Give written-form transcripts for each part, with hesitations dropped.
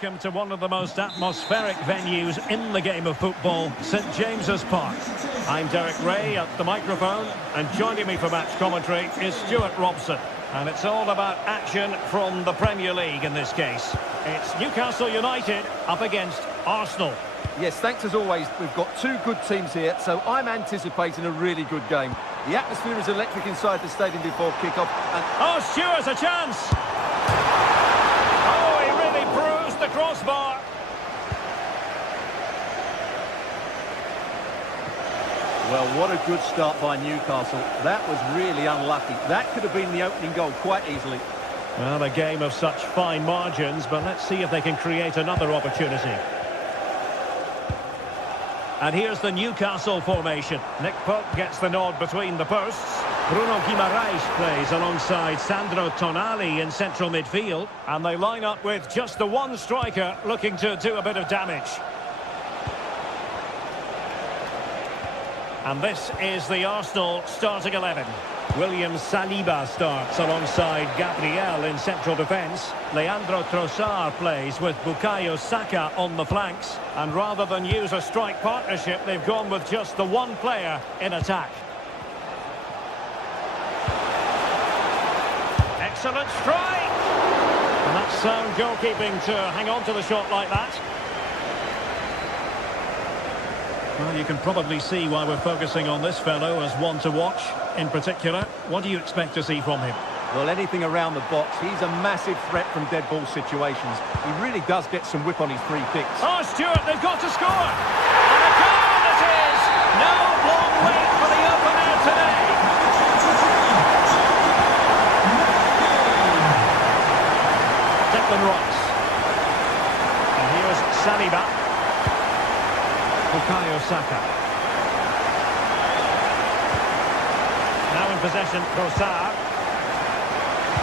welcome to one of the most atmospheric venues in the game of football, St James's Park. I'm Derek Ray at the microphone, and joining me for match commentary is Stuart Robson. And it's all about action from the Premier League in this case. It's Newcastle United up against Arsenal. Yes, thanks as always. We've got two good teams here, so I'm anticipating a really good game. The atmosphere is electric inside the stadium before kick-off. And oh, Stuart's a chance! Oh, he really bruised the crossbar. well, what a good start by Newcastle. That was really unlucky. That could have been the opening goal quite easily. Well, a game of such fine margins, but let's see if they can create another opportunity. And here's the Newcastle formation. Nick Pope gets the nod between the posts. Bruno Guimaraes plays alongside Sandro Tonali in central midfield. And they line up with just the one striker looking to do a bit of damage. And this is the Arsenal starting 11. William Saliba starts alongside Gabriel in central defence. Leandro Trossard plays with Bukayo Saka on the flanks. And rather than use a strike partnership, they've gone with just the one player in attack. Excellent strike! And that's sound goalkeeping to hang on to the shot like that. Well, you can probably see why we're focusing on this fellow as one to watch. In particular, what do you expect to see from him? Well, anything around the box. He's a massive threat from dead ball situations. He really does get some whip on his free kicks. Oh, Stuart, they've got to score! And a goal it is! No long wait for the opener today! Declan Rice. And here's Saliba. Bukayo Saka. Now in possession, Trossard.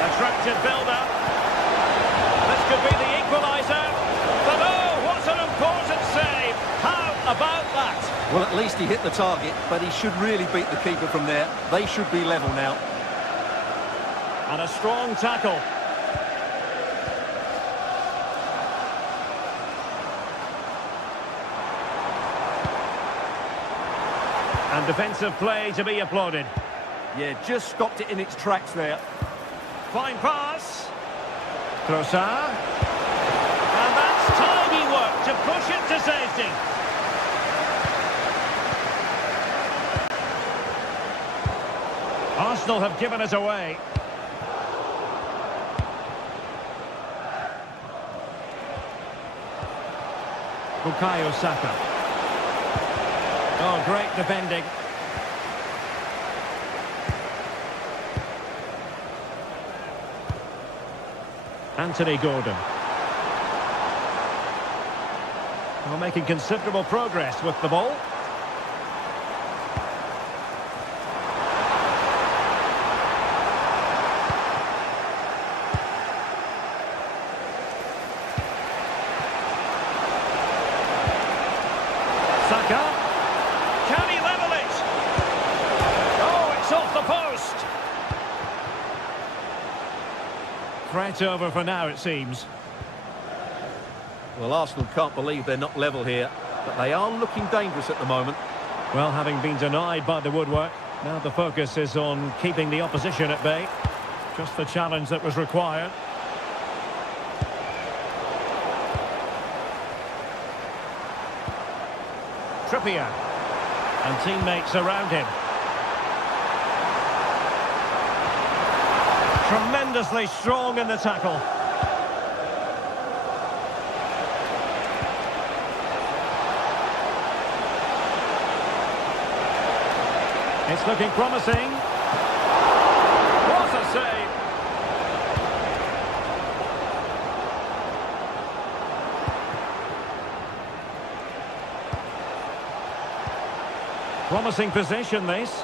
Attractive build-up. This could be the equaliser. But oh, what an important save! How about that? Well, at least he hit the target, but he should really beat the keeper from there. They should be level now. And a strong tackle. And defensive play to be applauded. Yeah, just stopped it in its tracks there. Fine pass. Trossard. And that's tidy work to push it to safety. Arsenal have given it away. Bukayo Saka. Oh, great defending. Anthony Gordon. Well, making considerable progress with the ball. Saka. Can he level it? Oh, it's off the post. Threat over for now, it seems. Well, Arsenal can't believe they're not level here, but they are looking dangerous at the moment. Well, having been denied by the woodwork, now the focus is on keeping the opposition at bay. Just the challenge that was required. Trippier. And teammates around him. Tremendously strong in the tackle. It's looking promising. What a save! Promising position, this.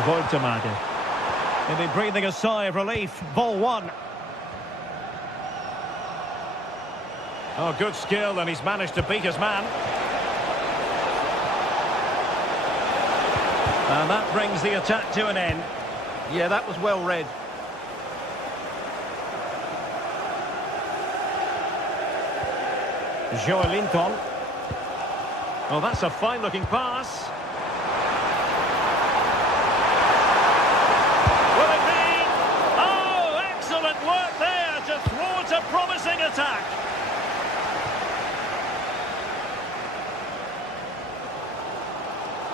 Voitamade. He'll be breathing a sigh of relief. Ball one. Oh, good skill, and he's managed to beat his man. And that brings the attack to an end. Yeah, that was well read. Joelinton. Well, that's a fine-looking pass. Will it be? Oh, excellent work there to thwart a promising attack.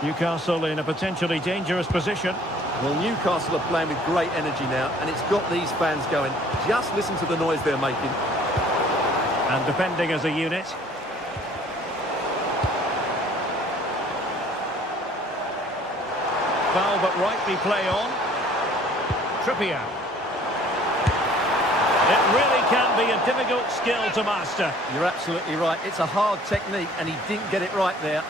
Newcastle in a potentially dangerous position. Well, Newcastle are playing with great energy now, and it's got these fans going. Just listen to the noise they're making. And defending as a unit. Foul but rightly play on. Trippier. It really can be a difficult skill to master. You're absolutely right. It's a hard technique, and he didn't get it right there.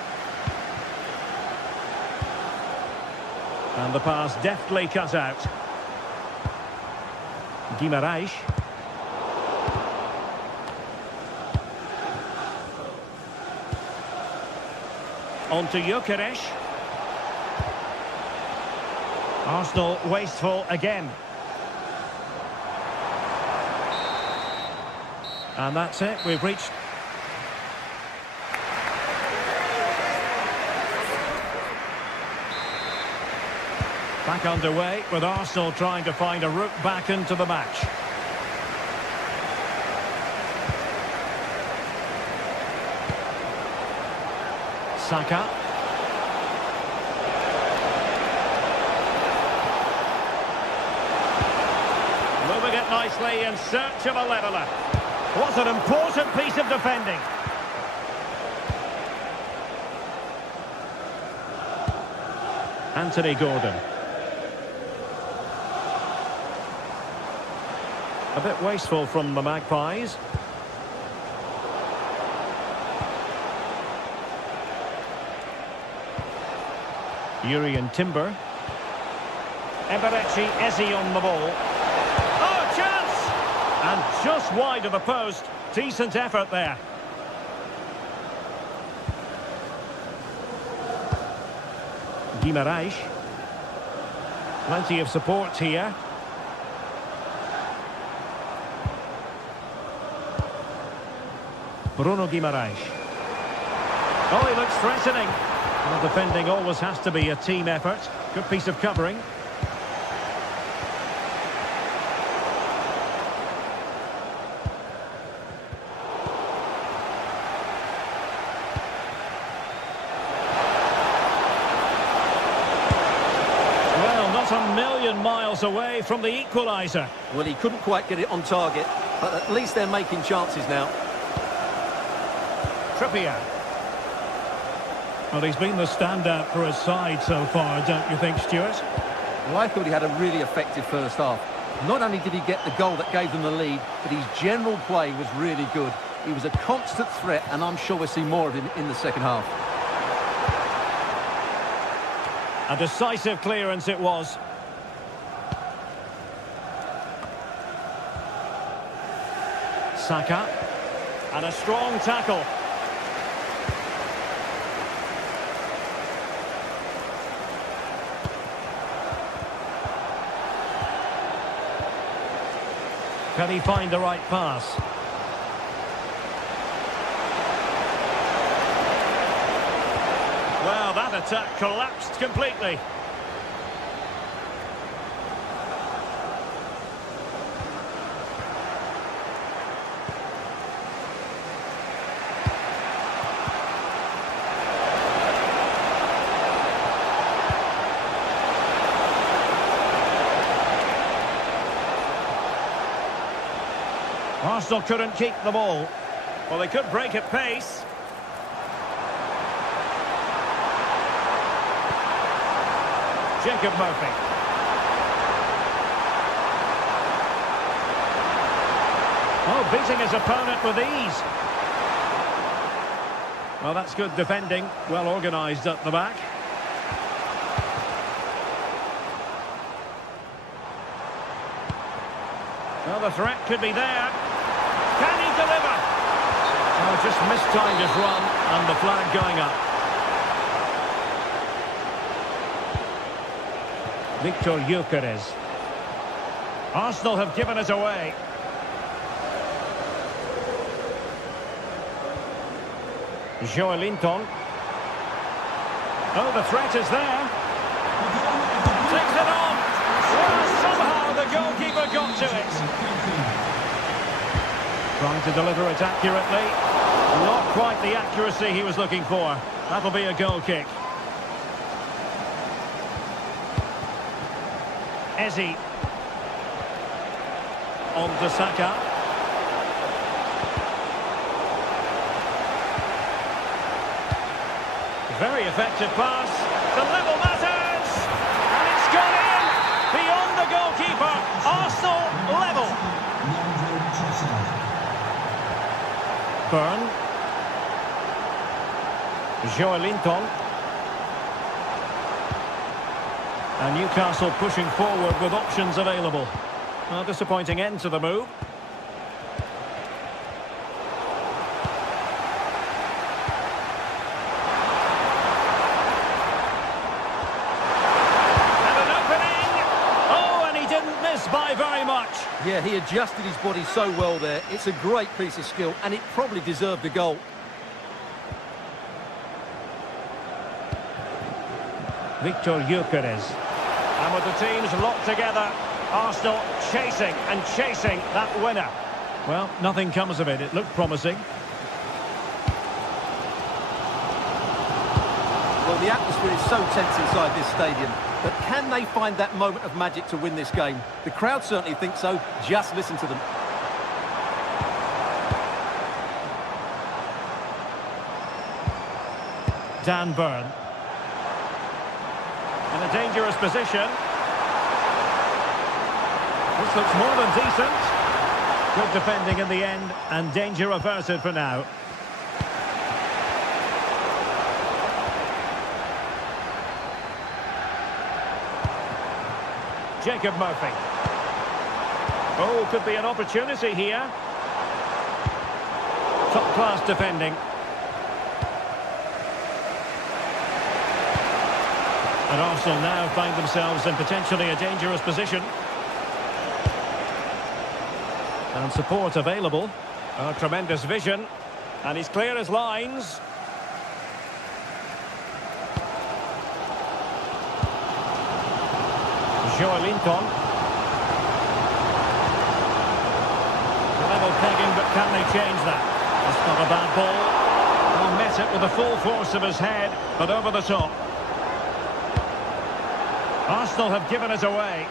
And the pass deftly cut out. Guimaraes. On to Gyökeres. Arsenal wasteful again. And that's it, we've reached... Back underway with Arsenal trying to find a route back into the match. Saka. Moving it nicely in search of a leveller. What an important piece of defending. Anthony Gordon. A bit wasteful from the Magpies. Urian Timber. Eberechi Eze on the ball. Oh, chance! And just wide of the post. Decent effort there. Guimaraes. Plenty of support here. Bruno Guimaraes. Oh, he looks threatening. Well, defending always has to be a team effort. Good piece of covering. Well, not a million miles away from the equaliser. Well, he couldn't quite get it on target, but at least they're making chances now. Trippier. Well, he's been the standout for his side so far, don't you think, Stuart? Well, I thought he had a really effective first half. Not only did he get the goal that gave them the lead, but his general play was really good. He was a constant threat, and I'm sure we'll see more of him in the second half. A decisive clearance it was. Saka. And a strong tackle. Can he find the right pass? Well, that attack collapsed completely. Arsenal couldn't keep the ball. Well, they could break at pace. Jacob Murphy. Oh, beating his opponent with ease. Well, that's good defending. Well organised at the back. Well, the threat could be there. Can he deliver? Oh, just mistimed his run, and the flag going up. Victor Gyökeres. Arsenal have given it away. Joelinton. Oh, the threat is there. Takes it on. Well, somehow the goalkeeper got to it. Trying to deliver it accurately. Not quite the accuracy he was looking for. That'll be a goal kick. Eze. On to Saka. Very effective pass. The level matters! And it's gone in! Beyond the goalkeeper. Arsenal level. Byrne. Joelinton. And Newcastle pushing forward with options available. A disappointing end to the move. And an opening! Oh, and he didn't miss by very much. Yeah, he adjusted his body so well there. It's a great piece of skill, and it probably deserved a goal. Victor Gyökeres. And with the teams locked together, Arsenal chasing and chasing that winner. Well, nothing comes of it. It looked promising. Well, the atmosphere is so tense inside this stadium, but can they find that moment of magic to win this game? The crowd certainly think so. Just listen to them. Dan Byrne. In a dangerous position. This looks more than decent. Good defending in the end, and danger averted for now. Jacob Murphy. Oh, could be an opportunity here. Top-class defending. And Arsenal now find themselves in potentially a dangerous position. And support available. A tremendous vision. And he's clear as lines. Joelinton. Level pegging, but can they change that? That's not a bad ball. Well, met it with the full force of his head, but over the top. Arsenal have given it away.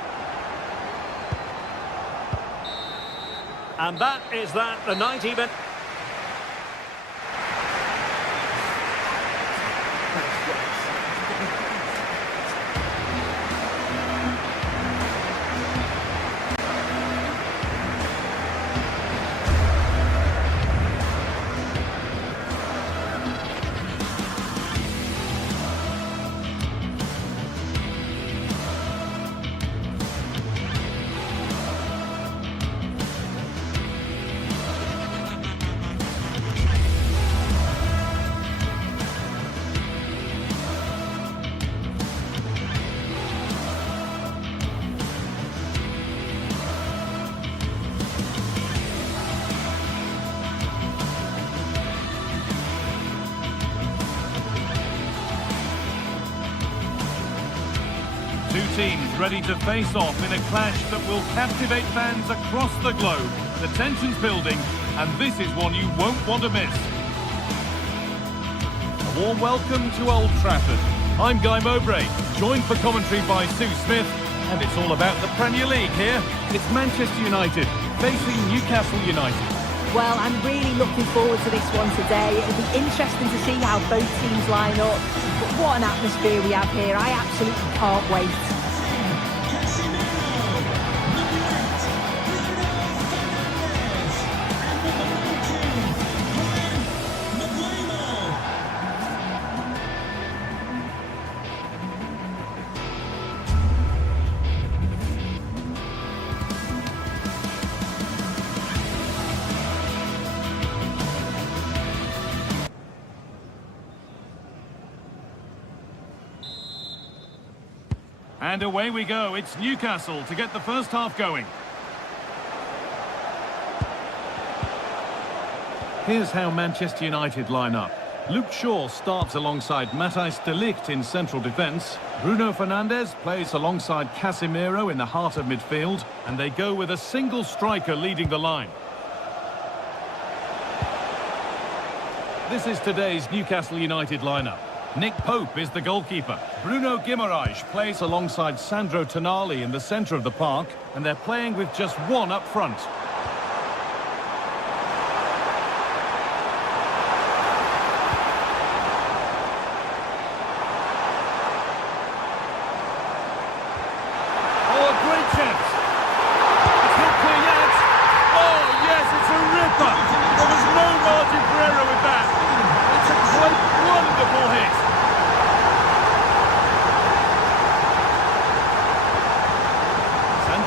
And that is that, the 90-minute... Two teams ready to face off in a clash that will captivate fans across the globe. The tension's building, and this is one you won't want to miss. A warm welcome to Old Trafford. I'm Guy Mowbray, joined for commentary by Sue Smith, and it's all about the Premier League here. It's Manchester United facing Newcastle United. Well, I'm really looking forward to this one today. It'll be interesting to see how both teams line up. But what an atmosphere we have here. I absolutely can't wait. And away we go. It's Newcastle to get the first half going. Here's how Manchester United line up. Luke Shaw starts alongside Matthijs de Ligt in central defence. Bruno Fernandes plays alongside Casemiro in the heart of midfield. And they go with a single striker leading the line. This is today's Newcastle United lineup. Nick Pope is the goalkeeper. Bruno Guimaraes plays alongside Sandro Tonali in the centre of the park. And they're playing with just one up front.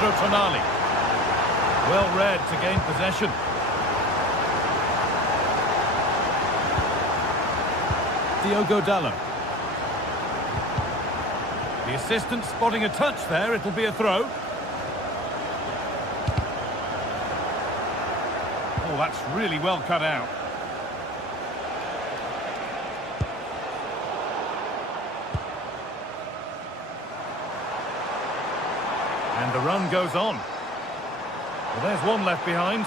Tonali. Well read to gain possession. Diogo Dalot. The assistant spotting a touch there. It'll be a throw. Oh, that's really well cut out. And the run goes on. Well, there's one left behind.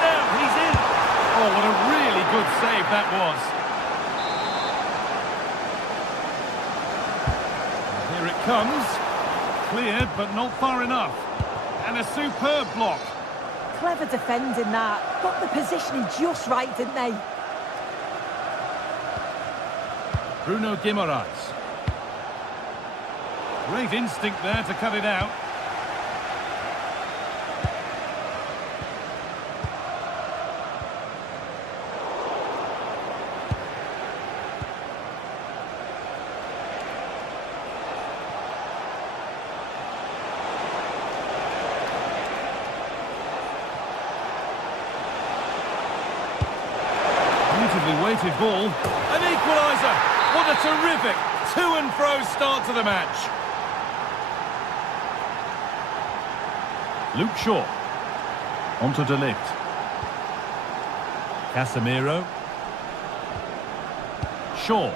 Now he's in. Oh, what a really good save that was. And here it comes. Cleared, but not far enough. And a superb block. Clever defending that. Got the positioning just right, didn't they? Bruno Guimaraes. Great instinct there to cut it out. Beautifully weighted ball. An equaliser. What a terrific to and fro start to the match. Luke Shaw. Onto de Ligt. Casemiro. Shaw.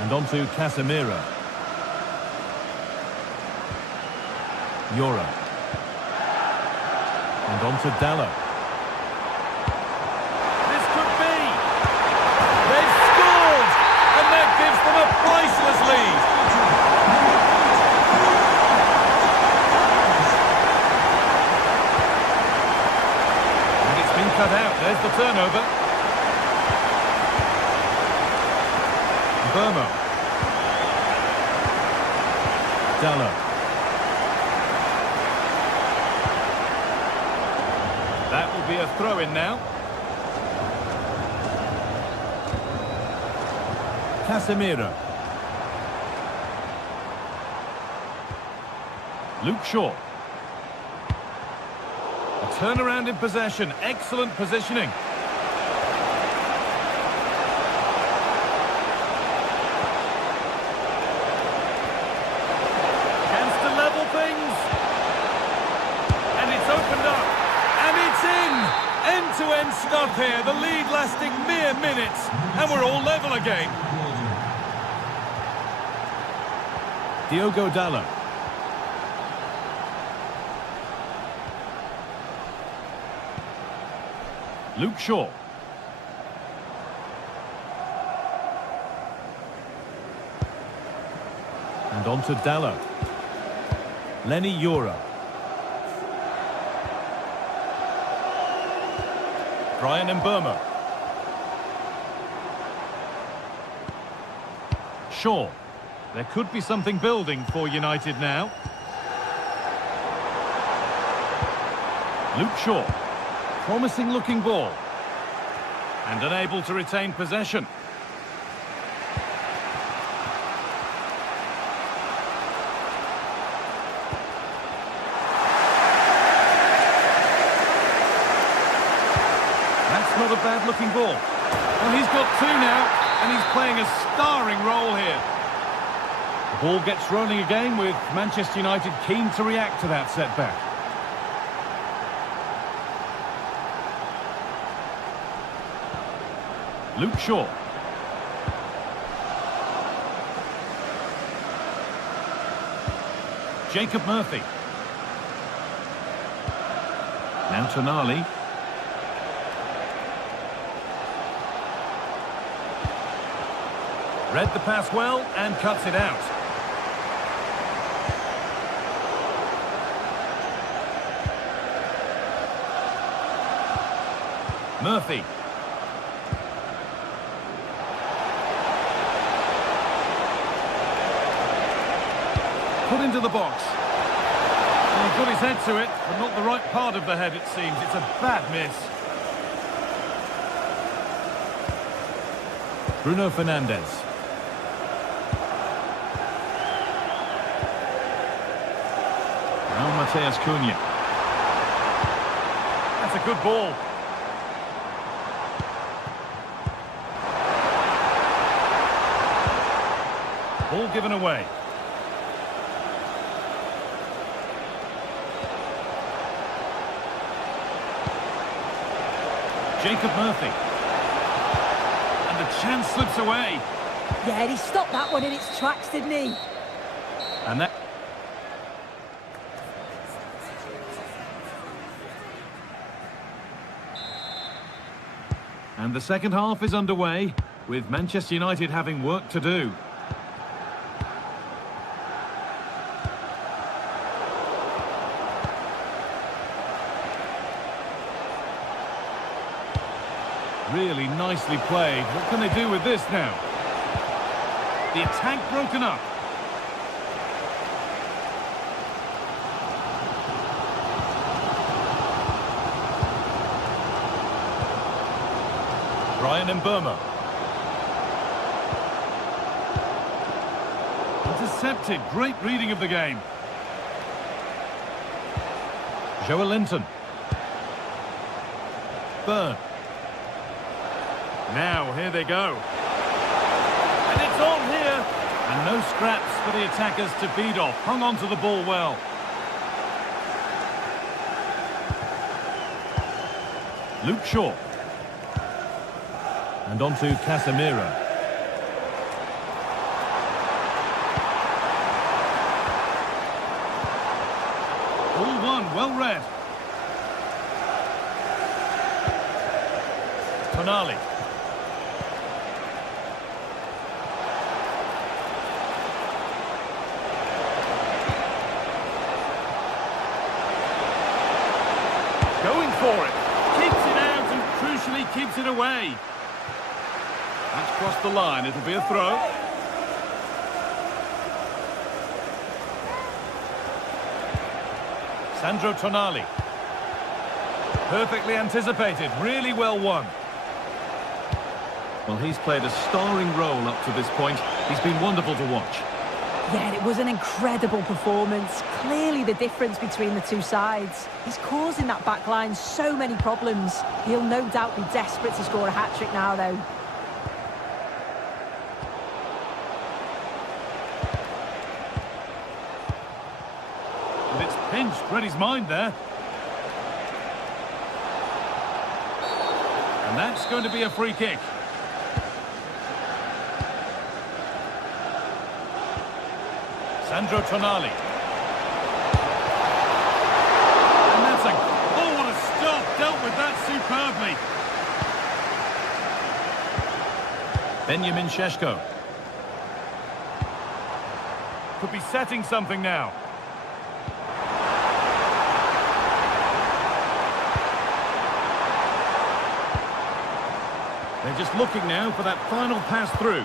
And onto Casemiro. Euro. And onto Dalot. This could be. They've scored! And that gives them a priceless lead. Cut out, there's the turnover. Burmo. Dalot. That will be a throw-in now. Casemiro. Luke Shaw. Turnaround in possession, excellent positioning. Chance to level things. And it's opened up. And it's in. End-to-end stuff here. The lead lasting mere minutes. And we're all level again. Diogo Dalot. Luke Shaw. And on to Dalot. Lenny Euro. Brian Mbeumo. Shaw. There could be something building for United now. Luke Shaw. Promising looking ball. And unable to retain possession. That's not a bad looking ball. Well, he's got two now. And he's playing a starring role here. The ball gets rolling again with Manchester United keen to react to that setback. Luke Shaw. Jacob Murphy. Now Tonali. Read the pass well and cuts it out. Murphy. Put into the box. He got his head to it, but not the right part of the head, it seems. It's a bad miss. Bruno Fernandes. Now Mateus Cunha. That's a good ball. Ball given away. Jacob Murphy. And the chance slips away. Yeah, he stopped that one in its tracks, didn't he? And that... And the second half is underway, with Manchester United having work to do. Really nicely played. What can they do with this now? The attack broken up. Brian Mbeumo. Intercepted. Great reading of the game. Joe Linton. Burn. Now, here they go. And it's on here. And no scraps for the attackers to feed off. Hung on to the ball well. Luke Shaw. And on to Casemiro. All one, well read. Tonali. Going for it. Keeps it out and crucially keeps it away. That's crossed the line. It'll be a throw. Sandro Tonali. Perfectly anticipated. Really well won. Well, he's played a starring role up to this point. He's been wonderful to watch. Yeah, it was an incredible performance. Clearly the difference between the two sides. He's causing that back line so many problems. He'll no doubt be desperate to score a hat-trick now, though. And it's pinched. Read his mind there. And that's going to be a free kick. Sandro Tonali. And that's a... Oh, what a stop! Dealt with that superbly. Benjamin Šeško. Could be setting something now. They're just looking now for that final pass through.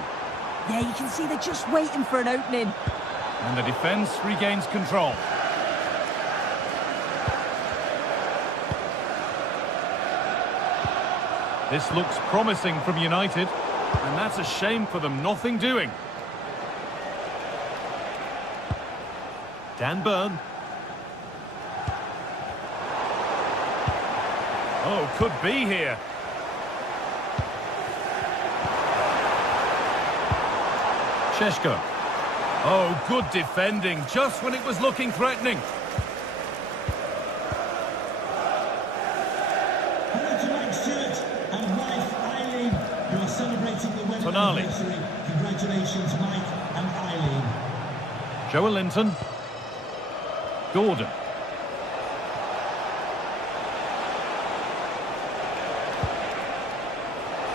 Yeah, you can see they're just waiting for an opening. And the defence regains control. This looks promising from United. And that's a shame for them. Nothing doing. Dan Burn. Oh, could be here. Šeško. Oh, good defending, just when it was looking threatening. Hello to Mike Stewart and wife Eileen, who are celebrating the wedding Tonali. anniversary. Congratulations, Mike and Eileen. Joe Linton. Gordon.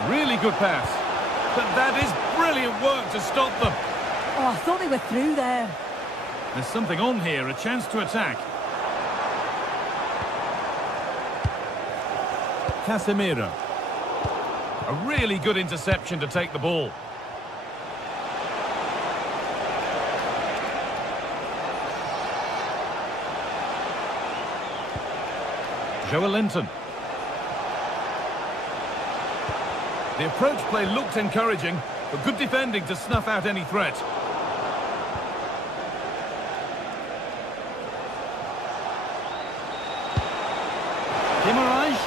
Really good pass. But that is brilliant work to stop them. Oh, I thought they were through there. There's something on here, a chance to attack. Casemiro. A really good interception to take the ball. Joe Linton. The approach play looked encouraging, but good defending to snuff out any threat. Guimaraes.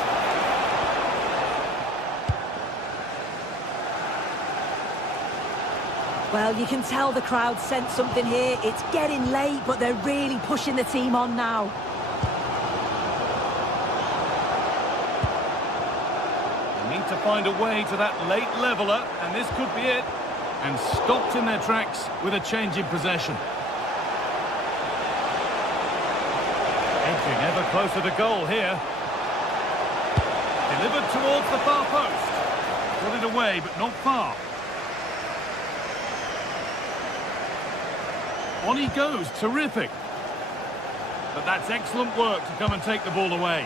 Well, you can tell the crowd sensed something here. It's getting late, but they're really pushing the team on now. To find a way to that late leveller, and this could be it. And stopped in their tracks with a change in possession. Edging ever closer to goal here. Delivered towards the far post. Got it away, but not far. On he goes, terrific. But that's excellent work to come and take the ball away.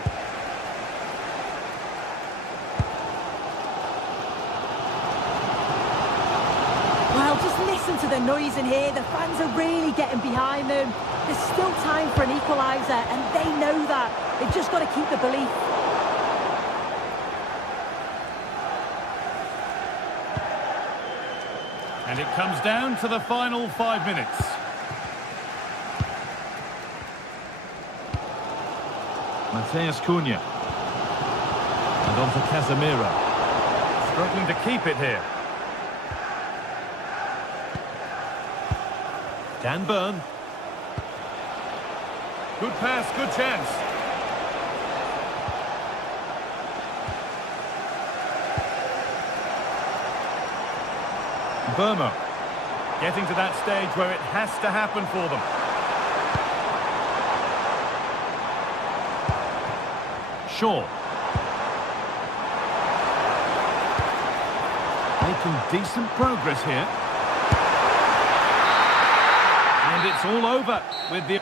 Well, just listen to the noise in here. The fans are really getting behind them. There's still time for an equaliser, and they know that. They've just got to keep the belief. And it comes down to the final 5 minutes. Mateus Cunha. And on to Casemiro. Struggling to keep it here. Dan Burn. Good pass, good chance. Burma. Getting to that stage where it has to happen for them. Shaw. Making decent progress here. And it's all over with the...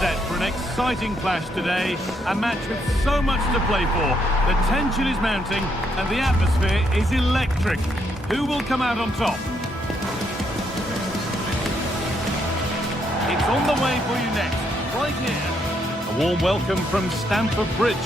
Set for an exciting clash today, a match with so much to play for. The tension is mounting and the atmosphere is electric. Who will come out on top? It's on the way for you next, right here. A warm welcome from Stamford Bridge.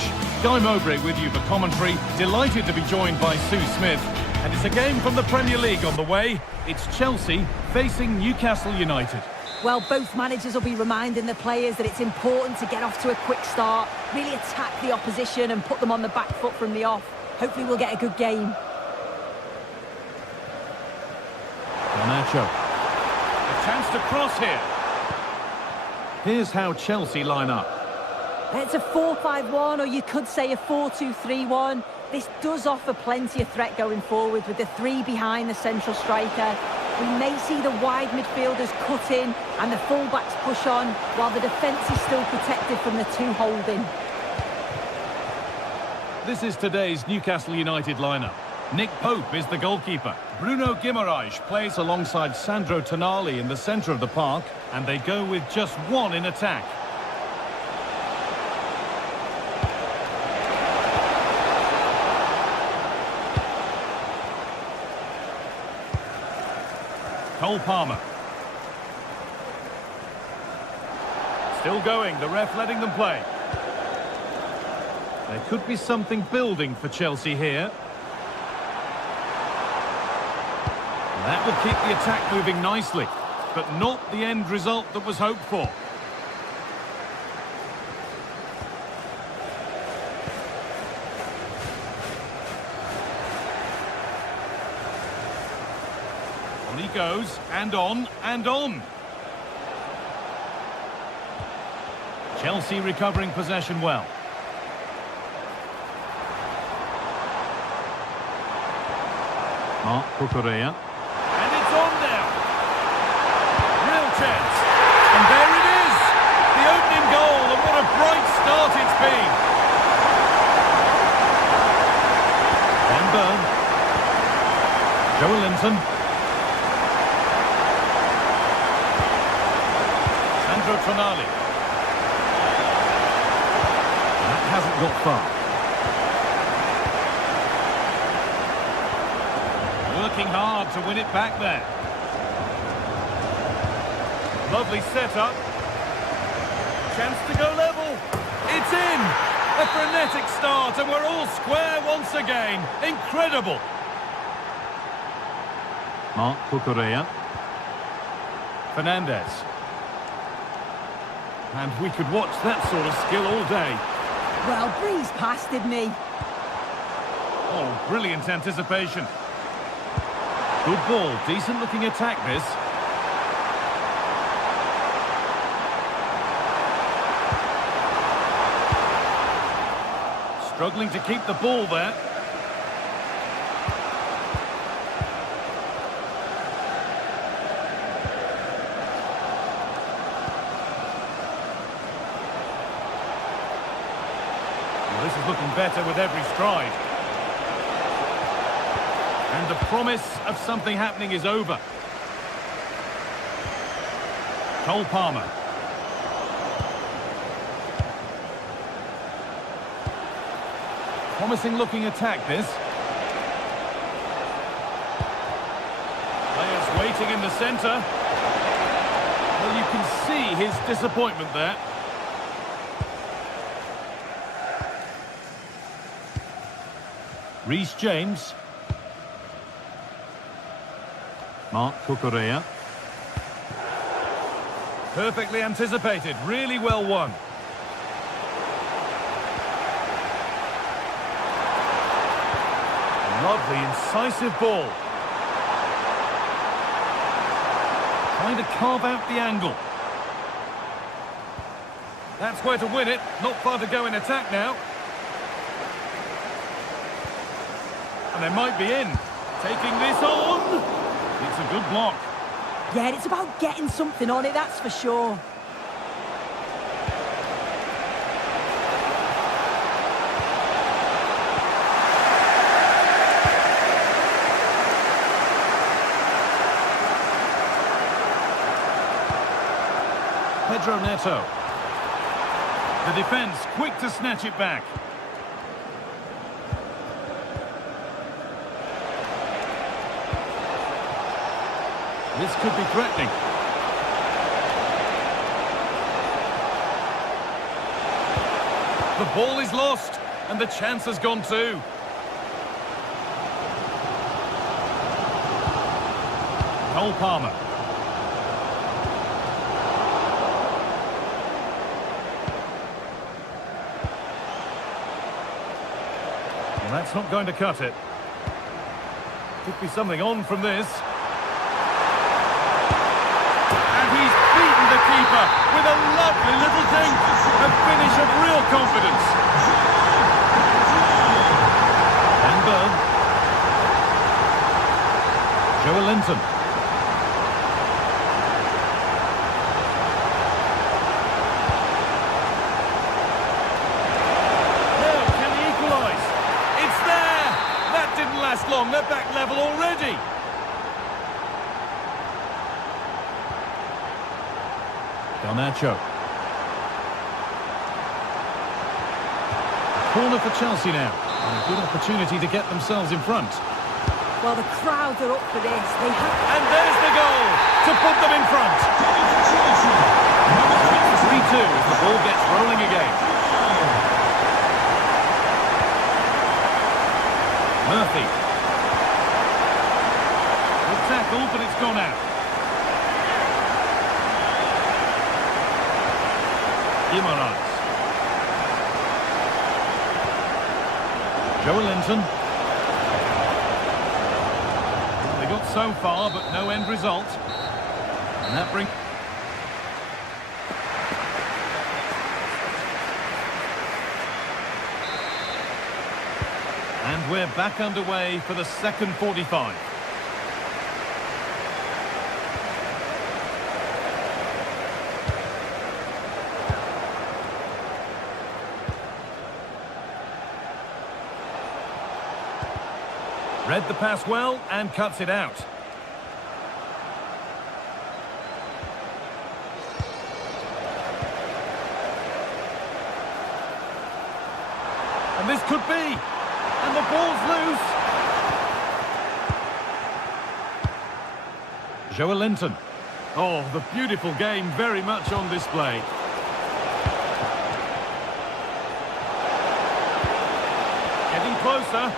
Guy Mowbray with you for commentary. Delighted to be joined by Sue Smith. And it's a game from the Premier League on the way. It's Chelsea facing Newcastle United. Well, both managers will be reminding the players that it's important to get off to a quick start, really attack the opposition and put them on the back foot from the off. Hopefully we'll get a good game. Garnacho. A chance to cross here. Here's how Chelsea line up. It's a 4-5-1, or you could say a 4-2-3-1. This does offer plenty of threat going forward with the three behind the central striker. We may see the wide midfielders cut in and the full-backs push on, while the defence is still protected from the two holding. This is today's Newcastle United lineup. Nick Pope is the goalkeeper. Bruno Guimaraes plays alongside Sandro Tonali in the centre of the park, and they go with just one in attack. Cole Palmer. Still going, the ref letting them play. There could be something building for Chelsea here. That will keep the attack moving nicely, but not the end result that was hoped for. On he goes, and on, and on. Chelsea recovering possession well. Marc Cucurella. And it's on now. Real chance. And there it is. The opening goal, and what a bright start it's been. Van Bern. Joelinton. Sandro Tonali. That hasn't got far. Working hard to win it back there. Lovely setup. Chance to go level. It's in. A frenetic start, and we're all square once again. Incredible. Marc Cucurella. Fernandez. And we could watch that sort of skill all day. Well, breezed past, didn't he? Oh, brilliant anticipation. Good ball, decent looking attack this. Struggling to keep the ball there. Well, this is looking better with every stride. And the promise of something happening is over. Cole Palmer. Promising looking attack this. Players waiting in the centre. Well, you can see his disappointment there. Reece James. Marc Cucurella. Perfectly anticipated, really well won. Lovely, incisive ball. Trying to carve out the angle. That's where to win it, not far to go in attack now. And they might be in. Taking this on. It's a good block. Yeah, it's about getting something on it, that's for sure. Pedro Neto. The defence quick to snatch it back. This could be threatening. The ball is lost, and the chance has gone too. Cole Palmer. Well, that's not going to cut it. Could be something on from this. And he's beaten the keeper with a lovely little dink. A finish of real confidence. And Byrne. Joe Linton. Now, can he equalise? It's there! That didn't last long. They're back level already. Garnacho. Corner for Chelsea now. And a good opportunity to get themselves in front. Well, the crowds are up for this. They have... And there's the goal to put them in front. 3-2 as the ball gets rolling again. Murphy. Good tackle, but it's gone out. Guimaraes. Joe Linton. They got so far, but no end result. And that brings... And we're back underway for the second 45. Read the pass well and cuts it out. And this could be. And the ball's loose. Joe Linton. Oh, the beautiful game very much on display. Getting closer.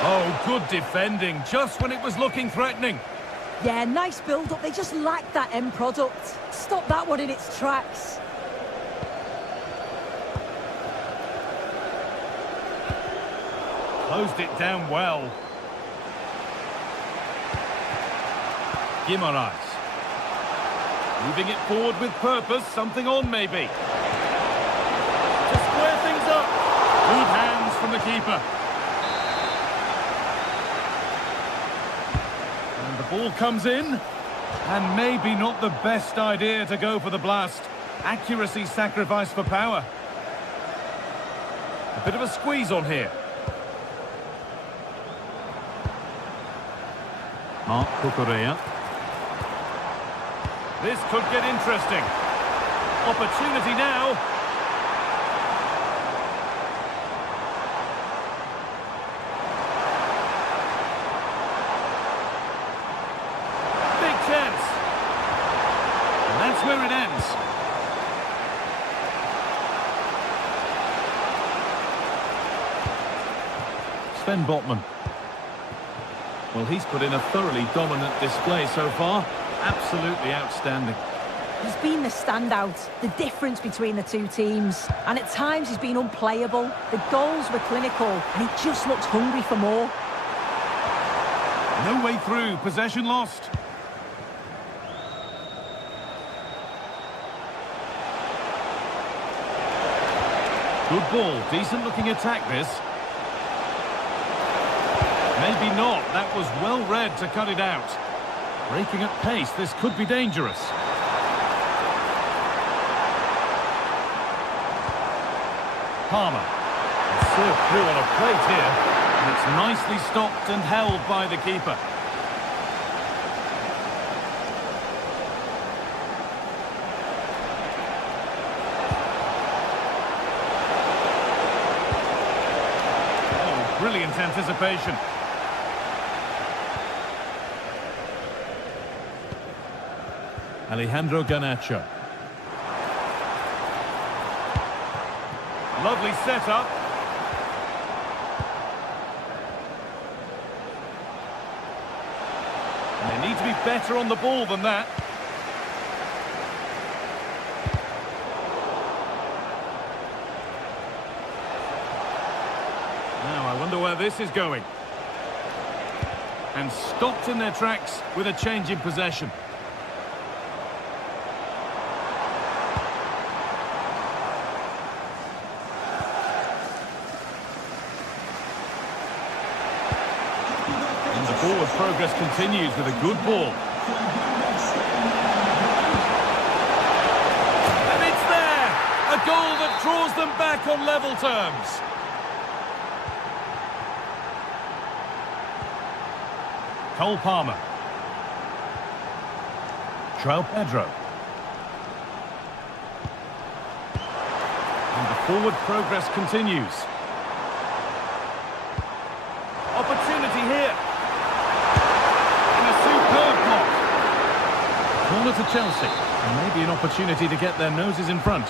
Oh, good defending, just when it was looking threatening. Yeah, nice build-up. They just lacked that end product. Stop that one in its tracks. Closed it down well. Guimaraes. Moving it forward with purpose, something on maybe. To square things up. Good hands from the keeper. And the ball comes in. And maybe not the best idea to go for the blast. Accuracy sacrificed for power. A bit of a squeeze on here. Mark Cucurella. This could get interesting. Opportunity now. Big chance. And that's where it ends. Sven Botman. Well, he's put in a thoroughly dominant display so far. Absolutely outstanding. He's been the standout, the difference between the two teams. And at times he's been unplayable. The goals were clinical and he just looks hungry for more. No way through, possession lost. Good ball, decent looking attack this. Maybe not, that was well read to cut it out. Breaking at pace, this could be dangerous. Palmer. Served through on a plate here, and it's nicely stopped and held by the keeper. Oh, brilliant anticipation. Alejandro Garnacho. Lovely setup. Need to be better on the ball than that. Now, I wonder where this is going. And stopped in their tracks with a change in possession. And the forward progress continues with a good ball. And it's there! A goal that draws them back on level terms. Cole Palmer. João Pedro. And the forward progress continues. Opportunity here. And a superb block. Corner to Chelsea. And maybe an opportunity to get their noses in front.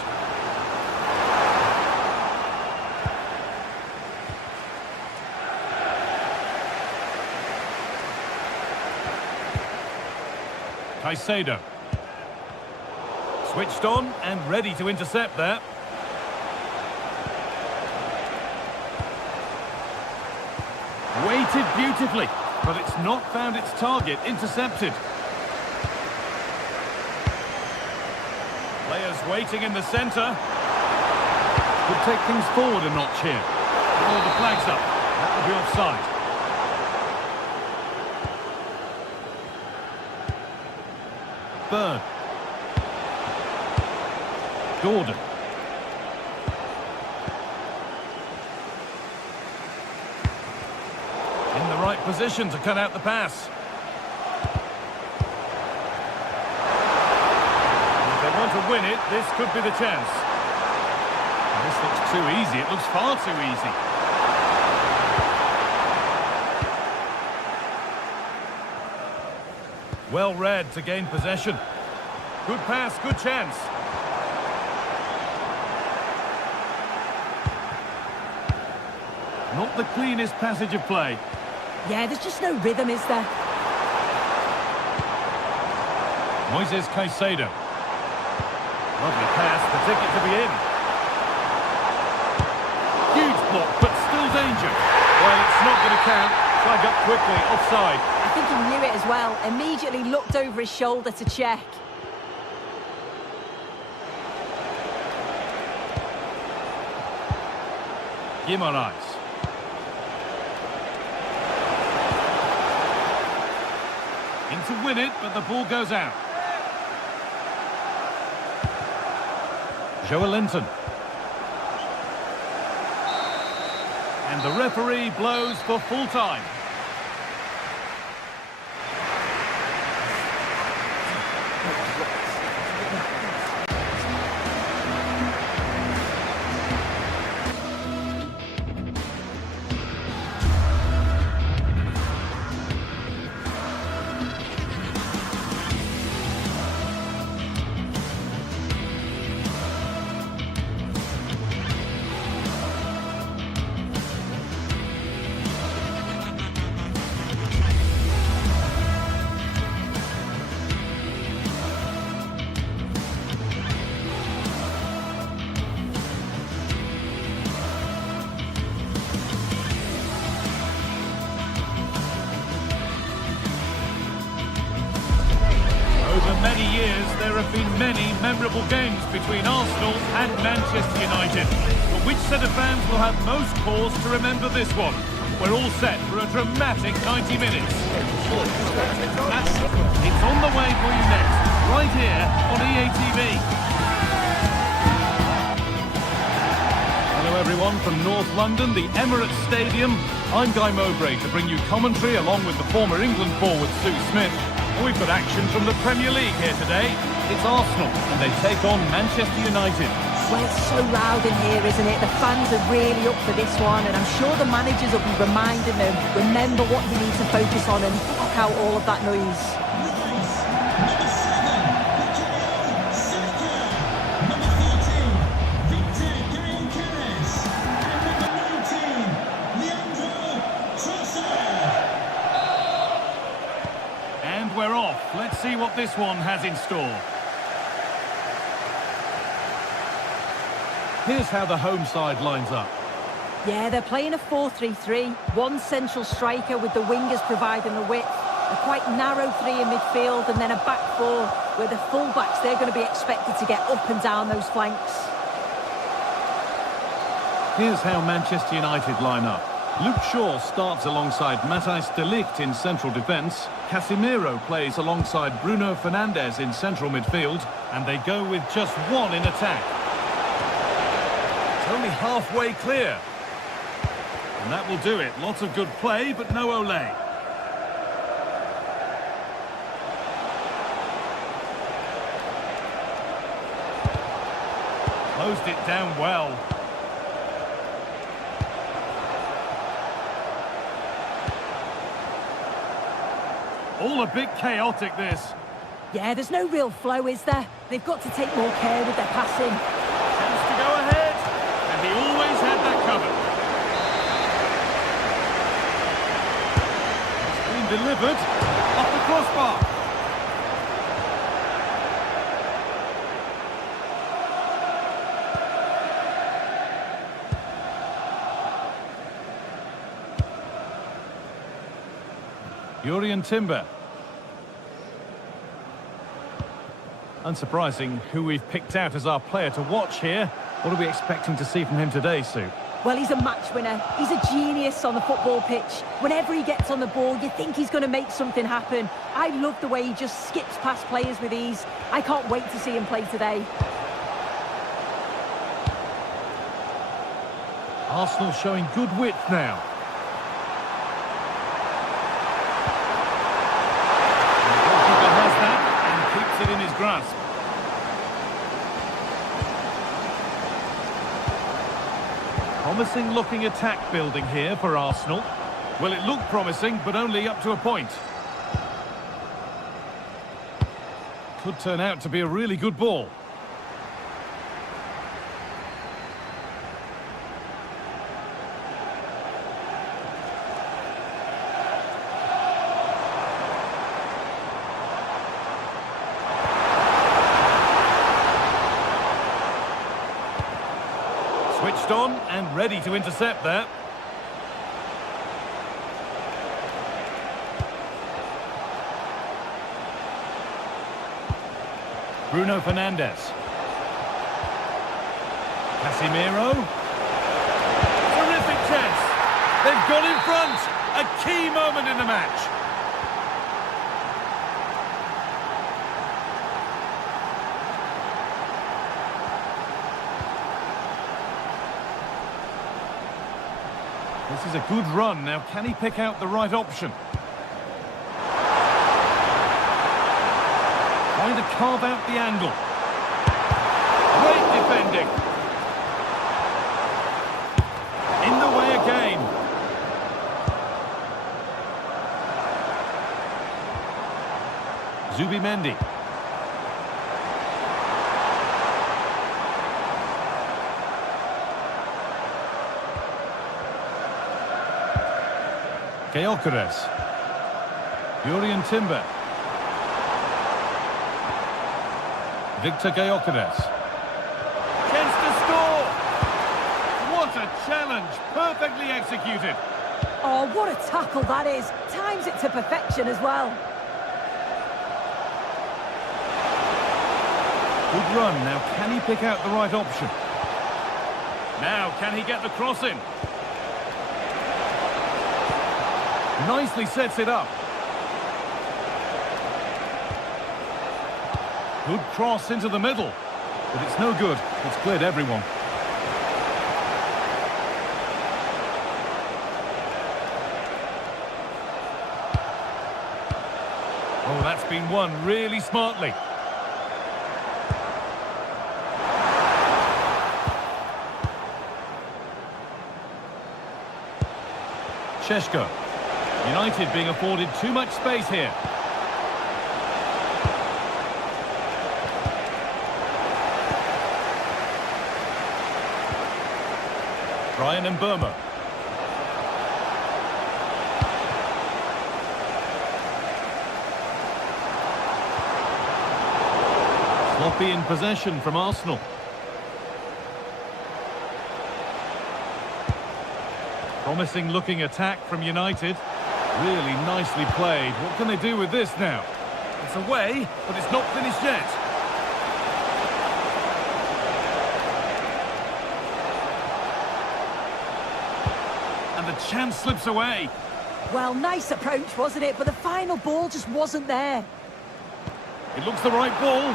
Caicedo. Switched on and ready to intercept there. Weighted beautifully, but it's not found its target. Intercepted. Players waiting in the centre. Could take things forward a notch here. Oh, the flag's up. That will be offside. Bird. Gordon. In the right position to cut out the pass. If they want to win it, this could be the chance. And this looks too easy. It looks far too easy. Well read to gain possession. Good pass, good chance. Not the cleanest passage of play. Yeah, there's just no rhythm, is there? Moises Caicedo. Lovely pass, the ticket to be in. Huge block, but still danger. Well, it's not going to count. Flag up quickly, offside. I think he knew it as well. Immediately looked over his shoulder to check. Guimaraes. In to win it, but the ball goes out. Joelinton. And the referee blows for full time. Many years, there have been many memorable games between Arsenal and Manchester United. But which set of fans will have most cause to remember this one? We're all set for a dramatic 90 minutes. It's on the way for you next, right here on EA TV. Hello everyone from North London, the Emirates Stadium. I'm Guy Mowbray to bring you commentary along with the former England forward Sue Smith. We've got action from the Premier League here today. It's Arsenal, and they take on Manchester United. Well, it's so loud in here, isn't it? The fans are really up for this one, and I'm sure the managers will be reminding them, remember what you need to focus on and block out all of that noise. We're what this one has in store. Here's how the home side lines up. Yeah, they're playing a 4-3-3. One central striker with the wingers providing the width. A quite narrow three in midfield and then a back four where the full-backs, they're going to be expected to get up and down those flanks. Here's how Manchester United line up. Luke Shaw starts alongside Matthijs de Ligt in central defence. Casemiro plays alongside Bruno Fernandes in central midfield. And they go with just one in attack. It's only halfway clear. And that will do it. Lots of good play, but no Olé. Closed it down well. All a bit chaotic, this. Yeah, there's no real flow, is there? They've got to take more care with their passing. Chance to go ahead. And he always had that covered. It's been delivered off the crossbar. Jurrien Timber. Unsurprising who we've picked out as our player to watch here. What are we expecting to see from him today, Sue? Well, he's a match winner. He's a genius on the football pitch. Whenever he gets on the ball, you think he's going to make something happen. I love the way he just skips past players with ease. I can't wait to see him play today. Arsenal showing good width now. It in his grasp. Promising looking attack building here for Arsenal. Well, it looked promising, but only up to a point. Could turn out to be a really good ball. Switched on and ready to intercept there. Bruno Fernandes. Casemiro. Terrific chance. They've got in front. A key moment in the match. This is a good run. Now, can he pick out the right option? Trying to carve out the angle. Great defending. In the way again. Zubimendi. Gyökeres. Jurrien Timber. Victor Gyökeres. Chance to score! What a challenge! Perfectly executed. Oh, what a tackle that is. Times it to perfection as well. Good run. Now, can he pick out the right option? Now, can he get the cross in? Nicely sets it up. Good cross into the middle. But it's no good. It's cleared everyone. Oh, that's been won really smartly. Šeško. United being afforded too much space here. Brian and Burma. Sloppy in possession from Arsenal. Promising looking attack from United. Really nicely played. What can they do with this now? It's away, but it's not finished yet. And the chance slips away. Well, nice approach, wasn't it? But the final ball just wasn't there. It looks the right ball.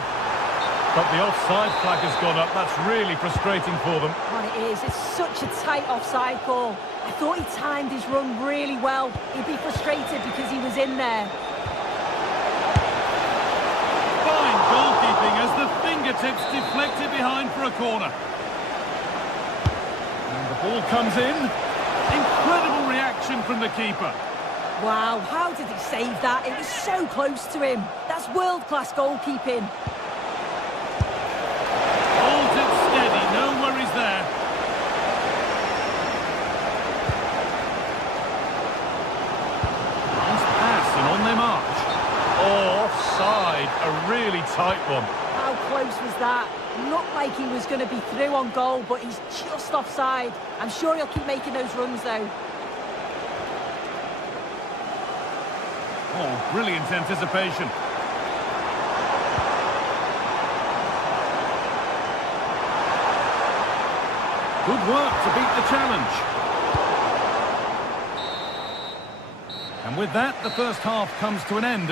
But the offside flag has gone up. That's really frustrating for them. And it is. It's such a tight offside call. I thought he timed his run really well. He'd be frustrated because he was in there. Fine goalkeeping as the fingertips deflected behind for a corner. And the ball comes in. Incredible reaction from the keeper. Wow, how did he save that? It was so close to him. That's world-class goalkeeping. Holds it steady, no worries there. Nice pass and on they march. Oh, offside. A really tight one. How close was that? Looked like he was going to be through on goal, but he's just offside. I'm sure he'll keep making those runs, though. Oh, brilliant anticipation. Good work to beat the challenge. And with that, the first half comes to an end.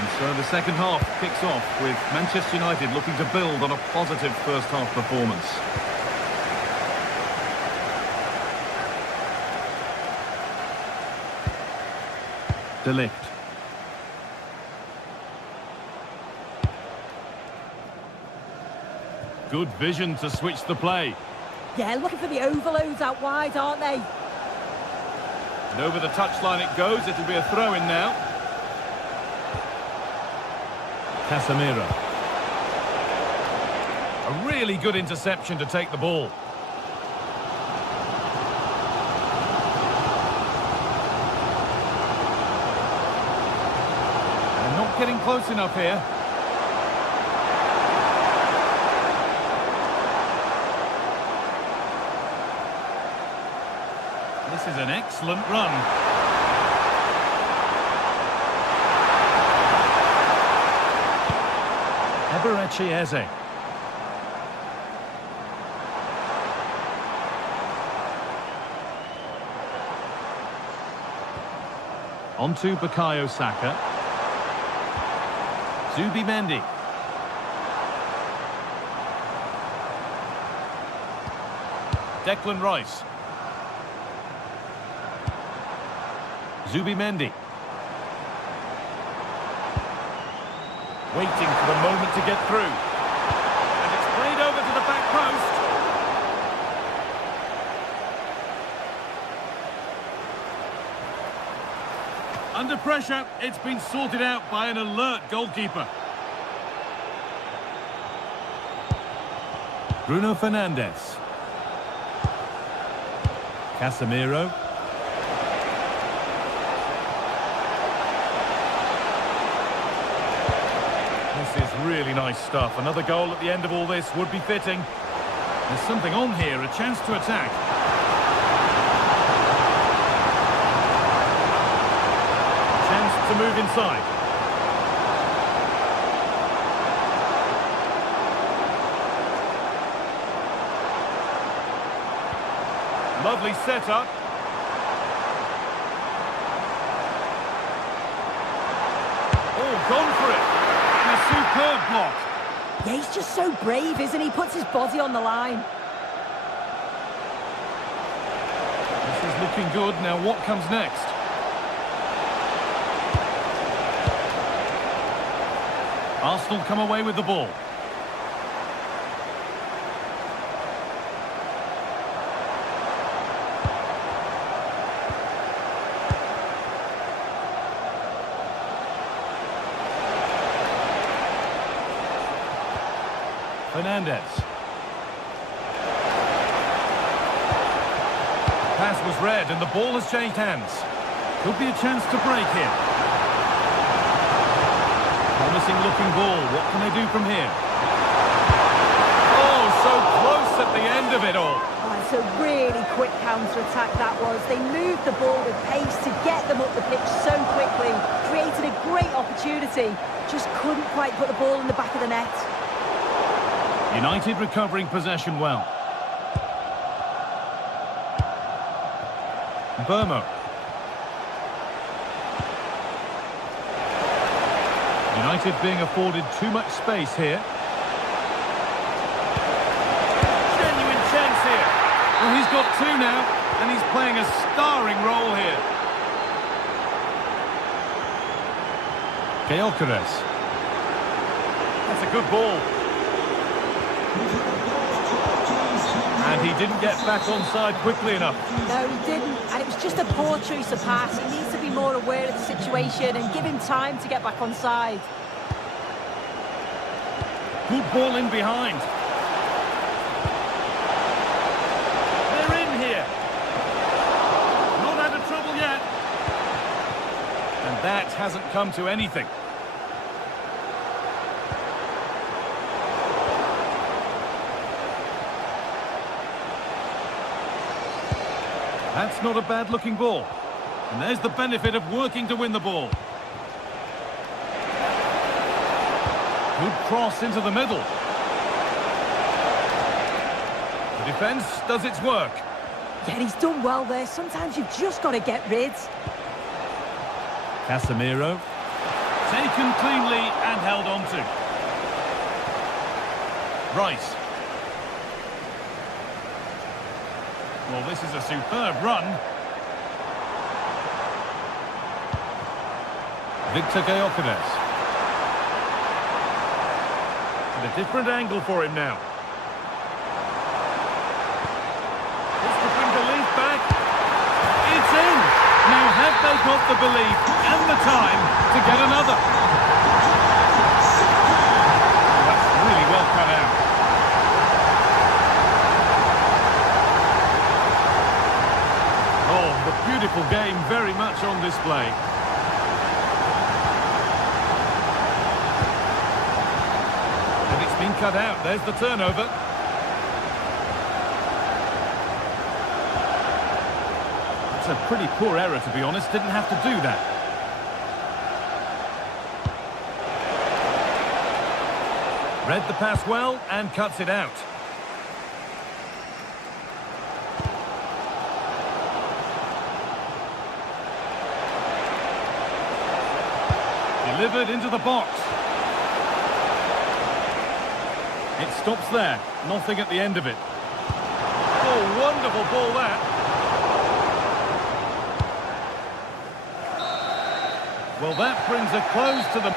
And so the second half kicks off with Manchester United looking to build on a positive first half performance. De Ligt. Good vision to switch the play. Yeah, looking for the overloads out wide, aren't they? And over the touchline it goes. It'll be a throw-in now. Casemiro. A really good interception to take the ball. And not getting close enough here. This is an excellent run. Eberechi Eze. On to Bukayo Saka. Zubimendi. Declan Rice. Zubimendi. Waiting for the moment to get through. And it's played over to the back post. Under pressure, it's been sorted out by an alert goalkeeper. Bruno Fernandes. Casemiro. This is really nice stuff. Another goal at the end of all this would be fitting. There's something on here, a chance to attack. Chance to move inside. Lovely setup. Oh, gone for it. A superb block. Yeah, he's just so brave, isn't he? Puts his body on the line. This is looking good. Now what comes next? Arsenal come away with the ball. Fernandes. pass was read and the ball has changed hands. Could be a chance to break here. Promising looking ball. What can they do from here? Oh, so close at the end of it all. Oh, it's a really quick counter-attack that was. They moved the ball with pace to get them up the pitch so quickly. Created a great opportunity. Just couldn't quite put the ball in the back of the net. United recovering possession well. Burmo. United being afforded too much space here. Genuine chance here. Well, he's got two now, and he's playing a starring role here. Gyökeres. That's a good ball. And he didn't get back on side quickly enough. No, he didn't. And it was just a poor choice of pass. He needs to be more aware of the situation and give him time to get back on side. Good ball in behind. They're in here. Not out of trouble yet. And that hasn't come to anything. That's not a bad-looking ball. And there's the benefit of working to win the ball. Good cross into the middle. The defence does its work. Yeah, he's done well there. Sometimes you've just got to get rid. Casemiro. Taken cleanly and held on to. Rice. Well, this is a superb run. Victor Gyökeres. And a different angle for him now. This could bring belief back. It's in! Now have they got the belief and the time to get another? That's really well cut out. Oh, the beautiful game very much on display. And it's been cut out. There's the turnover. It's a pretty poor error, to be honest. Didn't have to do that. Read the pass well and cuts it out. Delivered into the box. It stops there. Nothing at the end of it. Oh, wonderful ball that. Well, that brings a close to the...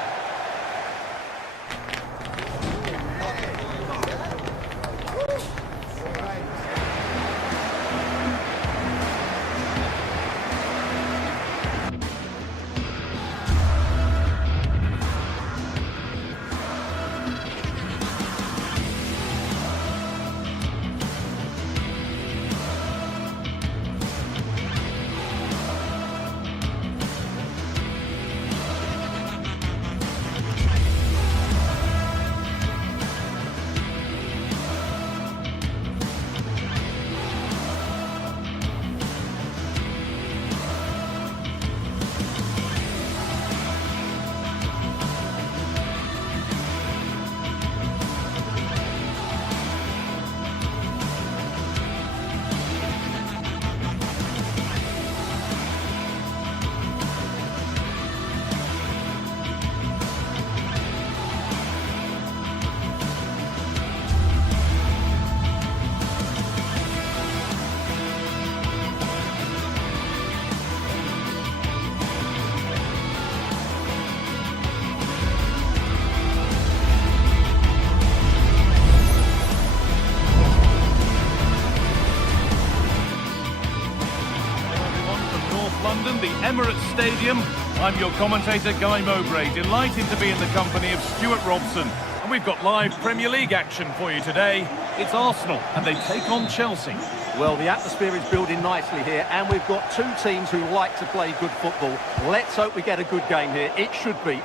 London, the Emirates Stadium. I'm your commentator, Guy Mowbray, delighted to be in the company of Stuart Robson. And we've got live Premier League action for you today. It's Arsenal, and they take on Chelsea. Well, the atmosphere is building nicely here, and we've got two teams who like to play good football. Let's hope we get a good game here. It should be.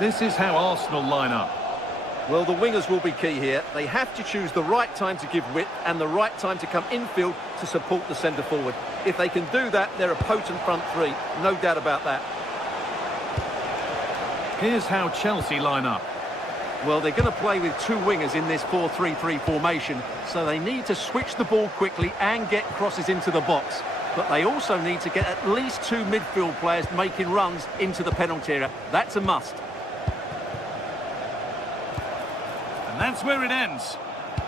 This is how Arsenal line up. Well, the wingers will be key here. They have to choose the right time to give width and the right time to come infield to support the centre-forward. If they can do that, they're a potent front three. No doubt about that. Here's how Chelsea line up. Well, they're going to play with two wingers in this 4-3-3 formation, so they need to switch the ball quickly and get crosses into the box. But they also need to get at least two midfield players making runs into the penalty area. That's a must. And that's where it ends.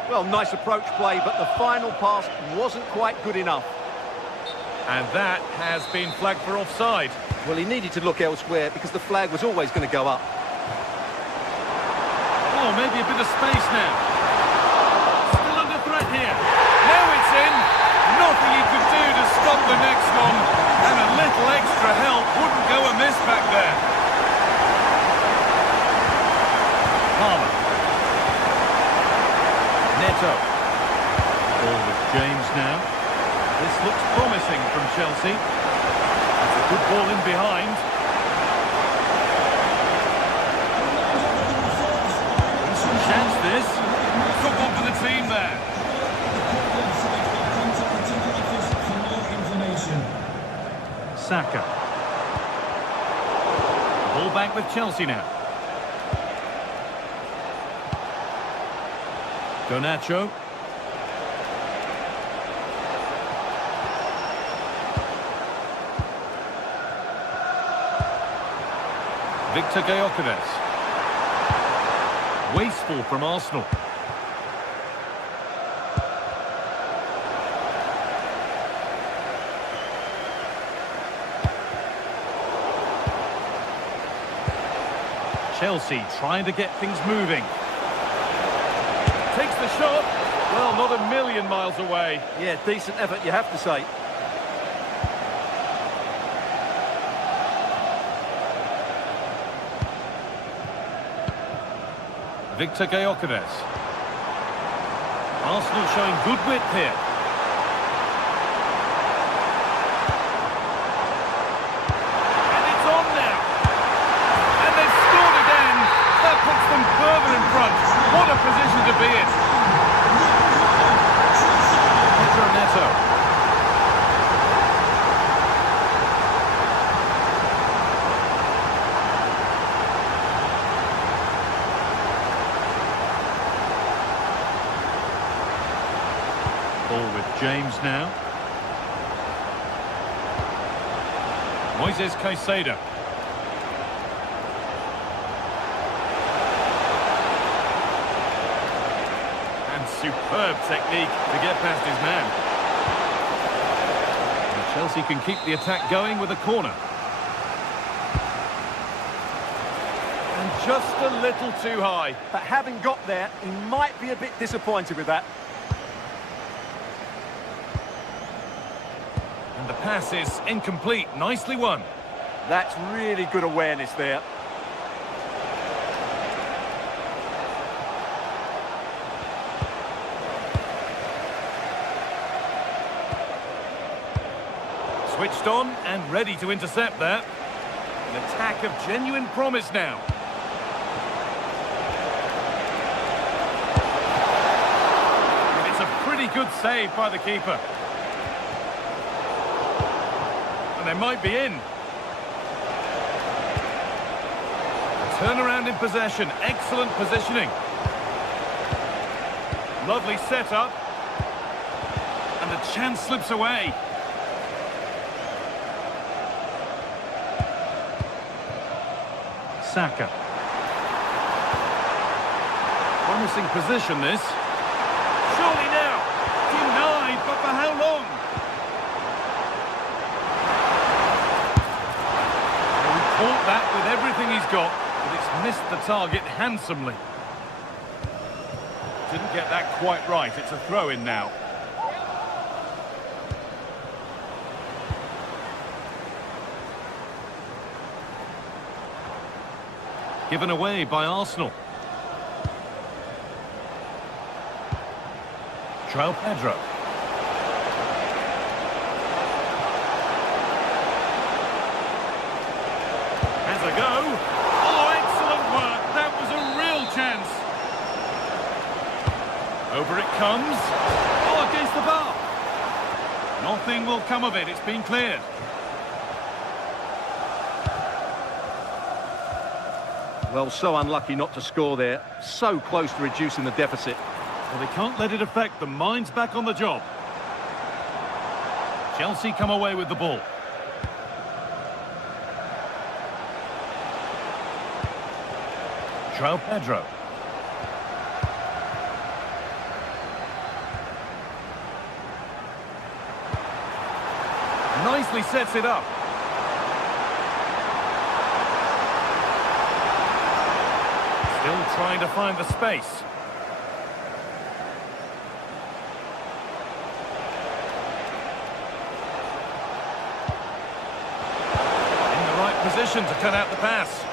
Well, nice approach play, but the final pass wasn't quite good enough. And that has been flagged for offside. Well, he needed to look elsewhere because the flag was always going to go up. Oh, maybe a bit of space now. Still under threat here. Now it's in. Nothing he could do to stop the next one. And a little extra help wouldn't go amiss back there. Palmer. Neto. Ball with James now. This looks promising from Chelsea. That's a good ball in behind. Some chance this. Football for the team there. Saka. Ball back with Chelsea now. Garnacho. Victor Gyökeres. Wasteful from Arsenal. Chelsea trying to get things moving. Takes the shot. Well, not a million miles away. Yeah, decent effort, you have to say. Victor Gyökeres. Arsenal showing good width here. And it's on now. And they've scored again. That puts them further in front. What a position to be in. Pedro Neto. Ball with James now. Moises Caicedo. And superb technique to get past his man. And Chelsea can keep the attack going with a corner. And just a little too high. But having got there, he might be a bit disappointed with that. And the pass is incomplete. Nicely won. That's really good awareness there. Switched on and ready to intercept that. An attack of genuine promise now. And it's a pretty good save by the keeper. And they might be in. Turnaround in possession. Excellent positioning. Lovely setup. And the chance slips away. Saka. Promising position this. Surely now. Denied, but for how long? Well, he caught that with everything he's got, but it's missed the target handsomely. Didn't get that quite right. It's a throw-in now. Given away by Arsenal. João Pedro. Has a go. Oh, excellent work. That was a real chance. Over it comes. Oh, against the bar. Nothing will come of it. It's been cleared. Well, so unlucky not to score there. So close to reducing the deficit. Well, they can't let it affect them. Mind's back on the job. Chelsea come away with the ball. João Pedro. Nicely sets it up. Still trying to find the space. In the right position to cut out the pass.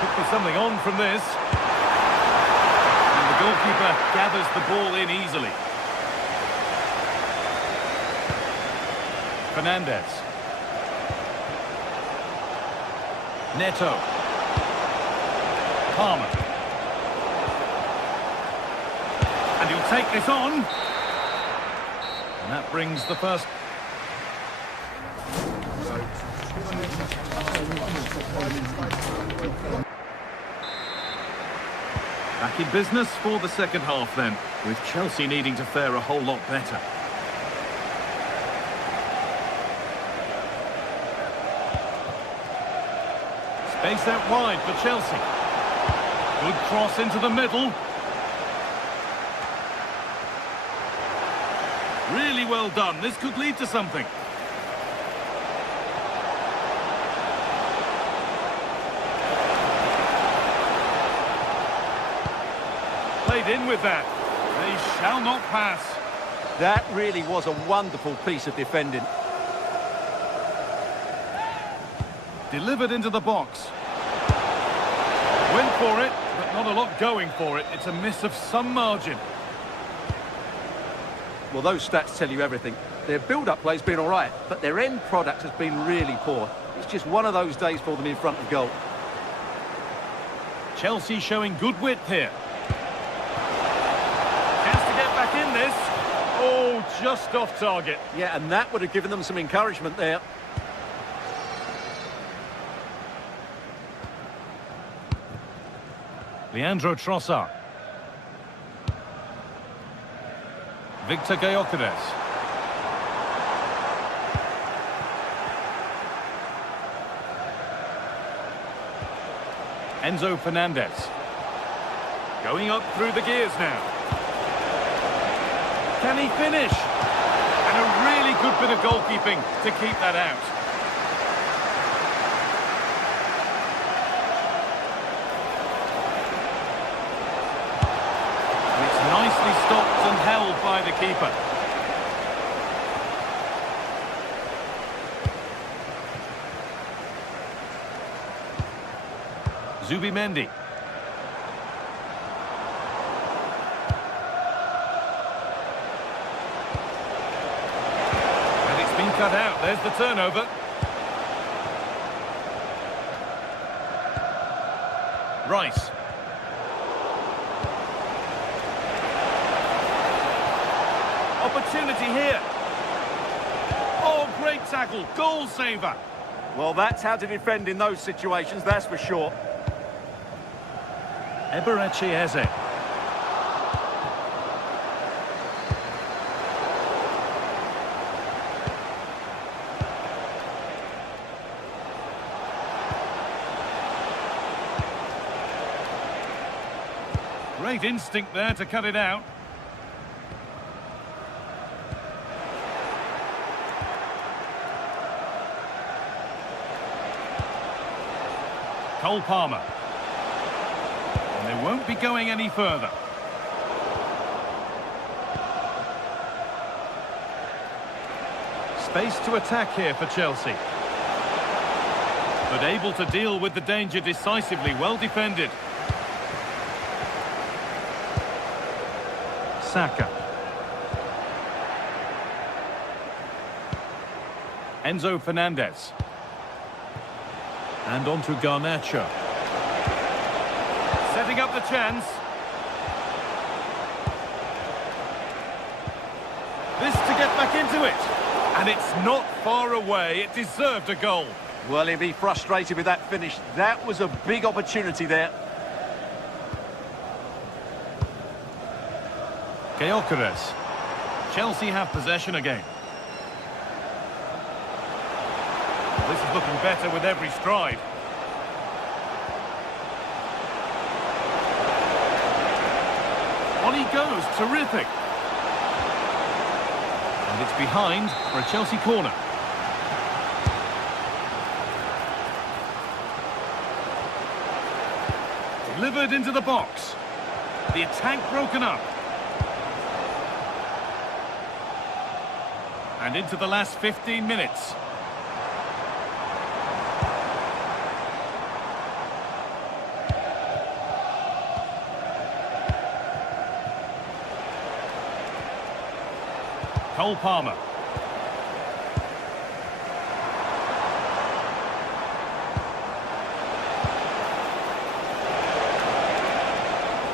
Could be something on from this. And the goalkeeper gathers the ball in easily. Fernandez. Neto. Palmer. And he'll take this on. And that brings the first. Back in business for the second half then, with Chelsea needing to fare a whole lot better. Space out wide for Chelsea. Good cross into the middle. Really well done. This could lead to something. Played in with that. They shall not pass. That really was a wonderful piece of defending. Delivered into the box. Went for it, but not a lot going for it. It's a miss of some margin. Well, those stats tell you everything. Their build-up play's been all right, but their end product has been really poor. It's just one of those days for them in front of goal. Chelsea showing good width here. Chance to get back in this. Oh, just off target. Yeah, and that would have given them some encouragement there. Leandro Trossard. Victor Gyökeres. Enzo Fernandez. Going up through the gears now. Can he finish? And a really good bit of goalkeeping to keep that out. Nicely stopped and held by the keeper. Zubimendi. And it's been cut out. There's the turnover. Rice. Opportunity here. Oh, great tackle. Goal saver. Well, that's how to defend in those situations, that's for sure. Eberechi Eze. Great instinct there to cut it out. Cole Palmer. And they won't be going any further. Space to attack here for Chelsea. But able to deal with the danger decisively, well defended. Saka. Enzo Fernandez. And on to Garnacho. Setting up the chance. This to get back into it. And it's not far away. It deserved a goal. Well, he'll be frustrated with that finish. That was a big opportunity there. Gyökeres. Chelsea have possession again. This is looking better with every stride. On he goes, terrific. And it's behind for a Chelsea corner. Delivered into the box. The attack broken up. And into the last 15 minutes. Cole Palmer.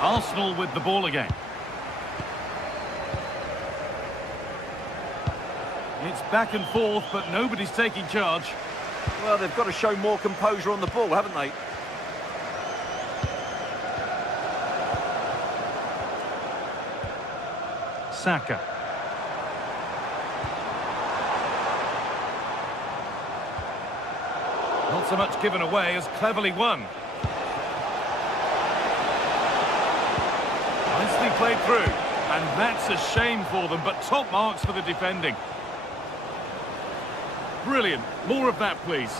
Arsenal with the ball again. It's back and forth, but nobody's taking charge. Well, they've got to show more composure on the ball, haven't they? Saka. Not so much given away as cleverly won. Nicely played through. And that's a shame for them, but top marks for the defending. Brilliant. More of that, please.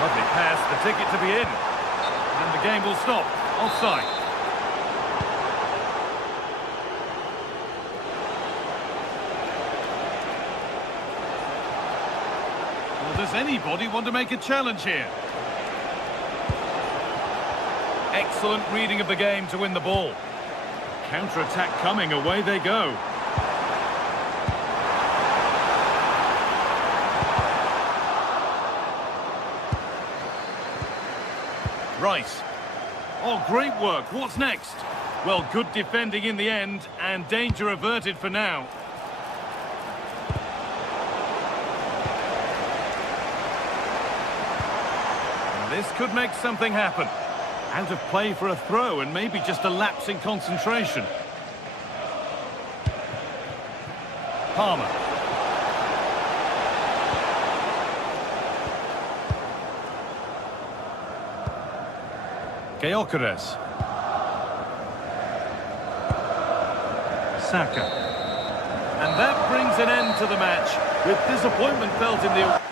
Lovely pass, the ticket to be in. And the game will stop. Offside. Well, does anybody want to make a challenge here? Excellent reading of the game to win the ball. Counter-attack coming, away they go. Rice. Oh, great work. What's next? Well, good defending in the end, and danger averted for now. And this could make something happen. Out of play for a throw, and maybe just a lapse in concentration. Palmer. Gyökeres. Saka. And that brings an end to the match, with disappointment felt in the...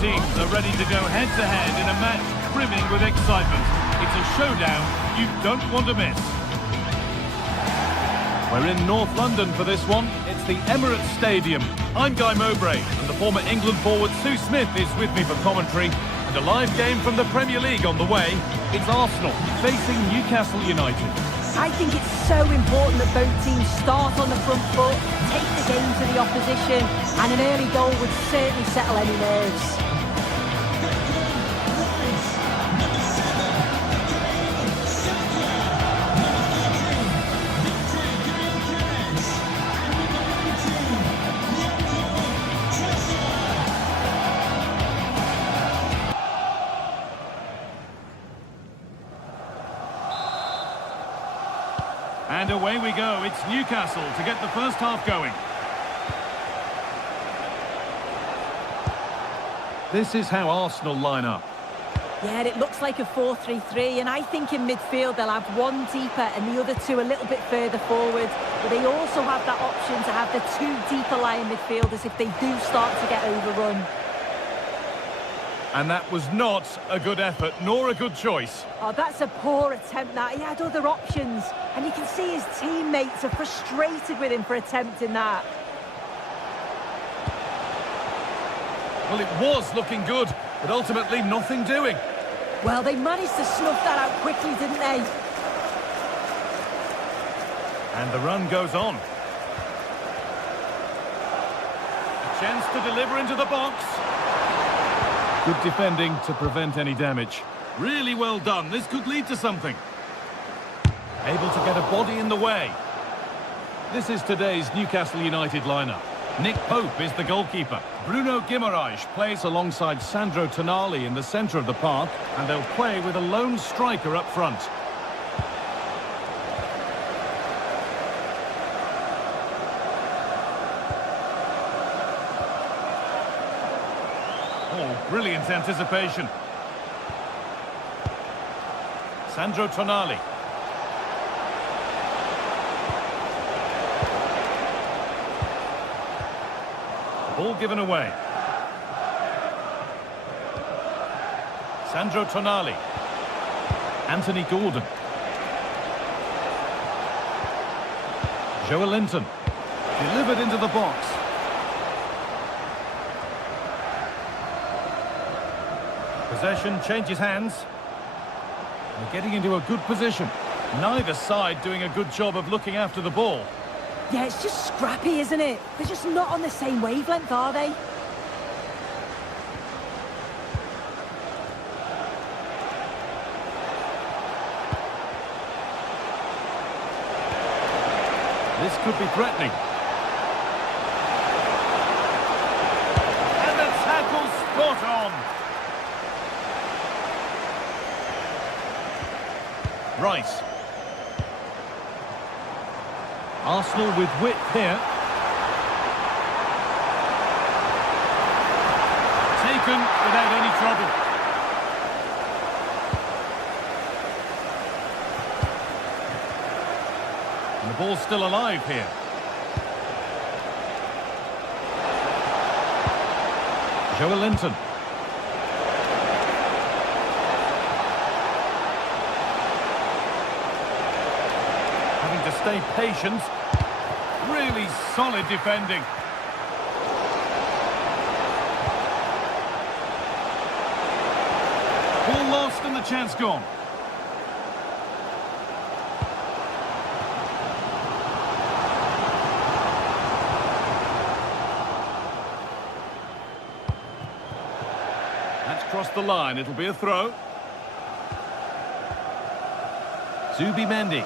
Teams are ready to go head-to-head in a match brimming with excitement. It's a showdown you don't want to miss. We're in North London for this one. It's the Emirates Stadium. I'm Guy Mowbray, and the former England forward Sue Smith is with me for commentary. And a live game from the Premier League on the way. It's Arsenal facing Newcastle United. I think it's so important that both teams start on the front foot, take the game to the opposition, and an early goal would certainly settle any nerves. And away we go. It's Newcastle to get the first half going. This is how Arsenal line up. Yeah, it looks like a 4-3-3, and I think in midfield they'll have one deeper and the other two a little bit further forward. But they also have that option to have the two deeper lying midfielders if they do start to get overrun. And that was not a good effort, nor a good choice. Oh, that's a poor attempt, that. He had other options, and you can see his teammates are frustrated with him for attempting that. Well, it was looking good, but ultimately nothing doing. Well, they managed to snuff that out quickly, didn't they? And the run goes on. A chance to deliver into the box. Good defending to prevent any damage. Really well done. This could lead to something. Able to get a body in the way. This is today's Newcastle United lineup. Nick Pope is the goalkeeper. Bruno Guimaraes plays alongside Sandro Tonali in the centre of the park, and they'll play with a lone striker up front. Oh, brilliant anticipation. Sandro Tonali. Ball given away. Sandro Tonali. Anthony Gordon. Joelinton. Delivered into the box. Possession changes hands. They're getting into a good position. Neither side doing a good job of looking after the ball. Yeah, it's just scrappy, isn't it? They're just not on the same wavelength, are they? This could be threatening. And the tackle spot on. Rice. Arsenal with width here. Taken without any trouble. And the ball's still alive here. Joelinton. Having to stay patient. Really solid defending. Ball lost and the chance gone. That's crossed the line. It'll be a throw. Zubimendi.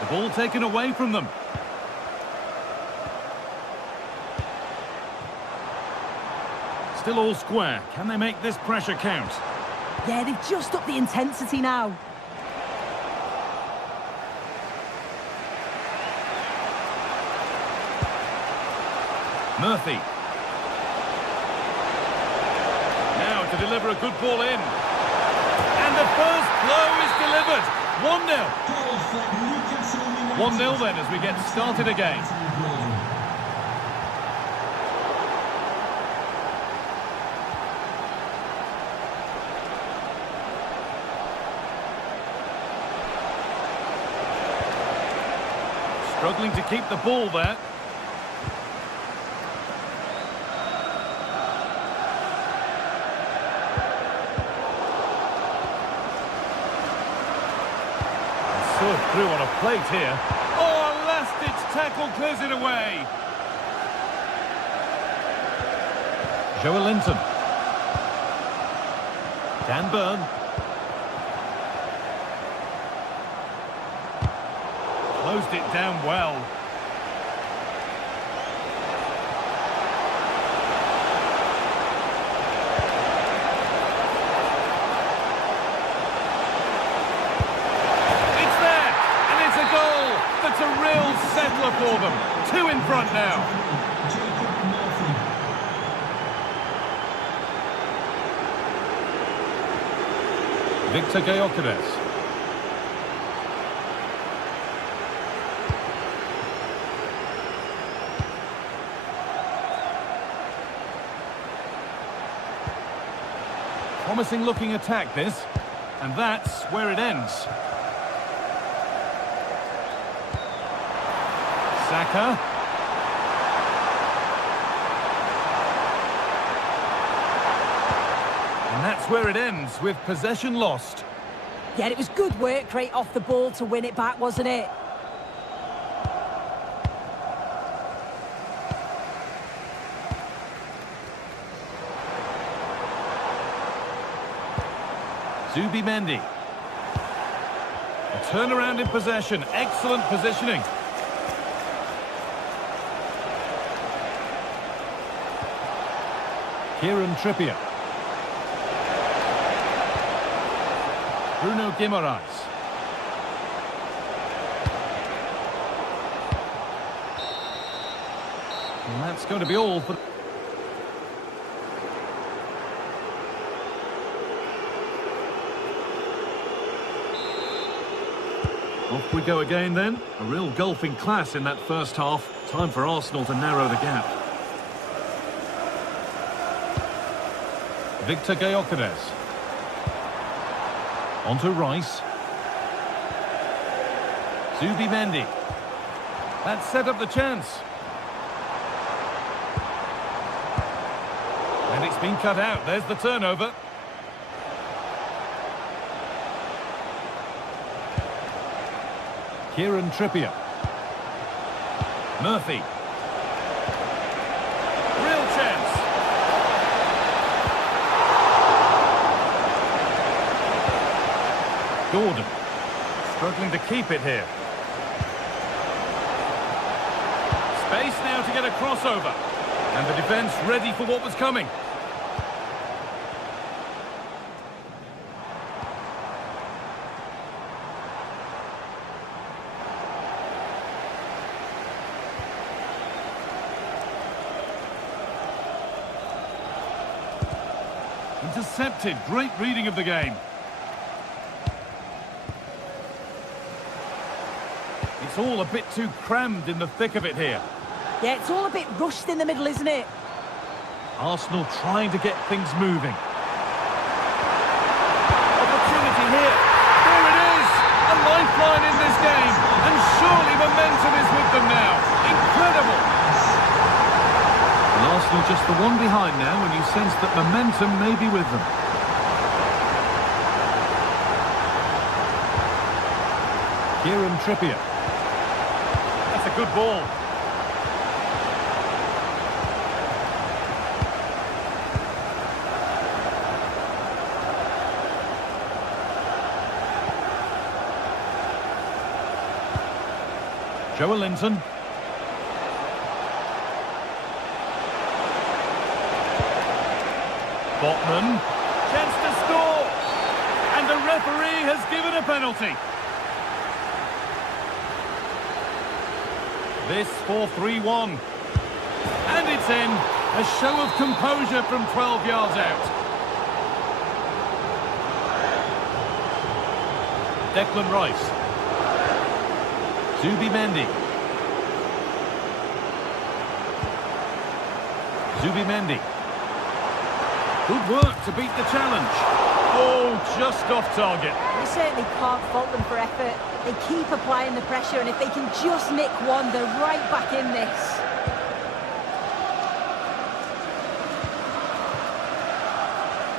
The ball taken away from them. Still all square. Can they make this pressure count? Yeah, they've just upped the intensity now. Murphy. Now to deliver a good ball in. And the first blow is delivered. 1-0. 1-0 then as we get started again. Struggling to keep the ball there. Served through on a plate here. Oh, a last-ditch tackle clears it away. Joelinton. Dan Burn. Closed it down well. It's there, and for them. 2 in front now. Victor Gyökeres. Promising looking attack this, and that's where it ends. Saka. And that's where it ends, with possession lost. Yeah, it was good work rate off the ball to win it back, wasn't it? Zubimendi. A turnaround in possession. Excellent positioning. Kieran Trippier. Bruno Guimaraes. And that's going to be all for... Off we go again then. A real gulf in class in that first half. Time for Arsenal to narrow the gap. Victor Gyökeres. On to Rice. Zubimendi. That set up the chance. And it's been cut out. There's the turnover. Kieran Trippier. Murphy. Real chance. Gordon. Struggling to keep it here. Space now to get a crossover. And the defence ready for what was coming. Intercepted. Great reading of the game. It's all a bit too crammed in the thick of it here. Yeah, it's all a bit rushed in the middle, isn't it? Arsenal trying to get things moving. Opportunity here. There it is! A lifeline in this game. And surely momentum is with them now. Incredible! And Arsenal just the one behind now when you sense that momentum may be with them. Kieran Trippier. That's a good ball. Joelinton. Botman. Chance to score. And the referee has given a penalty. This 4-3-1. And it's in. A show of composure from 12 yards out. Declan Rice. Zubimendi. Zubimendi. Good work to beat the challenge. Oh, just off target. You certainly can't fault them for effort. They keep applying the pressure, and if they can just nick one, they're right back in this.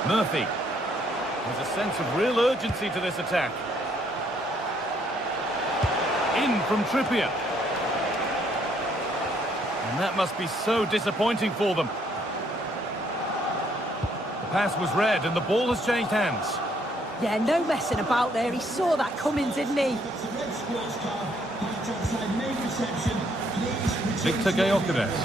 Murphy. There's a sense of real urgency to this attack. In from Trippier. And that must be so disappointing for them. The pass was read and the ball has changed hands. Yeah, no messing about there. He saw that coming, didn't he? Victor Gyökeres.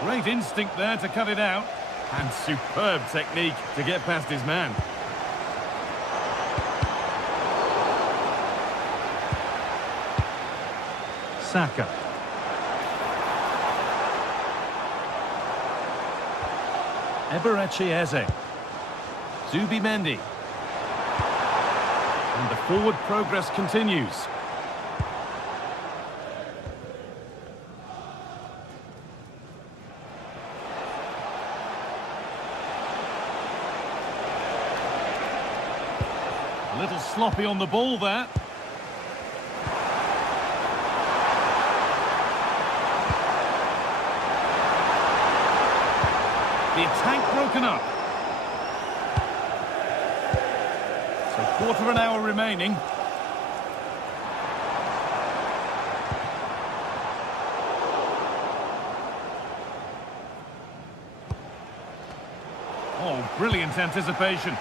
Great instinct there to cut it out. And superb technique to get past his man. Saka. Eberechi Eze. Zubimendi. And the forward progress continues. A little sloppy on the ball there. The attack broken up. So quarter of an hour remaining. Oh, brilliant anticipation.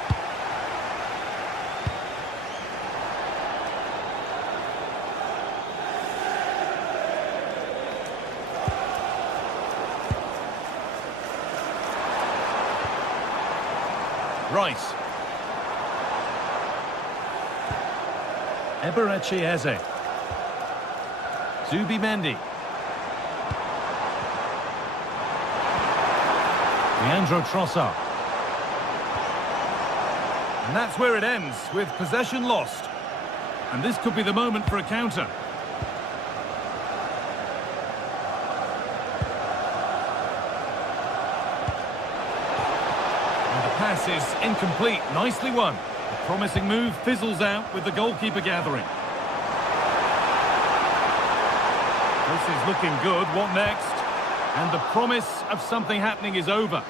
Rice. Eberechi Eze. Zubimendi. Leandro Trossard. And that's where it ends, with possession lost. And this could be the moment for a counter. Pass is incomplete. Nicely won. A promising move fizzles out with the goalkeeper gathering. This is looking good. What next? And the promise of something happening is over.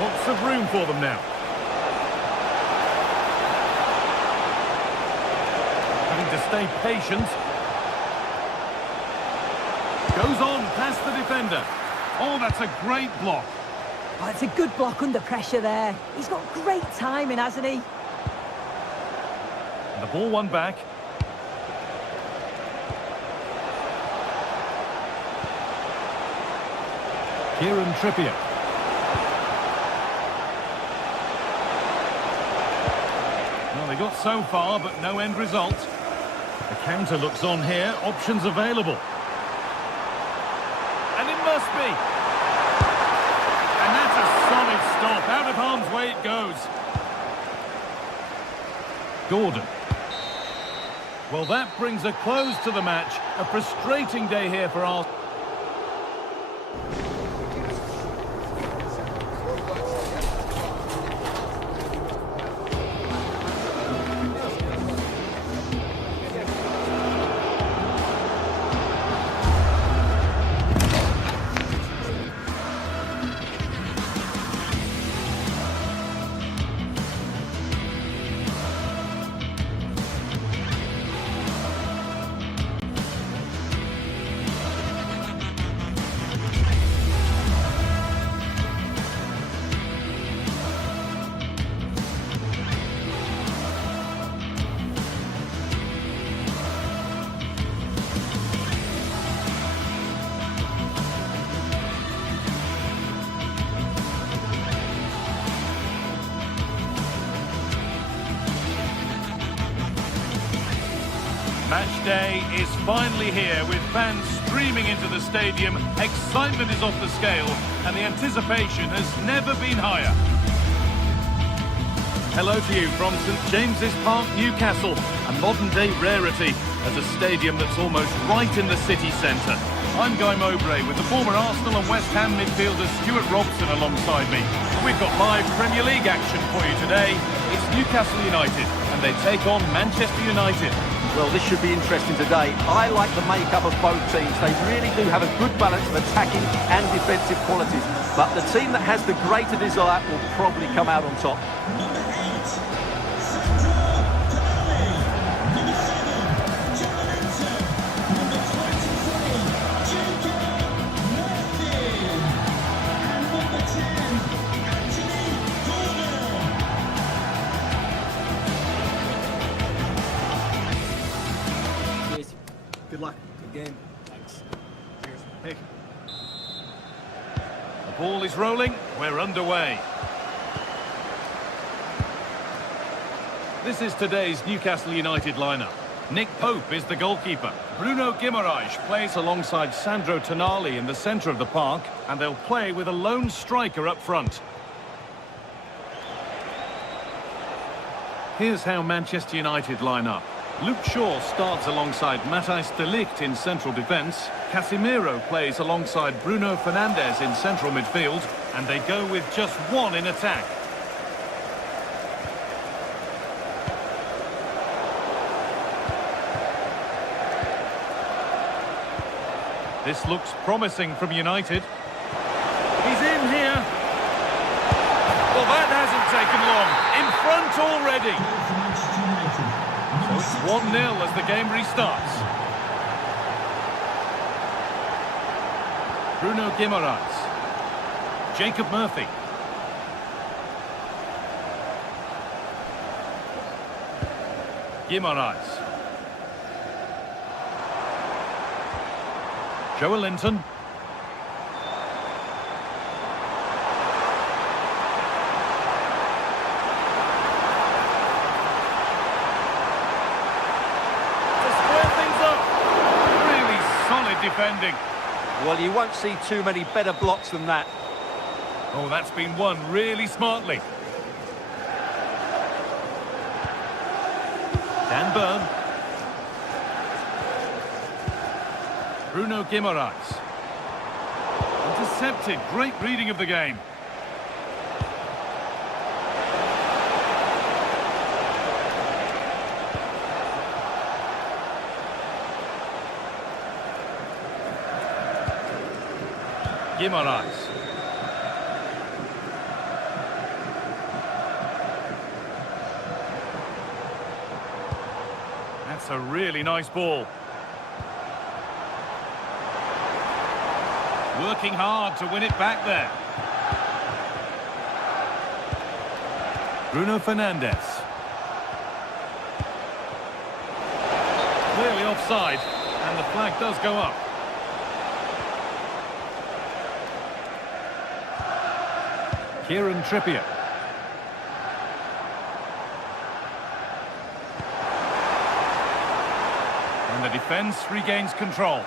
Lots of room for them now. Having to stay patient. Goes on past the defender. Oh, that's a great block. Oh, it's a good block under pressure there. He's got great timing, hasn't he? And the ball won back. Kieran Trippier. Well, they got so far, but no end result. The counter looks on here. Options available. Must be. And that's a solid stop. Out of harm's way it goes. Gordon. Well, that brings a close to the match. A frustrating day here for Arsenal. Match day is finally here, with fans streaming into the stadium. Excitement is off the scale, and the anticipation has never been higher. Hello to you from St James's Park, Newcastle, a modern-day rarity as a stadium that's almost right in the city centre. I'm Guy Mowbray with the former Arsenal and West Ham midfielder Stuart Robson alongside me. And we've got live Premier League action for you today. It's Newcastle United, and they take on Manchester United. Well, this should be interesting today. I like the makeup of both teams. They really do have a good balance of attacking and defensive qualities. But the team that has the greater desire will probably come out on top. Good luck. Good game. Thanks. Cheers. Hey. The ball is rolling. We're underway. This is today's Newcastle United lineup. Nick Pope is the goalkeeper. Bruno Guimaraes plays alongside Sandro Tonali in the centre of the park, and they'll play with a lone striker up front. Here's how Manchester United line up. Luke Shaw starts alongside Matthijs de Ligt in central defence. Casemiro plays alongside Bruno Fernandes in central midfield, and they go with just one in attack. This looks promising from United. He's in here. Well, that hasn't taken long. In front already. So it's 1-0 as the game restarts. Bruno Guimaraes. Jacob Murphy. Guimaraes. Joelinton. To square things up. Really solid defending. Well, you won't see too many better blocks than that. Oh, that's been won really smartly. Dan Burn. Bruno Guimaraes. Intercepted. Great reading of the game. Guimaraes. That's a really nice ball. Working hard to win it back there. Bruno Fernandes. Clearly offside, and the flag does go up. Kieran Trippier. And the defence regains control.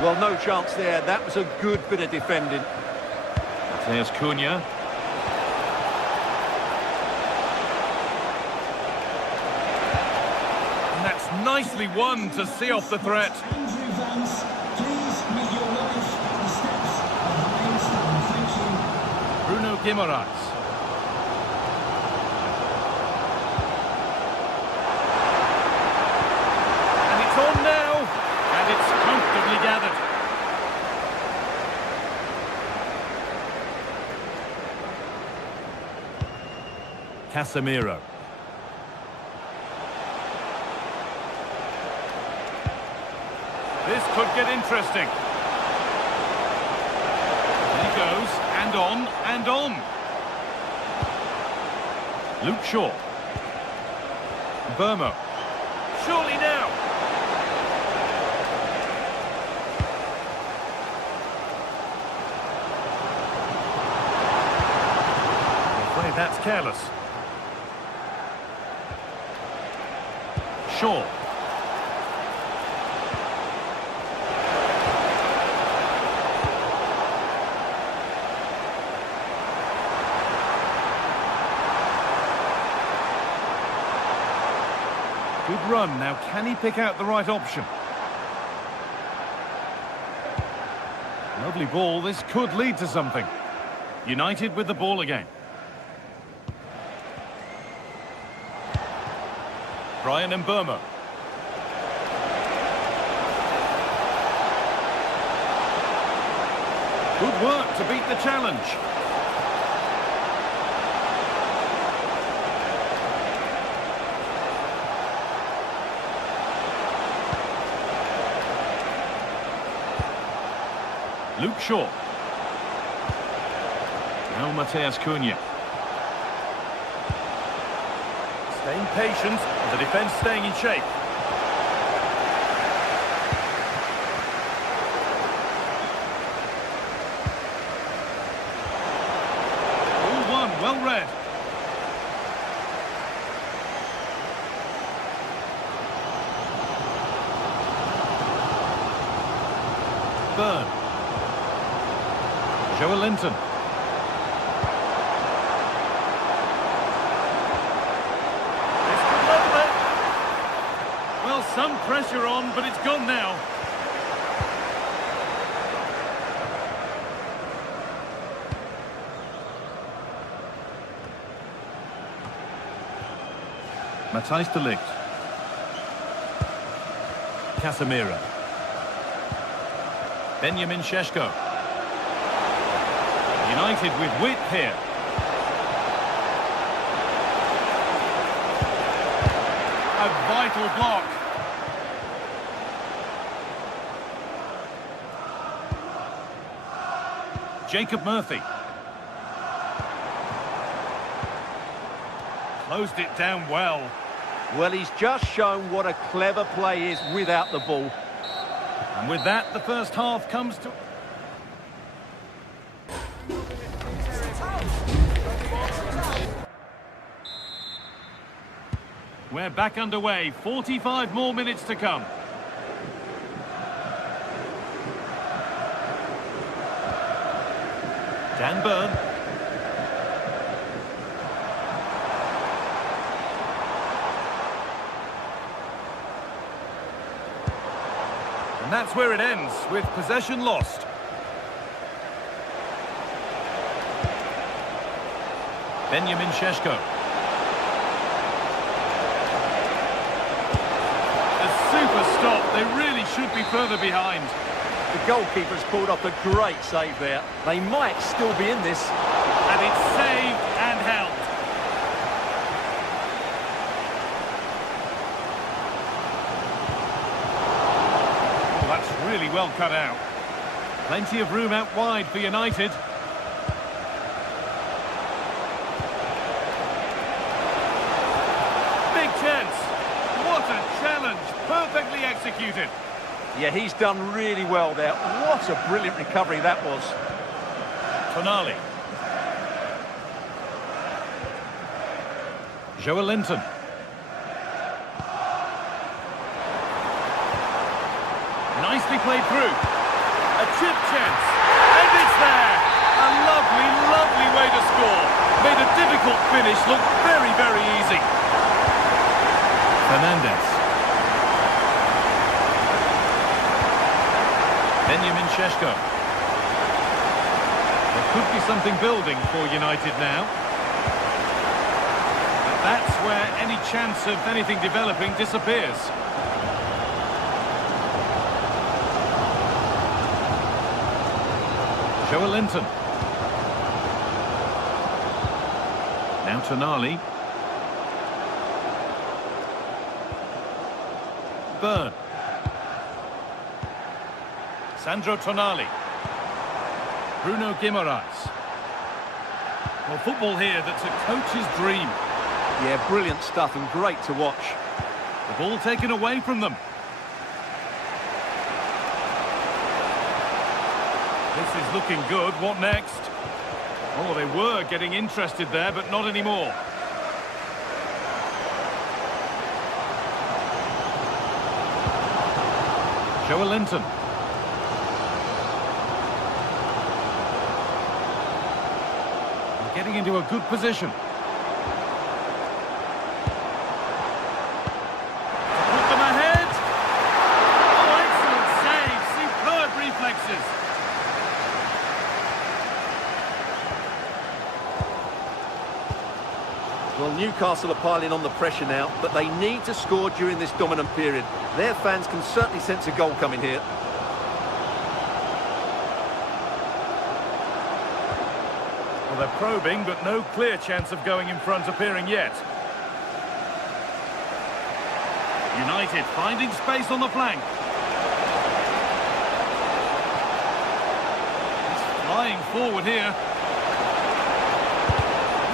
Well, no chance there. That was a good bit of defending. There's Cunha. And that's nicely won to see off the threat. Andrew Vance, please make your wife the steps of the main stand. Thank you. Bruno Guimaraes. And it's on now. And it's comfortably gathered. Casemiro. This could get interesting. He goes, and on, and on. Luke Shaw. Burmo. Surely now. I'm afraid that's careless. Shaw. Good run. Now, can he pick out the right option? Lovely ball. This could lead to something. United with the ball again. Brian Mbeumo. Good work to beat the challenge. Luke Shaw. Now Matheus Cunha. Staying patient, the defence staying in shape. All one, well read. Byrne. Joelinton. This could level it. Well, some pressure on, but it's gone now. Matthijs de Ligt. Casemiro. Benjamin Šeško. United with wit here. A vital block. Jacob Murphy. Closed it down well. Well, he's just shown what a clever play is without the ball. And with that, the first half comes to... We're back underway. 45 more minutes to come. Dan Byrne. And that's where it ends, with possession lost. Benjamin Šeško. A super stop. They really should be further behind. The goalkeeper's pulled off a great save there. They might still be in this. And it's saved and held. Oh, that's really well cut out. Plenty of room out wide for United. Big chance. What a challenge. Perfectly executed. Yeah, he's done really well there. What a brilliant recovery that was. Tonali. Joelinton. Nicely played through. A chip chance. And it's there. A lovely, lovely way to score. Made a difficult finish look very, very easy. Fernandes. Benjamin Šeško. There could be something building for United now. But that's where any chance of anything developing disappears. Joelinton. Now Tonali. Byrne. Sandro Tonali. Bruno Guimaraes. Well, football here that's a coach's dream. Yeah, brilliant stuff and great to watch. The ball taken away from them. This is looking good. What next? Oh, they were getting interested there, but not anymore. Joelinton. Getting into a good position. Put them ahead. Oh, excellent save. Superb reflexes. Well, Newcastle are piling on the pressure now, but they need to score during this dominant period. Their fans can certainly sense a goal coming here. Well, they're probing, but no clear chance of going in front appearing yet. United finding space on the flank. He's flying forward here.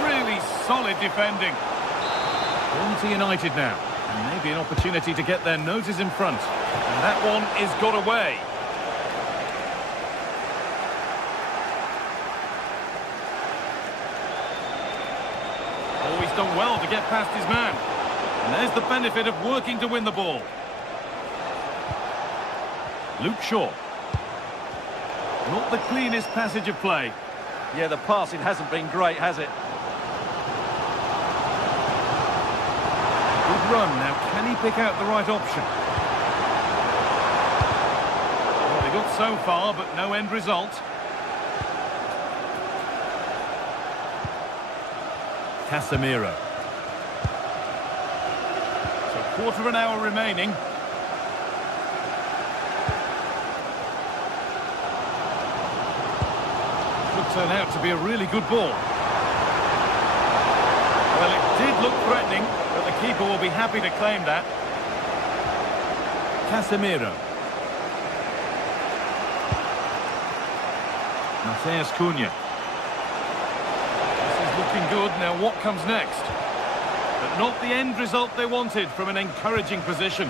Really solid defending. On to United now. And maybe an opportunity to get their noses in front. And that one is got away. Oh, he's done well to get past his man. And there's the benefit of working to win the ball. Luke Shaw. Not the cleanest passage of play. Yeah, the passing hasn't been great, has it? Good run. Now, can he pick out the right option? Well, they got so far, but no end result. Casemiro. So, quarter of an hour remaining. Could turn out to be a really good ball. Well, it did look threatening, but the keeper will be happy to claim that. Casemiro. Mateus Cunha. This is looking good. Now what comes next? But not the end result they wanted from an encouraging position.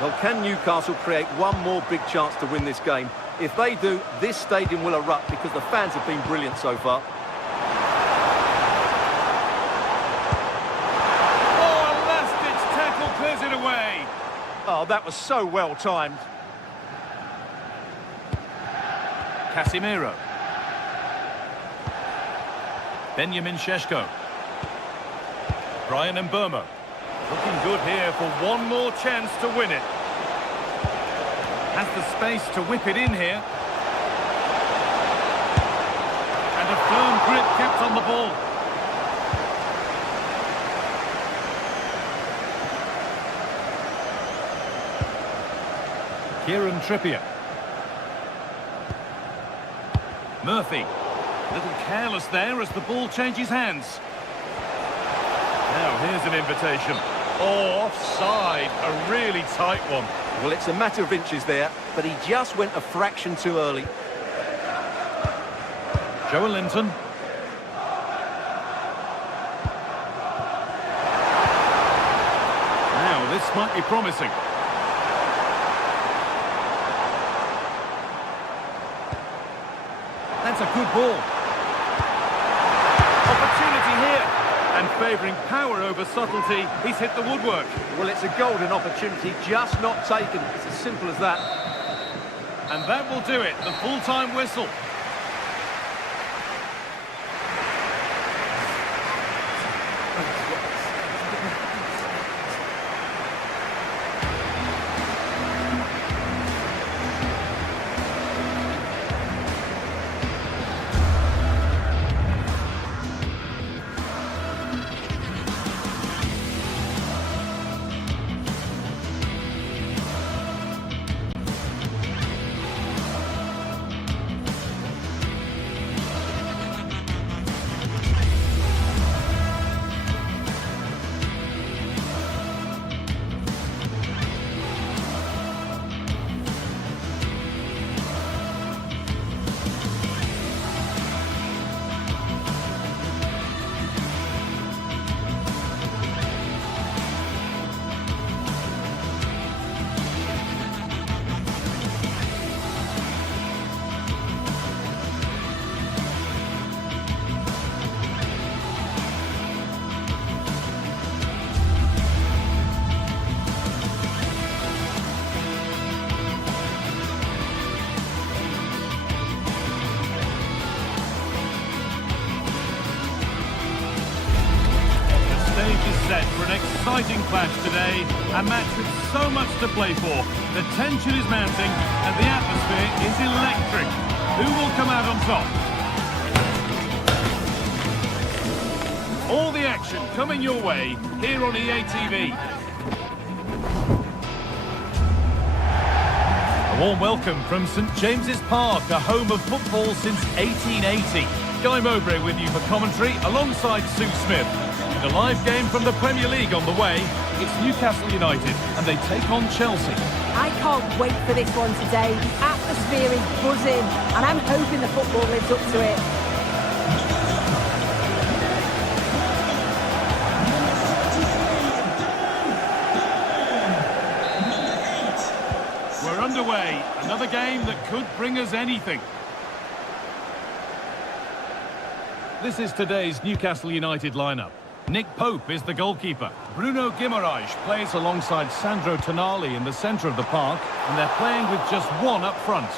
Well, can Newcastle create one more big chance to win this game? If they do, this stadium will erupt because the fans have been brilliant so far. Oh, a last-ditch tackle clears it away. Oh, that was so well timed. Casemiro. Benjamin Šeško. Brian Mbeumo. Looking good here for one more chance to win it. Has the space to whip it in here. And a firm grip kept on the ball. Kieran Trippier. Murphy. A little careless there as the ball changes hands. Now here's an invitation. Oh, offside. A really tight one. Well, it's a matter of inches there, but he just went a fraction too early. Joe Linton. Now this might be promising. That's a good ball. Opportunity here. And favouring power over subtlety, he's hit the woodwork. Well, it's a golden opportunity, just not taken. It's as simple as that. And that will do it, the full-time whistle. Set for an exciting clash today, a match with so much to play for. The tension is mounting and the atmosphere is electric. Who will come out on top? All the action coming your way here on EA TV. A warm welcome from St James's Park, a home of football since 1880. Guy Mowbray with you for commentary alongside Sue Smith. A live game from the Premier League on the way. It's Newcastle United and they take on Chelsea. I can't wait for this one today. The atmosphere is buzzing and I'm hoping the football lives up to it. We're underway. Another game that could bring us anything. This is today's Newcastle United lineup. Nick Pope is the goalkeeper. Bruno Guimaraes plays alongside Sandro Tonali in the centre of the park, and they're playing with just one up front.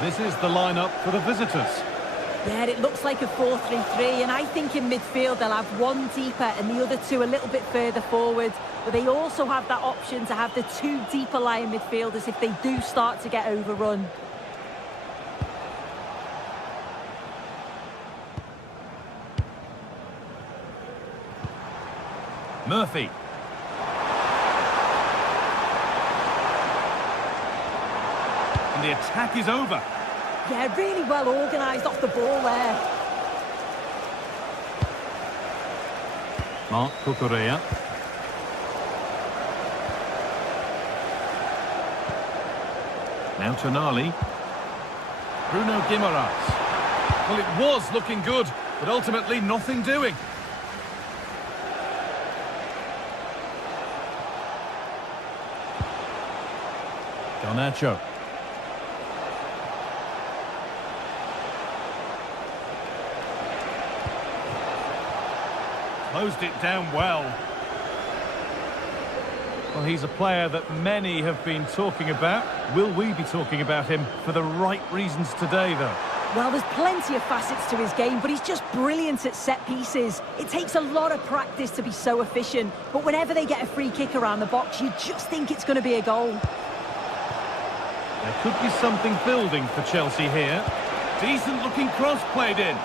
This is the lineup for the visitors. Yeah, it looks like a 4-3-3, and I think in midfield they'll have one deeper and the other two a little bit further forward. But they also have that option to have the two deeper lying midfielders if they do start to get overrun. Murphy. And the attack is over. Yeah, really well organised off the ball there. Marc Cucurella. Now Tonali. Bruno Guimaraes. Well, it was looking good, but ultimately nothing doing. Garnacho. Closed it down well. Well, he's a player that many have been talking about. Will we be talking about him for the right reasons today, though? Well, there's plenty of facets to his game, but he's just brilliant at set pieces. It takes a lot of practice to be so efficient, but whenever they get a free kick around the box, you just think it's going to be a goal. There could be something building for Chelsea here. Decent looking cross played in.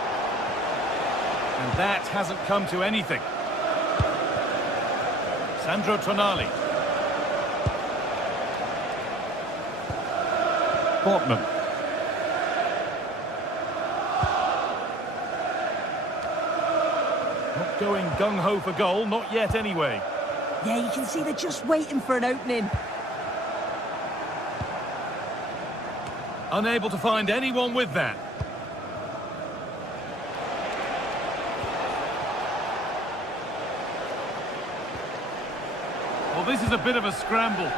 And that hasn't come to anything. Sandro Tonali. Portman. Not going gung-ho for goal, not yet anyway. Yeah, you can see they're just waiting for an opening. Unable to find anyone with that. Well, this is a bit of a scramble.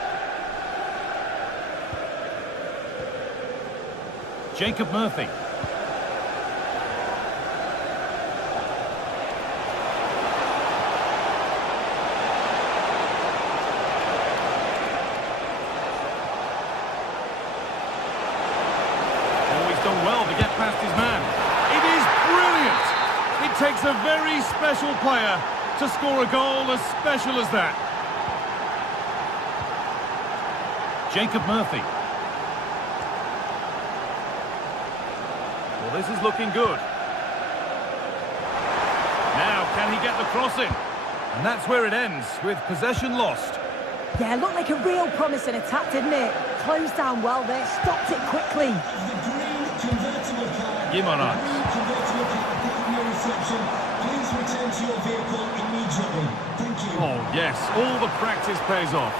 Jacob Murphy. Done well to get past his man. It is brilliant! It takes a very special player to score a goal as special as that. Jacob Murphy. Well, this is looking good. Now, can he get the cross in? And that's where it ends, with possession lost. Yeah, looked like a real promising attack, didn't it? Closed down well there, stopped it quickly. Guimaraes. Please return to your vehicle immediately. Thank you. Oh, yes, all the practice pays off.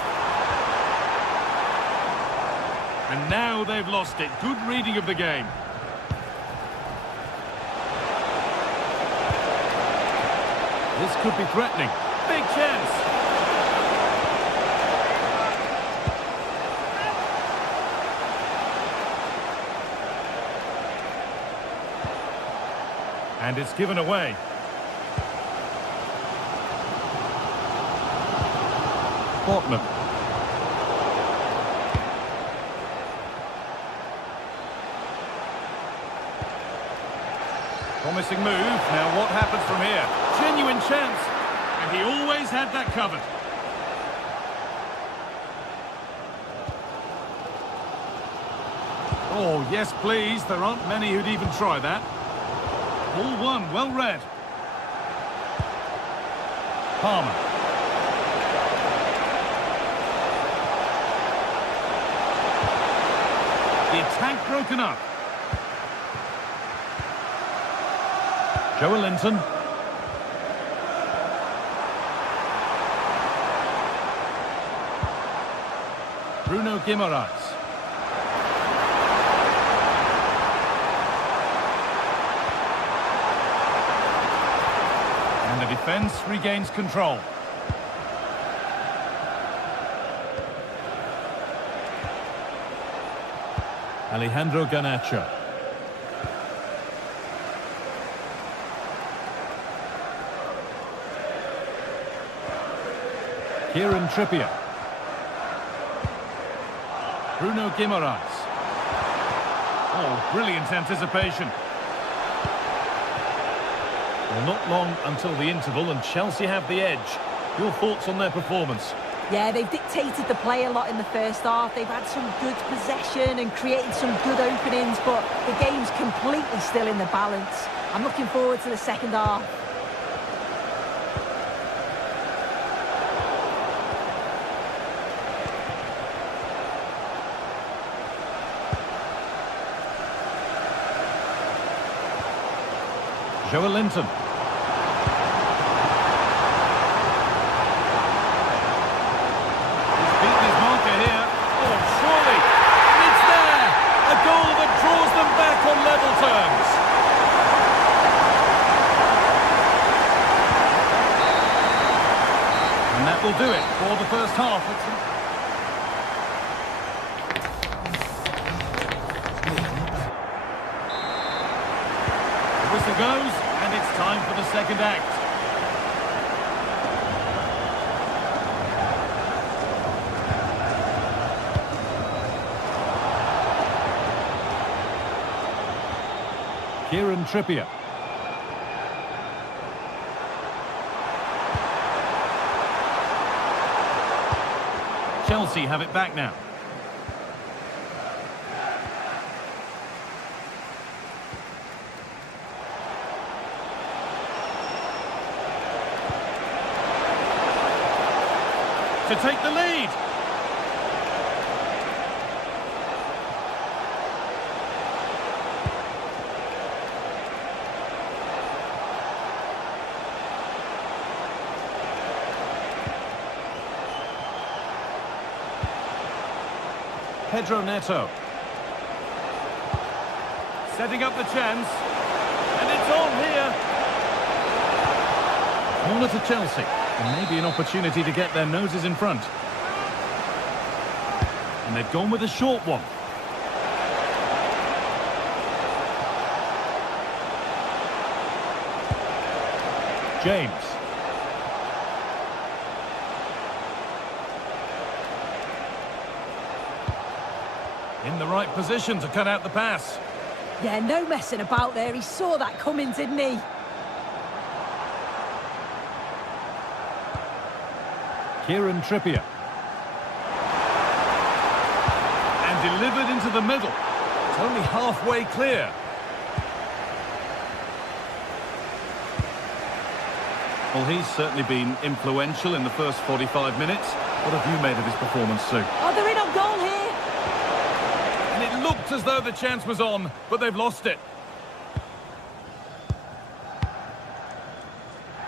And now they've lost it. Good reading of the game. This could be threatening. Big chance. And it's given away. Portman. Promising move. Now what happens from here? Genuine chance. And he always had that covered. Oh, yes, please. There aren't many who'd even try that. Ball one, well read. Palmer. The attack broken up. Joelinton. Bruno Guimaraes. And the defence regains control. Alejandro Garnacho. Kieran Trippier. Bruno Guimaraes. Oh, brilliant anticipation. Well, not long until the interval, and Chelsea have the edge. Your thoughts on their performance? Yeah, they've dictated the play a lot in the first half. They've had some good possession and created some good openings, but the game's completely still in the balance. I'm looking forward to the second half. Joel Linton. He's beaten his marker here. Oh, surely. And it's there. A goal that draws them back on level terms. And that will do it for the first half. The whistle goes, and it's time for the second act. Kieran Trippier. Chelsea have it back now. To take the lead. Pedro Neto. Setting up the chance. And it's on here. Corner to Chelsea. And maybe an opportunity to get their noses in front. And they've gone with a short one. James. In the right position to cut out the pass. Yeah, no messing about there. He saw that coming, didn't he? Kieran Trippier. And delivered into the middle. It's only halfway clear. Well, he's certainly been influential in the first 45 minutes. What have you made of his performance, Sue? Oh, they're in on goal here. And it looked as though the chance was on, but they've lost it.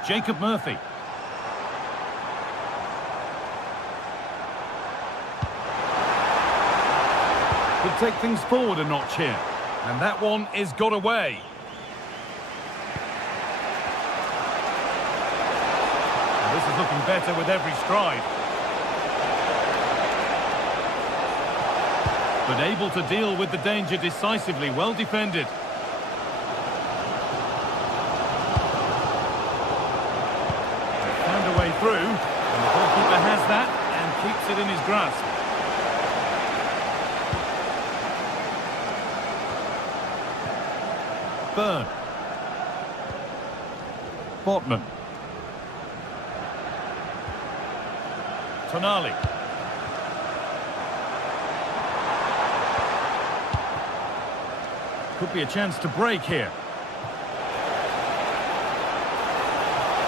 Jacob Murphy. Could take things forward a notch here. And that one is got away. And this is looking better with every stride. But able to deal with the danger decisively, well defended. Found a way through, and the goalkeeper has that and keeps it in his grasp. Byrne. Botman. Tonali. Could be a chance to break here.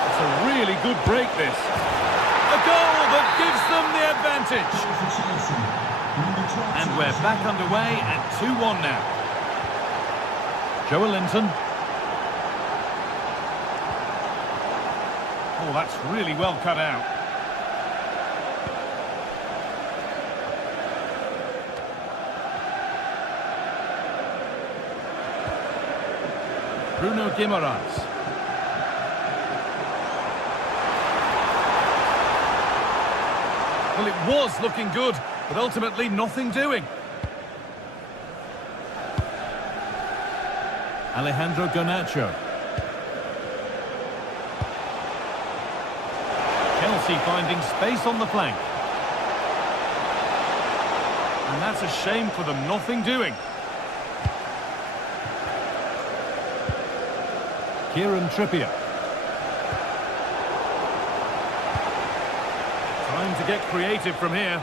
It's a really good break, this. A goal that gives them the advantage. And we're back underway at 2-1 now. Joel Linton. Oh, that's really well cut out. Bruno Guimaraes. Well, it was looking good, but ultimately nothing doing. Alejandro Garnacho. Chelsea Chelsea finding space on the flank. And that's a shame for them, nothing doing. Kieran Trippier. Time to get creative from here.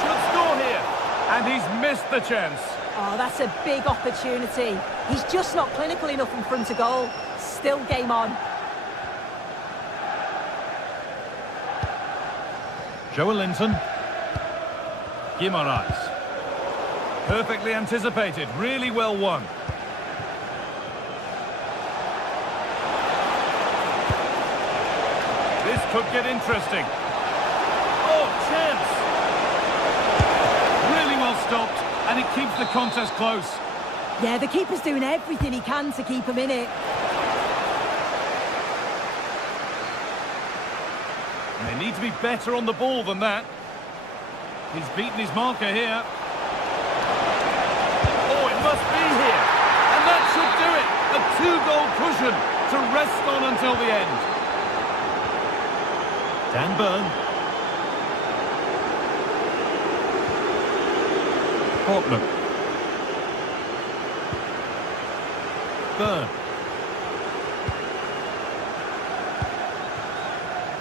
Should score here. And he's missed the chance. Oh, that's a big opportunity. He's just not clinical enough in front of goal. Still game on. Joelinton. Guimaraes. Perfectly anticipated, really well won. This could get interesting. Oh, chance! Really well stopped, and it keeps the contest close. Yeah, the keeper's doing everything he can to keep him in it. And they need to be better on the ball than that. He's beaten his marker here. Oh, it must be here. And that should do it. A two-goal cushion to rest on until the end. Dan Burn. Portman. Burn.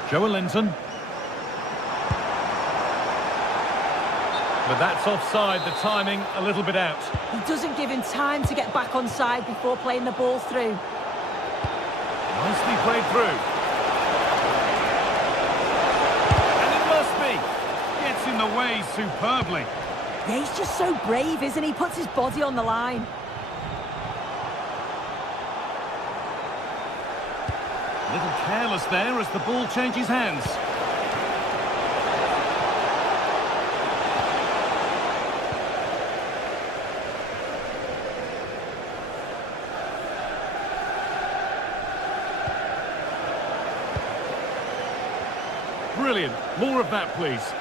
Joelinton. But that's offside, the timing a little bit out. He doesn't give him time to get back on side before playing the ball through. Nicely played through. And it must be. Gets in the way superbly. Yeah, he's just so brave, isn't he? Puts his body on the line. A little careless there as the ball changes hands. Brilliant. More of that, please.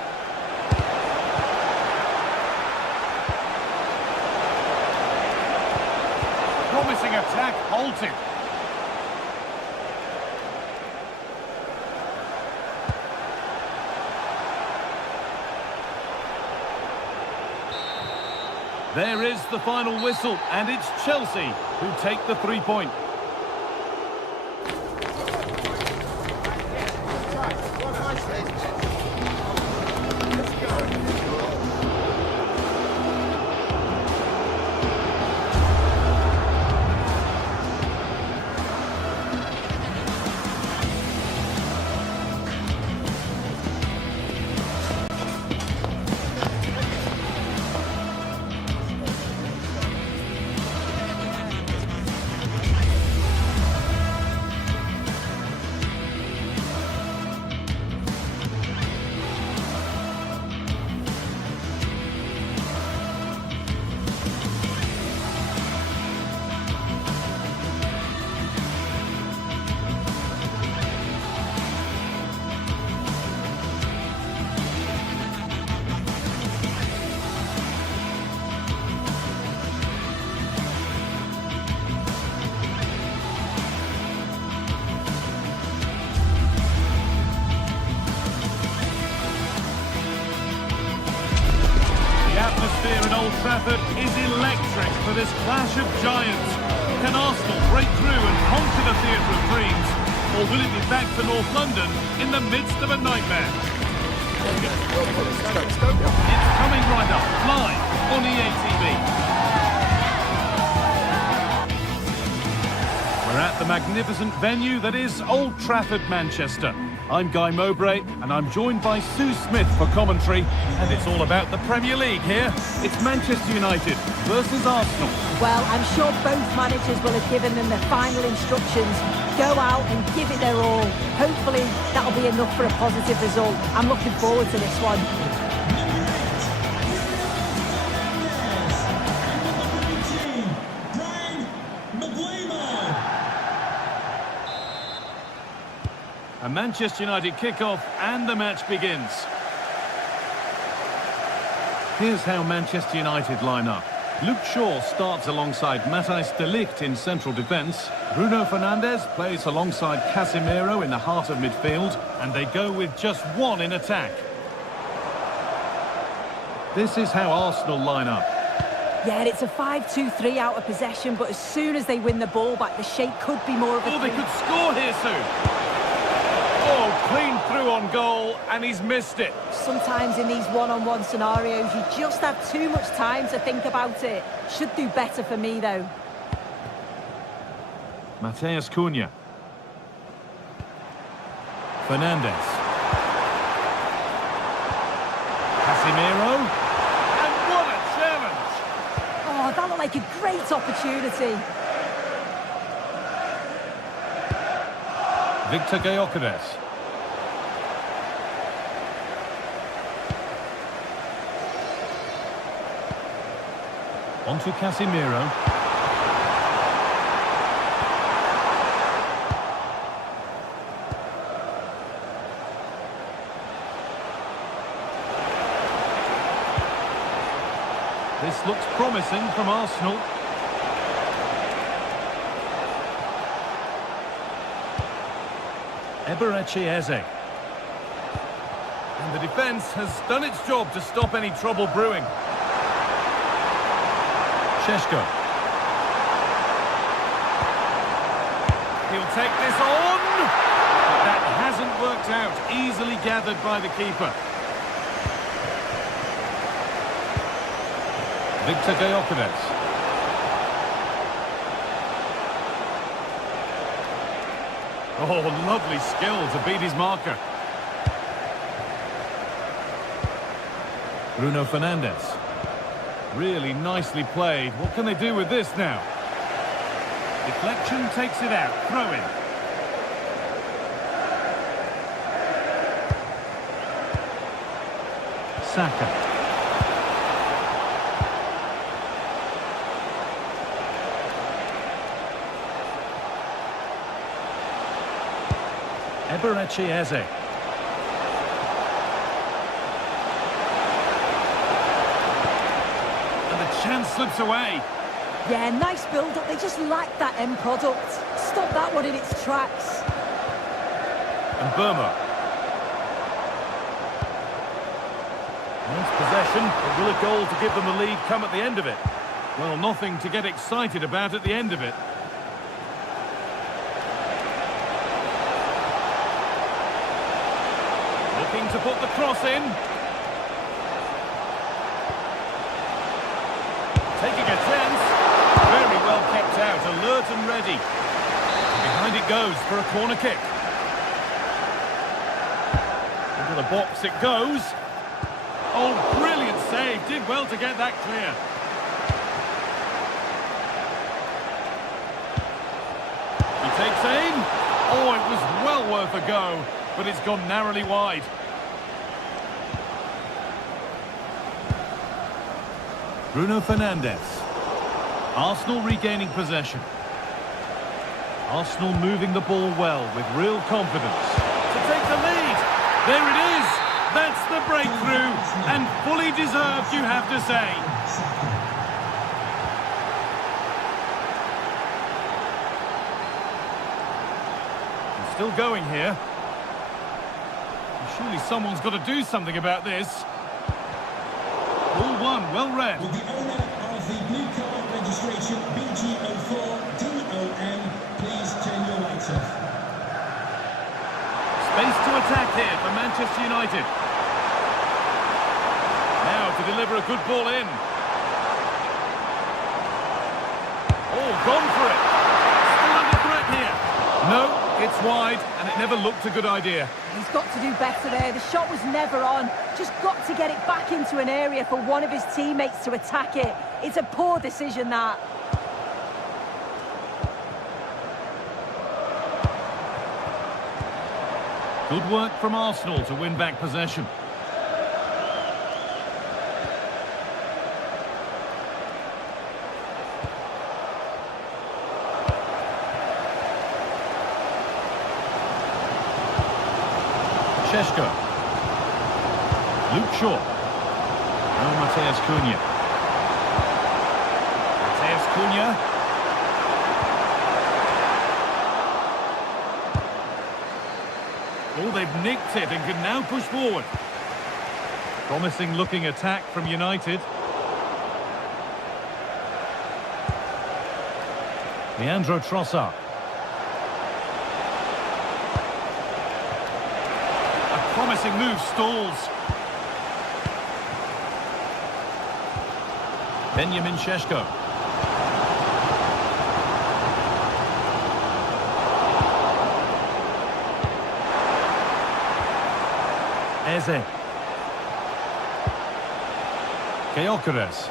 Promising attack halted. There is the final whistle, and it's Chelsea who take the 3-point. Atmosphere at Old Trafford is electric for this clash of giants. Can Arsenal break through and conquer the theatre of dreams? Or will it be back to North London in the midst of a nightmare? It's coming right up, live on EA TV. We're at the magnificent venue that is Old Trafford, Manchester. I'm Guy Mowbray, and I'm joined by Sue Smith for commentary, and it's all about the Premier League here. It's Manchester United versus Arsenal. Well, I'm sure both managers will have given them the final instructions. Go out and give it their all. Hopefully, that'll be enough for a positive result. I'm looking forward to this one. A Manchester United kick-off and the match begins. Here's how Manchester United line up. Luke Shaw starts alongside Matthijs de Ligt in central defence. Bruno Fernandes plays alongside Casemiro in the heart of midfield. And they go with just one in attack. This is how Arsenal line up. Yeah, it's a 5-2-3 out of possession, but as soon as they win the ball back, the shape could be more of a... Oh, they could score here soon. Oh, clean through on goal, and he's missed it. Sometimes in these one-on-one scenarios, you just have too much time to think about it. Should do better for me, though. Matheus Cunha. Fernandes. Casemiro. And what a challenge! Oh, that looked like a great opportunity. Victor Gyökeres. On to Casemiro. This looks promising from Arsenal. Eberechi Eze. And the defence has done its job to stop any trouble brewing. Šeško. He'll take this on! But that hasn't worked out. Easily gathered by the keeper. Victor Gyökeres. Oh, lovely skill to beat his marker. Bruno Fernandes. Really nicely played. What can they do with this now? Deflection takes it out. Throw in. Saka. Eberechi Eze. And the chance slips away. Yeah, nice build-up. They just lack that end product. Stop that one in its tracks. And Burma. Nice possession, but will a goal to give them the lead come at the end of it? Well, nothing to get excited about at the end of it. Looking to put the cross in. Taking a chance. Very well kept out, alert and ready. And behind it goes for a corner kick. Into the box it goes. Oh, brilliant save. Did well to get that clear. He takes aim. Oh, it was well worth a go, but it's gone narrowly wide. Bruno Fernandes. Arsenal regaining possession. Arsenal moving the ball well with real confidence. To take the lead. There it is. That's the breakthrough. And fully deserved, you have to say. He's still going here. Surely someone's got to do something about this. Ball one, well read. With the owner of the blue card registration, BG04DOM, please turn your lights off. Space to attack here for Manchester United. Now to deliver a good ball in. Oh, gone for it. Still under threat here. No, it's wide, and it never looked a good idea. He's got to do better there. The shot was never on. Just got to get it back into an area for one of his teammates to attack it. It's a poor decision, that. Good work from Arsenal to win back possession. Šeško. Luke Shaw. Now Matheus Cunha. Cunha. Oh, they've nicked it and can now push forward. Promising looking attack from United. Leandro Trossard. A promising move stalls. Benjamin Šeško. Eze. Gyökeres.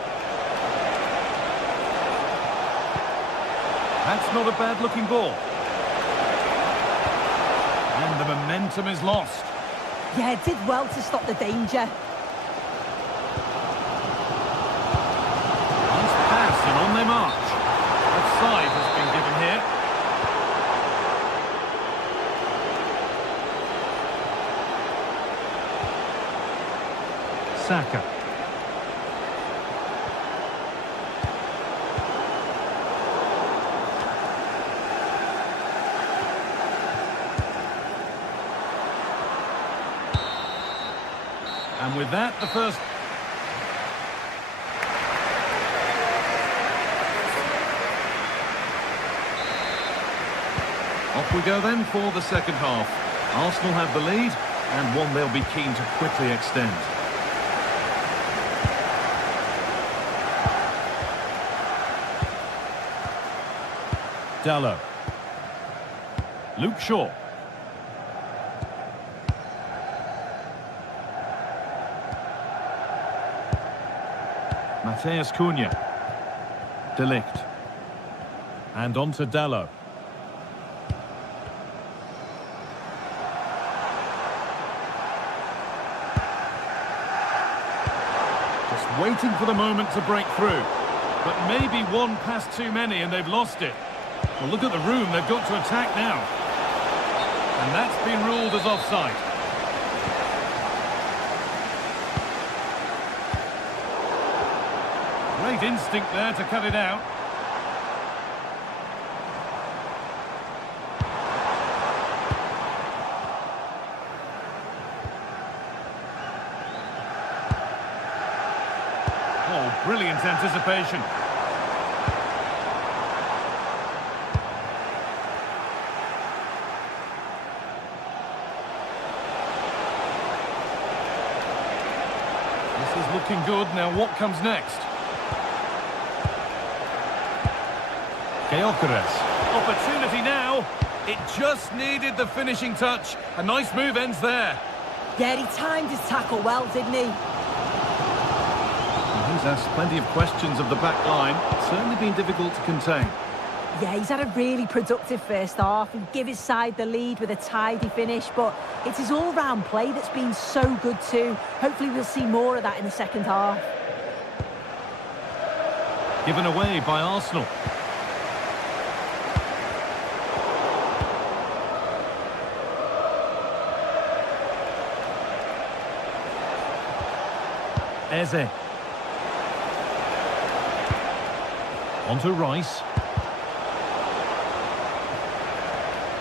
That's not a bad-looking ball. And the momentum is lost. Yeah, it did well to stop the danger. Nice pass and on their march. Offside has been given here. Saka. And with that, the first... Off we go then for the second half. Arsenal have the lead, and one they'll be keen to quickly extend. Dalot. Luke Shaw. Matheus Cunha. De Ligt. And on to Dalot. Just waiting for the moment to break through. But maybe one pass too many and they've lost it. Well, look at the room, they've got to attack now. And that's been ruled as offside. Great instinct there to cut it out. Oh, brilliant anticipation. This is looking good. Now what comes next? Gyökeres. Opportunity now. It just needed the finishing touch. A nice move ends there. Yeah, he timed his tackle well, didn't he? He's asked plenty of questions of the back line. It's certainly been difficult to contain. Yeah, he's had a really productive first half. He gave his side the lead with a tidy finish, but it's his all-round play that's been so good too. Hopefully we'll see more of that in the second half. Given away by Arsenal. Eze. On to Rice.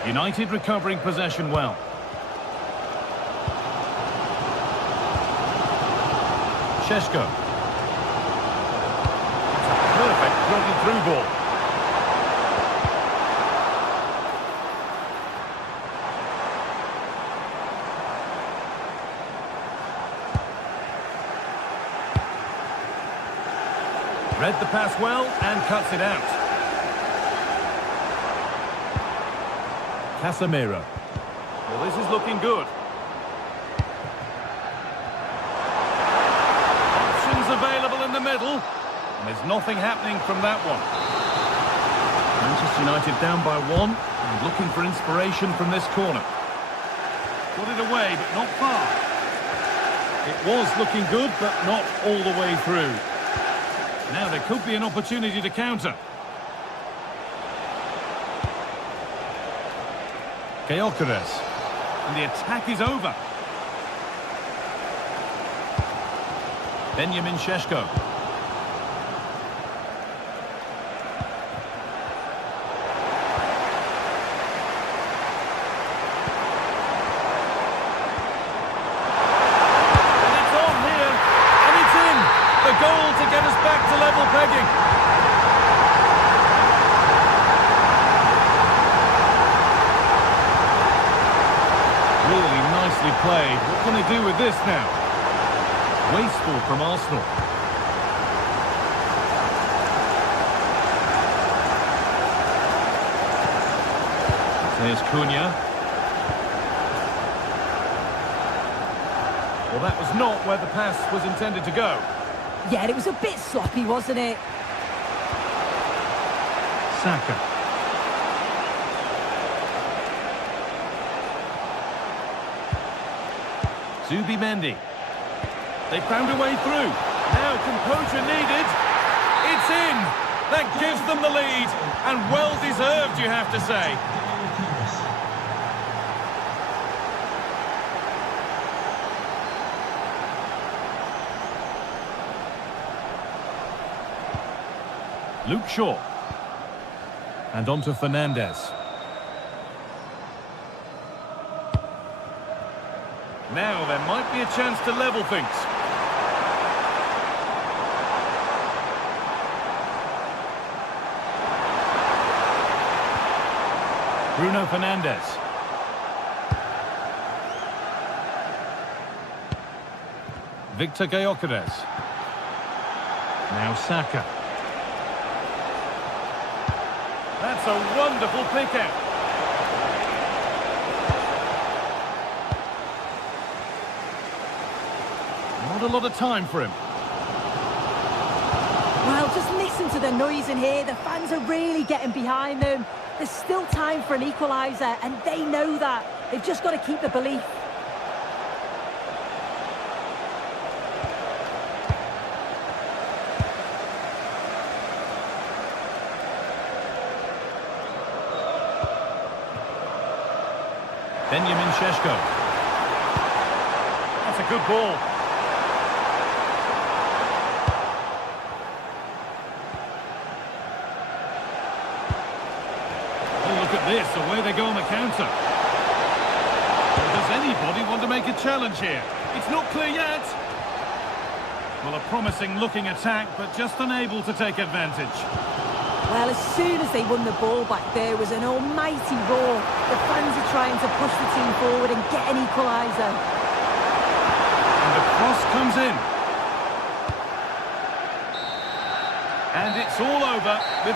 United recovering possession well. Šeško. Perfect broken through ball. Read the pass well and cuts it out. Casemiro. Well, this is looking good. Options available in the middle. And there's nothing happening from that one. Manchester United down by one and looking for inspiration from this corner. Got it away, but not far. It was looking good, but not all the way through. Now there could be an opportunity to counter. Gyökeres. And the attack is over. Benjamin Šeško. do with this now? Wasteful from Arsenal. There's Cunha. Well, that was not where the pass was intended to go. Yeah, it was a bit sloppy, wasn't it? Saka. Zubimendi. They found a way through. Now composure needed. It's in. That gives them the lead. And well deserved, you have to say. Luke Shaw. And on to Fernandez. Now there might be a chance to level things. Bruno Fernandes. Victor Gyökeres. Now Saka. That's a wonderful pick out. Not a lot of time for him. Well, just listen to the noise in here. The fans are really getting behind them. There's still time for an equaliser, and they know that. They've just got to keep the belief. Benjamin Šeško. That's a good ball. Oh, look at this, away they go on the counter. Does anybody want to make a challenge here? It's not clear yet. Well, a promising looking attack, but just unable to take advantage. Well, as soon as they won the ball back, there was an almighty roar. The fans are trying to push the team forward and get an equaliser. And the cross comes in. And it's all over with...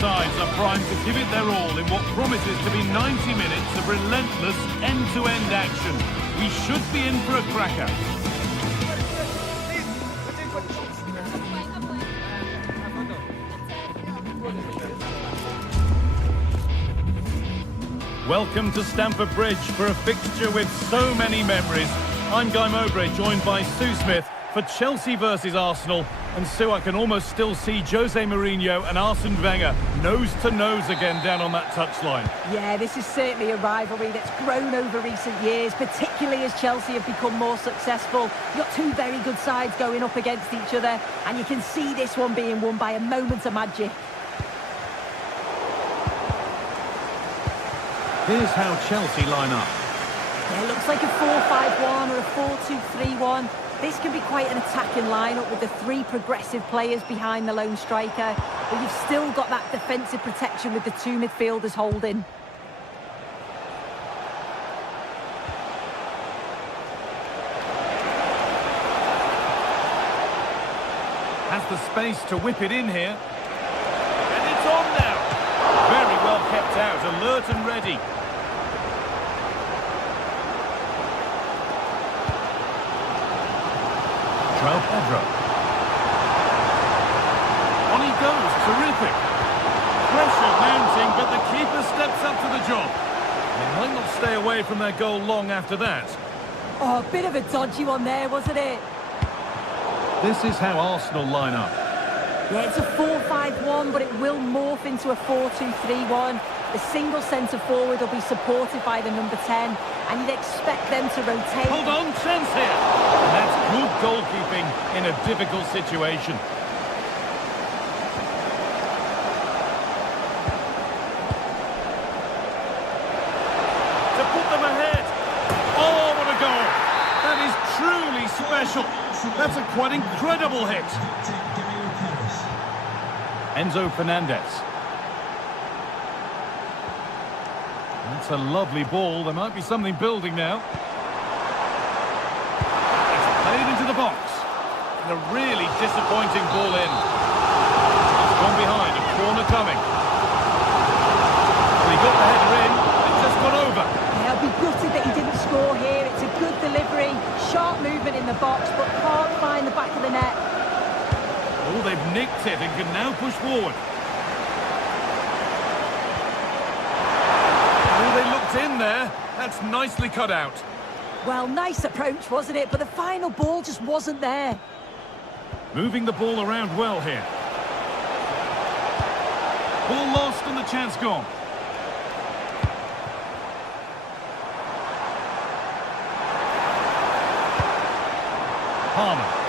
Sides are primed to give it their all in what promises to be 90 minutes of relentless end-to-end action. We should be in for a cracker. Welcome to Stamford Bridge for a fixture with so many memories. I'm Guy Mowbray, joined by Sue Smith for Chelsea versus Arsenal. And Sue, I can almost still see Jose Mourinho and Arsene Wenger nose to nose again down on that touchline. Yeah, this is certainly a rivalry that's grown over recent years, particularly as Chelsea have become more successful. You've got two very good sides going up against each other, and you can see this one being won by a moment of magic. Here's how Chelsea line up. Yeah, it looks like a 4-5-1 or a 4-2-3-1. This can be quite an attacking lineup with the three progressive players behind the lone striker, but you've still got that defensive protection with the two midfielders holding. Has the space to whip it in here. And it's on now. Very well kept out, alert and ready. Pedro. On he goes, terrific. Pressure mounting, but the keeper steps up to the job. They might not stay away from their goal long after that. Oh, a bit of a dodgy one there, wasn't it? This is how Arsenal line up. Yeah, it's a 4-5-1, but it will morph into a 4-2-3-1. The single centre-forward will be supported by the number 10, and you'd expect them to rotate. Hold on, chance here. And that's good goalkeeping in a difficult situation. To put them ahead. Oh, what a goal. That is truly special. That's a quite incredible hit. Enzo Fernandez. That's a lovely ball. There might be something building now. It's played into the box. And a really disappointing ball in. It's gone behind. A corner coming. Well, he got the header in. It's just gone over. Yeah, I'll be gutted that he didn't score here. It's a good delivery. Sharp movement in the box, but can't find the back of the net. Oh, they've nicked it and can now push forward. They looked in there. That's nicely cut out. Well, nice approach, wasn't it? But the final ball just wasn't there. Moving the ball around well here. Ball lost and the chance gone. Palmer.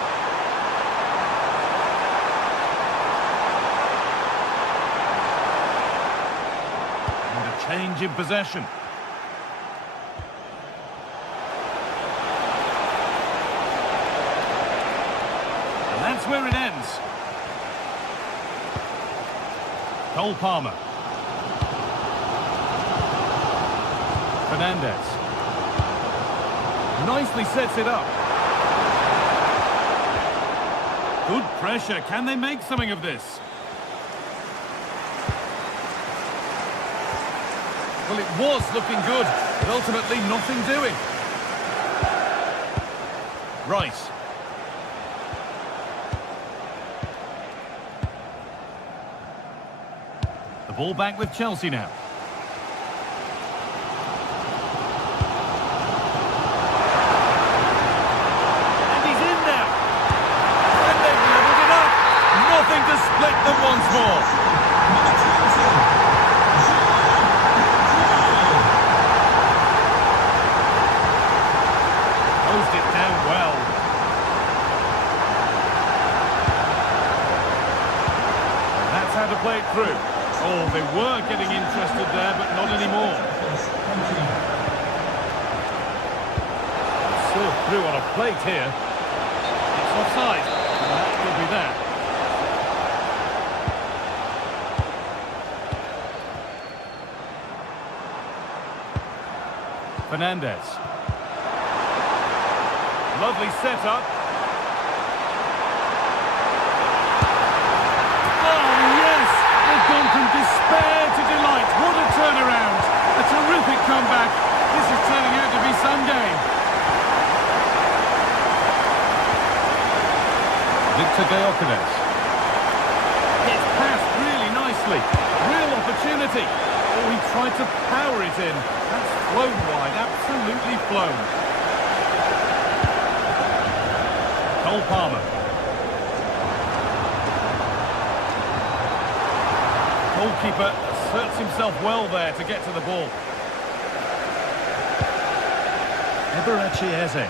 Change in possession. And that's where it ends. Cole Palmer. Fernandez. Nicely sets it up. Good pressure. Can they make something of this? Well, it was looking good, but ultimately nothing doing. Rice. The ball back with Chelsea now. And he's in now. And they've leveled it up. Nothing to split them once more. It down well. And that's how to play it through. Oh, they were getting interested there, but not anymore. Served through on a plate here. It's offside. And that could be that. Fernandez. Lovely setup. Oh, yes! They've gone from despair to delight. What a turnaround. A terrific comeback. This is turning out to be some game. Victor Gyökeres. It's passed really nicely. Real opportunity. Oh, he tried to power it in. That's flown wide. Absolutely flown. Cole Palmer. Goalkeeper asserts himself well there to get to the ball. Eberechi Eze.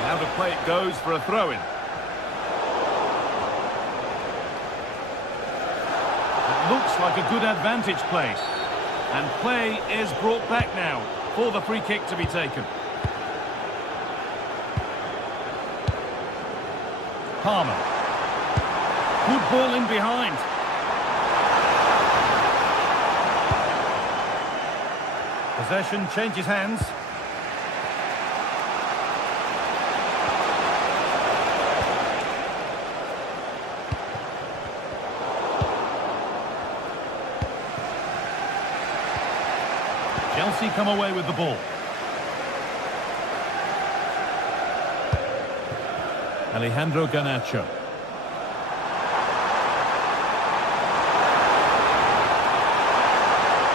Now the play it goes for a throw-in. It looks like a good advantage play. And play is brought back now. for the free kick to be taken. Palmer. Good ball in behind. Possession changes hands. Chelsea come away with the ball. Alejandro Garnacho.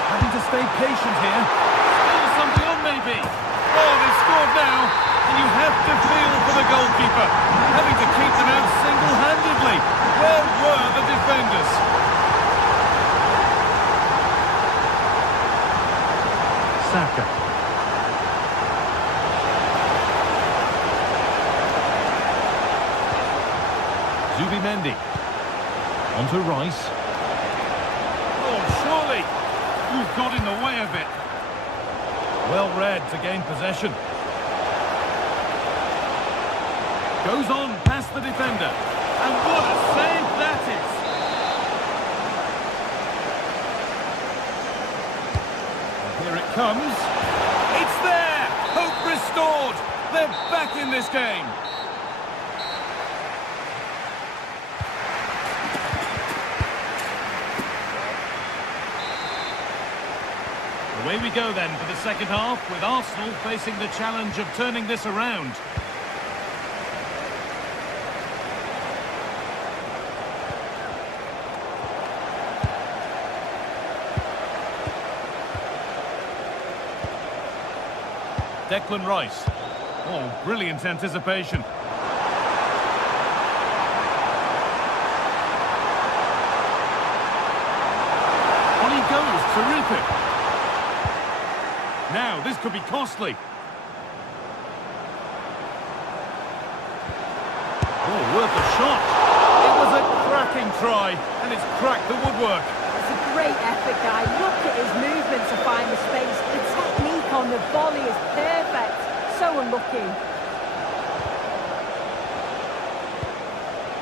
Having to stay patient here. Still something on maybe. Oh, they've scored now. And you have to feel for the goalkeeper. Having to keep them out single-handedly. Where were the defenders? Saka. Zubimendi. On to Rice. Oh, surely! You've got in the way of it. Well read to gain possession. Goes on past the defender. And what a save that is! And here it comes. It's there! Hope restored! They're back in this game. Away we go then for the second half, with Arsenal facing the challenge of turning this around. Declan Rice. Oh, brilliant anticipation. On he goes, terrific. Now, this could be costly. Oh, worth a shot. It was a cracking try, and it's cracked the woodwork. It's a great effort, guy. Look at his movement to find the space. The technique on the volley is perfect. So unlucky.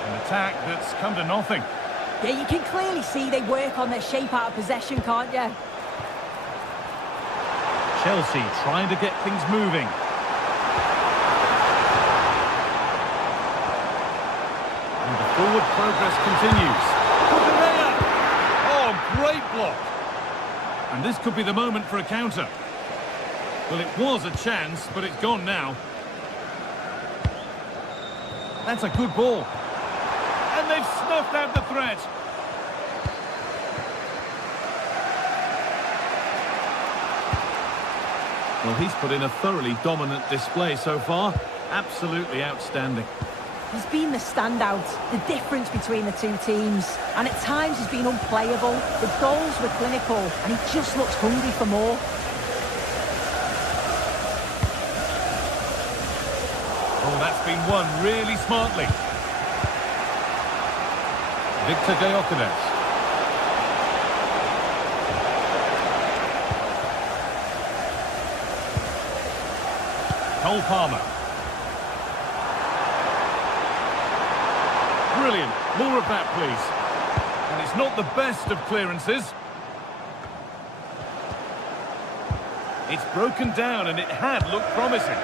An attack that's come to nothing. Yeah, you can clearly see they work on their shape out of possession, can't you? Chelsea trying to get things moving. And the forward progress continues. Cucurella! Oh, great block. And this could be the moment for a counter. Well, it was a chance, but it's gone now. That's a good ball. And they've snuffed out the threat. Well, he's put in a thoroughly dominant display so far. Absolutely outstanding. He's been the standout, the difference between the two teams. And at times he's been unplayable. The goals were clinical, and he just looks hungry for more. Oh, that's been won really smartly. Victor Gyökeres. Cole Palmer. Brilliant. More of that, please. And it's not the best of clearances. It's broken down, and it had looked promising.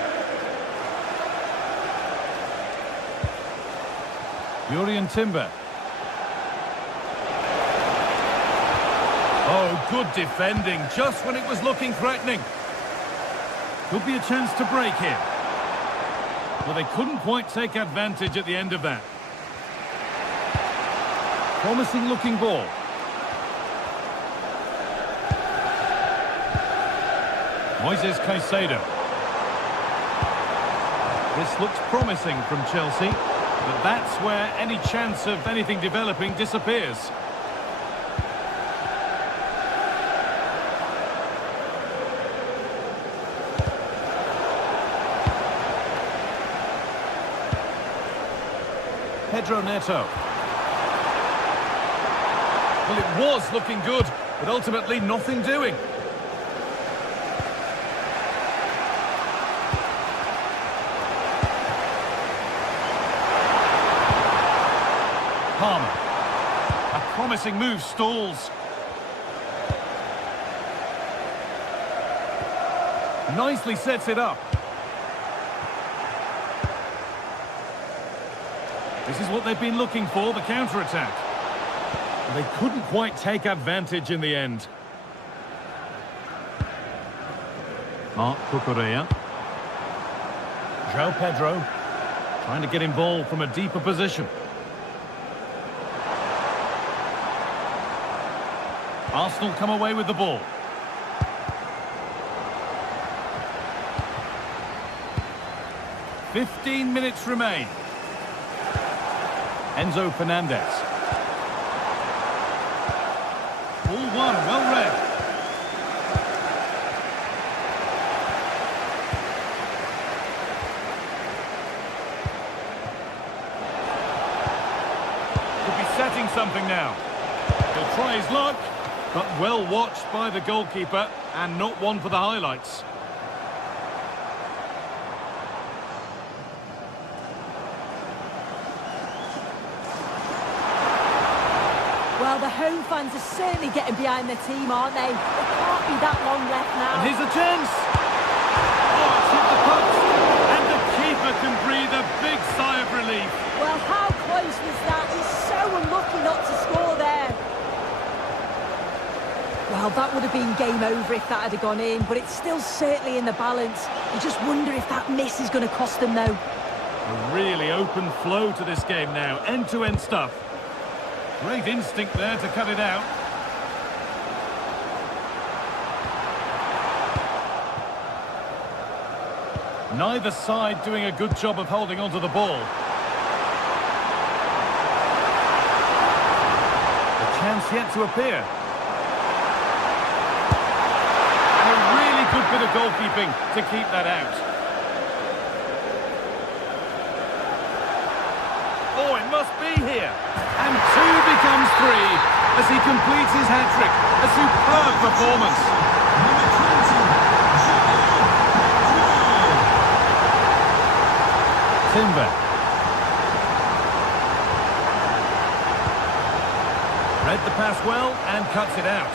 Jurrien Timber. Oh, good defending, just when it was looking threatening. Could be a chance to break here. Well, they couldn't quite take advantage at the end of that. Promising looking ball. Moises Caicedo. This looks promising from Chelsea, but that's where any chance of anything developing disappears. Pedro Neto. Well, it was looking good, but ultimately nothing doing. promising move stalls. Nicely sets it up. This is what they've been looking for, the counter-attack. They couldn't quite take advantage in the end. Marc Cucurella. João Pedro trying to get involved from a deeper position. Arsenal come away with the ball. "15 minutes remain." Enzo Fernandez. Ball one, well read. Could be setting something now. He'll try his luck, but well watched by the goalkeeper and not one for the highlights. Well, the home fans are certainly getting behind their team, aren't they? There can't be that long left now. And here's a chance. Oh, it's hit the post. And the keeper can breathe a big sigh of relief. Well, how close was that? He's so unlucky not to score there. Well, that would have been game over if that had gone in, but it's still certainly in the balance. You just wonder if that miss is going to cost them, though. A really open flow to this game now. End-to-end stuff. Great instinct there to cut it out. Neither side doing a good job of holding onto the ball. A chance yet to appear. And a really good bit of goalkeeping to keep that out. Oh, it must be here. And 2 becomes 3 as he completes his hat-trick. A superb performance. Number 20, Timber. Read the pass well and cuts it out.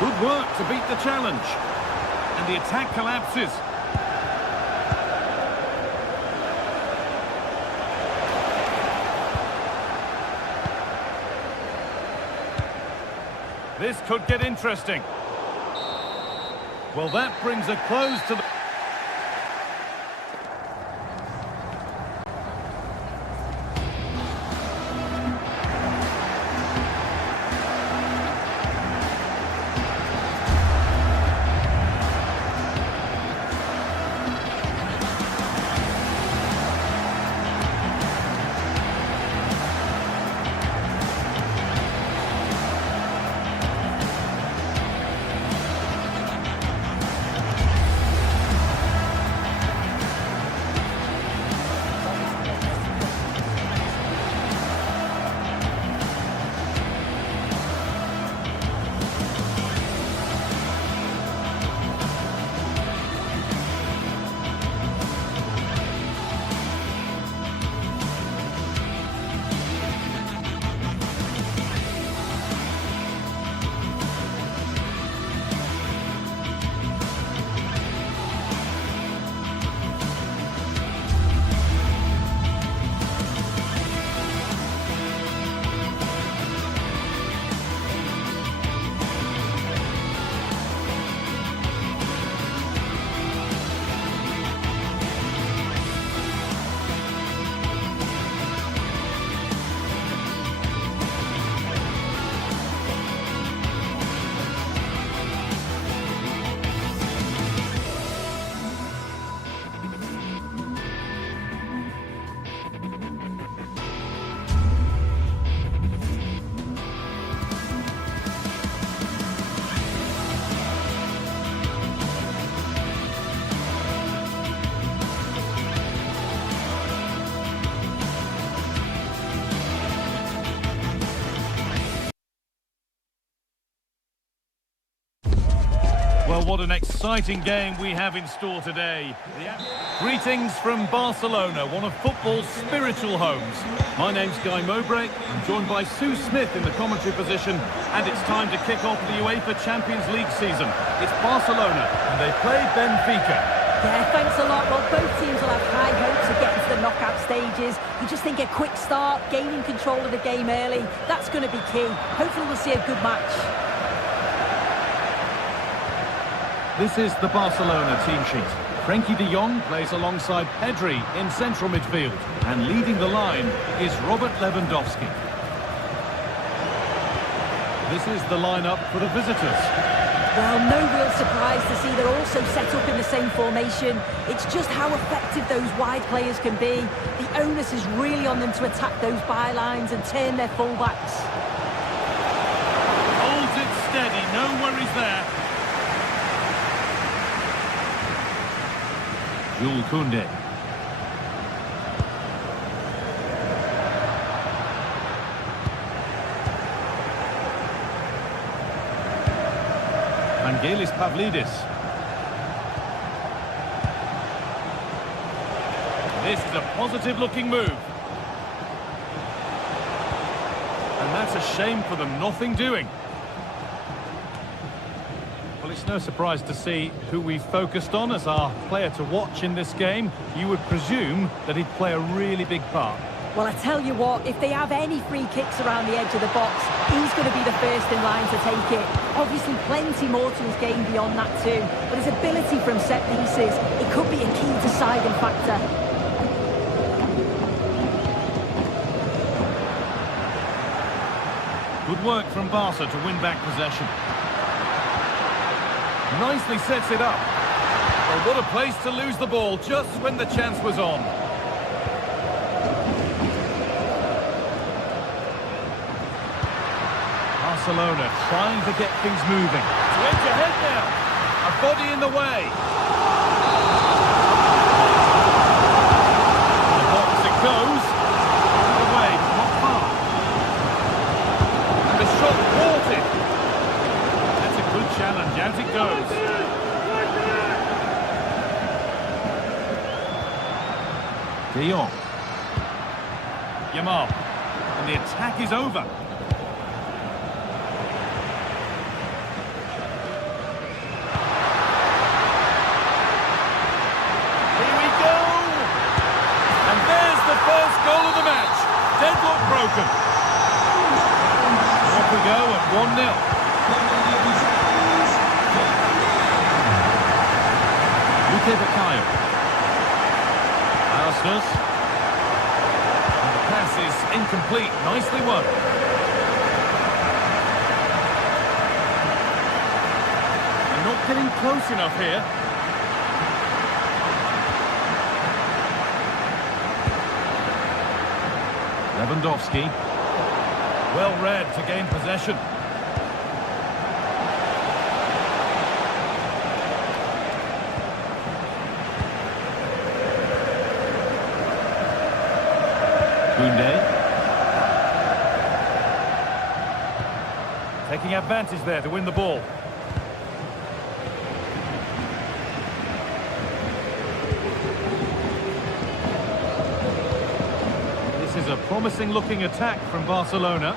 Good work to beat the challenge. And the attack collapses. This could get interesting. Well, that brings a close to the... Well, what an exciting game we have in store today. Greetings from Barcelona, one of football's spiritual homes. My name's Guy Mowbray. I'm joined by Sue Smith in the commentary position, and it's time to kick off the UEFA Champions League season. It's Barcelona, and they play Benfica. Yeah, thanks a lot. Well, both teams will have high hopes of getting to the knockout stages. You just think a quick start, gaining control of the game early, that's going to be key. Hopefully we'll see a good match. This is the Barcelona team sheet. Frenkie de Jong plays alongside Pedri in central midfield. And leading the line is Robert Lewandowski. This is the lineup for the visitors. Well, no real surprise to see they're also set up in the same formation. It's just how effective those wide players can be. The onus is really on them to attack those bylines and turn their fullbacks. Holds it steady, no worries there. Jules Koundé. Vangelis Pavlidis. This is a positive-looking move. And that's a shame for them, nothing doing. Well, it's no surprise to see who we focused on as our player to watch in this game. You would presume that he'd play a really big part. Well, I tell you what, if they have any free kicks around the edge of the box, he's going to be the first in line to take it. Obviously, plenty more to his game beyond that too. But his ability from set pieces, it could be a key deciding factor. Good work from Barca to win back possession. Nicely sets it up. Well, what a place to lose the ball just when the chance was on. Barcelona trying to get things moving. To edge ahead now. A body in the way. The box it goes. Away, not far. And the shot thwarted. That's a good challenge. Out it goes. De Jong. Yamal. And the attack is over. Goal of the match. Deadlock broken. Off we go at 1-0. Luque Baccaio. Arsenal. And the pass is incomplete. Nicely won. They're not getting close enough here. Lewandowski, well read to gain possession. Koundé. Taking advantage there to win the ball. A promising looking attack from Barcelona,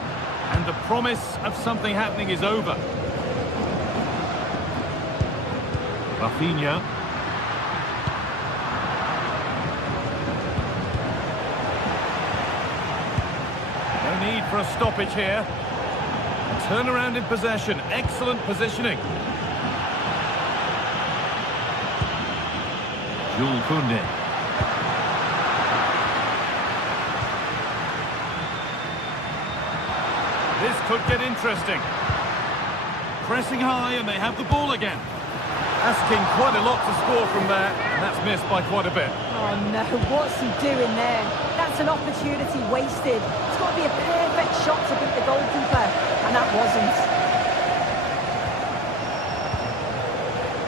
and the promise of something happening is over. Rafinha. No need for a stoppage here. A turnaround in possession, excellent positioning. Jules Koundé. This could get interesting. Pressing high and they have the ball again. Asking quite a lot to score from there, and that's missed by quite a bit. Oh no, what's he doing there? That's an opportunity wasted. It's got to be a perfect shot to beat the goalkeeper, and that wasn't.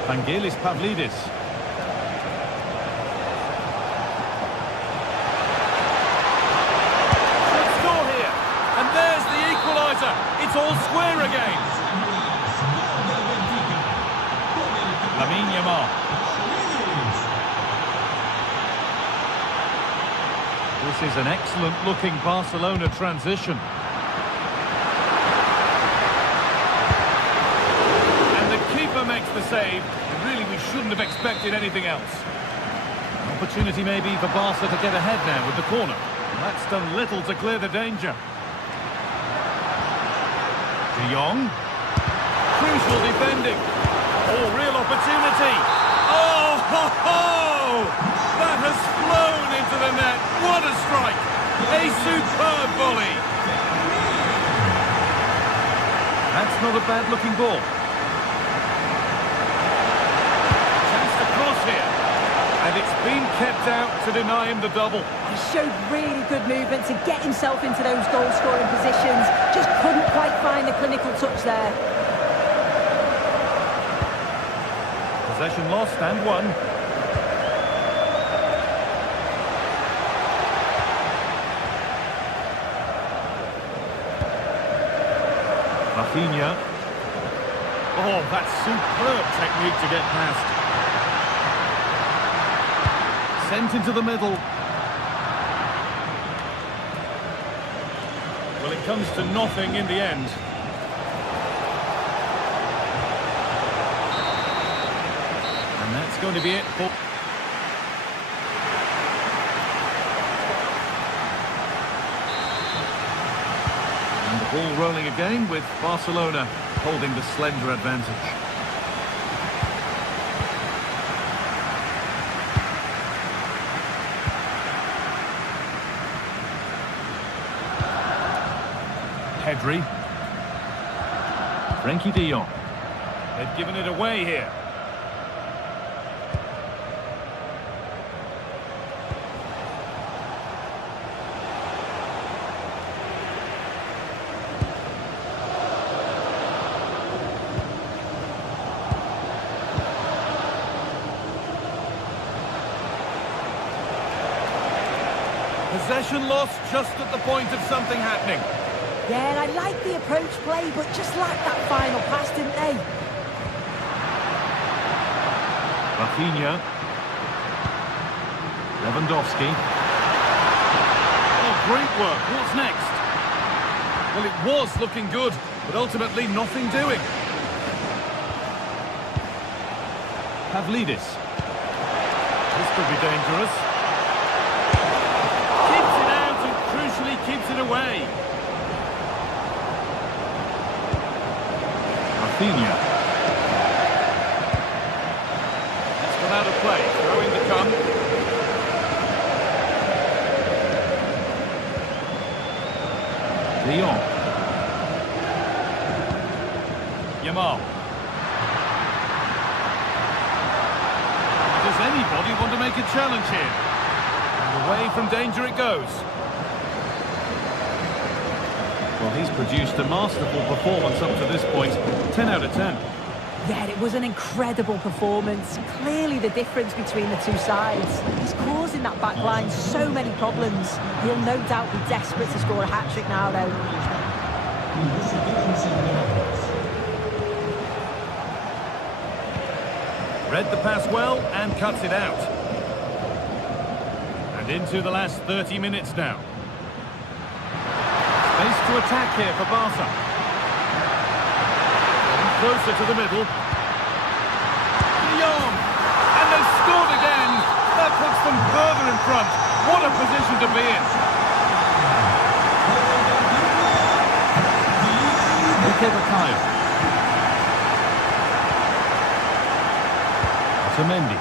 Vangelis Pavlidis. There's the equaliser. It's all square again. Lamine Yamal. This is an excellent-looking Barcelona transition. And the keeper makes the save. And really, we shouldn't have expected anything else. An opportunity maybe for Barca to get ahead now with the corner. That's done little to clear the danger. De Jong. Crucial defending. Oh, real opportunity. Oh, ho, ho! That has flown into the net. What a strike. A superb volley. That's not a bad-looking ball. Chance to cross here. And it's been kept out to deny him the double. He showed really good movement to get himself into those goal-scoring positions. Just couldn't quite find the clinical touch there. Possession lost and won. Rafinha. Oh, that's superb technique to get past. Sent into the middle. Well, it comes to nothing in the end. And that's going to be it for... And the ball rolling again with Barcelona holding the slender advantage. Pedri. Frenkie de Jong. They've given it away here. Possession lost just at the point of something happening. Yeah, I like the approach play, but just lacked that final pass, didn't they? Rafinha. Lewandowski. Oh, great work. What's next? Well, it was looking good, but ultimately nothing doing. Pavlidis. This could be dangerous. Keeps it out and crucially keeps it away. Rafinha. That's gone out of play. Throwing to come. De Jong. Yamal. Does anybody want to make a challenge here? And away from danger it goes. Well, he's produced a masterful performance up to this point. 10 out of 10. Yeah, it was an incredible performance. Clearly the difference between the two sides. He's causing that back line so many problems. He'll no doubt be desperate to score a hat-trick now, though. Read the pass well and cuts it out. And into the last 30 minutes now. Space to attack here for Barca. Getting closer to the middle. De Jong! And they've scored again! That puts them further in front. What a position to be in! To Mendy.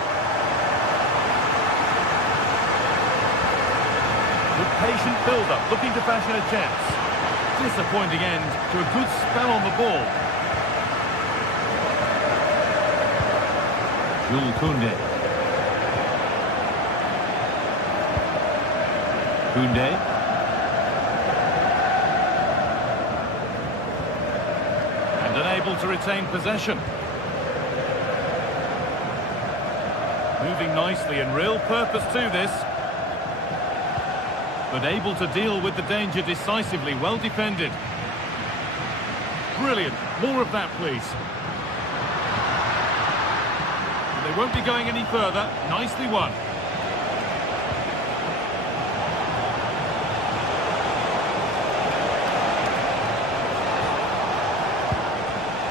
Good patient build-up, looking to fashion a chance. Disappointing end to a good spell on the ball. Jules Koundé. Koundé. And unable to retain possession. Moving nicely and real purpose to this. But able to deal with the danger decisively, well defended. Brilliant. More of that, please. They won't be going any further. Nicely won.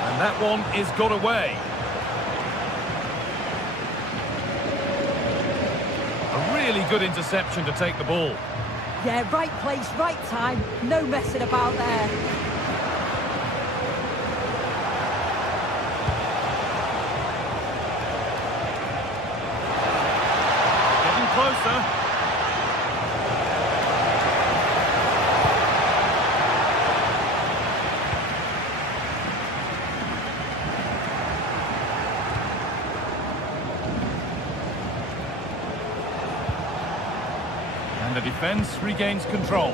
And that one is got away. A really good interception to take the ball. Yeah, right place, right time. No messing about there. Getting closer. And the defence regains control.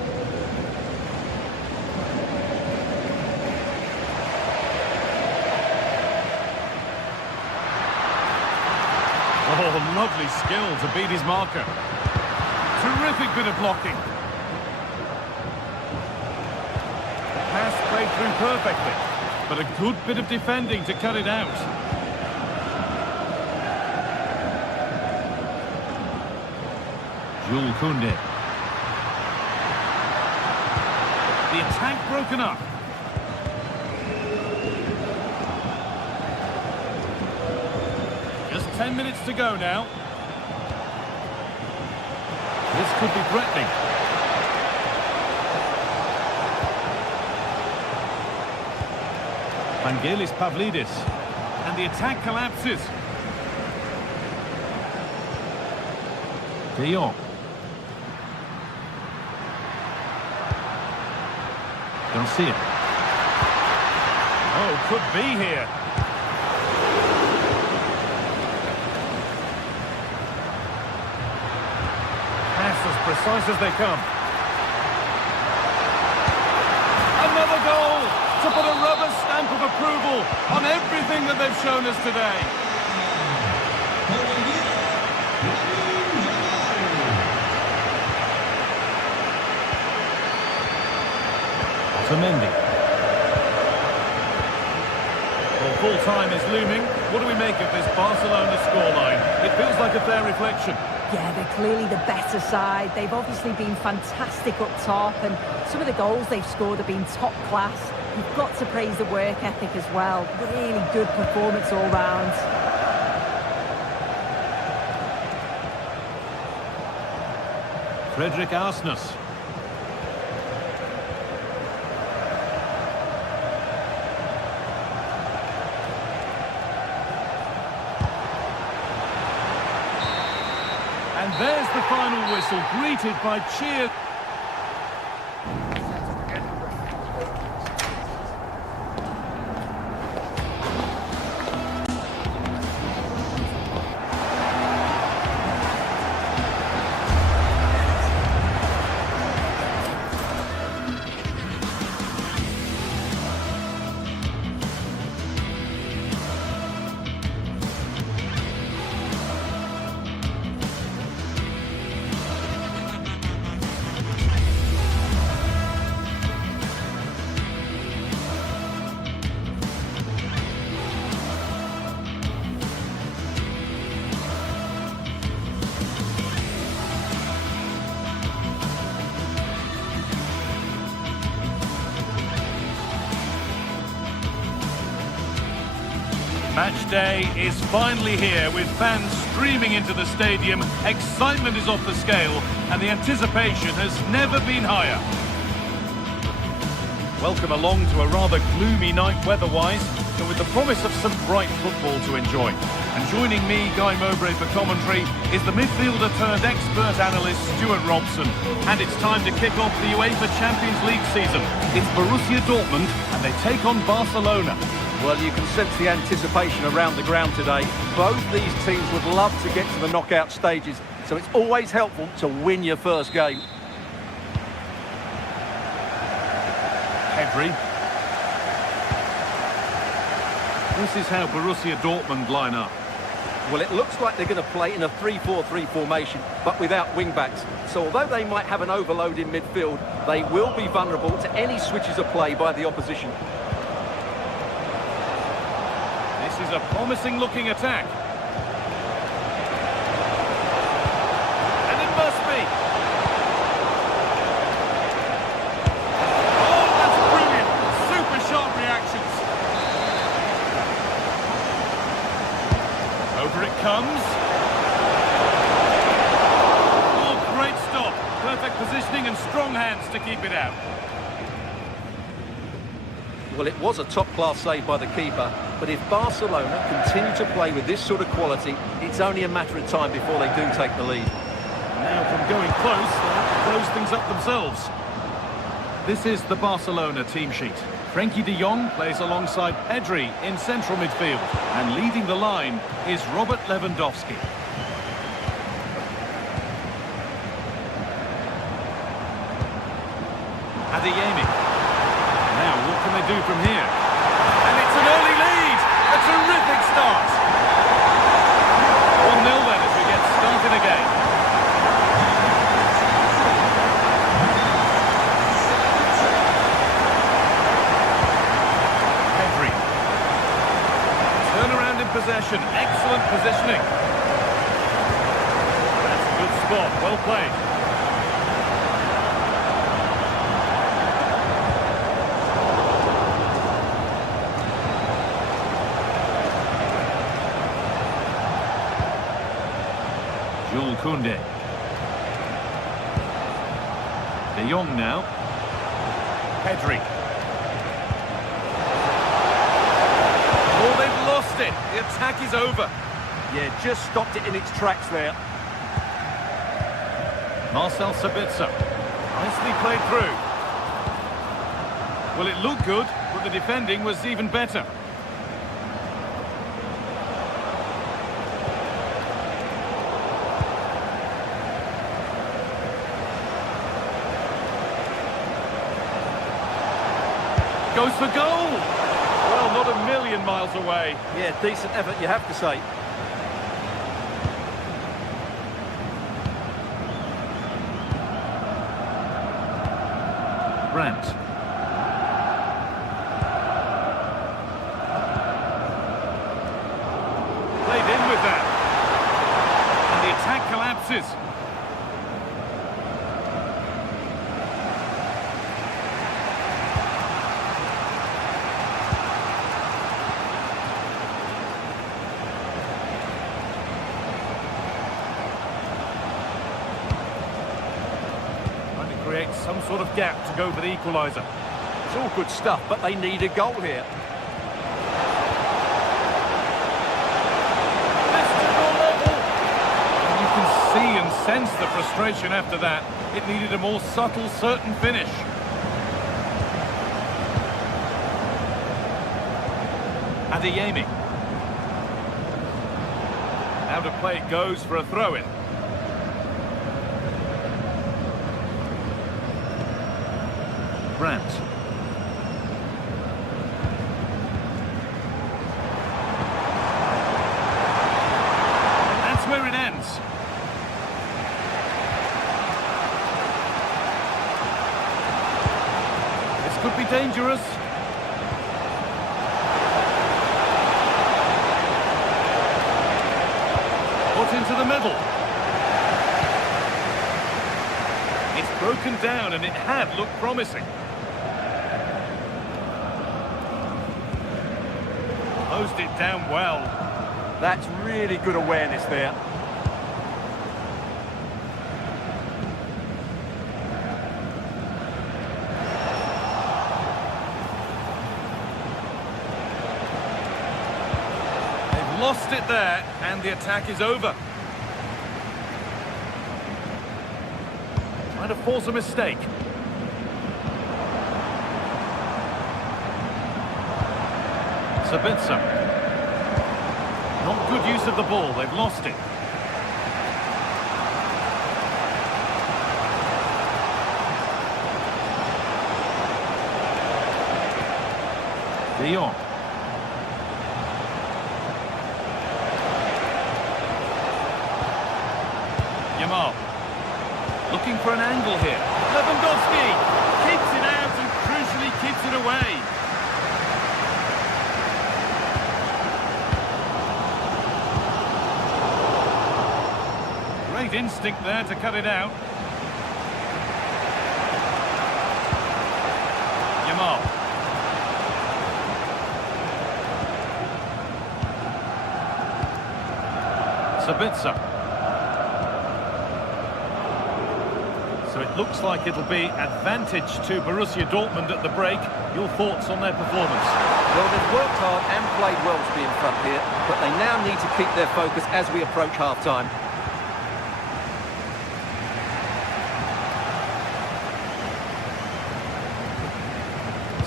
Oh, lovely skill to beat his marker. Terrific bit of blocking. The pass played through perfectly, but a good bit of defending to cut it out. Jules Koundé. The attack broken up. Just 10 minutes to go now. This could be threatening. Vangelis Pavlidis. And the attack collapses. De Jong. Garcia. Oh, could be here. Pass as precise as they come. Another goal to put a rubber stamp of approval on everything that they've shown us today. Mendy. Well, full time is looming. What do we make of this Barcelona scoreline? It feels like a fair reflection. Yeah, they're clearly the better side. They've obviously been fantastic up top, and some of the goals they've scored have been top class. You've got to praise the work ethic as well. Really good performance all round. Frederick Arsnes. And there's the final whistle, greeted by cheers. Match day is finally here, with fans streaming into the stadium. Excitement is off the scale, and the anticipation has never been higher. Welcome along to a rather gloomy night weather-wise, but with the promise of some bright football to enjoy. And joining me, Guy Mowbray, for commentary is the midfielder turned expert analyst Stuart Robson. And it's time to kick off the UEFA Champions League season. It's Borussia Dortmund, and they take on Barcelona. Well, you can sense the anticipation around the ground today. Both these teams would love to get to the knockout stages, so it's always helpful to win your first game. Pedri. This is how Borussia Dortmund line up. Well, it looks like they're going to play in a 3-4-3 formation, but without wing-backs. So although they might have an overload in midfield, they will be vulnerable to any switches of play by the opposition. This is a promising-looking attack. Over it comes. Oh, great stop. Perfect positioning and strong hands to keep it out. Well, it was a top-class save by the keeper, but if Barcelona continue to play with this sort of quality, it's only a matter of time before they do take the lead. Now from going close, they'll close things up themselves. This is the Barcelona team sheet. Frenkie de Jong plays alongside Pedri in central midfield. And leading the line is Robert Lewandowski. Adeyemi. Now, what can they do from here? And it's an early lead! A terrific start! 1-0 then as we get started again. Pedri. Turnaround in possession. Excellent positioning. That's a good spot. Well played. Koundé. De Jong now. Pedri. Oh, they've lost it. The attack is over. Yeah, just stopped it in its tracks there. Marcel Sabitzer. Nicely played through. Well, it looked good, but the defending was even better. Goes for goal! Well, not a million miles away. Yeah, decent effort, you have to say. Brandt. Played in with that. And the attack collapses. Create some sort of gap to go for the equaliser. It's all good stuff, but they need a goal here. You can see and sense the frustration after that. It needed a more subtle, certain finish. Adeyemi. Out of play it goes for a throw-in. Brandt. That's where it ends. This could be dangerous. Put into the middle. It's broken down and it had looked promising. Closed it down well. That's really good awareness there. They've lost it there, and the attack is over. Trying to force a mistake. Sabitzer. Not good use of the ball, they've lost it. De Jong. Yamal. Looking for an angle here. Lewandowski keeps it out and crucially keeps it away. Great instinct there to cut it out. Yamal. Sabitzer. So it looks like it'll be advantage to Borussia Dortmund at the break. Your thoughts on their performance? Well, they've worked hard and played well to be in front here, but they now need to keep their focus as we approach half-time.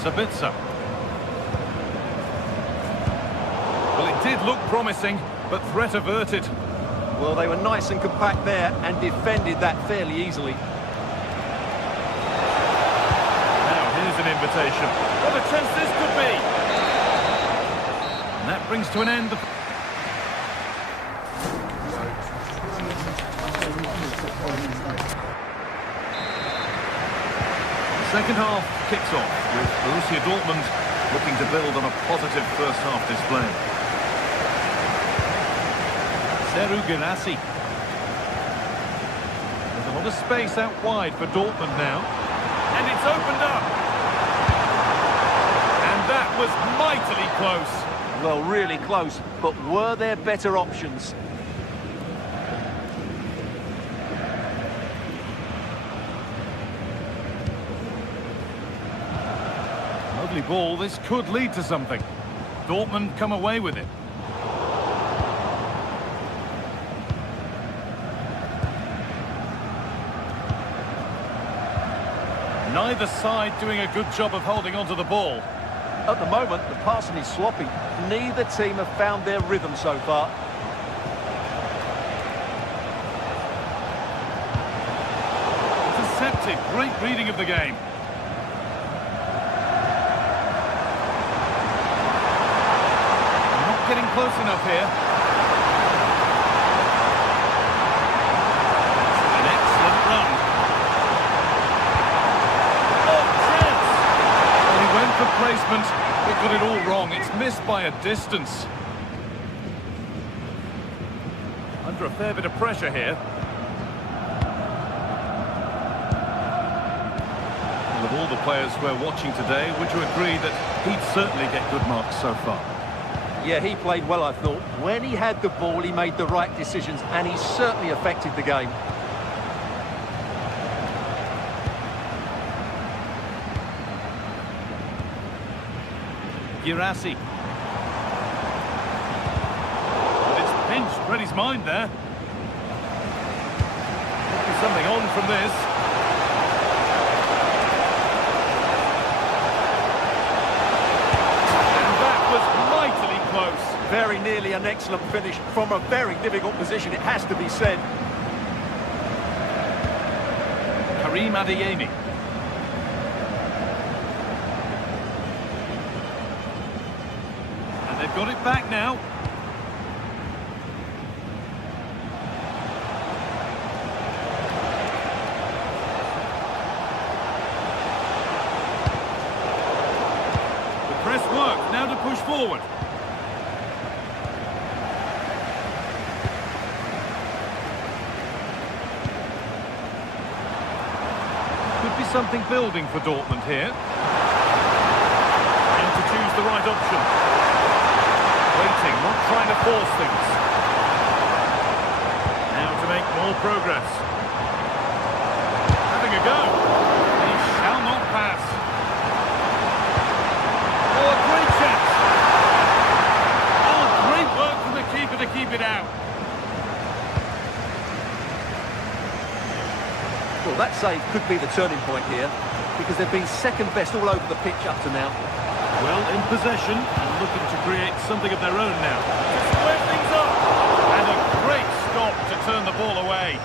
Sabitzer. Well, it did look promising, but threat averted. Well, they were nice and compact there and defended that fairly easily. Now, here's an invitation. What a chance this could be! And that brings to an end the... Second half kicks off with Borussia Dortmund looking to build on a positive first half display. Seru Girassi. There's a lot of space out wide for Dortmund now. And it's opened up. And that was mightily close. Well, really close, but were there better options? Lovely ball, this could lead to something. Dortmund come away with it. Neither side doing a good job of holding onto the ball. At the moment, the passing is sloppy. Neither team have found their rhythm so far. Intercepted, great reading of the game. Not getting close enough here. An excellent run. Went for placement, but got it all wrong. It's missed by a distance. Under a fair bit of pressure here. Well, of all the players we're watching today, would you agree that he'd certainly get good marks so far? Yeah, he played well, I thought. When he had the ball, he made the right decisions, and he certainly affected the game. Girassi. But it's pinched Freddie's mind there. Could be something on from this. And that was mightily close. Very nearly an excellent finish from a very difficult position, it has to be said. Karim Adeyemi. They've got it back now. The press work, now to push forward. Could be something building for Dortmund here. And to choose the right option. Waiting, not trying to force things. Now to make more progress. Having a go. He shall not pass. Oh, a great chance. Oh, great work from the keeper to keep it out. Well, that save could be the turning point here, because they've been second best all over the pitch up to now. Well, in possession and looking to create something of their own now. To square things up. And a great stop to turn the ball away.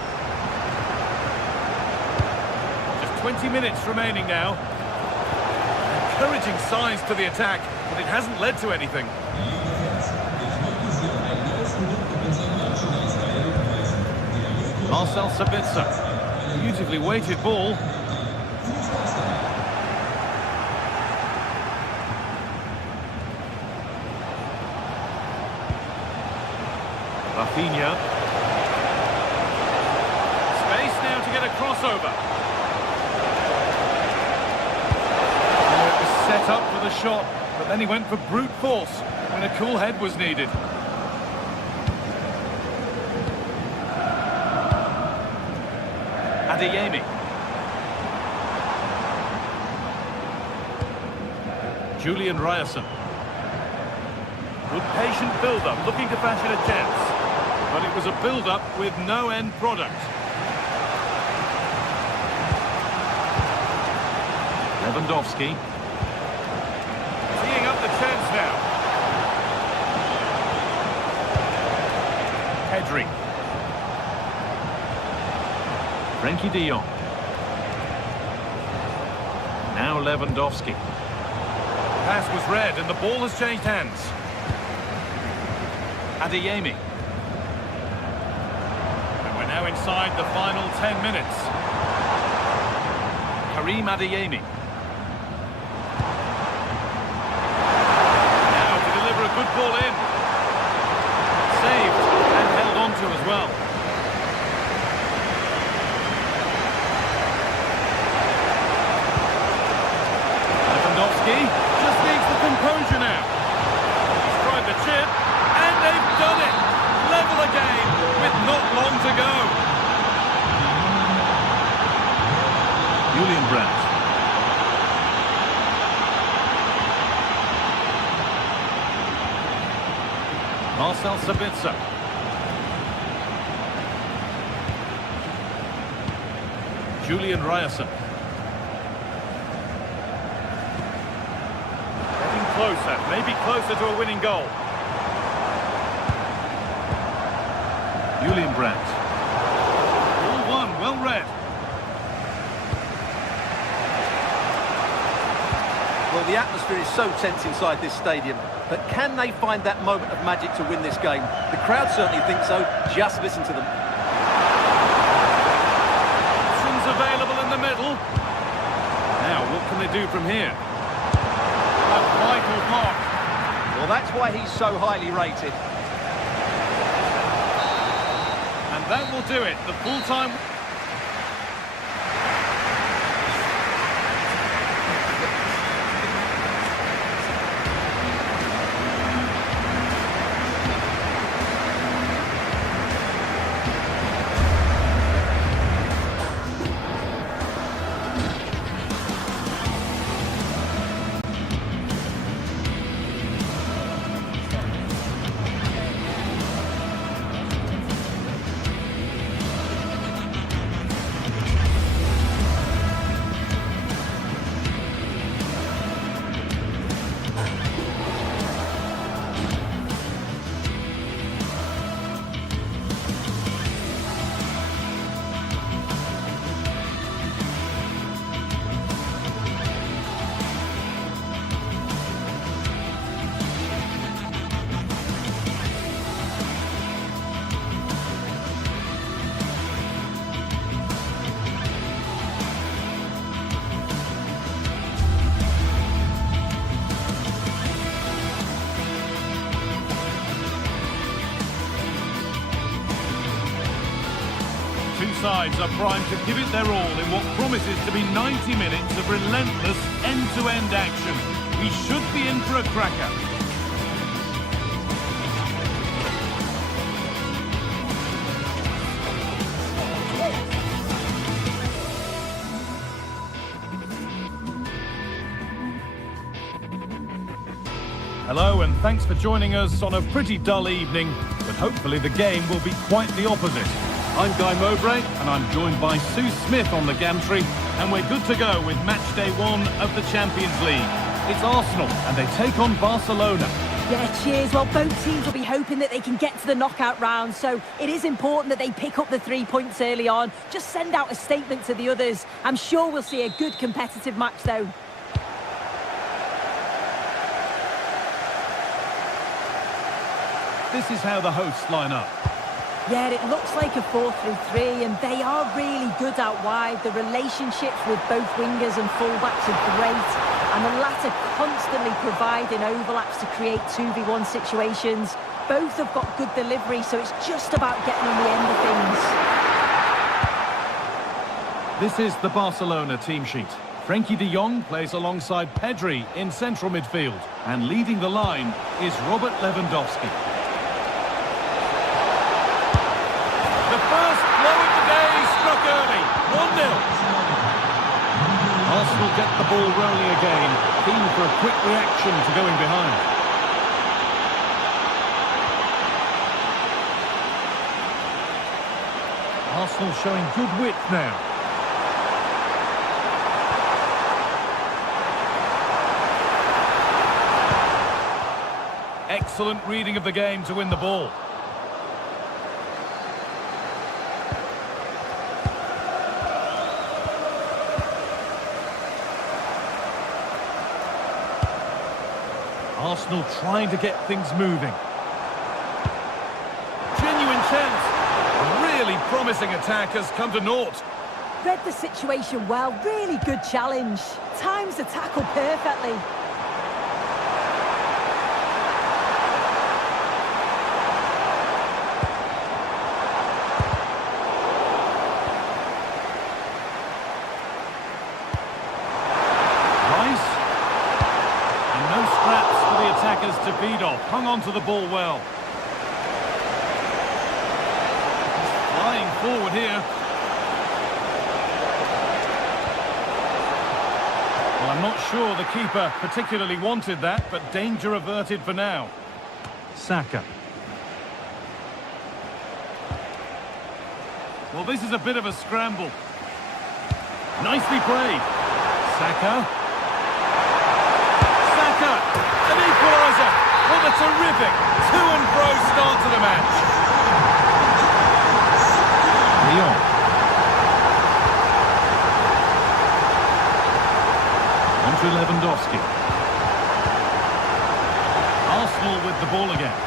Just 20 minutes remaining now. Encouraging signs to the attack, but it hasn't led to anything. Marcel Sabitzer. Beautifully weighted ball. Rafinha. Space now to get a crossover. Oh, it was set up for the shot, but then he went for brute force when a cool head was needed. Adeyemi. Julian Ryerson. Good patient build-up, looking to fashion a chance. But it was a build-up with no end product. Lewandowski. Teeing up the chance now. Pedri. Frenkie de Jong. Now Lewandowski. Pass was read and the ball has changed hands. Adeyemi. And we're now inside the final 10 minutes. Karim Adeyemi. Now to deliver a good ball in. Saved and held on to as well. Lewandowski just needs the composure now. He's tried the chip, and they've done it. Level again with not long to go. Julian Brandt. Marcel Sabitzer. Julian Ryerson. Getting closer, maybe closer to a winning goal. Julian Brandt. All one, well read. Well, the atmosphere is so tense inside this stadium, but can they find that moment of magic to win this game? The crowd certainly think so. Just listen to them. Options available in the middle. Now, what can they do from here? A vital block. Well, that's why he's so highly rated. And that will do it. The full-time... Two sides are primed to give it their all in what promises to be 90 minutes of relentless end-to-end action. We should be in for a cracker. Hello and thanks for joining us on a pretty dull evening, but hopefully the game will be quite the opposite. I'm Guy Mowbray, and I'm joined by Sue Smith on the gantry, and we're good to go with match day 1 of the Champions League. It's Arsenal, and they take on Barcelona. Yeah, cheers. Well, both teams will be hoping that they can get to the knockout round, so it is important that they pick up the 3 points early on. Just send out a statement to the others. I'm sure we'll see a good competitive match, though. This is how the hosts line up. Yeah, it looks like a 4-3-3, and they are really good out wide. The relationships with both wingers and fullbacks are great, and the latter constantly providing overlaps to create 2v1 situations. Both have got good delivery, so it's just about getting on the end of things. This is the Barcelona team sheet. Frenkie de Jong plays alongside Pedri in central midfield, and leading the line is Robert Lewandowski. early. 1-0. Arsenal get the ball rolling again. Keen for a quick reaction to going behind. Arsenal showing good width now. Excellent reading of the game to win the ball. Arsenal trying to get things moving. Genuine chance. A really promising attack has come to naught. Read the situation well, really good challenge. Times the tackle perfectly. To feed off, hung on to the ball well. He's flying forward here. Well, I'm not sure the keeper particularly wanted that, but danger averted for now. Saka. Well, this is a bit of a scramble. Nicely played. Saka. An equaliser. What a terrific to-and-fro start to the match. Lyon. On to Lewandowski. Arsenal with the ball again.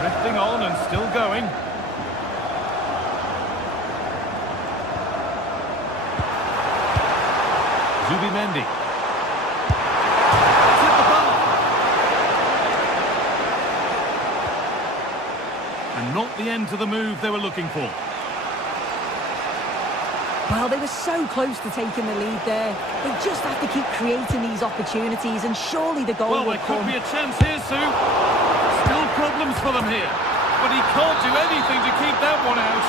Drifting on and still going. Zubimendi. Hit the ball. And not the end to the move they were looking for. Well, they were so close to taking the lead there. They just have to keep creating these opportunities, and surely the goal will there come. could be a chance here, Sue. Still problems for them here. But he can't do anything to keep that one out.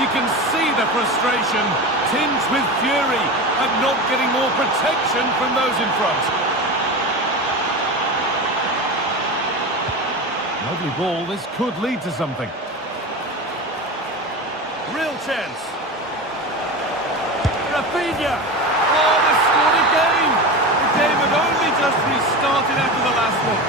You can see the frustration, tinged with fury at not getting more protection from those in front. Lovely ball, this could lead to something. Real chance. Rafinha! Oh, they scored again! The game had only just restarted after the last one.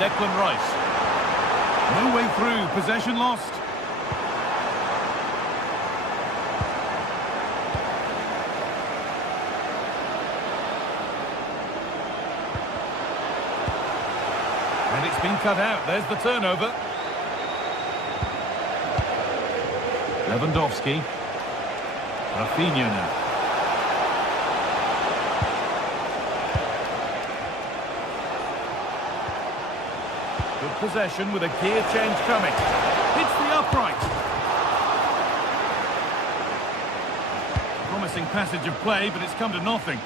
Declan Rice. No way through, possession lost. And it's been cut out, there's the turnover. Lewandowski. Rafinha now. Possession with a gear change coming. Hits the upright. Promising passage of play, but it's come to nothing.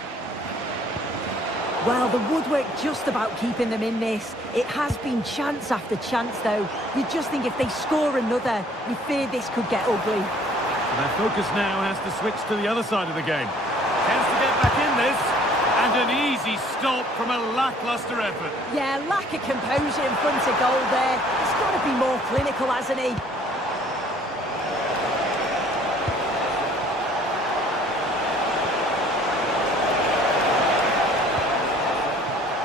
Well, the woodwork just about keeping them in this. It has been chance after chance, though. You just think if they score another, you fear this could get ugly. Their focus now has to switch to the other side of the game. Chance to get back in this. And an easy stop from a lacklustre effort. Yeah, lack of composure in front of goal there. He's got to be more clinical, hasn't he?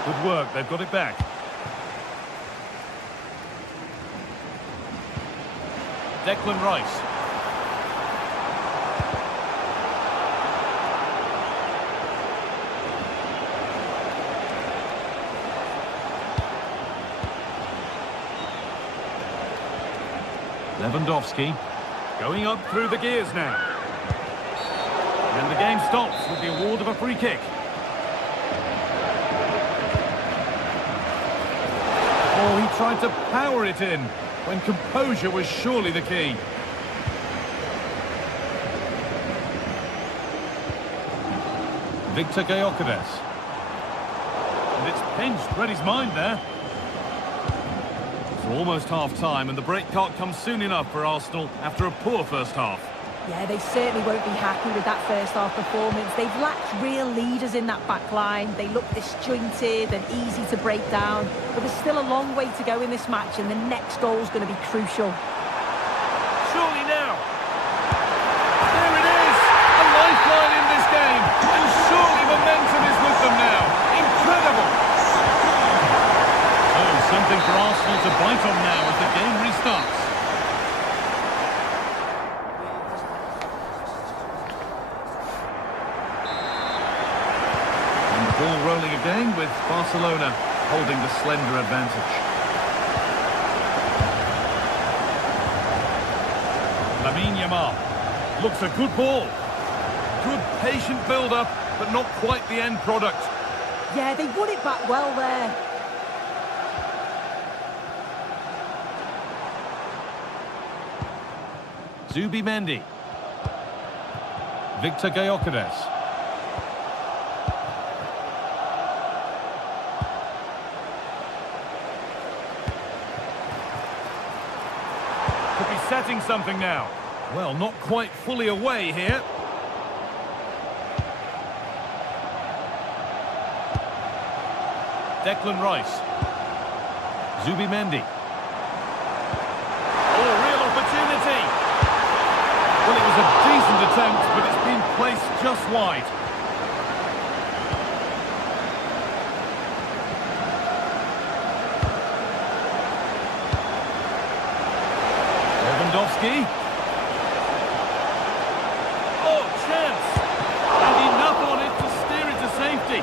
Good work, they've got it back. Declan Rice. Lewandowski going up through the gears now. And the game stops with the award of a free kick. Oh, he tried to power it in, when composure was surely the key. Victor Gyökeres. And it's pinched, read his mind there. It's almost half-time and the break can't come soon enough for Arsenal after a poor first half. Yeah, they certainly won't be happy with that first half performance. They've lacked real leaders in that back line. They look disjointed and easy to break down. But there's still a long way to go in this match, and the next goal is going to be crucial. Surely now. There it is! A lifeline in this game. And surely momentum is with them now. Incredible! Oh, something for Arsenal to bite on now as the game restarts. Ball rolling again with Barcelona holding the slender advantage. Lamine Yamal looks a good ball. Good patient build-up, but not quite the end product. Yeah, they won it back well there. Zubimendi. Victor Gyökeres. Setting something now. Well, not quite fully away here. Declan Rice. Zubimendi. Oh, real opportunity. Well, it was a decent attempt, but it's been placed just wide. Lewandowski. Oh, chance! And enough on it to steer it to safety.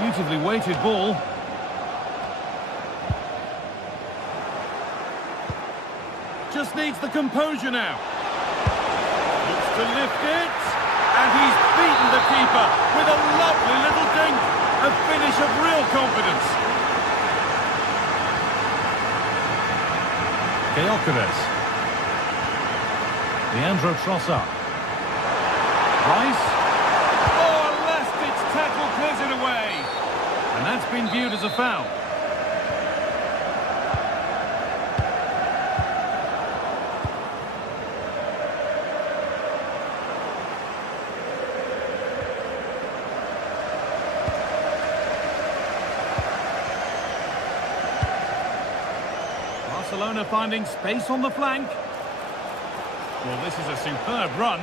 Beautifully weighted ball. Just needs the composure now. Looks to lift it. And he's beaten the keeper with a lovely little dink. A finish of real confidence. Gyökeres. Leandro Trossard. Rice. Oh, a last-ditch tackle clears it away. And that's been viewed as a foul. Barcelona finding space on the flank. Well, this is a superb run.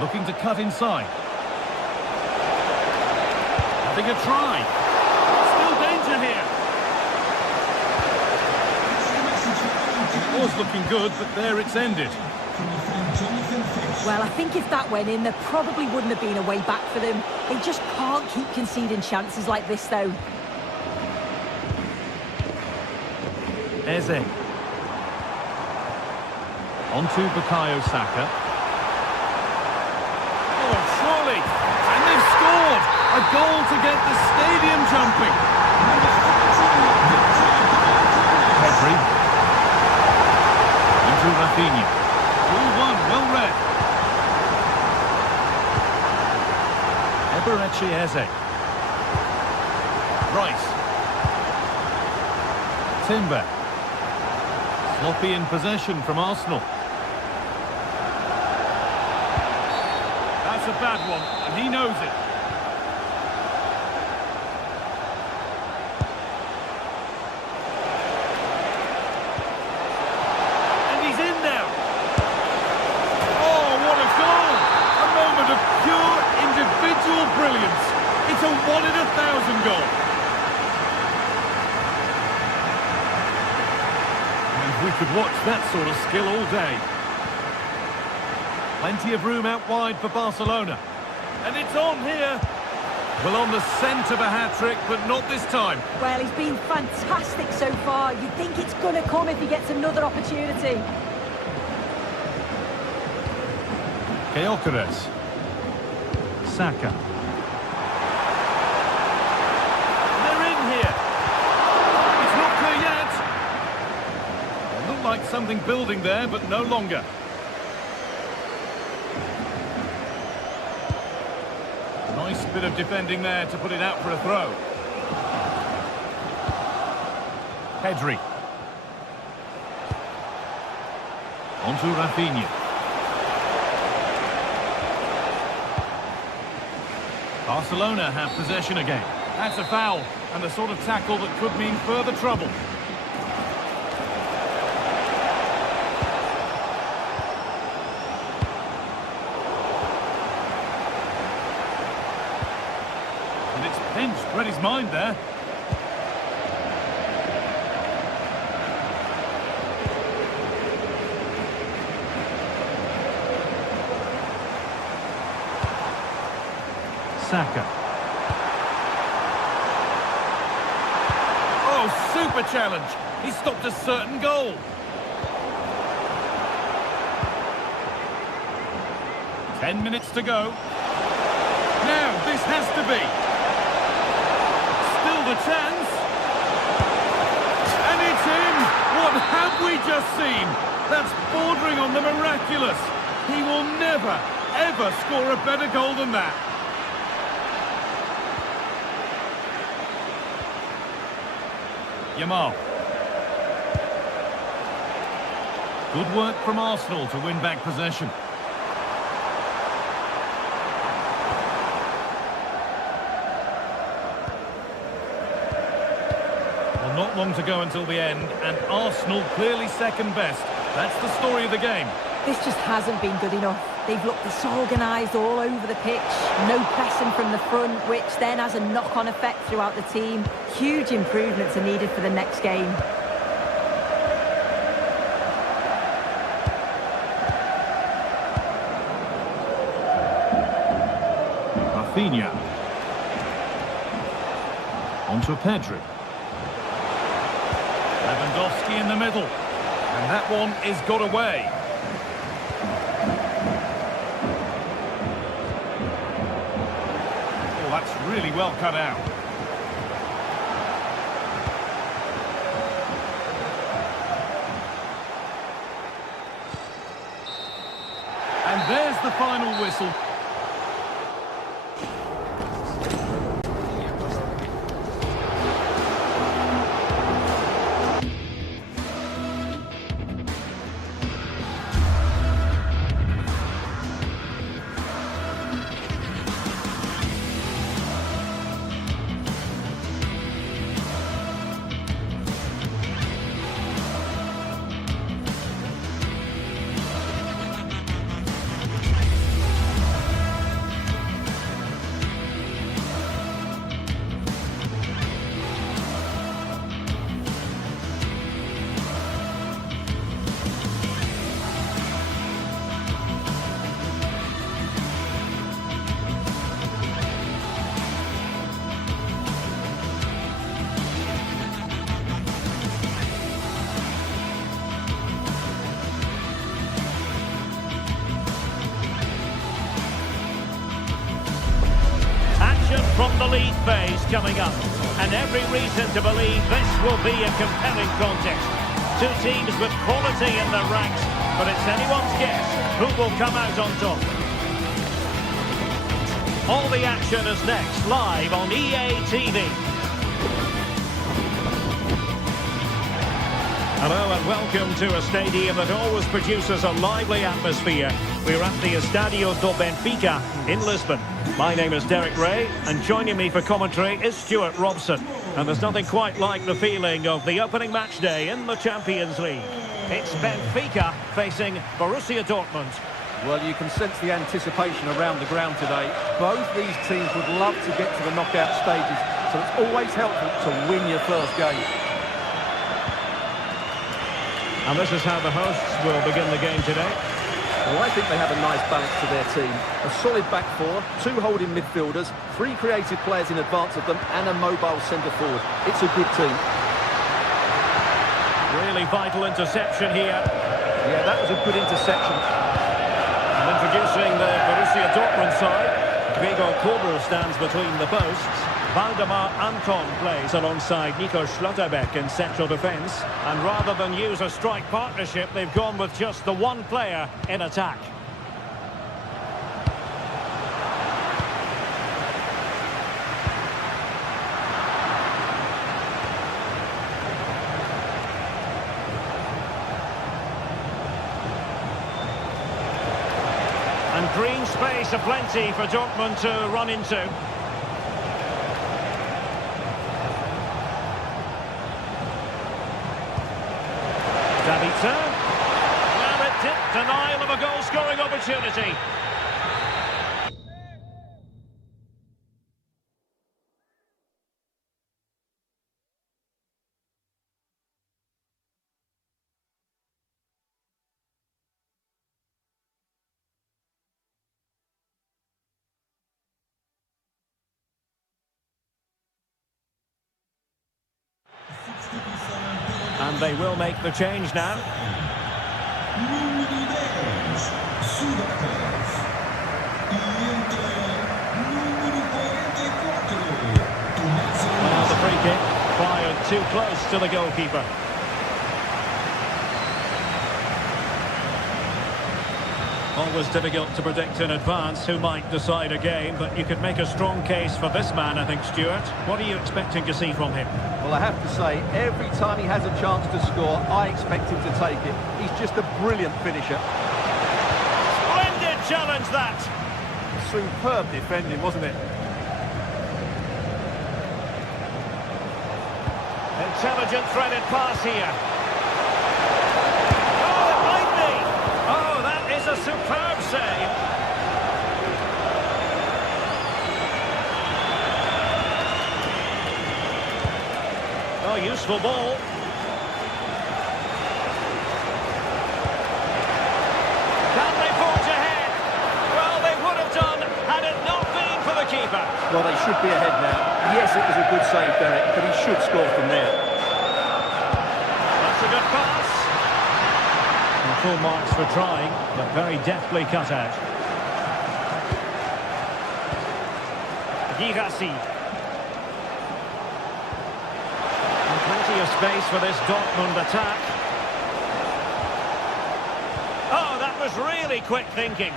Looking to cut inside. Having a try. Still danger here. It was looking good, but there it's ended. Well, I think if that went in, there probably wouldn't have been a way back for them. They just can't keep conceding chances like this, though. Eze. On to Bukayo Saka. Oh, surely! And they've scored! A goal to get the stadium jumping. Pedri. Into Rafinha. All one, well read. Eberechi Eze. Rice. Timber. Sloppy in possession from Arsenal. That's a bad one, and he knows it. And he's in now. Oh, what a goal! A moment of pure individual brilliance. It's a 1 in 1,000 goal. We could watch that sort of skill all day. Plenty of room out wide for Barcelona. And it's on here. Well, on the scent of a hat-trick, but not this time. Well, he's been fantastic so far. You'd think it's going to come if he gets another opportunity. Gyökeres. Saka. They're in something building there, but no longer. Nice bit of defending there to put it out for a throw. Pedri. On to Rafinha. Barcelona have possession again. That's a foul, and the sort of tackle that could mean further trouble. And it's pinched, read his mind there. Saka. Oh, super challenge. He stopped a certain goal. Ten minutes to go. Now, this has to be. Still the chance. And it's in. What have we just seen? That's bordering on the miraculous. He will never, ever score a better goal than that. Yamal. Good work from Arsenal to win back possession. Well, not long to go until the end, and Arsenal clearly second best. That's the story of the game. This just hasn't been good enough. They've looked disorganised all over the pitch. No pressing from the front, which then has a knock-on effect throughout the team. Huge improvements are needed for the next game. Rafinha. On to Pedri. Lewandowski in the middle. And that one is got away. Oh, that's really well cut out. And there's the final whistle. From the league phase coming up, and every reason to believe this will be a compelling contest. Two teams with quality in their ranks, but it's anyone's guess who will come out on top. All the action is next, live on EA TV. Hello and welcome to a stadium that always produces a lively atmosphere. We're at the Estadio do Benfica in Lisbon. My name is Derek Ray, and joining me for commentary is Stuart Robson. And there's nothing quite like the feeling of the opening match day in the Champions League. It's Benfica facing Borussia Dortmund. Well, you can sense the anticipation around the ground today. Both these teams would love to get to the knockout stages, so it's always helpful to win your first game. And this is how the hosts will begin the game today. Well, I think they have a nice balance to their team. A solid back four, two holding midfielders, three creative players in advance of them, and a mobile centre-forward. It's a good team. Really vital interception here. Yeah, that was a good interception. And introducing the Borussia Dortmund side, Gregor Kobel stands between the posts. Valdemar Anton plays alongside Nico Schlotterbeck in central defence. And rather than use a strike partnership, they've gone with just the one player in attack. And green space aplenty for Dortmund to run into. Davica. Well, it did. Denial of a goal-scoring opportunity. And they will make the change now. Well, the free kick fired too close to the goalkeeper. Always difficult to predict in advance who might decide a game, but you could make a strong case for this man, I think, Stuart. What are you expecting to see from him? Well, I have to say, every time he has a chance to score, I expect him to take it. He's just a brilliant finisher. Splendid challenge, that! Superb defending, wasn't it? Intelligent threaded pass here. Oh, it might be! Oh, that is a superb save. Oh, useful ball. Can they forge ahead? Well, they would have done had it not been for the keeper. Well, they should be ahead now. Yes, it was a good save, Derek, but he should score from there. That's a good pass. And full marks for trying, but very deftly cut out. Girassi. And plenty of space for this Dortmund attack. Oh, that was really quick thinking.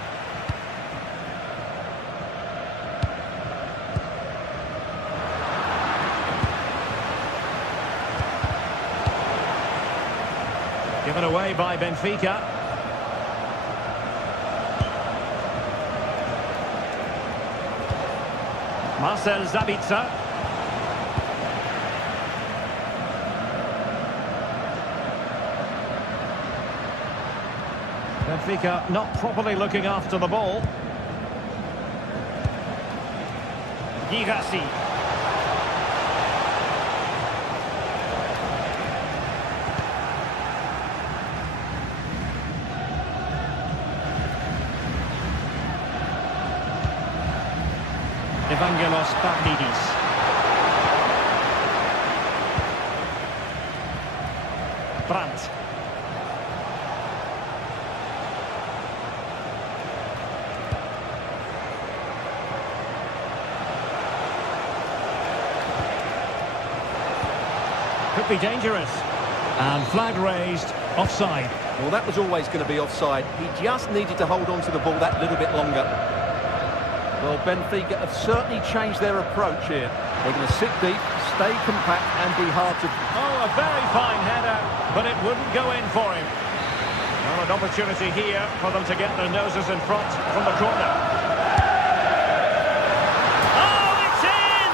Given away by Benfica. Marcel Sabitzer. Benfica not properly looking after the ball. Girassi. Evangelos Pavlidis. Brandt. Could be dangerous. And flag raised, offside. Well, that was always going to be offside. He just needed to hold on to the ball that little bit longer. Well, Benfica have certainly changed their approach here. They're going to sit deep, stay compact and be hard to... Oh, a very fine header, but it wouldn't go in for him. Well, an opportunity here for them to get their noses in front from the corner. Oh, it's in!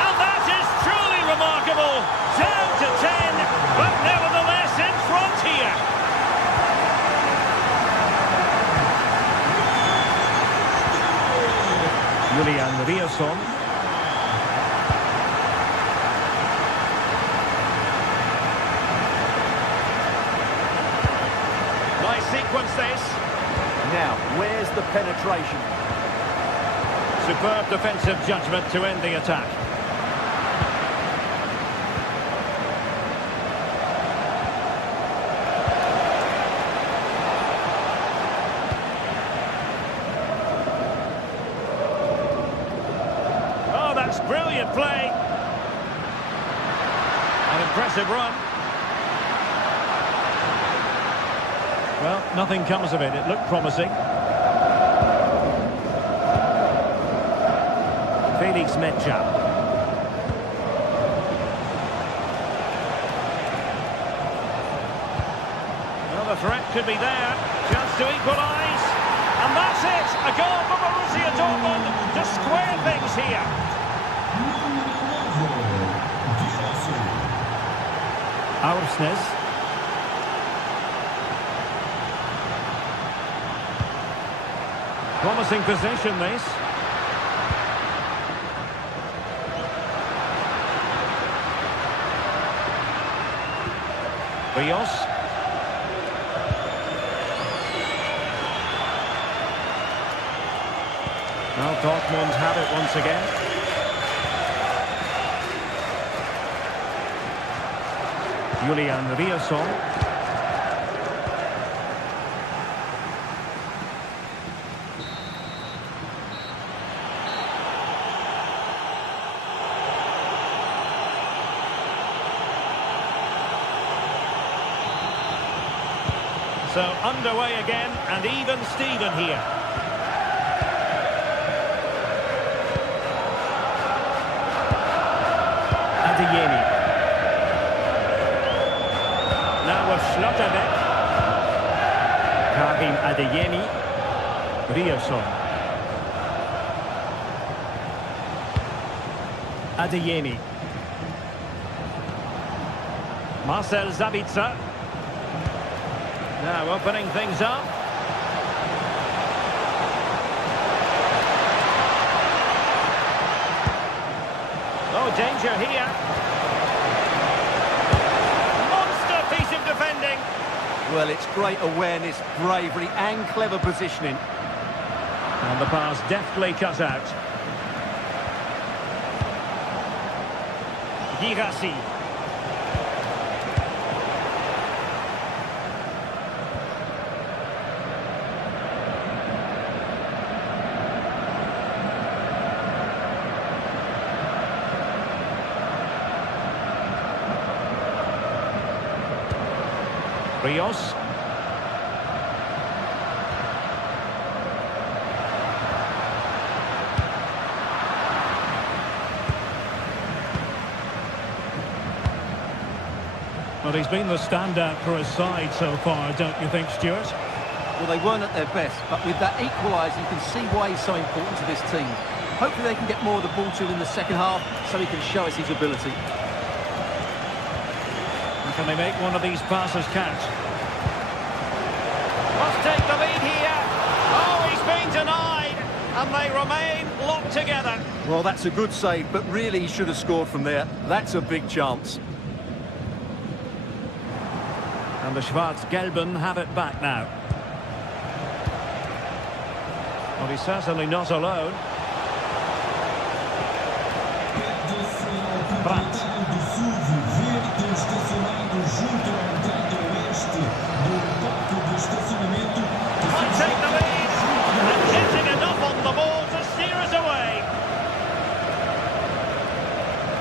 And that is truly remarkable. Down to 10, but nevertheless in front here. Julian Riasson. Nice sequence this. Now, where's the penetration? Superb defensive judgment to end the attack. Brilliant play. An impressive run. Well, nothing comes of it. It looked promising. Felix Mecha. Well, the threat could be there. Chance to equalise. And that's it. A goal for Borussia Dortmund to square things here. Aursnes. Promising position, this. Rios. Now Dortmund have it once again. Julian Riosson. So underway again, and even Steven here. Adeyemi. Now with Schlotterbeck. Karim Adeyemi. Riosson. Adeyemi. Marcel Sabitzer. Now opening things up. Oh, danger here. Monster piece of defending. Well, it's great awareness, bravery and clever positioning. And the pass deftly cut out. Girassi. Rios. Well, he's been the standout for his side so far, don't you think, Stuart? Well, they weren't at their best, but with that equaliser, you can see why he's so important to this team. Hopefully they can get more of the ball to him in the second half so he can show us his ability. Can they make one of these passes catch? Must take the lead here. Oh, he's been denied. And they remain locked together. Well, that's a good save, but really he should have scored from there. That's a big chance. And the Schwarz-Gelben have it back now. Well, he's certainly not alone. Brandt. Might take the lead, and hitting enough on the ball to steer us away.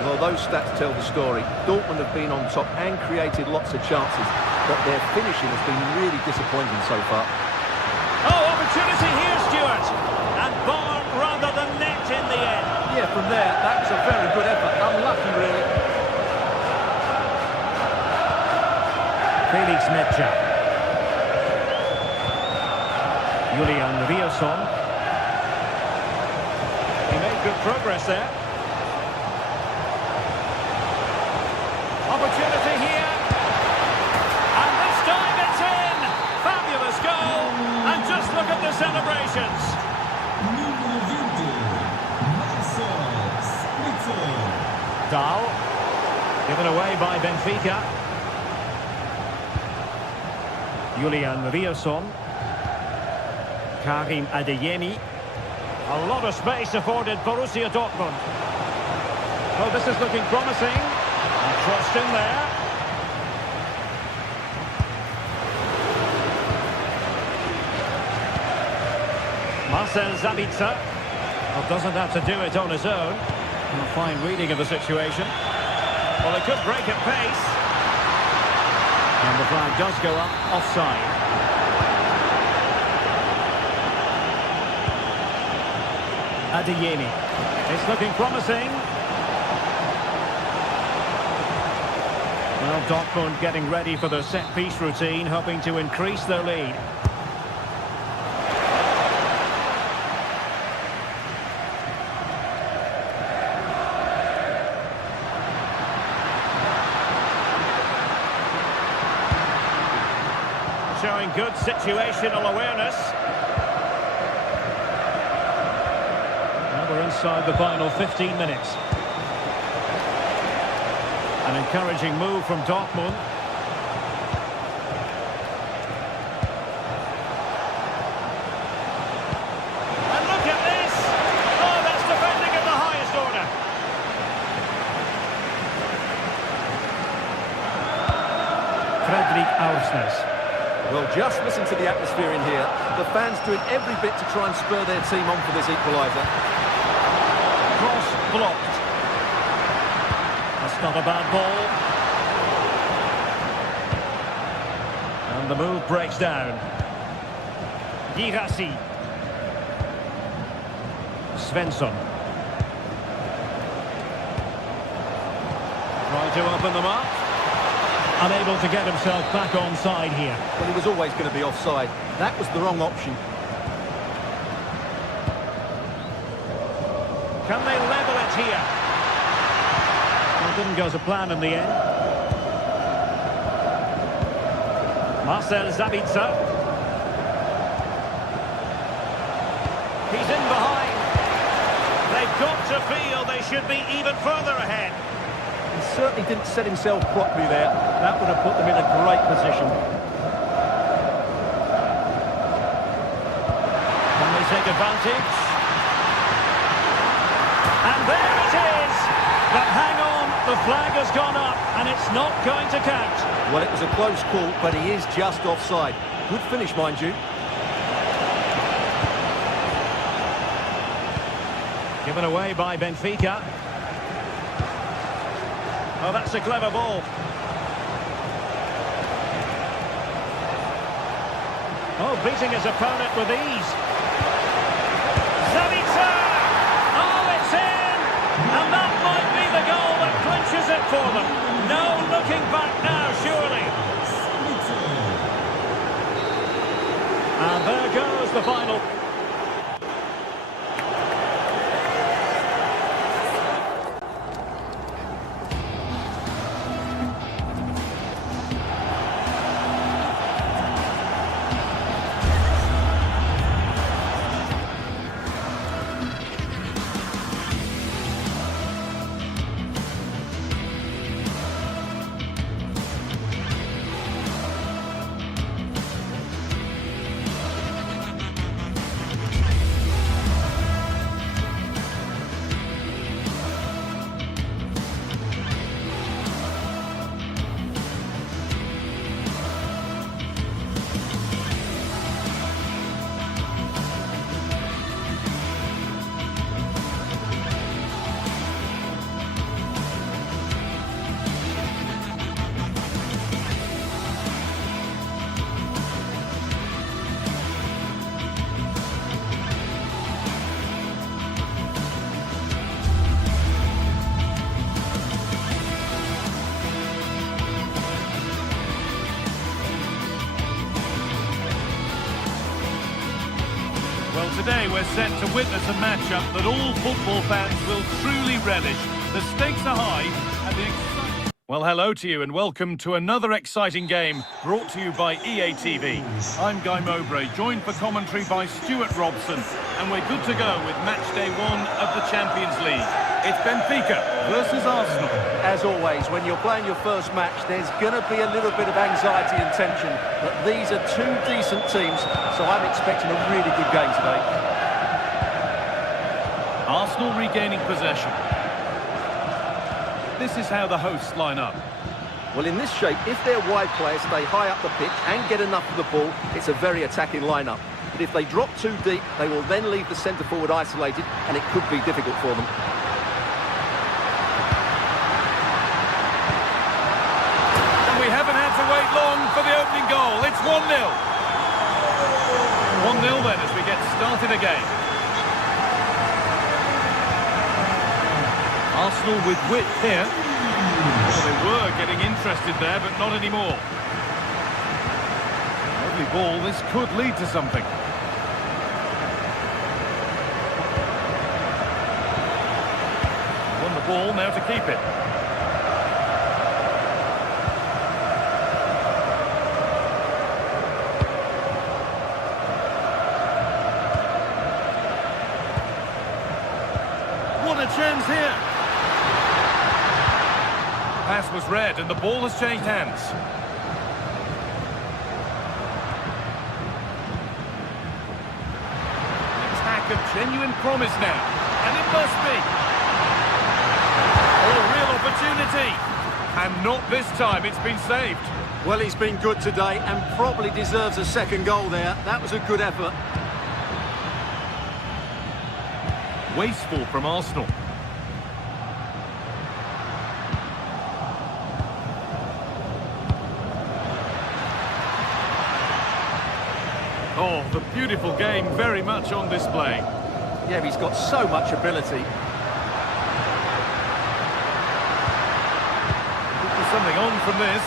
Well, those stats tell the story. Dortmund have been on top and created lots of chances, but their finishing has been really disappointing so far. Oh, opportunity here, Stuart. And bar rather than net in the end. Yeah, from there, that was a very good effort. Unlucky, really. Felix Mecha. Julian Riosson. He made good progress there. Opportunity here. And this time it's in. Fabulous goal. And just look at the celebrations. Dahl. Given away by Benfica. Julian Riosson. Karim Adeyemi. A lot of space afforded Borussia Dortmund. Well, this is looking promising. And crossed in there. Marcel Sabitzer. Well, doesn't have to do it on his own. A fine reading of the situation. Well, they could break at pace. And the flag does go up offside. Adeyemi. It's looking promising. Well, Dortmund getting ready for their set-piece routine, hoping to increase their lead. Showing good situational awareness. Well, we're inside the final 15 minutes. An encouraging move from Dortmund. And look at this! Oh, that's defending at the highest order. Fredrik Aursnes. Well, just listen to the atmosphere in here. The fans doing every bit to try and spur their team on for this equaliser. Cross blocked. That's not a bad ball. And the move breaks down. Girassi. Svensson. Trying to open them up. Unable to get himself back onside here. Well, he was always going to be offside. That was the wrong option. Can they level it here? Well, it didn't go to plan in the end. Marcel Sabitzer. He's in behind. They've got to feel they should be even further ahead. He certainly didn't set himself properly there. That would have put them in a great position. Can they take advantage? And there it is! But hang on, the flag has gone up and it's not going to count. Well, it was a close call, but he is just offside. Good finish, mind you. Given away by Benfica. Oh, that's a clever ball. Oh, beating his opponent with ease. Sabitzer! Oh, it's in! And that might be the goal that clinches it for them. No looking back now, surely. And there goes the final. Well, today we're set to witness a matchup that all football fans will truly relish. The stakes are high and the excitement... Well, hello to you and welcome to another exciting game brought to you by EA TV. I'm Guy Mowbray, joined for commentary by Stuart Robson, and we're good to go with match day 1 of the Champions League. It's Benfica versus Arsenal. As always, when you're playing your first match, there's going to be a little bit of anxiety and tension. But these are two decent teams, so I'm expecting a really good game today. Arsenal regaining possession. This is how the hosts line up. Well, in this shape, if their wide players stay high up the pitch and get enough of the ball, it's a very attacking lineup. But if they drop too deep, they will then leave the centre-forward isolated, and it could be difficult for them. for the opening goal. It's 1-0. 1-0 then as we get started again. Arsenal with width here. Well, they were getting interested there, but not anymore. Lovely ball. This could lead to something. Won the ball, now to keep it. What a chance here. Pass was read and the ball has changed hands. An attack of genuine promise now, and it must be. Oh, real opportunity. And not this time, it's been saved. Well, he's been good today and probably deserves a second goal there. That was a good effort. Wasteful from Arsenal. Oh, the beautiful game very much on display. Yeah, he's got so much ability. There's something on from this.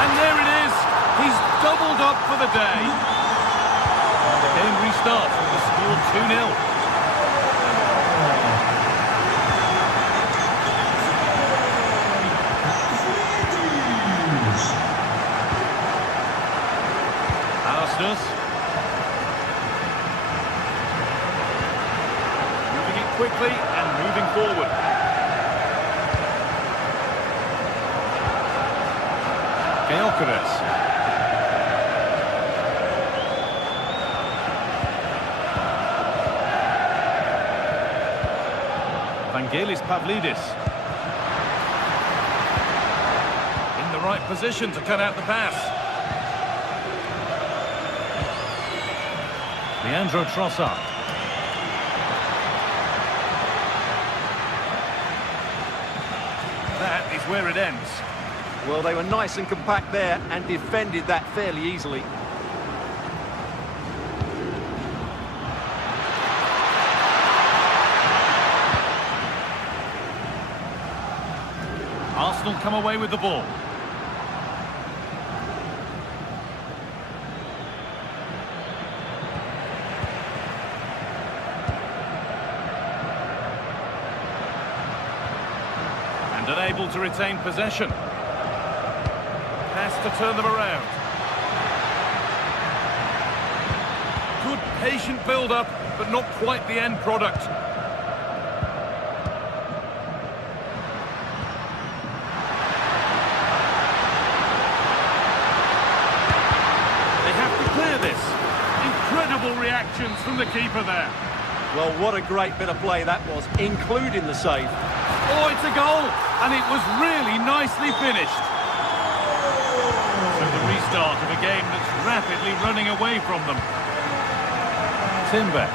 And there it is. He's doubled up for the day. And the game restarts with the score 2-0. Moving it quickly and moving forward. Gyökeres. Vangelis Pavlidis. In the right position to cut out the pass. Leandro Trossard. That is where it ends. Well, they were nice and compact there and defended that fairly easily. Arsenal come away with the ball. And unable to retain possession. Has to turn them around. Good patient build-up, but not quite the end product. They have to clear this. Incredible reactions from the keeper there. Well, what a great bit of play that was, including the save. Oh, it's a goal, and it was really nicely finished. So the restart of a game that's rapidly running away from them. Timber.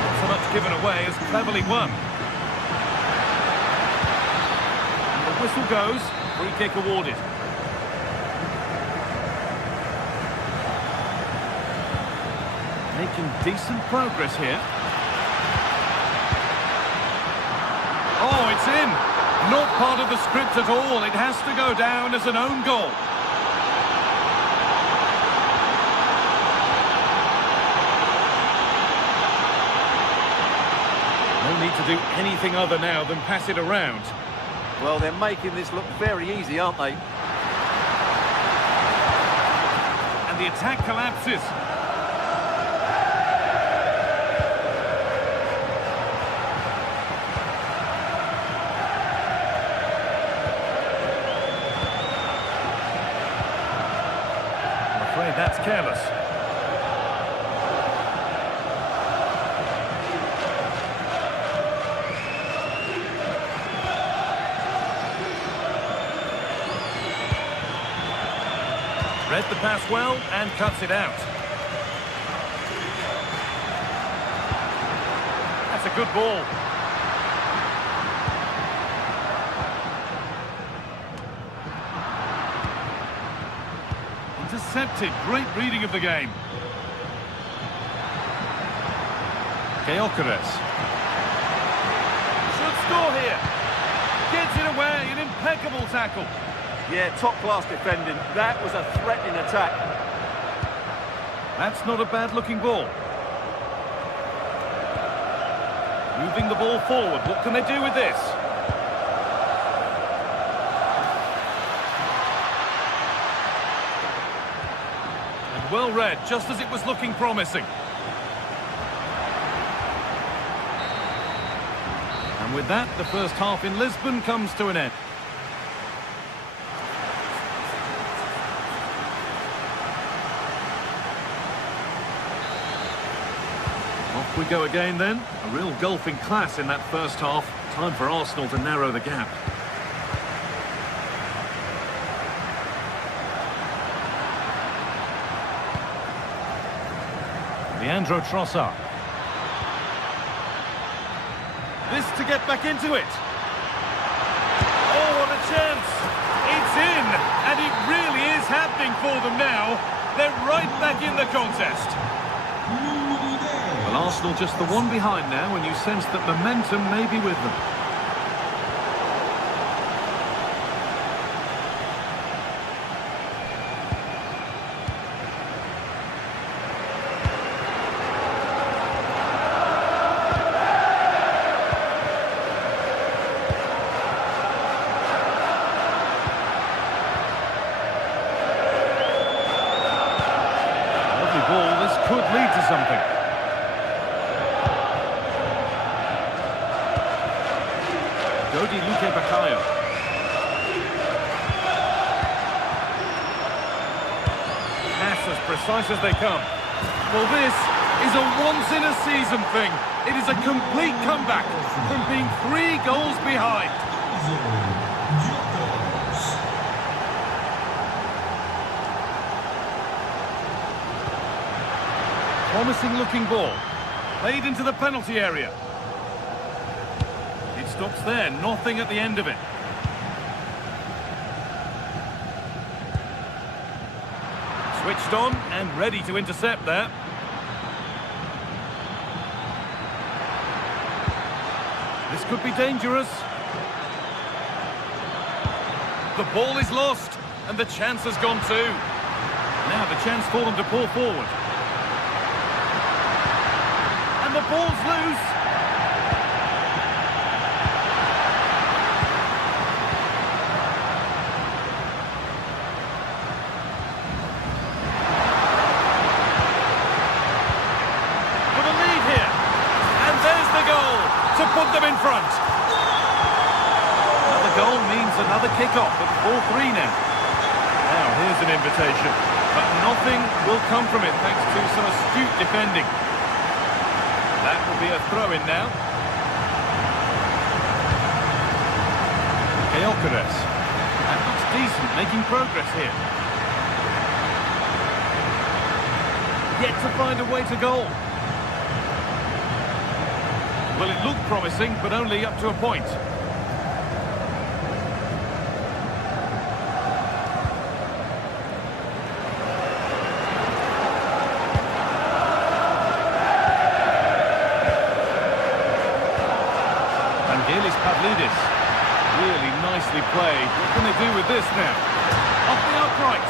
Not so much given away as cleverly won. And the whistle goes, free kick awarded. Making decent progress here. Oh, it's in. Not part of the script at all. It has to go down as an own goal. No need to do anything other now than pass it around. Well, they're making this look very easy, aren't they? And the attack collapses. That's careless. Read the pass well and cuts it out. That's a good ball. unexpected. Great reading of the game. Gyökeres. Should score here. Gets it away, an impeccable tackle. Yeah, top-class defending. That was a threatening attack. That's not a bad-looking ball. Moving the ball forward. What can they do with this? And well read, just as it was looking promising. And with that, the first half in Lisbon comes to an end. Off we go again then. A real gulf in class in that first half. Time for Arsenal to narrow the gap. Leandro Trossard. This to get back into it. Oh, what a chance. It's in, and it really is happening for them now. They're right back in the contest. Well, Arsenal just the one behind now, and you sense that momentum may be with them. Could lead to something. Dodi Luque Baccaio. Pass as precise as they come. Well, this is a once-in-a-season thing. It is a complete comeback from being 3 goals behind. Promising looking ball. Played into the penalty area. It stops there, nothing at the end of it. Switched on and ready to intercept there. This could be dangerous. The ball is lost and the chance has gone too. Now the chance for them to pull forward. The ball's loose. For the lead here. And there's the goal to put them in front. Another goal means another kick-off at 4-3 now. Now here's an invitation. But nothing will come from it thanks to some astute defending. That will be a throw-in now. Gyökeres. That looks decent, making progress here. Yet to find a way to goal. Well, it looked promising, but only up to a point. Really nicely played. What can they do with this now? Off the upright.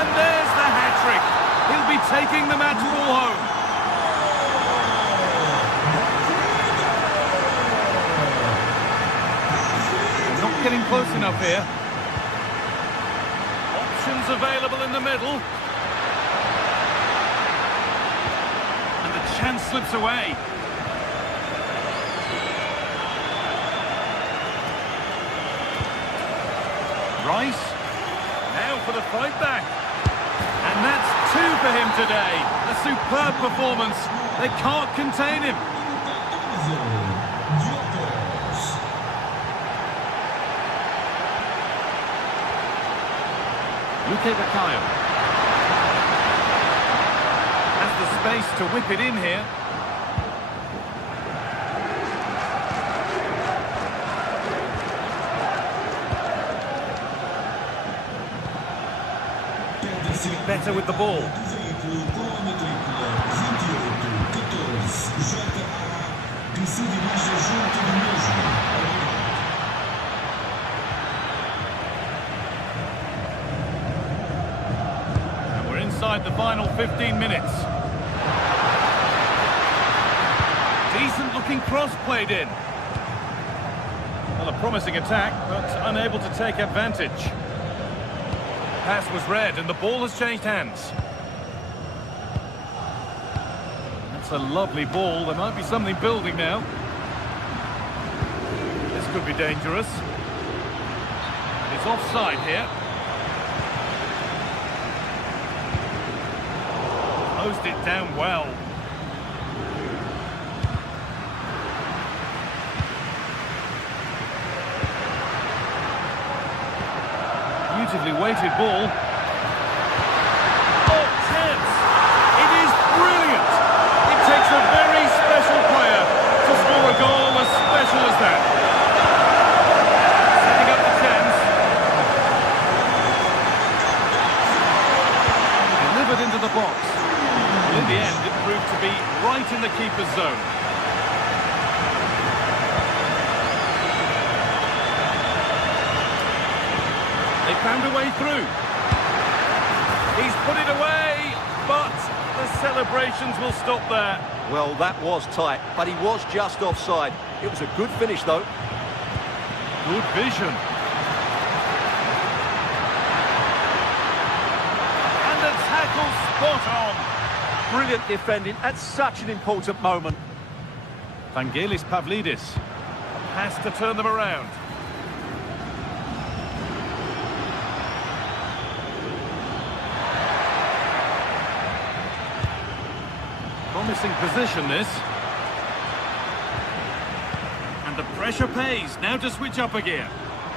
And there's the hat-trick. He'll be taking the match ball home. Not getting close enough here. Options available in the middle. And the chance slips away. Rice, now for the fight back. And that's 2 for him today. A superb performance. They can't contain him. Luque Baccaio has the space to whip it in here. better with the ball. And we're inside the final 15 minutes. Decent looking cross played in. Well, a promising attack, but unable to take advantage. Pass was read and the ball has changed hands. That's a lovely ball. There might be something building now. This could be dangerous. And it's offside here. Closed it down well. Beautifully weighted ball. Oh, chance! It is brilliant! It takes a very special player to score a goal as special as that. Setting up the chance. Delivered into the box. In the end, it proved to be right in the keeper's zone. They found a way through. He's put it away, but the celebrations will stop there. Well, that was tight, but he was just offside. It was a good finish, though. Good vision. And the tackle spot on. Brilliant defending at such an important moment. Vangelis Pavlidis. Has to turn them around. Promising position, this. And the pressure pays. Now to switch up a gear.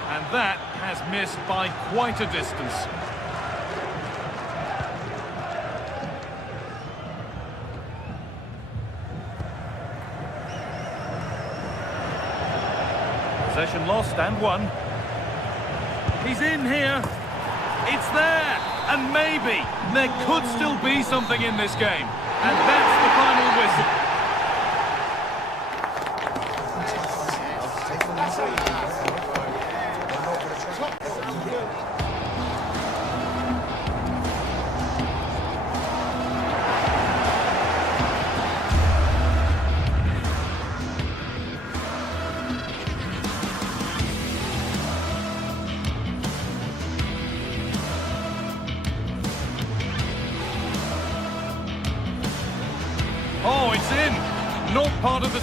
And that has missed by quite a distance. Possession lost and won. He's in here. It's there. And maybe there could still be something in this game. And that's the final whistle. Oh, it's in. Not part of the...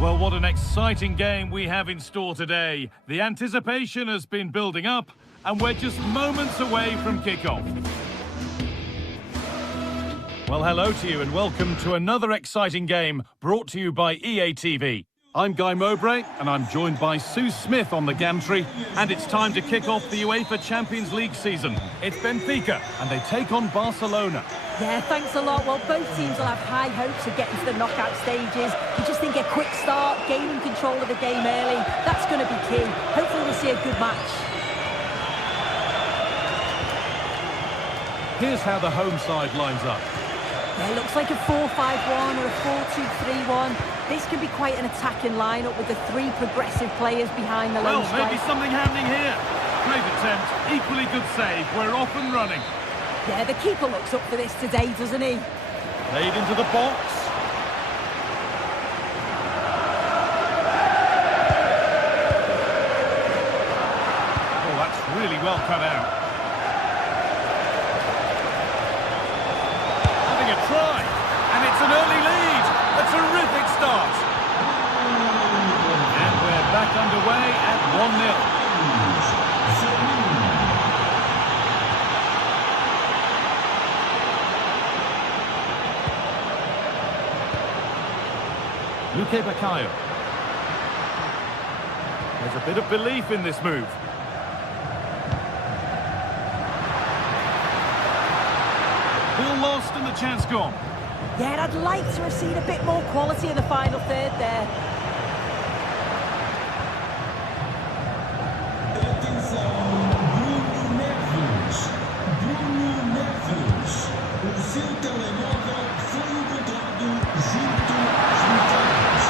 Well, what an exciting game we have in store today. The anticipation has been building up, and we're just moments away from kickoff. Well, hello to you and welcome to another exciting game brought to you by EA TV. I'm Guy Mowbray, and I'm joined by Sue Smith on the gantry, and it's time to kick off the UEFA Champions League season. It's Benfica, and they take on Barcelona. Yeah, thanks a lot. Well, both teams will have high hopes of getting to the knockout stages. You just think a quick start, gaining control of the game early, that's going to be key. Hopefully we'll see a good match. Here's how the home side lines up. Yeah, it looks like a 4-5-1 or a 4-2-3-1. This can be quite an attacking lineup with the three progressive players behind the lone Well, striker. maybe something happening here. Great attempt, equally good save. We're off and running. Yeah, the keeper looks up for this today, doesn't he? Played into the box. Oh, that's really well cut out. Having a try, and it's an early lead. A terrific start. And we're back underway at 1-0. Luque Baccaio. There's a bit of belief in this move. Ball lost and the chance gone. Yeah, I'd like to have seen a bit more quality in the final third there. O seu telemóvel foi encontrado junto às montanhas.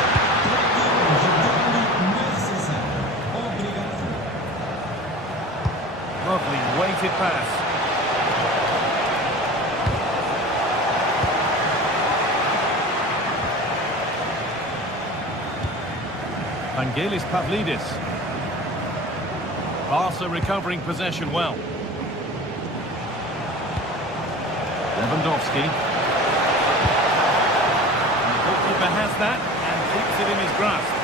Pegue o retorno necessário. Obrigado. Lovely weighted pass. Vangelis Pavlidis. Barca recovering possession well. Lewandowski. And the goalkeeper has that and keeps it in his grasp.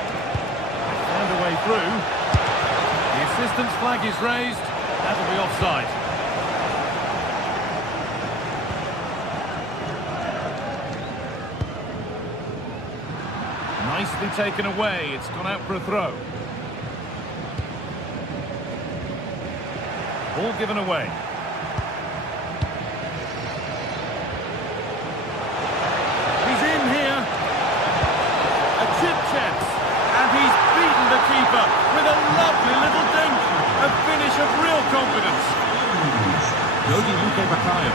Found a way through. The assistant's flag is raised. That'll be offside. Nicely taken away. It's gone out for a throw. Ball given away. He's in here. A chip chance. And he's beaten the keeper with a lovely little dink. A finish of real confidence. Jody Luque Baccaio.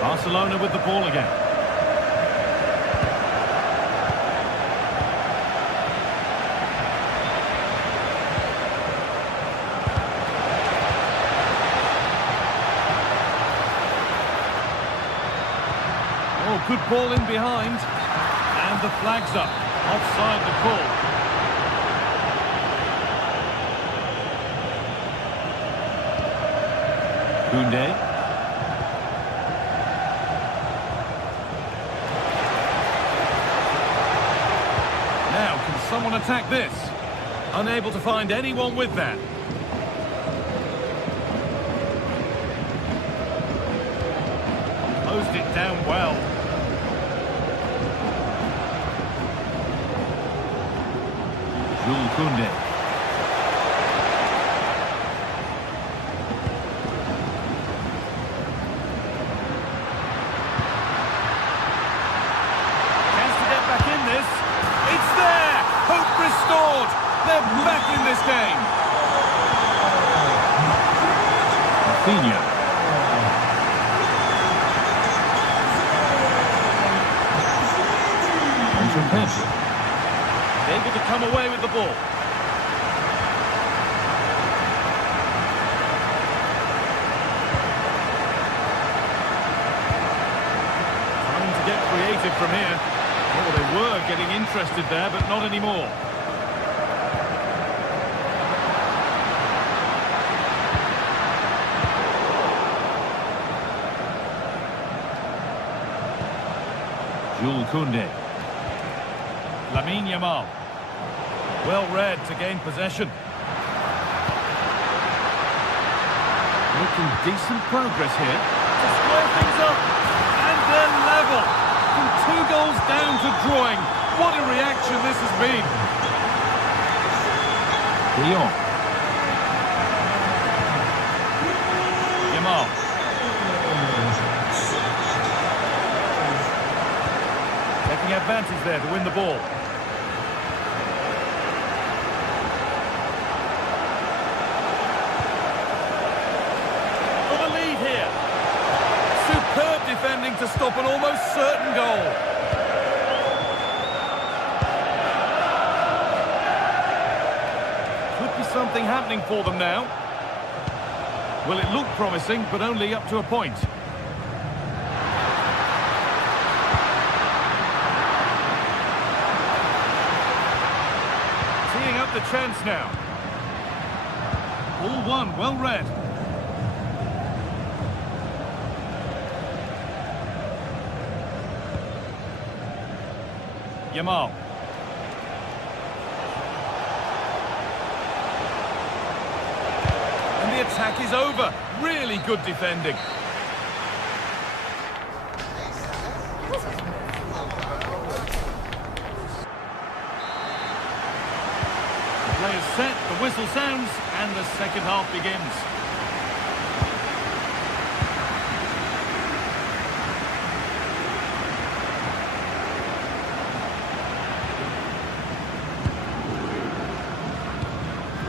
Barcelona with the ball again. Oh, good ball in behind. And the flag's up. Offside the call. Koundé. Someone attack this. Unable to find anyone with that. Closed it down well. Jules Koundé. Chance to get back in this. It's there! Hope restored. They're back in this game. Rafinha. Able to come away with the ball. getting interested there, but not anymore. Jules Koundé. Lamine Yamal. Well read to gain possession. Making decent progress here. To square things up. And they're level. From 2 goals down to drawing. What a reaction this has been. De Jong. Yamal. Taking advantage there to win the ball. For the lead here. Superb defending to stop an almost certain goal. Could be something happening for them now. Well, it looked promising, but only up to a point. The chance now. All one, well read. Yamal. And the attack is over. Really good defending. Players set, the whistle sounds, and the second half begins.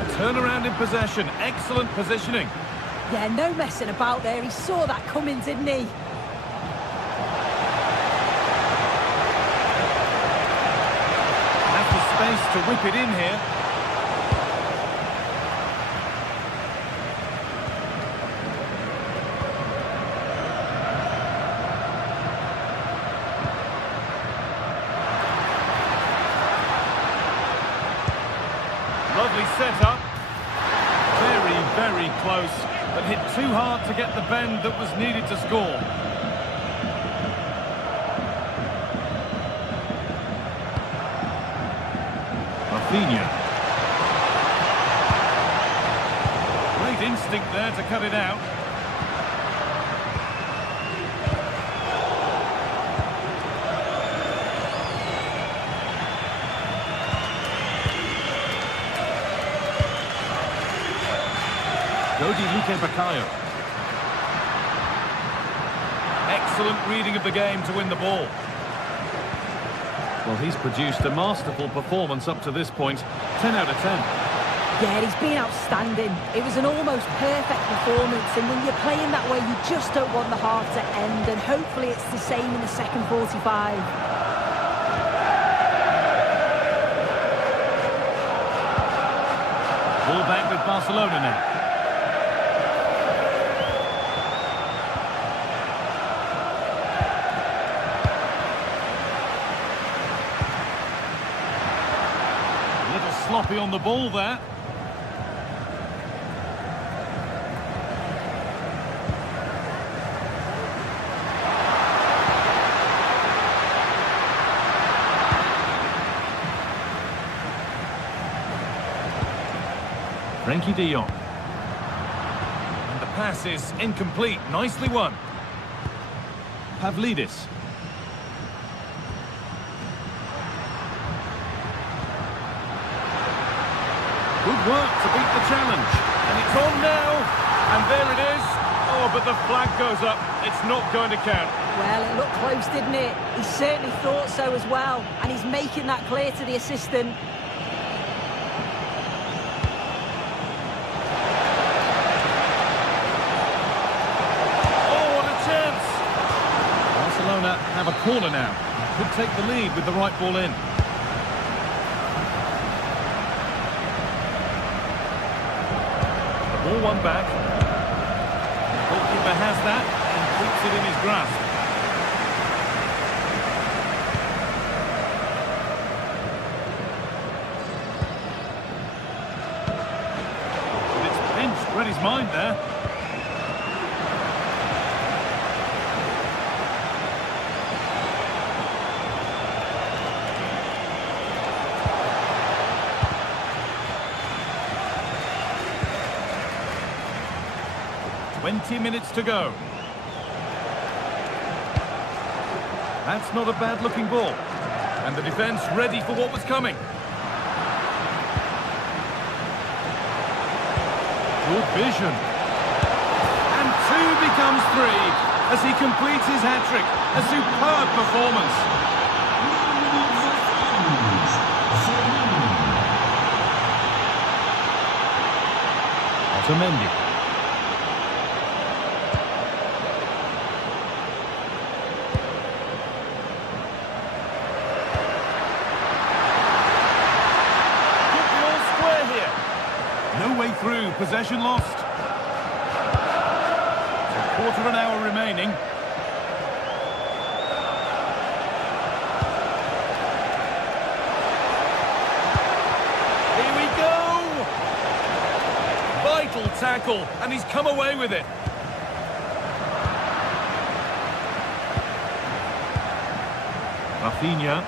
A turnaround in possession, excellent positioning. Yeah, no messing about there. He saw that coming, didn't he? Has the space to whip it in here. Lovely setup. Very, very close, but hit too hard to get the bend that was needed to score. Rafinha. Great instinct there to cut it out. Bakayo. Excellent reading of the game to win the ball. Well, he's produced a masterful performance up to this point. 10 out of 10. Yeah, he's been outstanding. It was an almost perfect performance, and when you're playing that way, you just don't want the half to end, and hopefully it's the same in the second 45. Ball back with Barcelona now. Sloppy on the ball there. Frenkie de Jong. And the pass is incomplete. Nicely won. Pavlidis. Good work to beat the challenge. And it's on now. And there it is. Oh, but the flag goes up. It's not going to count. Well, it looked close, didn't it? He certainly thought so as well. And he's making that clear to the assistant. Oh, what a chance. Barcelona have a corner now. Could take the lead with the right ball in. Ball one back. The goalkeeper has that and keeps it in his grasp. Finch read his mind there. Minutes to go. That's not a bad looking ball. And the defence ready for what was coming. Good vision. And 2 becomes 3 as he completes his hat-trick. A superb performance. Otamendi. No way through, possession lost. A quarter of an hour remaining. Here we go! Vital tackle, and he's come away with it. Rafinha.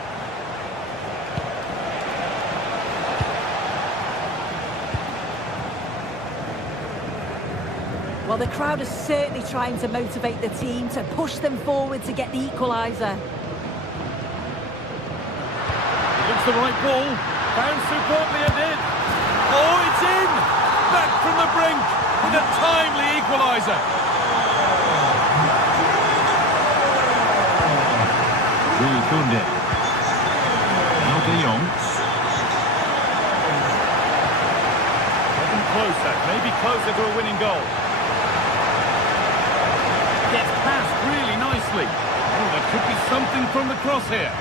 Well, the crowd is certainly trying to motivate the team to push them forward to get the equaliser. Looks the right ball. Found superbly and in. Oh, it's in! Back from the brink with a timely equaliser. Koundé. Now De Jong. Getting closer, maybe closer to a winning goal. Gets past really nicely. Oh, there could be something from the cross here.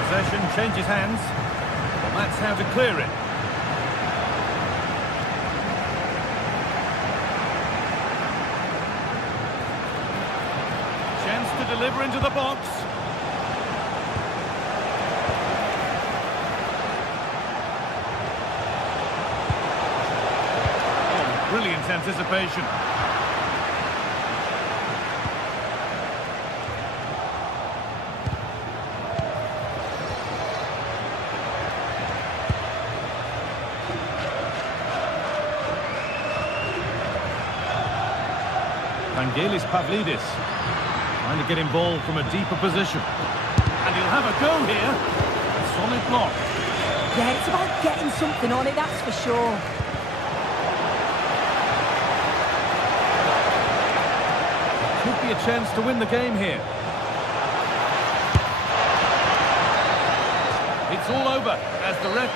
Possession changes hands. Well, that's how to clear it. Chance to deliver into the box. Oh, brilliant anticipation. Vangelis Pavlidis trying to get involved from a deeper position. And he'll have a go here. A solid block. Yeah, it's about getting something on it, that's for sure. Could be a chance to win the game here. It's all over as the ref...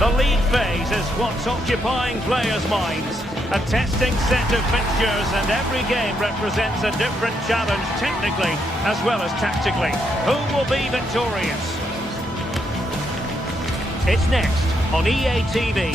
The league phase is what's occupying players' minds. A testing set of fixtures, and every game represents a different challenge technically as well as tactically. Who will be victorious? It's next on EA TV.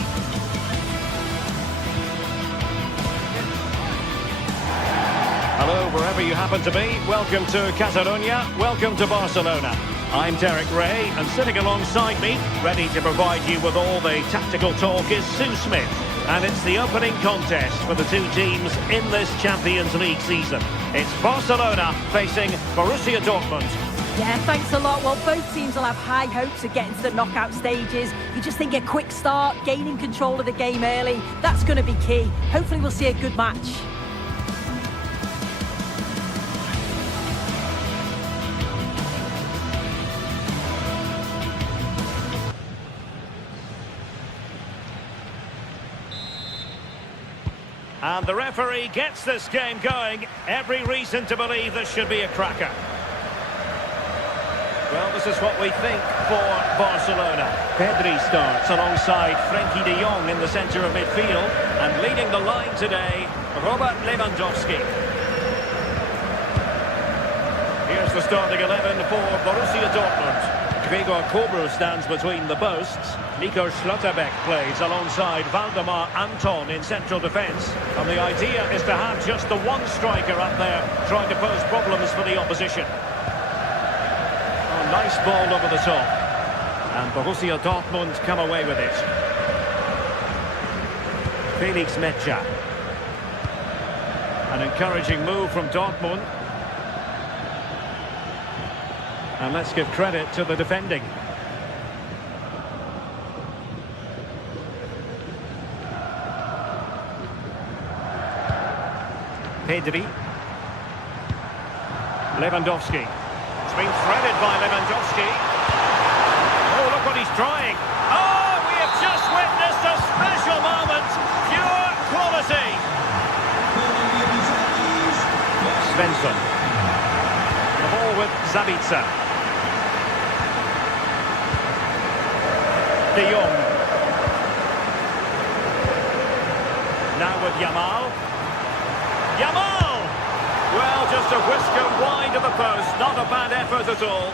Hello, wherever you happen to be. Welcome to Catalonia. Welcome to Barcelona. I'm Derek Ray, and sitting alongside me, ready to provide you with all the tactical talk, is Sue Smith. And it's the opening contest for the two teams in this Champions League season. It's Barcelona facing Borussia Dortmund. Yeah, thanks a lot. Well, both teams will have high hopes of getting to the knockout stages. You just think a quick start, gaining control of the game early, that's going to be key. Hopefully we'll see a good match. And the referee gets this game going. Every reason to believe this should be a cracker. Well, this is what we think for Barcelona. Pedri starts alongside Frenkie de Jong in the centre of midfield. And leading the line today, Robert Lewandowski. Here's the starting 11 for Borussia Dortmund. Gregor Kobel stands between the posts. Nico Schlotterbeck plays alongside Valdemar Anton in central defence. And the idea is to have just the one striker up there trying to pose problems for the opposition. Oh, nice ball over the top. And Borussia Dortmund come away with it. Felix Metscher. An encouraging move from Dortmund. And let's give credit to the defending. Pedri. Lewandowski. It's been threaded by Lewandowski. Oh, look what he's trying. Oh, we have just witnessed a special moment. Pure quality. Svensson. The ball with Zabitzer. De Jong. Now with Yamal. Yamal! Well, just a whisker wide of the post. Not a bad effort at all.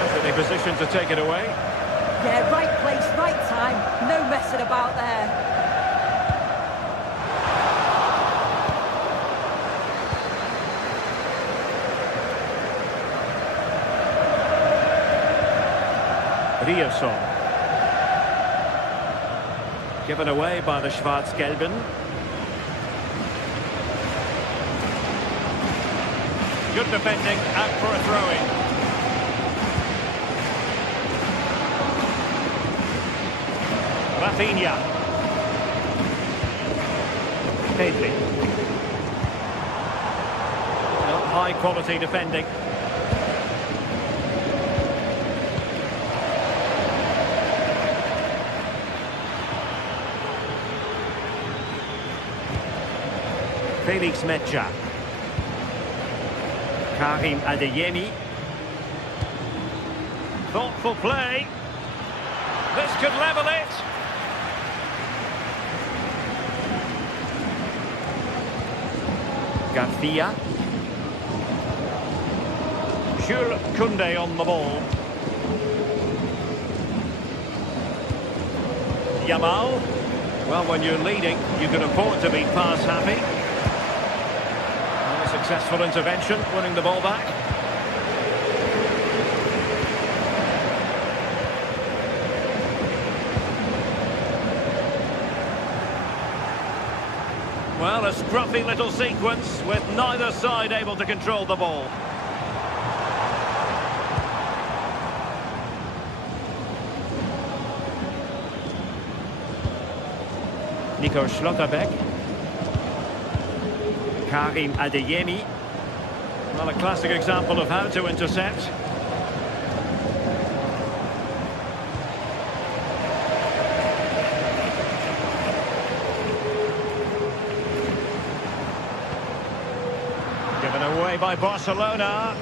Perfectly positioned to take it away. Yeah, right place, right time. No messing about there. Rierson. Given away by the Schwarz-Gelben. Good defending, out for a throw-in. Rafinha. Pedri. Not high quality defending. Felix Metscher. Karim Adeyemi. Thoughtful play. This could level it. Garcia. Jules Koundé on the ball. Yamal. Well, when you're leading, you can afford to be pass happy. Successful intervention, winning the ball back. Well, a scruffy little sequence with neither side able to control the ball. Nico Schlotterbeck. Karim Adeyemi. Well, a classic example of how to intercept. Given away by Barcelona.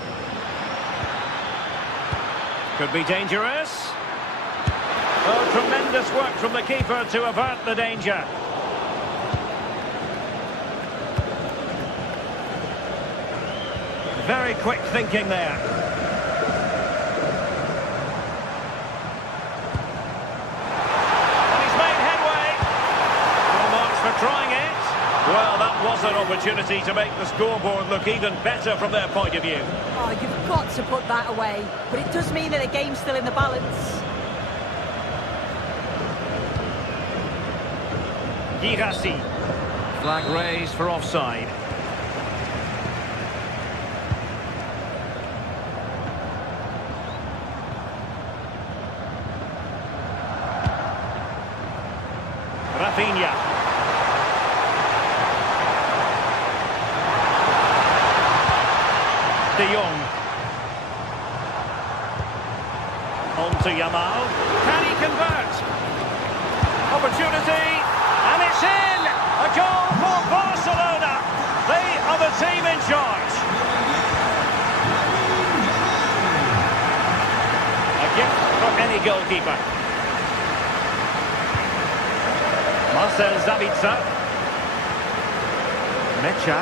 Could be dangerous. Oh, tremendous work from the keeper to avert the danger. Very quick thinking there. And he's made headway. Full marks for trying it. Well, that was an opportunity to make the scoreboard look even better from their point of view. Oh, you've got to put that away. But it does mean that the game's still in the balance. Girassi. Flag raised for offside. Rafinha. De Jong. On to Yamal. Can he convert? Opportunity, and it's in! A goal for Barcelona! They are the team in charge. A gift for any goalkeeper. Marcel Sabitzer. Mecha.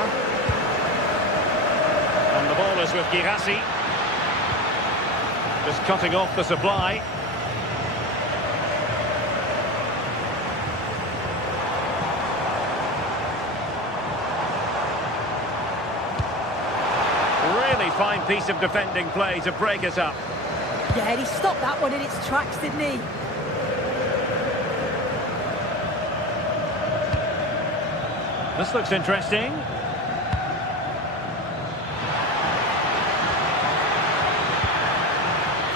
And the ball is with Girassi. Just cutting off the supply. Really fine piece of defending play to break it up. Yeah, he stopped that one in its tracks, didn't he? This looks interesting.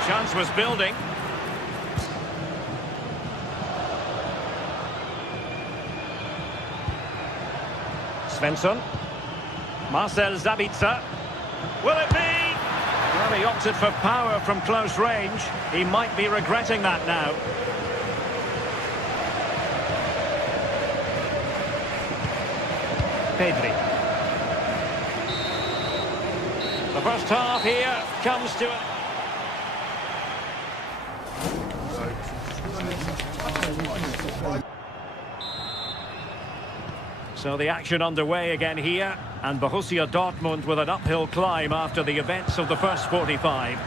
Chance was building. Svensson. Marcel Sabitzer. Will it be? Well, he opted for power from close range. He might be regretting that now. Pedri. The first half here comes to an... So the action underway again here, and Borussia Dortmund with an uphill climb after the events of the first 45.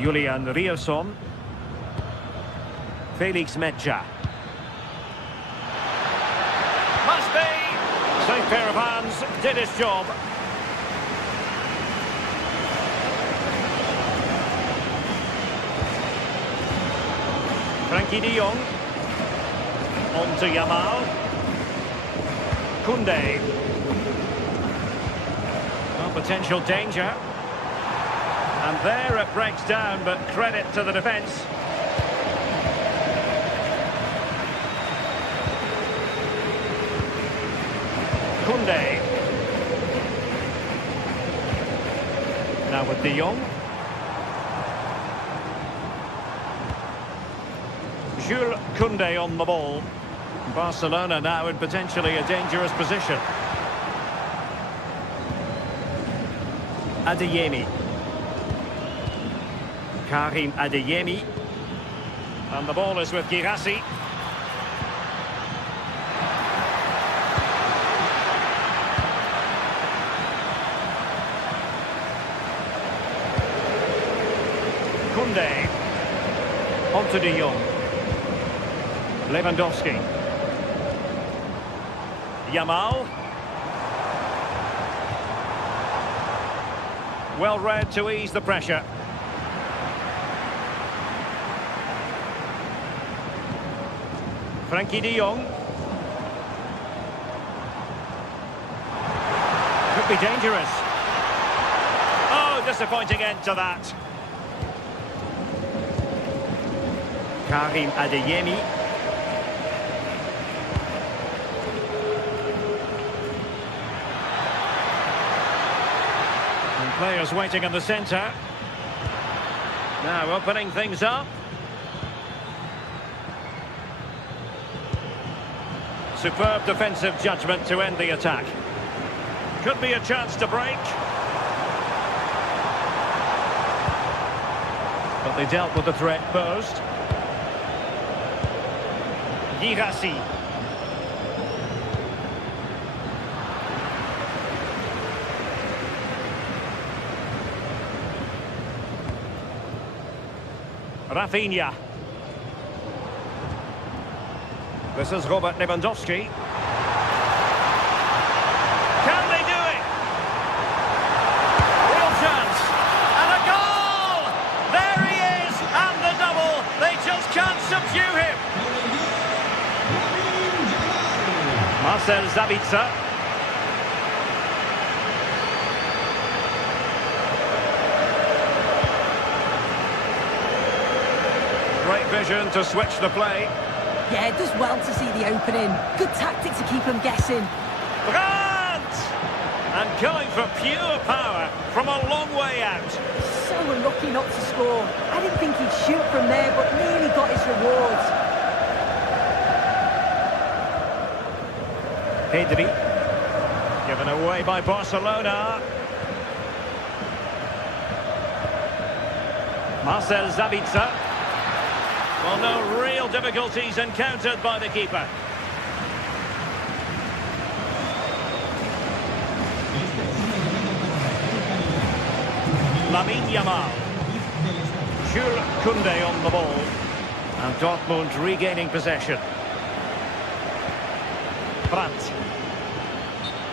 Julian Rierson. Felix Mecha. Must be! Safe pair of hands, did his job. Frankie de Jong. On to Yamal. Koundé. Well, potential danger. And there it breaks down, but credit to the defence. Koundé. Now with de Jong. Jules Koundé on the ball. Barcelona now in potentially a dangerous position. Adeyemi. Karim Adeyemi. And the ball is with Girassi. Koundé. On to de Jong. Lewandowski. Yamal. Well read to ease the pressure. Frankie de Jong. Could be dangerous. Oh, disappointing end to that. Karim Adeyemi. And players waiting in the centre. Now opening things up. Superb defensive judgment to end the attack. Could be a chance to break. But they dealt with the threat posed. Girassi. Rafinha. This is Robert Lewandowski. Can they do it? Real chance. And a goal! There he is! And the double! They just can't subdue him! Marcel Sabitzer. Great vision to switch the play. Yeah, it does well to see the opening. Good tactic to keep them guessing. Brandt! And going for pure power from a long way out. So unlucky not to score. I didn't think he'd shoot from there, but nearly got his rewards. Pedri. Given away by Barcelona. Marcel Sabitzer. Well, no real difficulties encountered by the keeper. Lamine Yamal. Jules Koundé on the ball. And Dortmund regaining possession. Brandt.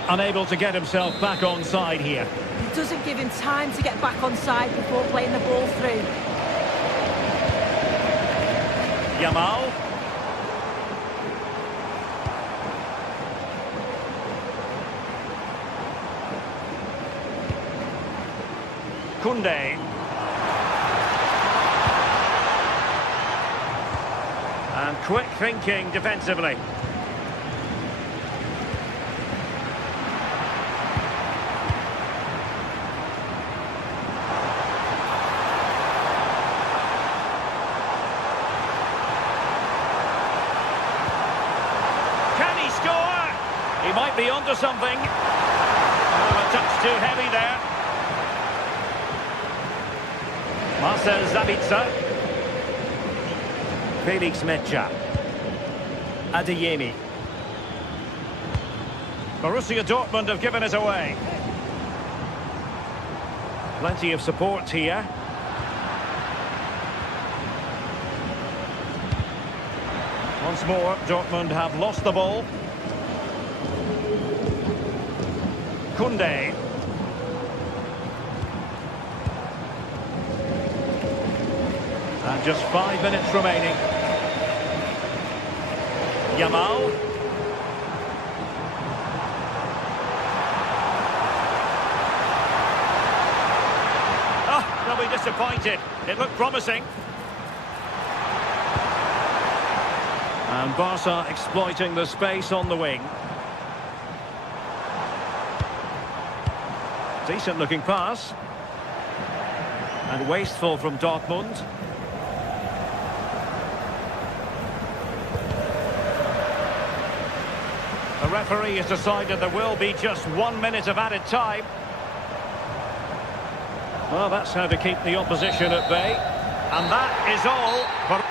Unable to get himself back on side here. He doesn't give him time to get back on side before playing the ball through. Yamal. Koundé. And quick thinking defensively. Can he score? He might be onto something. Oh, a touch too heavy there. Marcel Sabitzer. Felix Mecha. Adeyemi. Borussia Dortmund have given us away. Plenty of support here. Once more, Dortmund have lost the ball. Koundé. And just 5 minutes remaining. Yamal. Oh, they'll be disappointed. It looked promising. And Barca exploiting the space on the wing. Decent looking pass. And wasteful from Dortmund. The referee has decided there will be just 1 minute of added time. Well, that's how to keep the opposition at bay. And that is all for...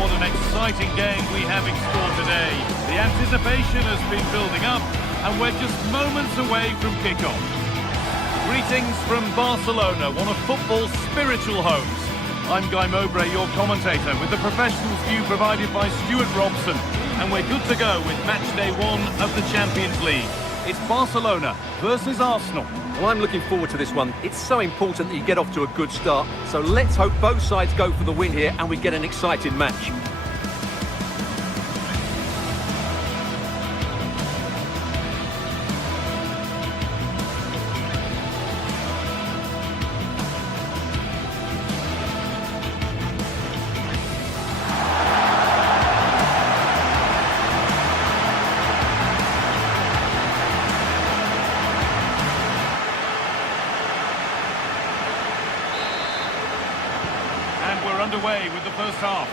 What an exciting game we have in store today. The anticipation has been building up and we're just moments away from kickoff. Greetings from Barcelona, one of football's spiritual homes. I'm Guy Mowbray, your commentator, with the professionals view provided by Stuart Robson. And we're good to go with match day 1 of the Champions League. It's Barcelona versus Arsenal. Well, I'm looking forward to this one. It's so important that you get off to a good start. So let's hope both sides go for the win here and we get an exciting match. underway with the first half.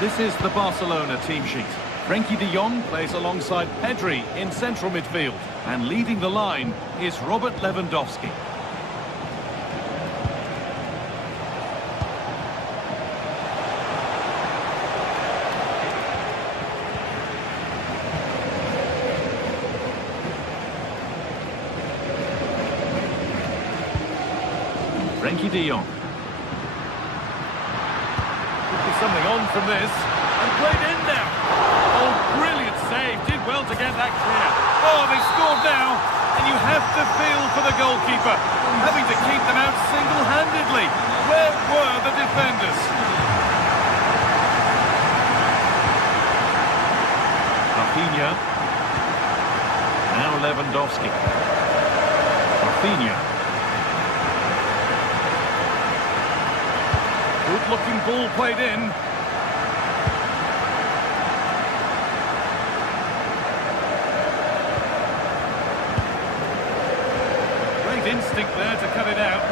This is the Barcelona team sheet. Frenkie de Jong plays alongside Pedri in central midfield. And leading the line is Robert Lewandowski. Frenkie de Jong. Could be something on from this. And played in now. Oh, brilliant save. Did well to get that clear. Oh, they scored now. And you have to feel for the goalkeeper. Having to keep them out single-handedly. Where were the defenders? Rafinha. Now Lewandowski. Rafinha. Good-looking ball played in. Great instinct there to cut it out.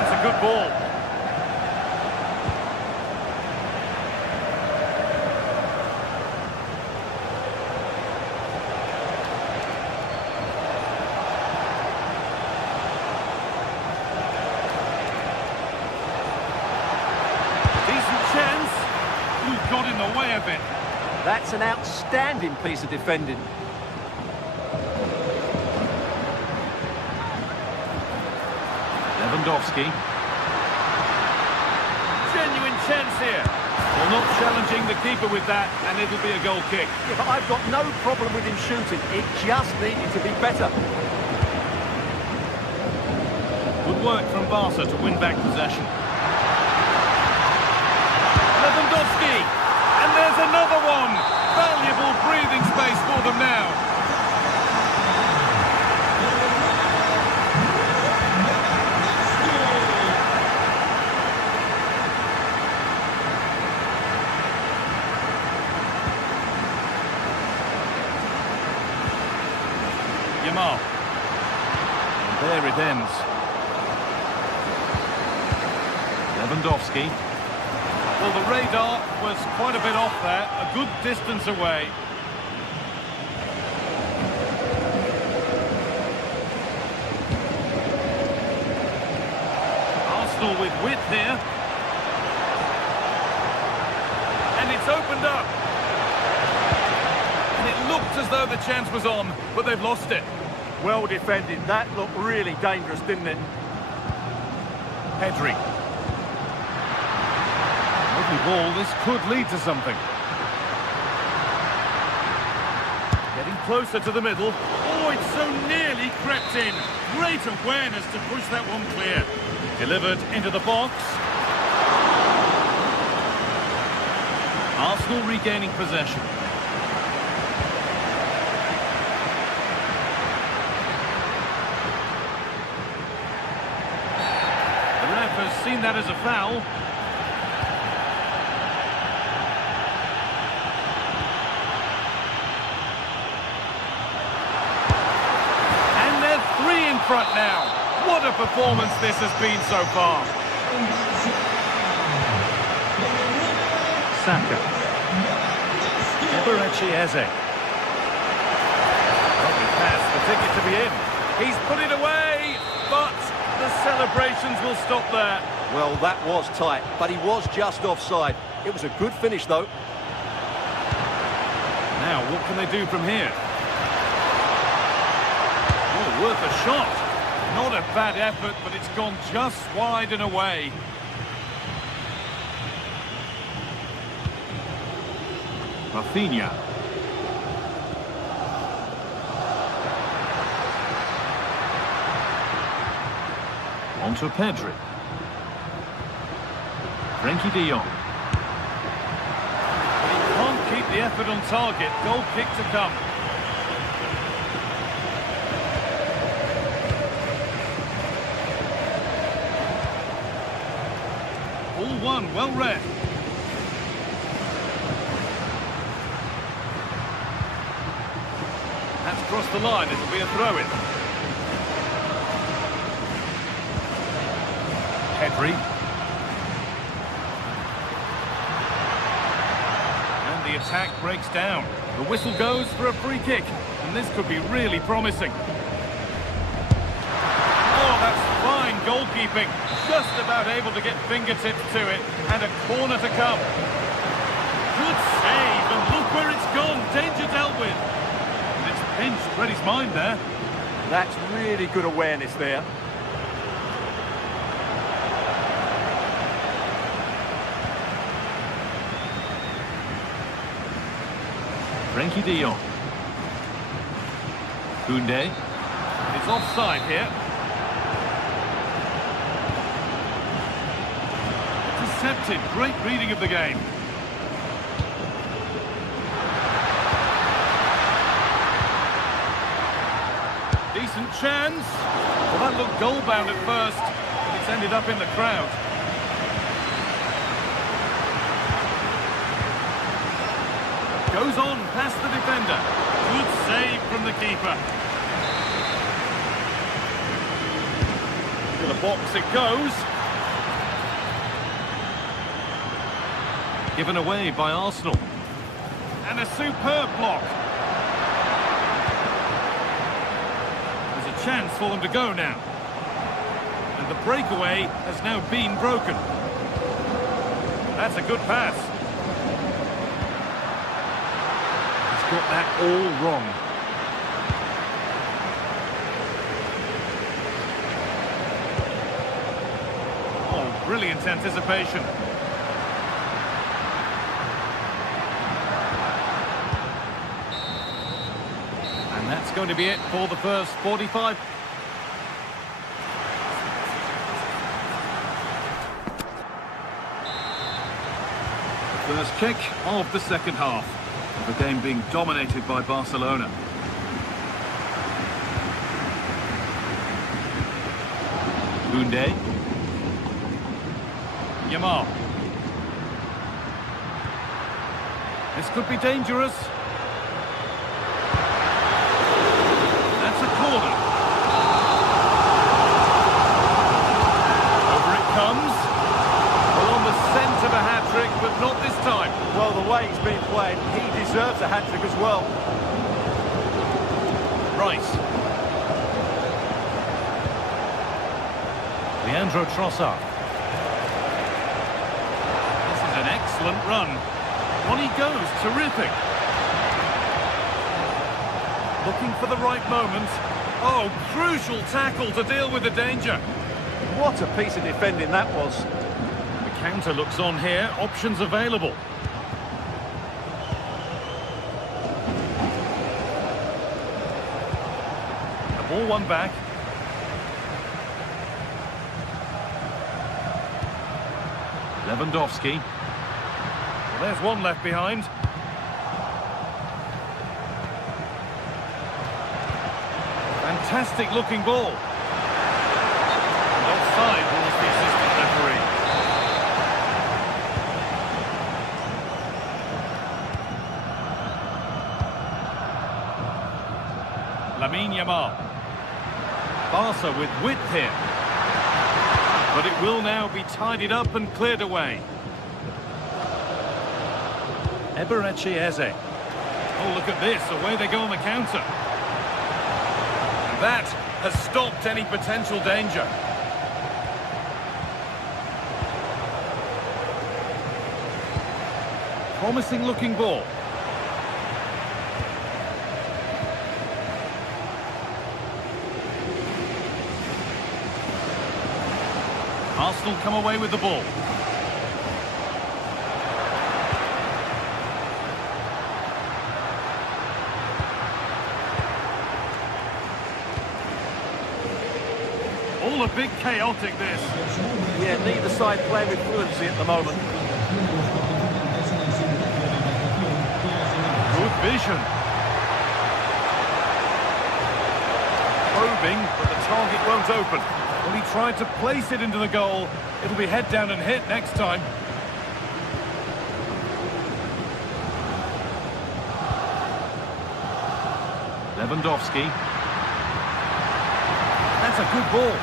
That's a good ball. Got in the way of it. That's an outstanding piece of defending. Lewandowski. Genuine chance here. Well, not challenging the keeper with that, and it'll be a goal kick. Yeah, but I've got no problem with him shooting. It just needed to be better. Good work from Barca to win back possession. Lewandowski, and there's another one. Valuable breathing space for them now. Yamal. And there it ends. Lewandowski. Well, the radar was quite a bit off there, a good distance away. Arsenal with width here. And it's opened up. And it looked as though the chance was on, but they've lost it. Well defended. That looked really dangerous, didn't it? Pedri. Ball, this could lead to something. Getting closer to the middle. Oh, it so nearly crept in. Great awareness to push that one clear. Delivered into the box. Arsenal regaining possession. The ref has seen that as a foul. In front now. What a performance this has been so far. Saka. Eberechi Eze. Lovely pass, the ticket to be in. He's put it away, but the celebrations will stop there. Well, that was tight, but he was just offside. It was a good finish, though. Now, what can they do from here? Worth a shot. Not a bad effort, but it's gone just wide and away. Rafinha. On to Pedri. Frenkie de Jong. He can't keep the effort on target. Goal kick to come. All one, well read. That's crossed the line, it'll be a throw-in. free. And the attack breaks down. The whistle goes for a free kick, and this could be really promising. Oh, that's fine goalkeeping. Just about able to get fingertips to it, and a corner to come. Good save, and look where it's gone. Danger dealt with. And it's pinched Freddie's mind there. That's really good awareness there. Frankie de Jong. Koundé. It's offside here. Intercepted. Great reading of the game. Decent chance. Well, that looked goal-bound at first, but it's ended up in the crowd. Goes on past the defender. Good save from the keeper. To the box it goes. Given away by Arsenal. And a superb block. There's a chance for them to go now. And the breakaway has now been broken. That's a good pass. Got that all wrong. Oh, brilliant anticipation. And that's going to be it for the first 45. The first kick of the second half. The game being dominated by Barcelona. Koundé. Yamal. This could be dangerous. That's a corner. Over it comes. Well, on the scent of a hat-trick, but not this time. Well, the way he's been played, he deserves a hat-trick as well. Rice. Leandro Trossard. This is an excellent run. On he goes, terrific. Looking for the right moment. Oh, crucial tackle to deal with the danger. What a piece of defending that was. The counter looks on here, options available. Ball one back. Lewandowski. Well, there's one left behind. Fantastic looking ball. And offside rules the assistant referee. Lamine Yamal. Barca with width here. But it will now be tidied up and cleared away. Eberechi Eze. Oh, look at this. Away they go on the counter. And that has stopped any potential danger. Promising looking ball. Arsenal come away with the ball. All a bit chaotic, this. Yeah, neither side playing with fluency at the moment. Good vision. Probing, but the target won't open. Well, he tried to place it into the goal. It'll be head down and hit next time. Lewandowski. That's a good ball.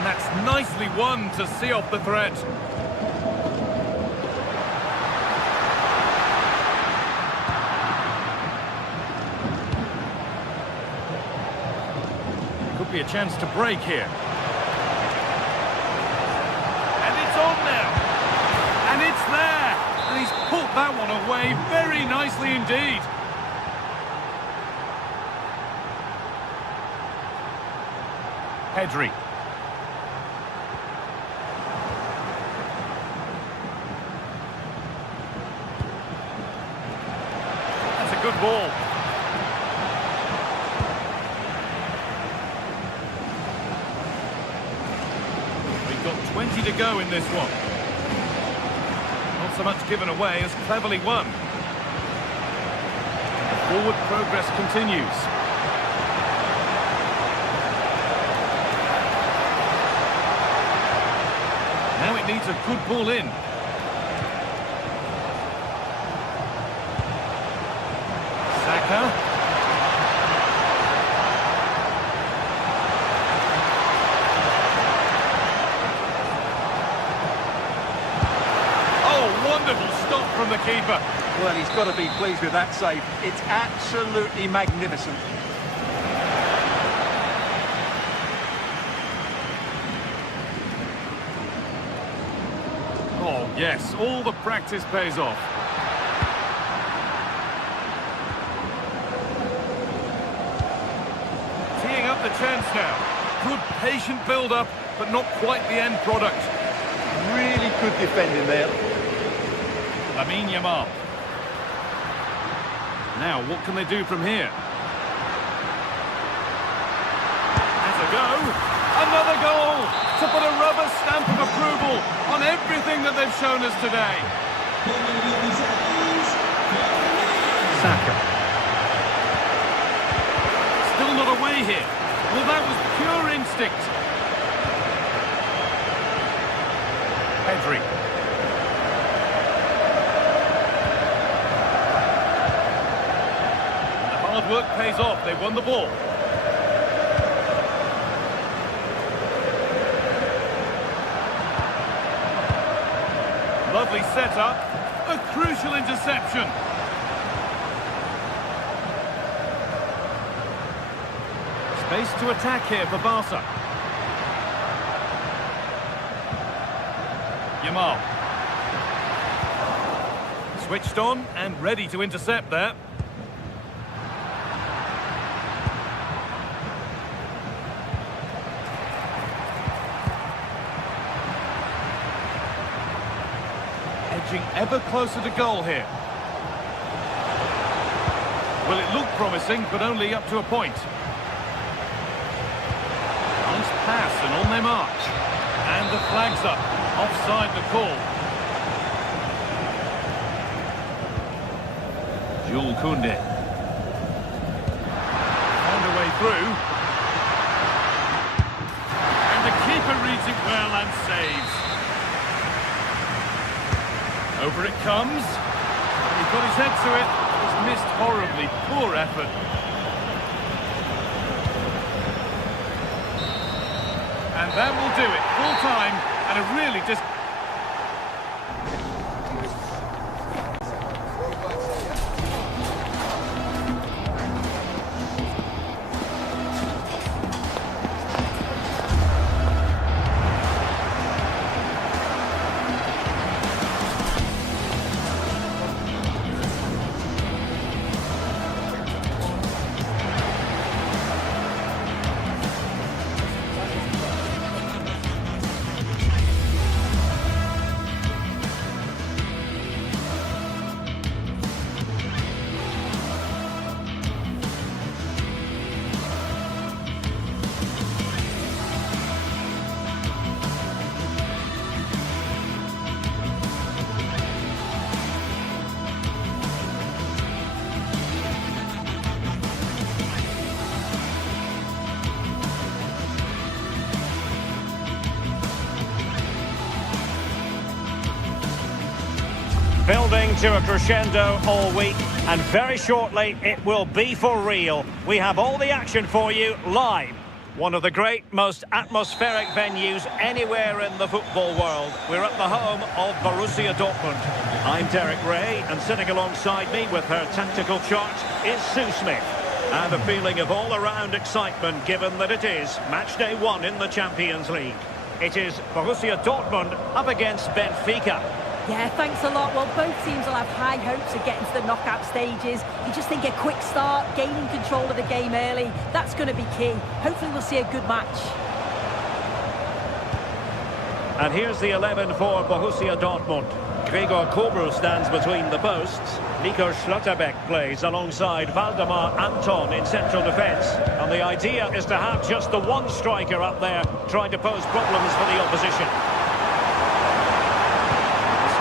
And that's nicely won to see off the threat. Could be a chance to break here. And it's on now. And it's there. And he's put that one away very nicely indeed. Pedri. That's a good ball. We've got 20 to go in this one. Not so much given away as cleverly won. Forward progress continues. Now it needs a good ball in. Saka. Oh, wonderful stop from the keeper. Well, he's got to be pleased with that save. It's absolutely magnificent. Oh, yes, all the practice pays off. Teeing up the chance now. Good patient build-up, but not quite the end product. Really good defending there. Lamine Yamal. Now, what can they do from here? Has a go. Another goal to put a rubber stamp of approval on everything that they've shown us today. Saka. Still not away here. Well, that was pure instinct. Pedri. And the hard work pays off. They won the ball. Lovely setup, a crucial interception. Space to attack here for Barca. Yamal. Switched on and ready to intercept there. Edging ever closer to goal here. Well, it looked promising, but only up to a point. Nice pass and on their march. And the flag's up. Offside the call. Jules Koundé. Found a way through. And the keeper reads it well and saves. Over it comes. He got his head to it. It's missed horribly. Poor effort. And that will do it. Full time and a really just... Building to a crescendo all week, and very shortly it will be for real. We have all the action for you live. One of the great, most atmospheric venues anywhere in the football world. We're at the home of Borussia Dortmund. I'm Derek Ray, and sitting alongside me with her tactical chart is Sue Smith. And a feeling of all-around excitement given that it is match day 1 in the Champions League. It is Borussia Dortmund up against Benfica. Yeah, thanks a lot. Well, both teams will have high hopes of getting to the knockout stages. You just think a quick start, gaining control of the game early, that's going to be key. Hopefully we'll see a good match. And here's the 11 for Borussia Dortmund. Gregor Kobel stands between the posts. Nico Schlotterbeck plays alongside Valdemar Anton in central defence. And the idea is to have just the one striker up there trying to pose problems for the opposition.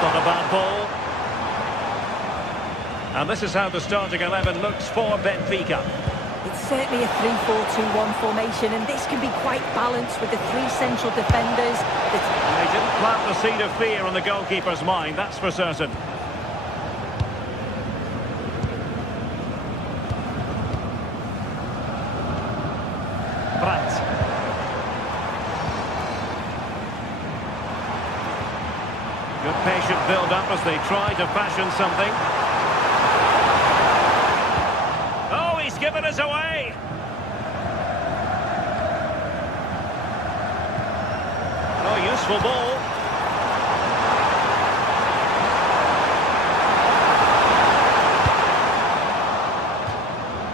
Not a bad ball. And this is how the starting 11 looks for Benfica. It's certainly a 3-4-2-1 formation, and this can be quite balanced with the 3 central defenders. They didn't plant the seed of fear in the goalkeeper's mind, that's for certain. Brandt. Good patient build-up as they try to fashion something. Oh, he's given us away! Oh, useful ball.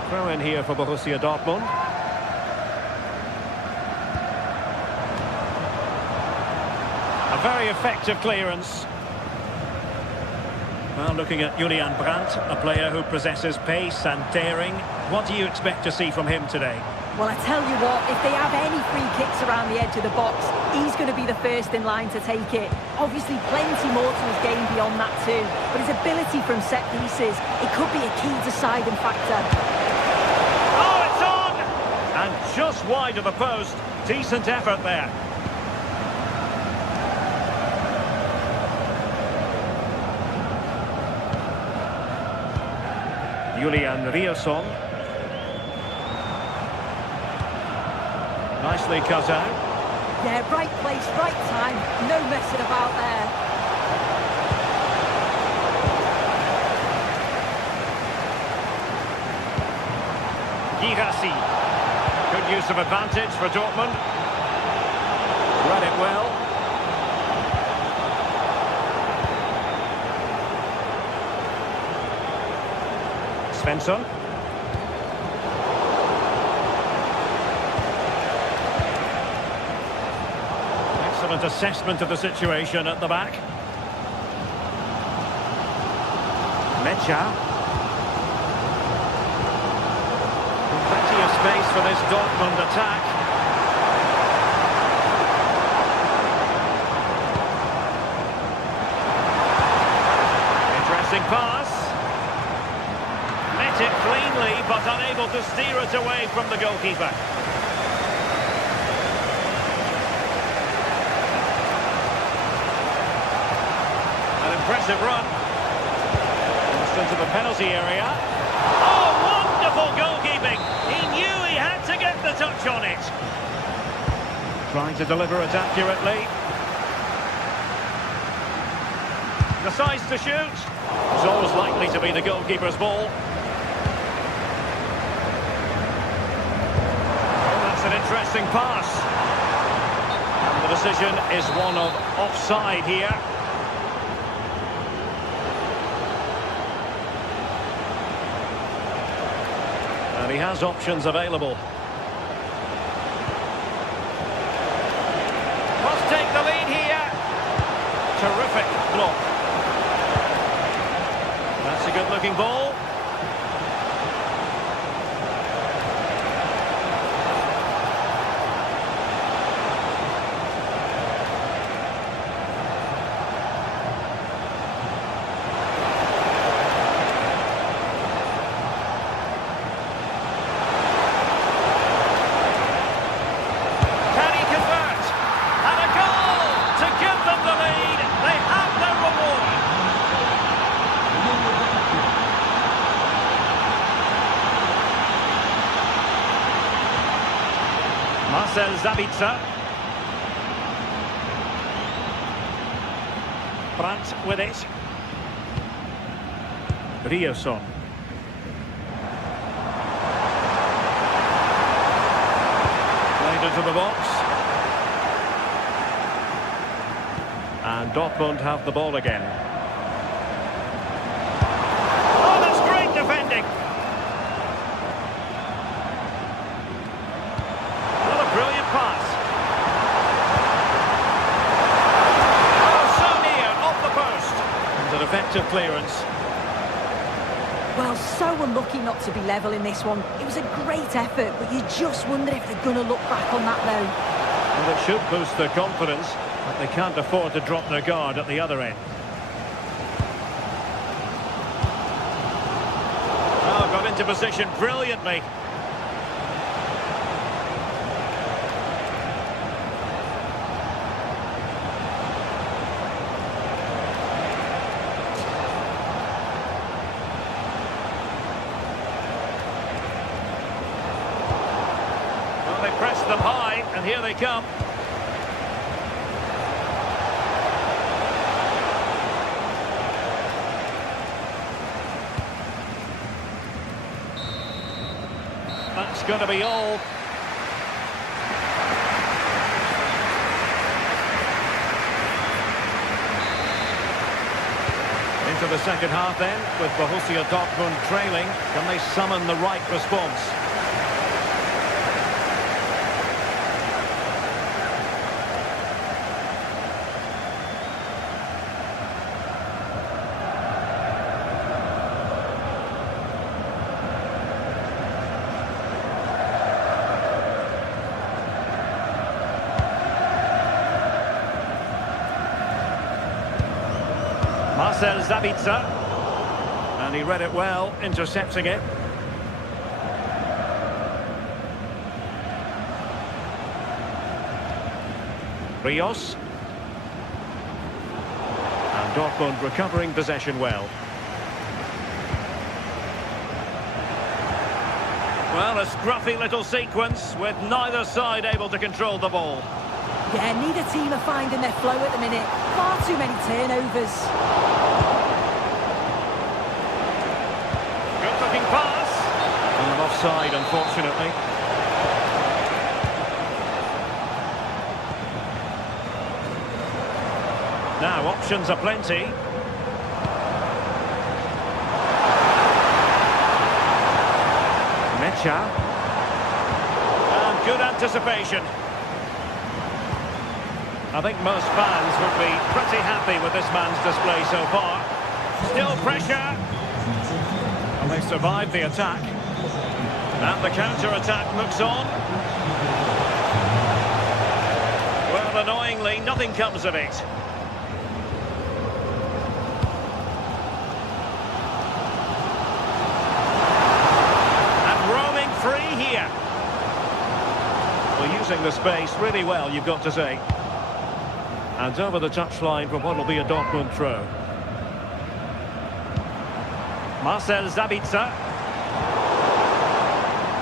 Throw in here for Borussia Dortmund. A very effective clearance. Well, looking at Julian Brandt, a player who possesses pace and daring. What do you expect to see from him today? Well, I tell you what, if they have any free kicks around the edge of the box, he's going to be the first in line to take it. Obviously, plenty more to his game beyond that too. But his ability from set pieces, it could be a key deciding factor. Oh, it's on! And just wide of the post. Decent effort there. Julian Rierson. Nicely cut out. Yeah, right place, right time. No messing about there. Girassi. Good use of advantage for Dortmund. Read it well. Svensson. Excellent assessment of the situation at the back. Mecha. Plenty of space for this Dortmund attack. Interesting pass. Met it cleanly, but unable to steer it away from the goalkeeper. An impressive run. Almost into the penalty area. Oh, wonderful goalkeeping! He knew he had to get the touch on it. Trying to deliver it accurately. Decides to shoot. It's always likely to be the goalkeeper's ball. Oh, that's an interesting pass. And the decision is one of offside here. And he has options available. Must take the lead here. Terrific block. That's a good-looking ball. Can he convert? And a goal to give them the lead. They have their reward. Marcel Sabitzer. Brandt with it. Rioson. Played into the box. And Dortmund have the ball again. Oh, that's great defending. What a brilliant pass. Oh, so near, off the post. And an effective clearance. Well, so unlucky not to be level in this one. It was a great effort, but you just wonder if they're going to look back on that now. And it should boost their confidence, but they can't afford to drop their guard at the other end. Oh, got into position brilliantly. Well, they pressed them high, and here they come. That's going to be all. Into the second half then, with Borussia Dortmund trailing. Can they summon the right response? Marcel Sabitzer, and he read it well, intercepting it. Rios. And Dortmund recovering possession well. Well, a scruffy little sequence with neither side able to control the ball. Yeah, neither team are finding their flow at the minute. Far too many turnovers. Good-looking pass. And offside, unfortunately. Now, options are plenty. Mecha. And good anticipation. I think most fans would be pretty happy with this man's display so far. Still pressure. And they survived the attack. And the counter-attack looks on. Well, annoyingly, nothing comes of it. And roaming free here. Well, using the space really well, you've got to say. And over the touchline for what will be a Dortmund throw. Marcel Sabitzer.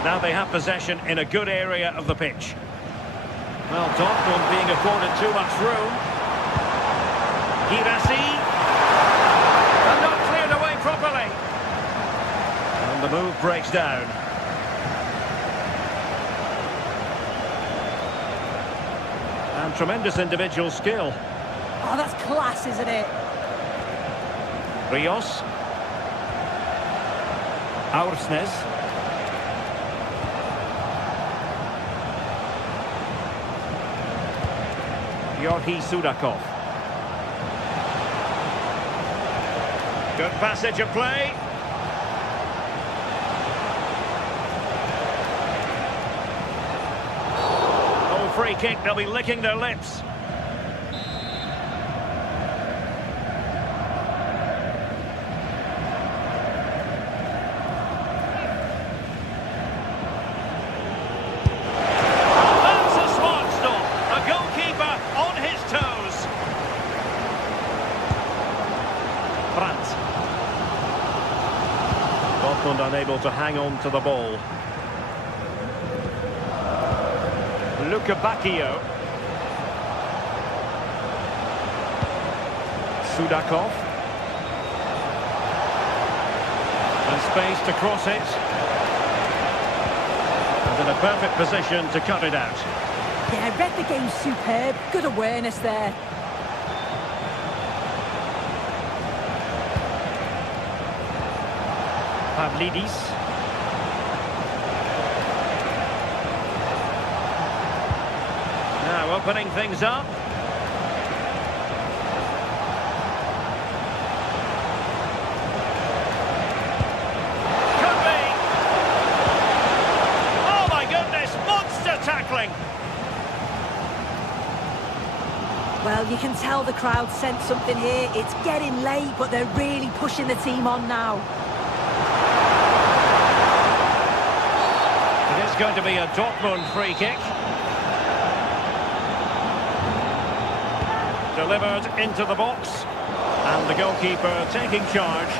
Now they have possession in a good area of the pitch. Well, Dortmund being afforded too much room. Girassi. And not cleared away properly. And the move breaks down. And tremendous individual skill. Oh, that's class, isn't it? Rios. Aursnes. Georgi Sudakov. Good passage of play. Oh, free kick, they'll be licking their lips. Unable to hang on to the ball. Luca Bacchio. Sudakov. And space to cross it. And in a perfect position to cut it out. Yeah, read the game superb. Good awareness there. Pavlidis. Now opening things up. Could be. Oh my goodness, monster tackling. Well, you can tell the crowd sensed something here. It's getting late, but they're really pushing the team on now. It is going to be a Dortmund free kick. Delivered into the box. And the goalkeeper taking charge.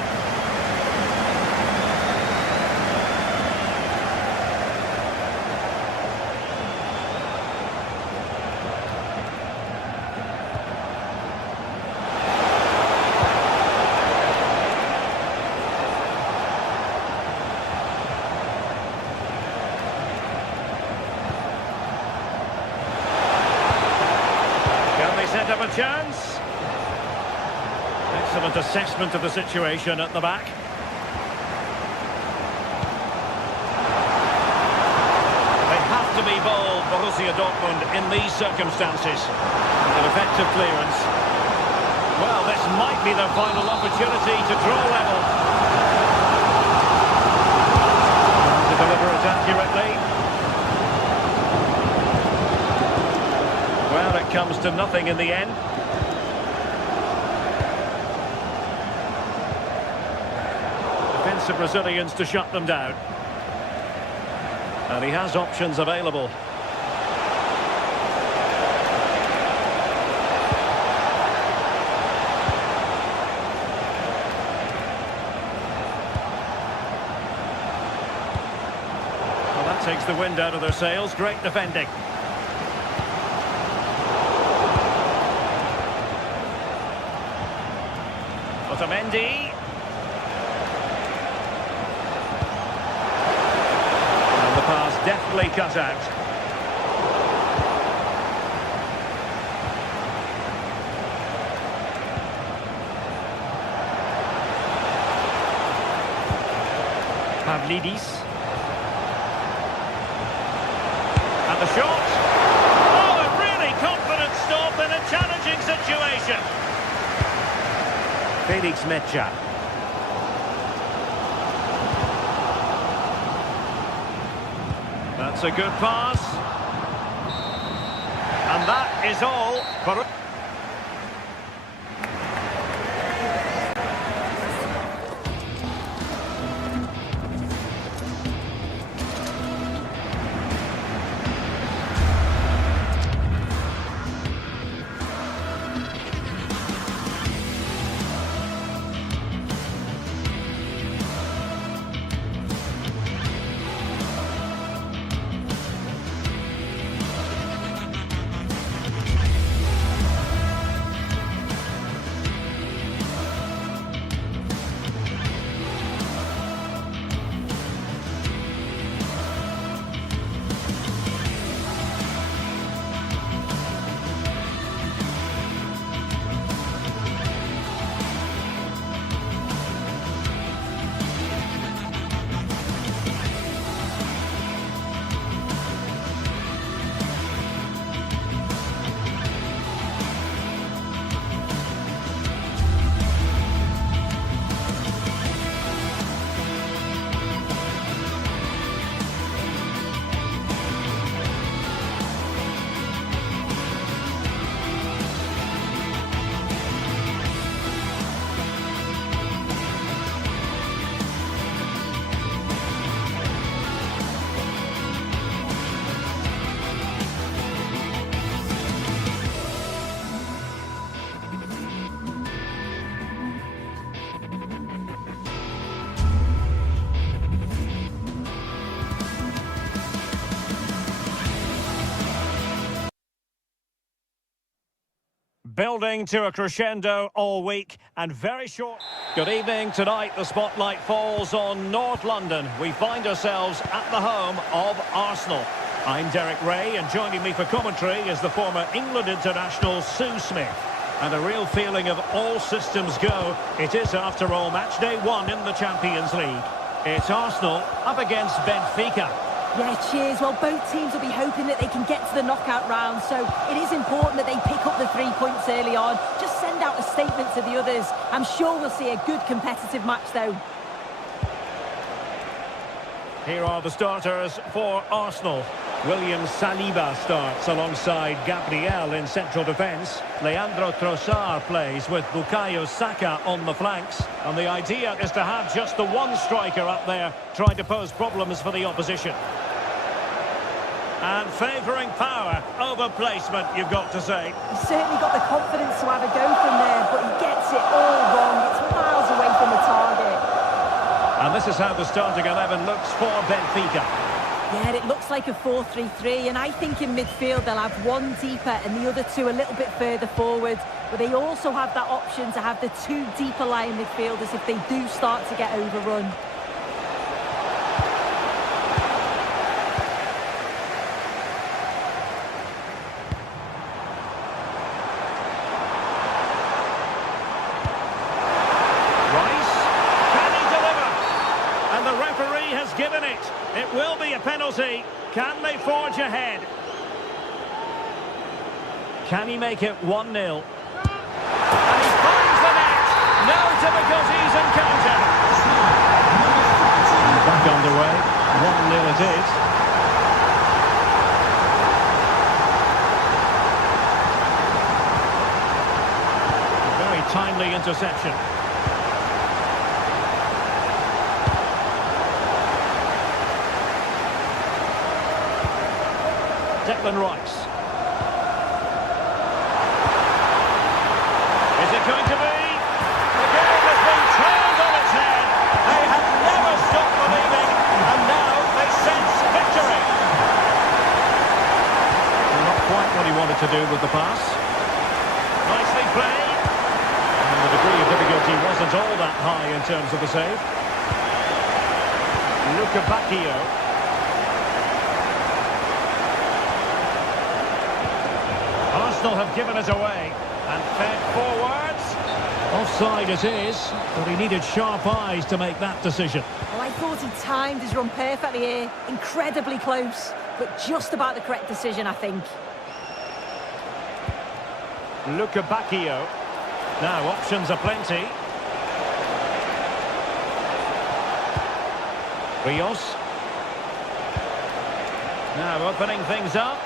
Set up a chance. Excellent assessment of the situation at the back. They have to be bold, Borussia Dortmund, in these circumstances. An effective clearance. Well, this might be their final opportunity to draw level. To deliver it accurately. Well, it comes to nothing in the end. Defensive Brazilians to shut them down. And he has options available. Well, that takes the wind out of their sails. Great defending. Otamendi. And the pass deftly cut out. Pavlidis. And the shot. Oh, a really confident stop in a challenging situation. Felix Mecha. That's a good pass. And that is all for... Building to a crescendo all week and very short. Good evening. Tonight the spotlight falls on North London. We find ourselves at the home of Arsenal. I'm Derek Ray, and joining me for commentary is the former England international Sue Smith. And a real feeling of all systems go. It is, after all, match day 1 in the Champions League. It's Arsenal up against Benfica. Yeah, cheers. Well, both teams will be hoping that they can get to the knockout round, so it is important that they pick up the 3 points early on. Just send out a statement to the others. I'm sure we'll see a good competitive match, though. Here are the starters for Arsenal. William Saliba starts alongside Gabriel in central defence. Leandro Trossard plays with Bukayo Saka on the flanks. And the idea is to have just the one striker up there trying to pose problems for the opposition. And favouring power over placement, you've got to say. He's certainly got the confidence to have a go from there, but he gets it all wrong. It's miles away from the target. And this is how the starting 11 looks for Benfica. Yeah, it looks like a 4-3-3, and I think in midfield they'll have one deeper and the other two a little bit further forward. But they also have that option to have the 2 deeper lying midfielders if they do start to get overrun. Given it. It will be a penalty. Can they forge ahead? Can he make it 1-0? And he finds the net. No difficulties encountered. Back underway. 1-0 it is. A very timely interception. Declan Rice. Is it going to be? The game has been turned on its head. They have never stopped believing, and now they sense victory. Not quite what he wanted to do with the pass. Nicely played. And the degree of difficulty wasn't all that high in terms of the save. Luka Bacchio. Arsenal have given it away and fed forwards. Offside it is, but he needed sharp eyes to make that decision. Well, I thought he timed his run perfectly here. Incredibly close, but just about the correct decision, I think. Luka Bacchio. Now options are plenty. Rios. Now opening things up.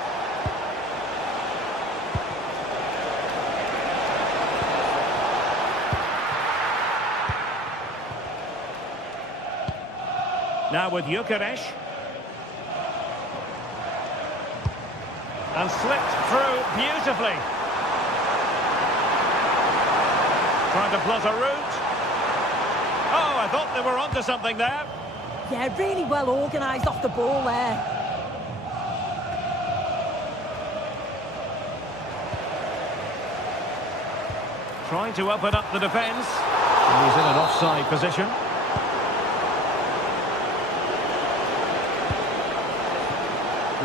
Now with Gyökeres. And slipped through beautifully. Trying to plot a route. Oh, I thought they were onto something there. Yeah, really well organised off the ball there. Trying to open up the defence. He's in an offside position.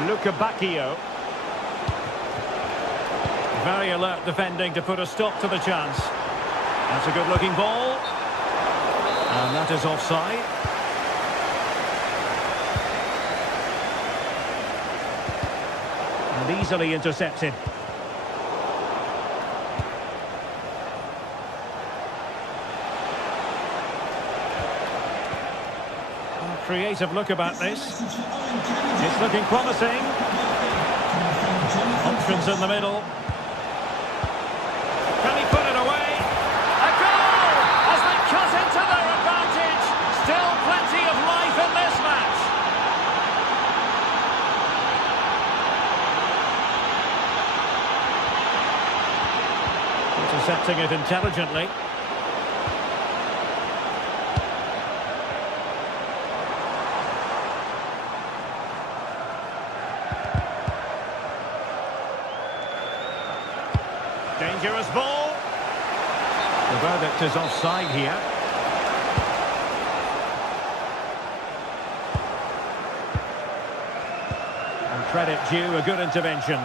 Luka Bacchio. Very alert defending to put a stop to the chance. That's a good-looking ball. And that is offside. And easily intercepted. Creative look about this. It's looking promising. Options in the middle. Can he put it away? A goal! As they cut into their advantage. Still plenty of life in this match. Intercepting it intelligently. dangerous ball. The verdict is offside here. And credit due, a good intervention.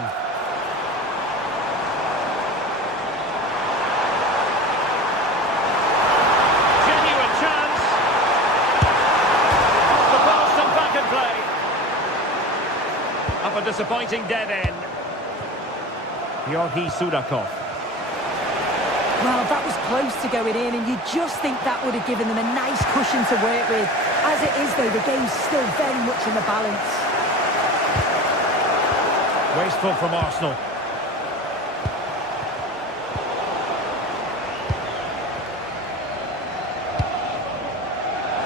Genuine chance. Off the post and back in play. Up a disappointing dead end. Georgi Sudakov. Well, that was close to going in, and you just think that would have given them a nice cushion to work with. As it is, though, the game's still very much in the balance. Wasteful from Arsenal.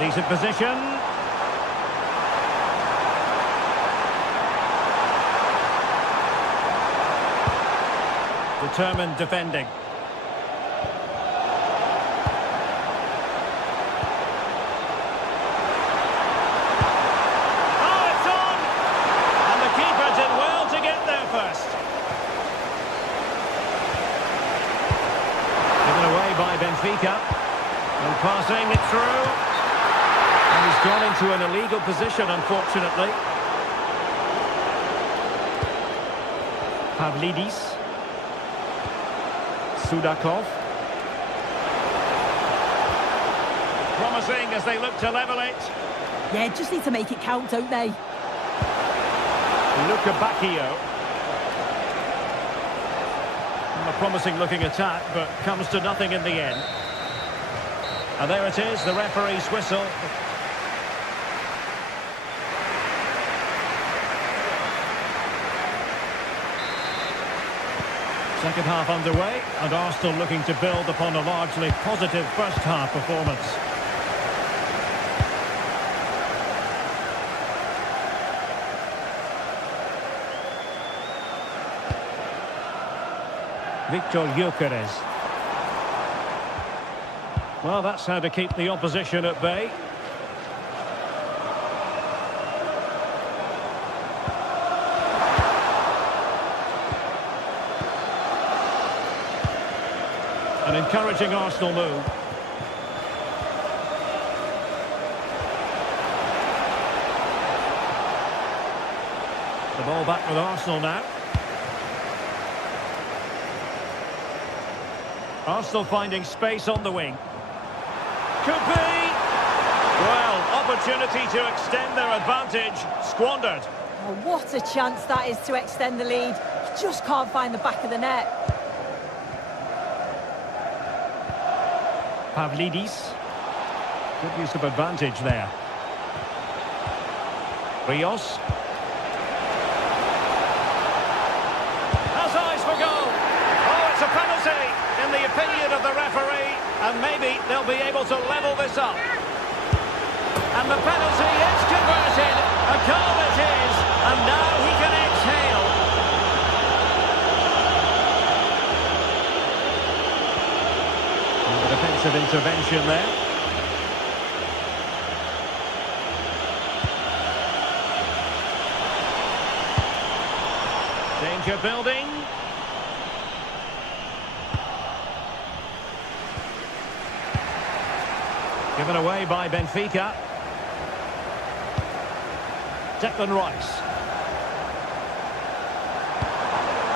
Decent position. Determined defending. Oh, it's on! And the keeper did well to get there first. Given away by Benfica. And passing it through. And he's gone into an illegal position, unfortunately. Pavlidis. Sudakov. Promising as they look to level it. Yeah, just need to make it count, don't they? Luca Bacchio. A promising looking attack, but comes to nothing in the end. And there it is, the referee's whistle. Second half underway, and Arsenal looking to build upon a largely positive first half performance. Victor Gyökeres. Well, that's how to keep the opposition at bay. An encouraging Arsenal move. The ball back with Arsenal now. Arsenal finding space on the wing. Could be! Well, opportunity to extend their advantage. Squandered. Oh, what a chance that is to extend the lead. You just can't find the back of the net. Pavlidis. Good use of advantage there. Rios. Has eyes for goal. Oh, it's a penalty in the opinion of the referee. And maybe they'll be able to level this up. And the penalty is converted. A goal it is. And now he can exhale. Defensive intervention there. Danger building. Given away by Benfica. Declan Rice.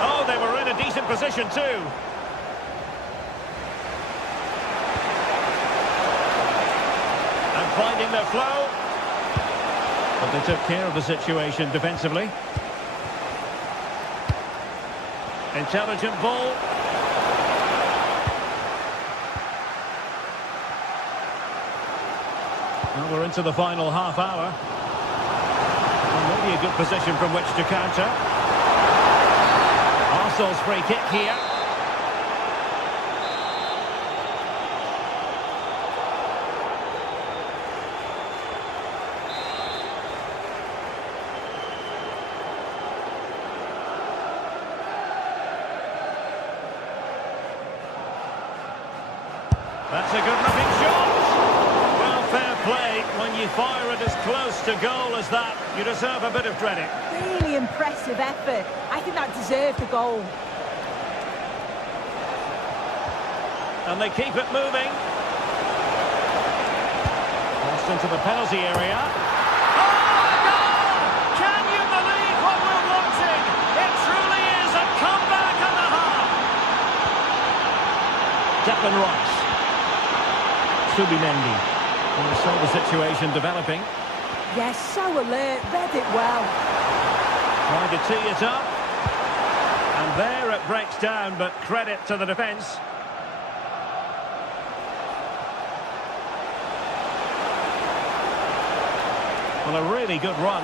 Oh, they were in a decent position too. Finding their flow. But they took care of the situation defensively. Intelligent ball. Well, we're into the final half hour. And maybe a good position from which to counter. Arsenal's free kick here. That's a good-looking shot. Well, fair play. When you fire it as close to goal as that, you deserve a bit of credit. Really impressive effort. I think that deserved the goal. And they keep it moving. Crossed into the penalty area. Oh, a goal! Can you believe what we're watching? It truly is a comeback and a half. Declan Rice. Subimendi. We saw the situation developing. Yes, so alert, read it well. Trying to tee it up. And there it breaks down, but credit to the defence. Well, a really good run.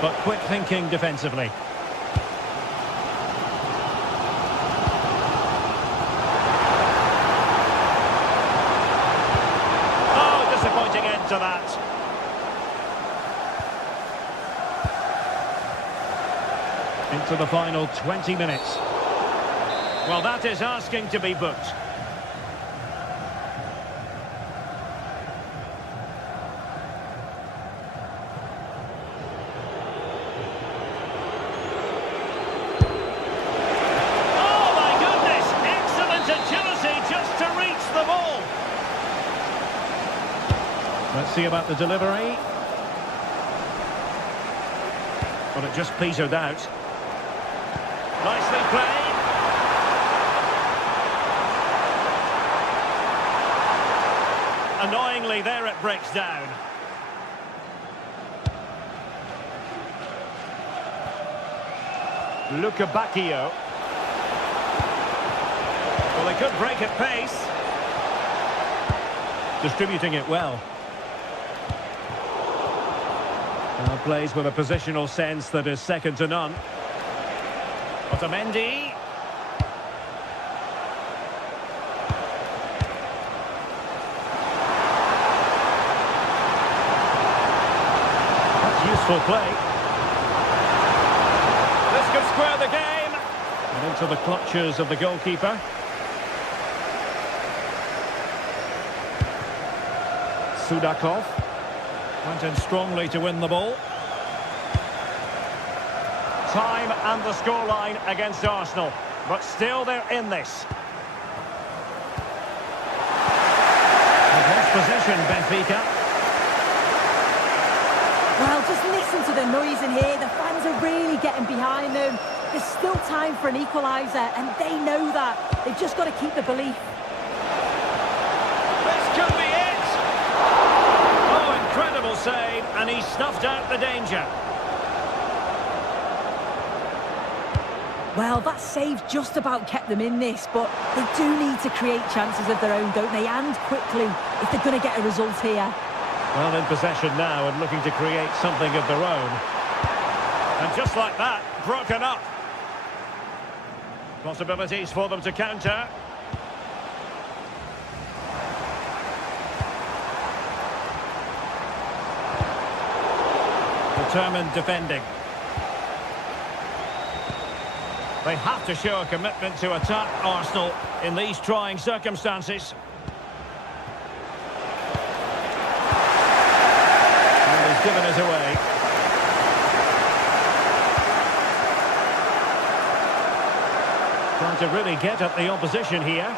But quick thinking defensively. Oh, disappointing end to that. Into the final 20 minutes. Well, that is asking to be booked. Oh, my goodness! Excellent agility just to reach the ball. Let's see about the delivery. But it just petered out. Nicely played. Annoyingly, there it breaks down. Luca Bacchio. Well, they could break at pace. Distributing it well. Now plays with a positional sense that is second to none. Otamendi. That's useful play. This could square the game. And into the clutches of the goalkeeper. Sudakov. Went in strongly to win the ball. Time and the scoreline against Arsenal, but still they're in this. They've lost possession, Benfica. Well, just listen to the noise in here. The fans are really getting behind them. There's still time for an equaliser, and they know that. They've just got to keep the belief. This could be it! Oh, incredible save, and he snuffed out the danger. Well, that save just about kept them in this, but they do need to create chances of their own, don't they? And quickly, if they're going to get a result here. Well, in possession now and looking to create something of their own. And just like that, broken up. Possibilities for them to counter. Determined defending. They have to show a commitment to attack Arsenal in these trying circumstances. And he's given it away. Trying to really get at the opposition here.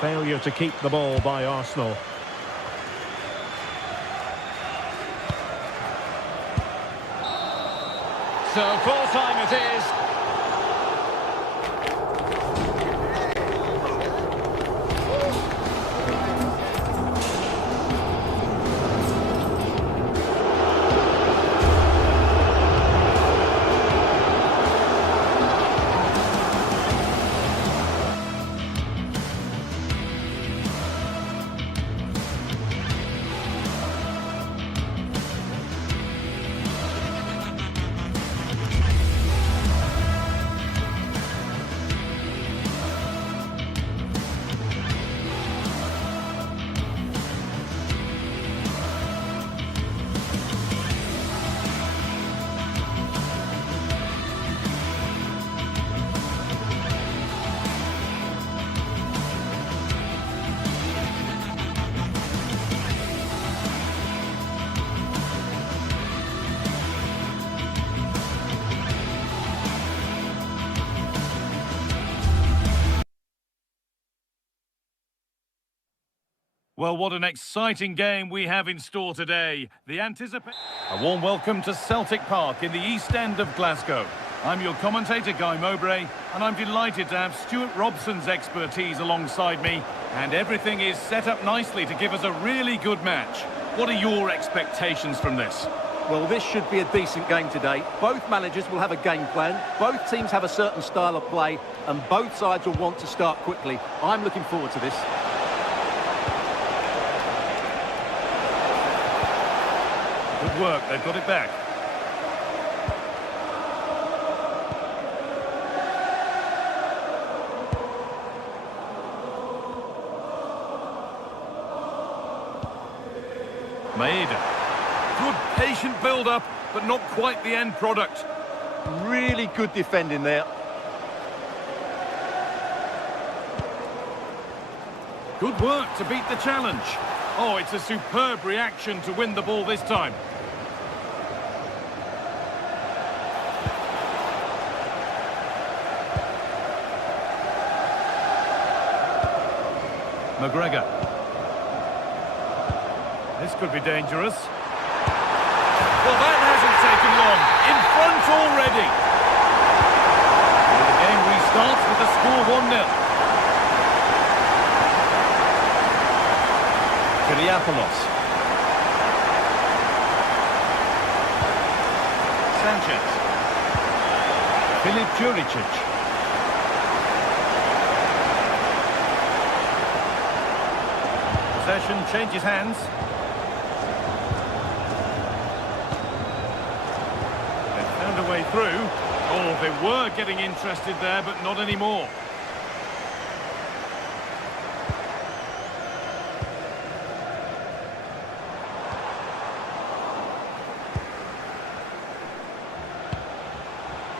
Failure to keep the ball by Arsenal. So full time it is. Well, what an exciting game we have in store today. A warm welcome to Celtic Park in the East End of Glasgow. I'm your commentator, Guy Mowbray, and I'm delighted to have Stuart Robson's expertise alongside me, and everything is set up nicely to give us a really good match. What are your expectations from this? Well, this should be a decent game today. Both managers will have a game plan, both teams have a certain style of play, and both sides will want to start quickly. I'm looking forward to this. Good work, they've got it back. Maeda. Good patient build-up, but not quite the end product. Really good defending there. Good work to beat the challenge. Oh, it's a superb reaction to win the ball this time. McGregor. This could be dangerous. Well, that hasn't taken long. In front already. The game restarts with the score 1-0. Kyriapoulos. Sanchez. Filip Juricic. Possession changes hands. They found a way through. Oh, they were getting interested there, but not anymore.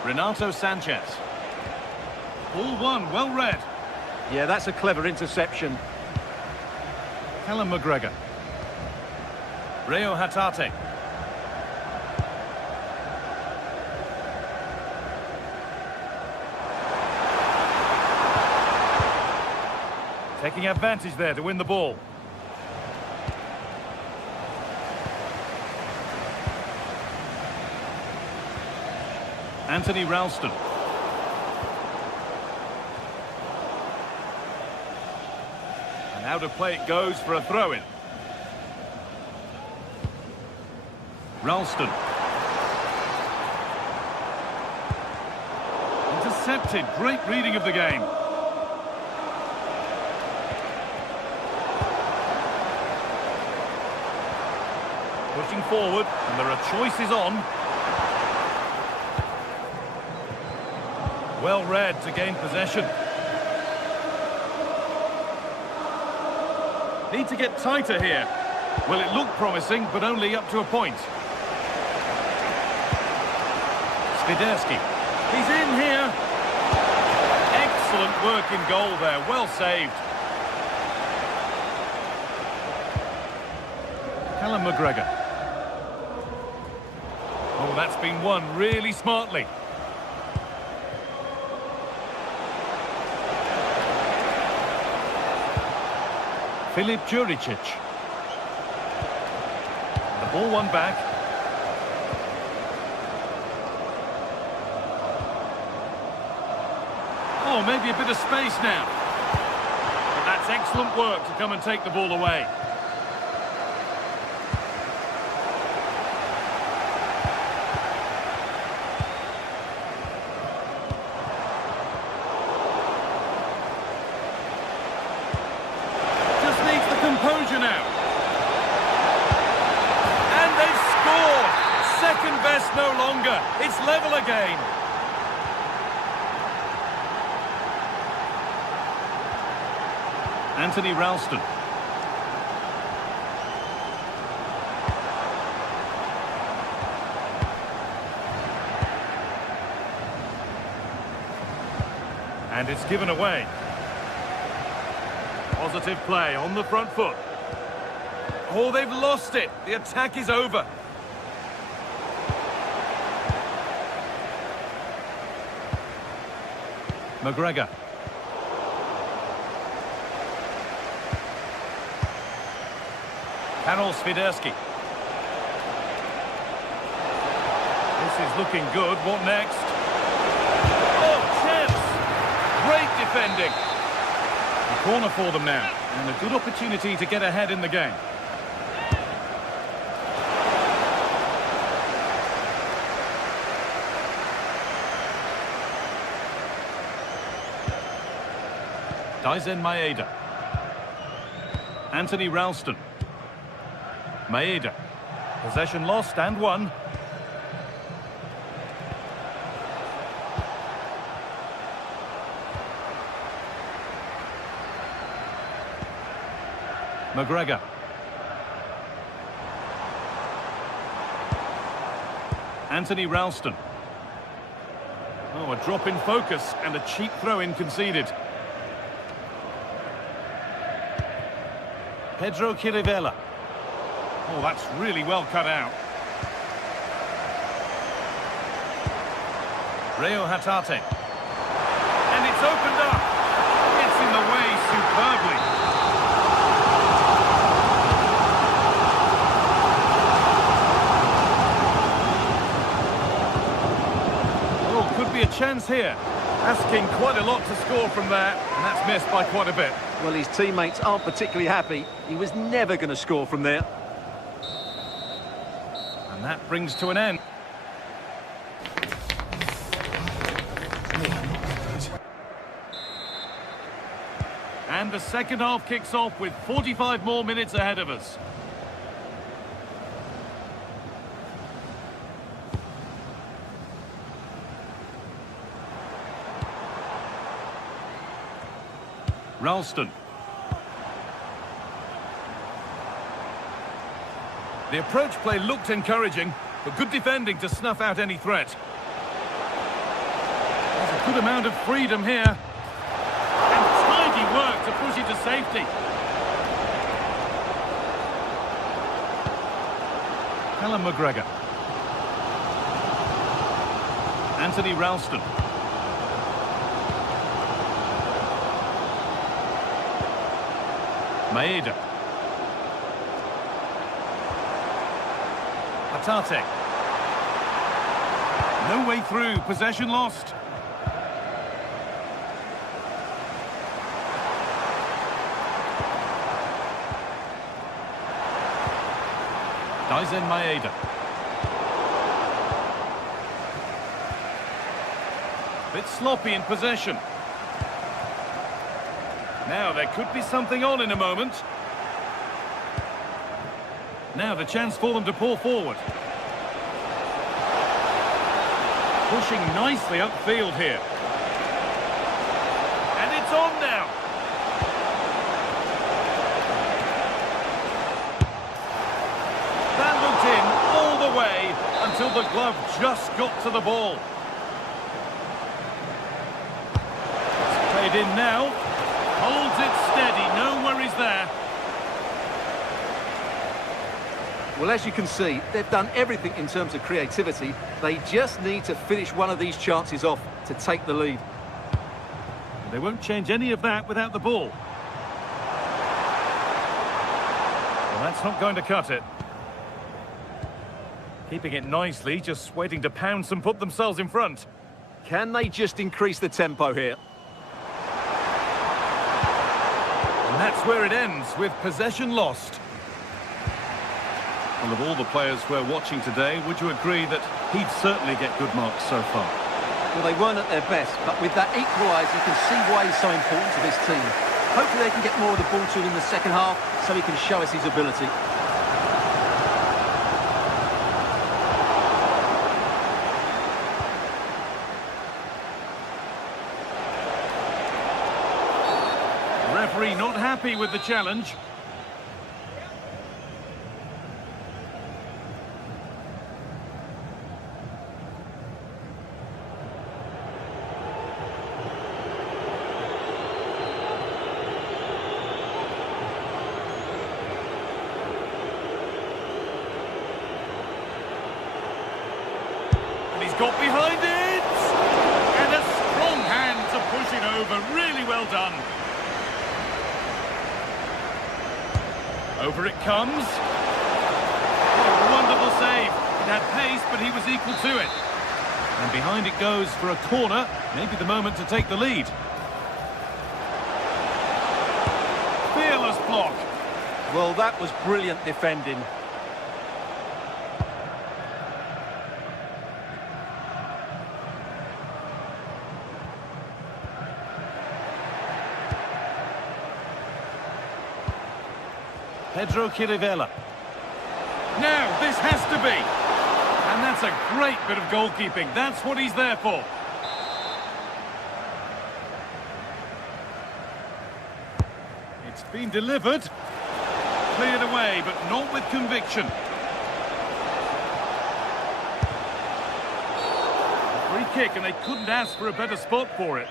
Renato Sanchez. Ball one, well read. Yeah, that's a clever interception. Callum McGregor. Reo Hatate. Taking advantage there to win the ball. Anthony Ralston. And out of play it goes for a throw-in. Ralston. Intercepted. Great reading of the game. Pushing forward, and there are choices on. Well read to gain possession. Need to get tighter here. Well, it looked promising, but only up to a point. Swiderski. He's in here. Excellent work in goal there. Well saved. Callum McGregor. Oh, that's been won really smartly. Filip Juricic. The ball won back. Oh, maybe a bit of space now. But that's excellent work to come and take the ball away. Composure now. And they've scored. Second best no longer. It's level again. Anthony Ralston. And it's given away. Positive play on the front foot. Oh, they've lost it. The attack is over. McGregor. Karol Swiderski. This is looking good. What next? Oh, chance! Great defending. A corner for them now, and a good opportunity to get ahead in the game. Daisen Maeda. Anthony Ralston. Maeda. Possession lost and won. McGregor. Anthony Ralston. Oh, a drop in focus and a cheap throw-in conceded. Pedro Chirivella. Oh, that's really well cut out. Reo Hatate. And it's opened up. It's in the way superbly. Oh, could be a chance here. Asking quite a lot to score from there, and that's missed by quite a bit. Well, his teammates aren't particularly happy. He was never going to score from there. And that brings to an end. And the second half kicks off with 45 more minutes ahead of us. Ralston. The approach play looked encouraging, but good defending to snuff out any threat. There's a good amount of freedom here. And tidy work to push it to safety. Callum McGregor. Anthony Ralston. Maeda. Hatate. No way through, possession lost. Daisen Maeda. Bit sloppy in possession. Now, there could be something on in a moment. Now, the chance for them to pull forward. Pushing nicely upfield here. And it's on now. That looked in all the way until the glove just got to the ball. It's played in now. Holds it steady, no worries there. Well, as you can see, they've done everything in terms of creativity. They just need to finish one of these chances off to take the lead. They won't change any of that without the ball. Well, that's not going to cut it. Keeping it nicely, just waiting to pounce and put themselves in front. Can they just increase the tempo here? And that's where it ends, with possession lost. Well, of all the players we're watching today, would you agree that he'd certainly get good marks so far? Well, they weren't at their best, but with that equaliser, you can see why he's so important to this team. Hopefully they can get more of the ball to him in the second half, so he can show us his ability. Referee not happy with the challenge. And he's got behind it! And a strong hand to push it over. Really well done. Over it comes. Oh, wonderful save. It had pace, but he was equal to it. And behind it goes for a corner. Maybe the moment to take the lead. Fearless block. Well, that was brilliant defending. Pedro Chirivella. Now, this has to be. And that's a great bit of goalkeeping. That's what he's there for. It's been delivered. Cleared away, but not with conviction. Free kick, and they couldn't ask for a better spot for it.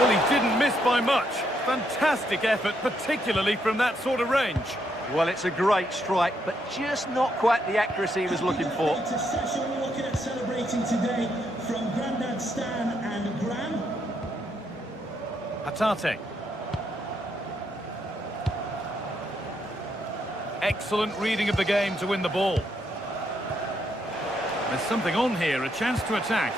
Well, he didn't miss by much. Fantastic effort, particularly from that sort of range. Well, it's a great strike, but just not quite the accuracy he was looking for. It's a session we're looking at celebrating today from Grandad Stan and Gran. Hatate. Excellent reading of the game to win the ball. There's something on here, a chance to attack.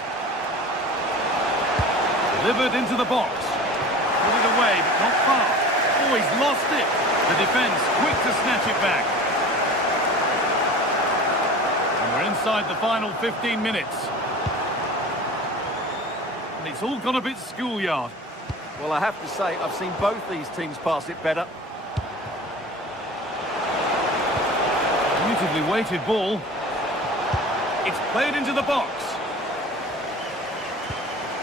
Delivered into the box. Put it away, but not far. Oh, he's lost it. The defence quick to snatch it back. And we're inside the final 15 minutes. And it's all gone a bit schoolyard. Well, I have to say, I've seen both these teams pass it better. Beautifully weighted ball. It's played into the box.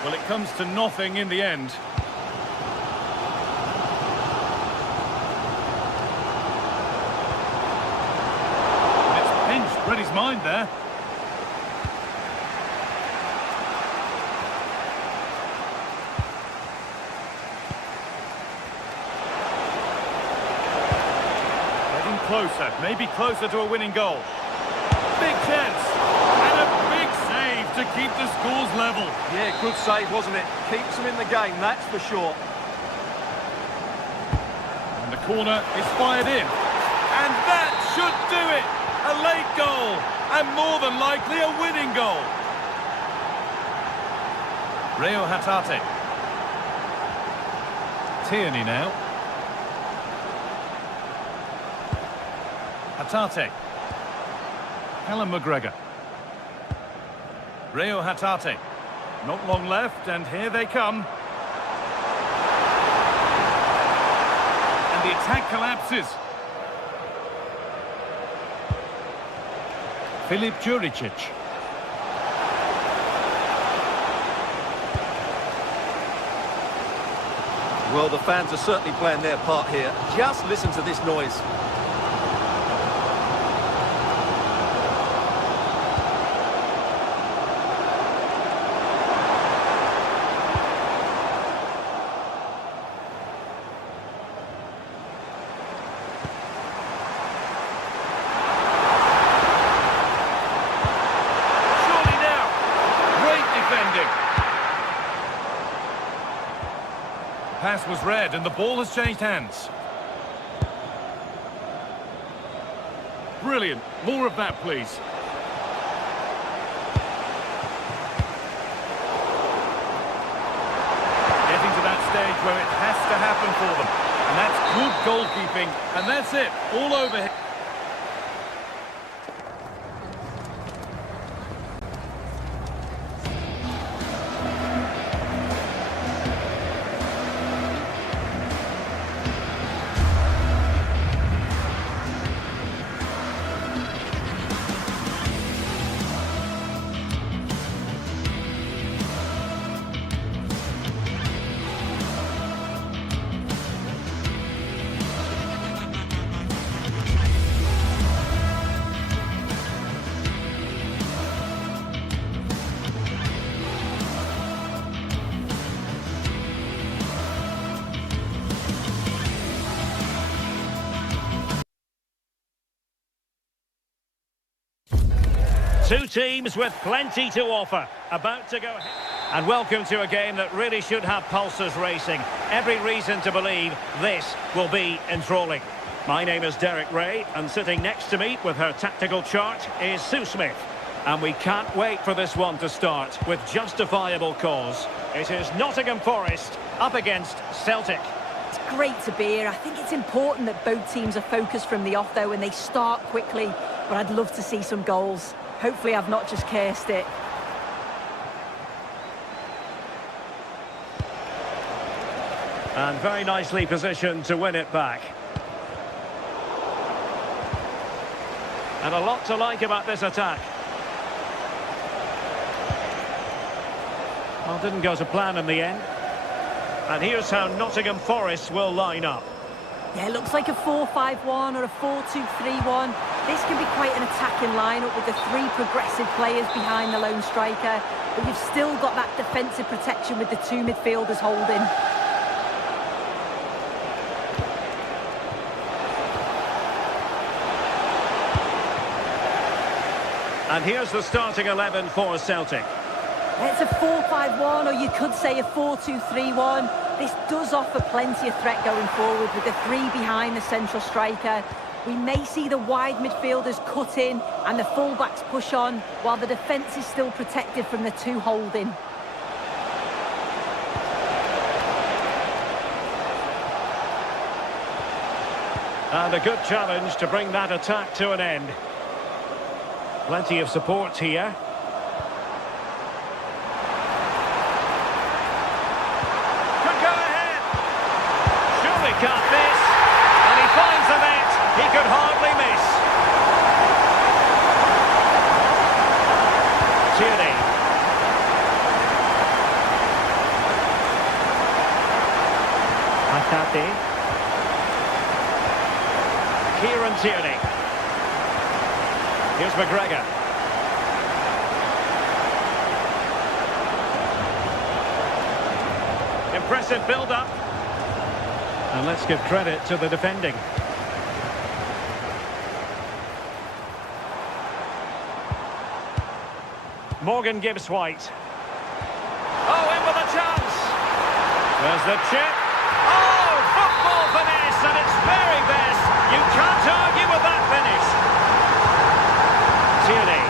Well, it comes to nothing in the end. Read his mind there. Getting closer, maybe closer to a winning goal. Big chance, and a big save to keep the scores level. Yeah, good save, wasn't it? Keeps them in the game, that's for sure. And the corner is fired in. And that should do it! A late goal, and more than likely a winning goal. Reo Hatate. Tierney now. Hatate. Callum McGregor. Reo Hatate. Not long left, and here they come. And the attack collapses. Filip Juricic. Well, the fans are certainly playing their part here. Just listen to this noise. Pass was read and the ball has changed hands. Brilliant. More of that, please. Getting to that stage where it has to happen for them. And that's good goalkeeping. And that's it. All over here. Two teams with plenty to offer. About to go ahead. And welcome to a game that really should have pulses racing. Every reason to believe this will be enthralling. My name is Derek Ray, and sitting next to me with her tactical chart is Sue Smith. And we can't wait for this one to start with justifiable cause. It is Nottingham Forest up against Celtic. It's great to be here. I think it's important that both teams are focused from the off, though, and they start quickly. But I'd love to see some goals. Hopefully I've not just cursed it. And very nicely positioned to win it back. And a lot to like about this attack. Well, didn't go to plan in the end. And here's how Nottingham Forest will line up. Yeah, it looks like a 4-5-1 or a 4-2-3-1. This can be quite an attacking lineup with the three progressive players behind the lone striker. But you've still got that defensive protection with the two midfielders holding. And here's the starting 11 for Celtic. It's a 4-5-1, or you could say a 4-2-3-1. This does offer plenty of threat going forward with the three behind the central striker. We may see the wide midfielders cut in and the fullbacks push on, while the defence is still protected from the two holding. And a good challenge to bring that attack to an end. Plenty of support here. Could go ahead. Surely can't miss. And he finds the net. He could hardly miss. Tierney. Hatate. Kieran Tierney. Here's McGregor. Impressive build-up. And let's give credit to the defending. Morgan Gibbs White. Oh, in with a chance. There's the chip. Oh, football finesse at its very best. You can't argue with that finish. Tierney.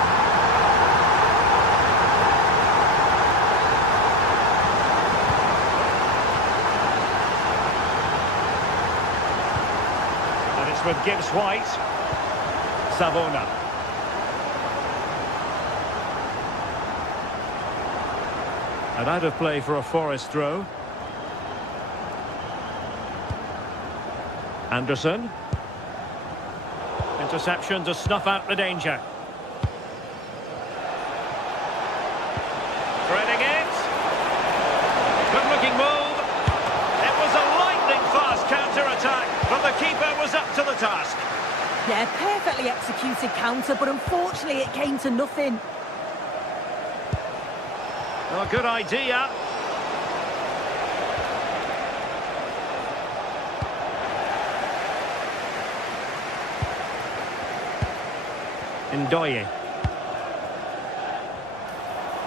And it's with Gibbs White. Savona. And out of play for a Forest throw. Anderson. Interception to snuff out the danger. Threading it. Good looking move. It was a lightning fast counter-attack, but the keeper was up to the task. Yeah, perfectly executed counter, but unfortunately it came to nothing. Oh, good idea. Ndoye.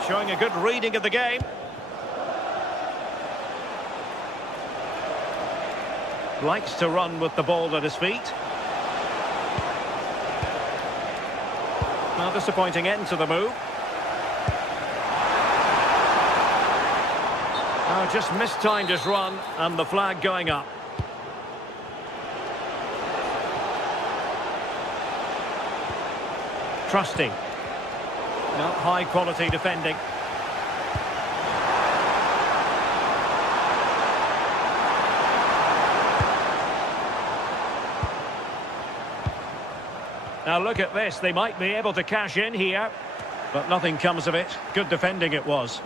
Showing a good reading of the game. Likes to run with the ball at his feet. Well, disappointing end to the move. Oh, just mistimed his run, and the flag going up. Trusty. No, high quality defending. Now look at this, they might be able to cash in here, but nothing comes of it. Good defending it was.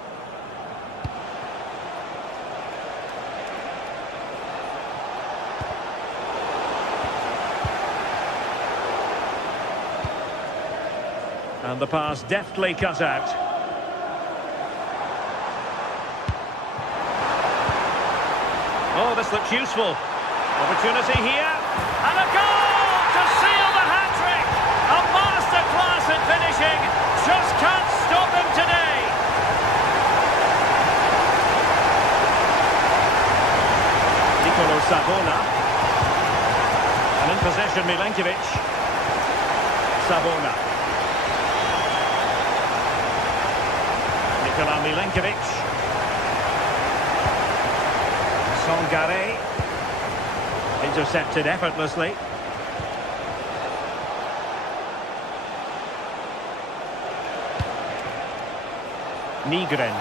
And the pass deftly cut out. Oh, this looks useful. Opportunity here. And a goal to seal the hat-trick. A masterclass in finishing. Just Milenkovic. Savona. Milenkovic. Songare. Intercepted effortlessly. Nygren.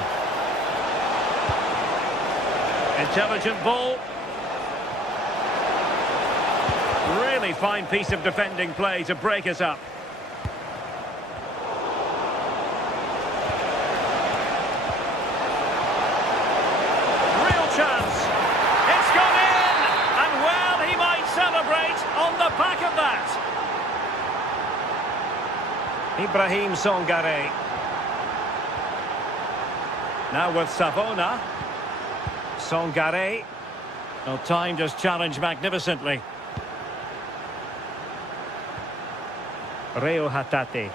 Intelligent ball. Really fine piece of defending play to break us up. Back of that. Ibrahim Songare. Now with Savona. Songare. Well, timed his challenge magnificently. Reo Hatate.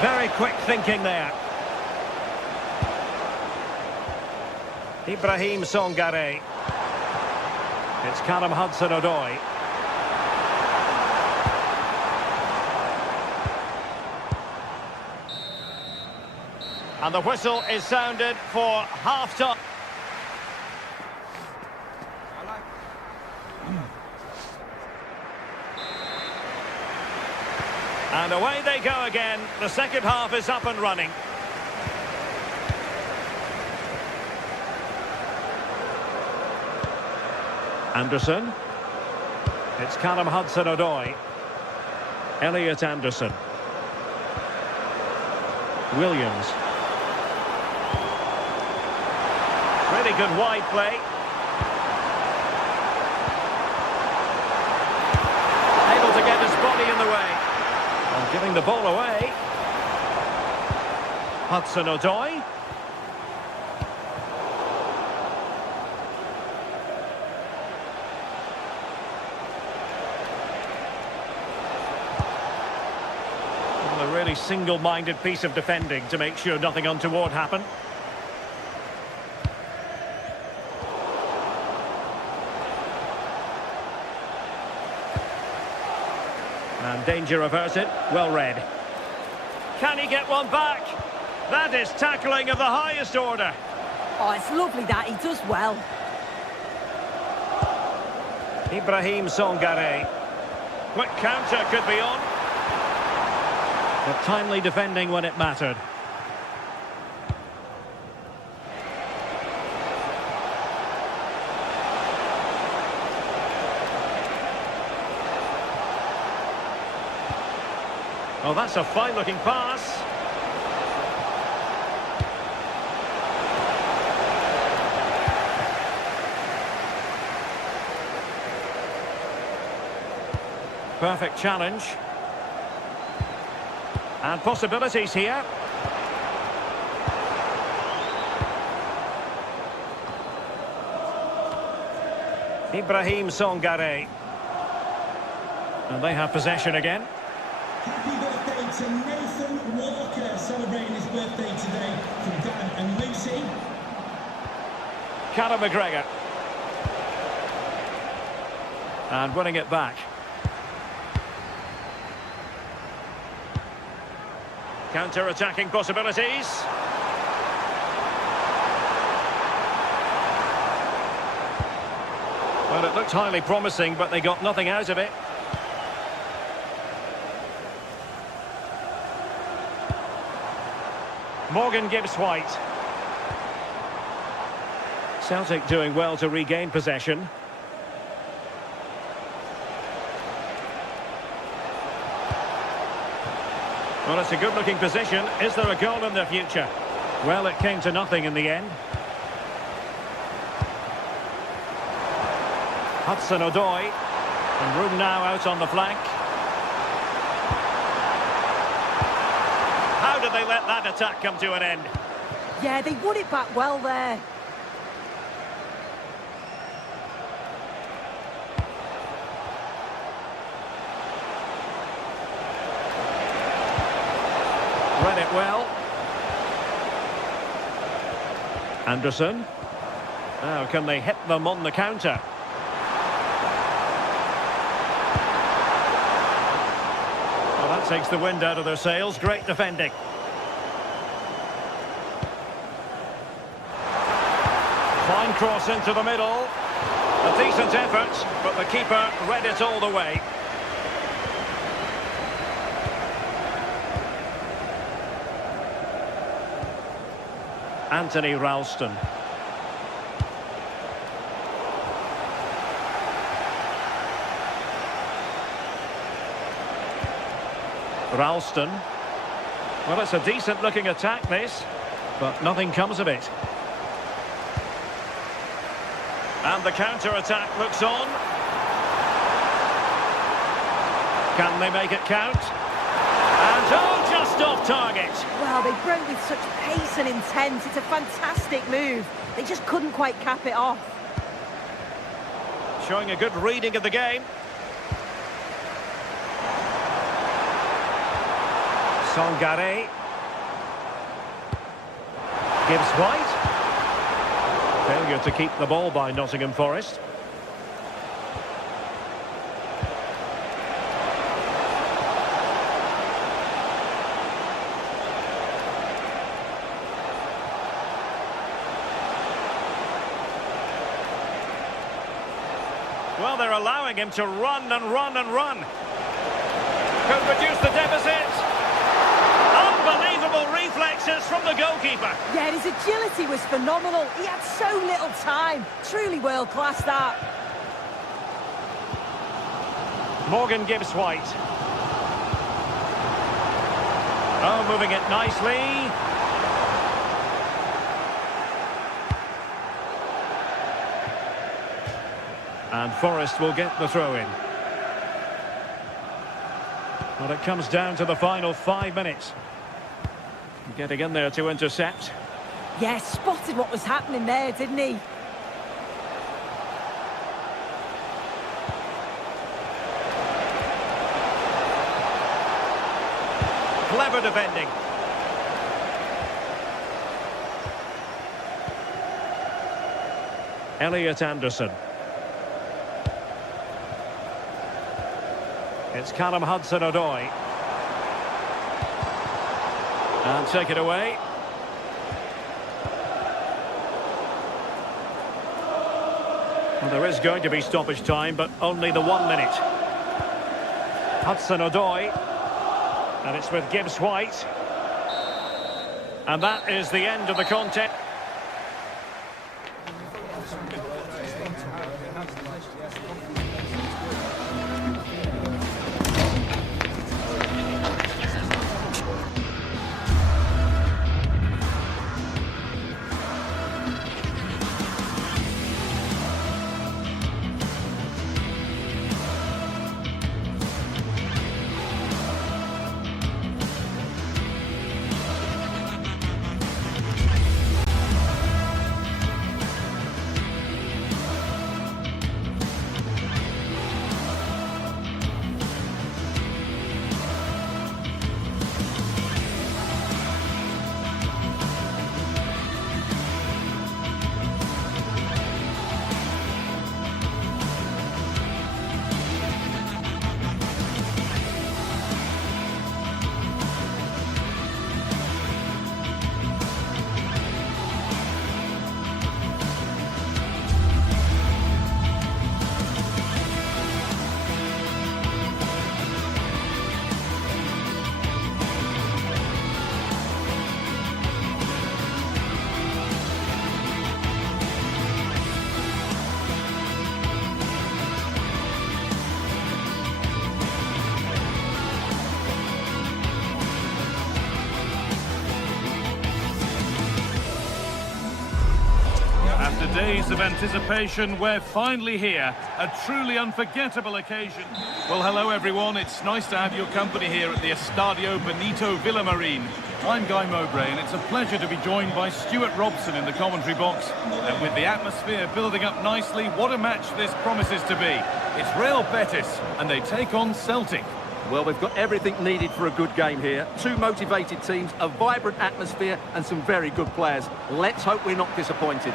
Very quick thinking there. Ibrahim Songare. It's Callum Hudson-Odoi. And the whistle is sounded for half-time. And away they go again. The second half is up and running. Anderson. It's Callum Hudson-Odoi. Elliot Anderson. Williams. Really good wide play. Able to get his body in the way. And giving the ball away. Hudson-Odoi. A really single-minded piece of defending to make sure nothing untoward happened. And danger averted. Well read. Can he get one back? That is tackling of the highest order. Oh, it's lovely that. He does well. Ibrahim Songare. Quick counter could be on. But timely defending when it mattered. Oh, that's a fine-looking pass. Perfect challenge. And possibilities here. Ibrahim Songare. And they have possession again. Happy birthday to Nathan Walker, celebrating his birthday today from Dad and Lucy. Callum McGregor. And winning it back. Counter-attacking possibilities. Well, it looked highly promising, but they got nothing out of it. Morgan Gibbs-White. Celtic doing well to regain possession. Well, it's a good-looking position. Is there a goal in the future? Well, it came to nothing in the end. Hudson-Odoi. And room now out on the flank. How did they let that attack come to an end? Yeah, they won it back well there. Read it well. Anderson. Now, can they hit them on the counter? Well, that takes the wind out of their sails. Great defending. Fine cross into the middle. A decent effort, but the keeper read it all the way. Anthony Ralston. Ralston. Well, it's a decent-looking attack, this, but nothing comes of it. And the counter-attack looks on. Can they make it count? And oh, just off target. Well, they broke with such pace and intent. It's a fantastic move. They just couldn't quite cap it off. Showing a good reading of the game. Sangare. Gibbs White. Failure to keep the ball by Nottingham Forest. Well, they're allowing him to run and run and run. Could reduce the deficit. Unbelievable reflexes from the goalkeeper. Yeah, his agility was phenomenal. He had so little time. Truly world-class, that. Morgan Gibbs White. Oh, moving it nicely. And Forest will get the throw-in. Well, it comes down to the final 5 minutes. Getting in there to intercept. Yeah, spotted what was happening there, didn't he? Clever defending. Elliot Anderson. It's Callum Hudson-Odoi. And take it away. Well, there is going to be stoppage time, but only the 1 minute. Hudson-Odoi. And it's with Gibbs White. And that is the end of the contest. After days of anticipation, we're finally here. A truly unforgettable occasion. Well, hello everyone. It's nice to have your company here at the Estadio Benito Villamarín. I'm Guy Mowbray, and it's a pleasure to be joined by Stuart Robson in the commentary box. And with the atmosphere building up nicely, what a match this promises to be. It's Real Betis, and they take on Celtic. Well, we've got everything needed for a good game here. Two motivated teams, a vibrant atmosphere, and some very good players. Let's hope we're not disappointed.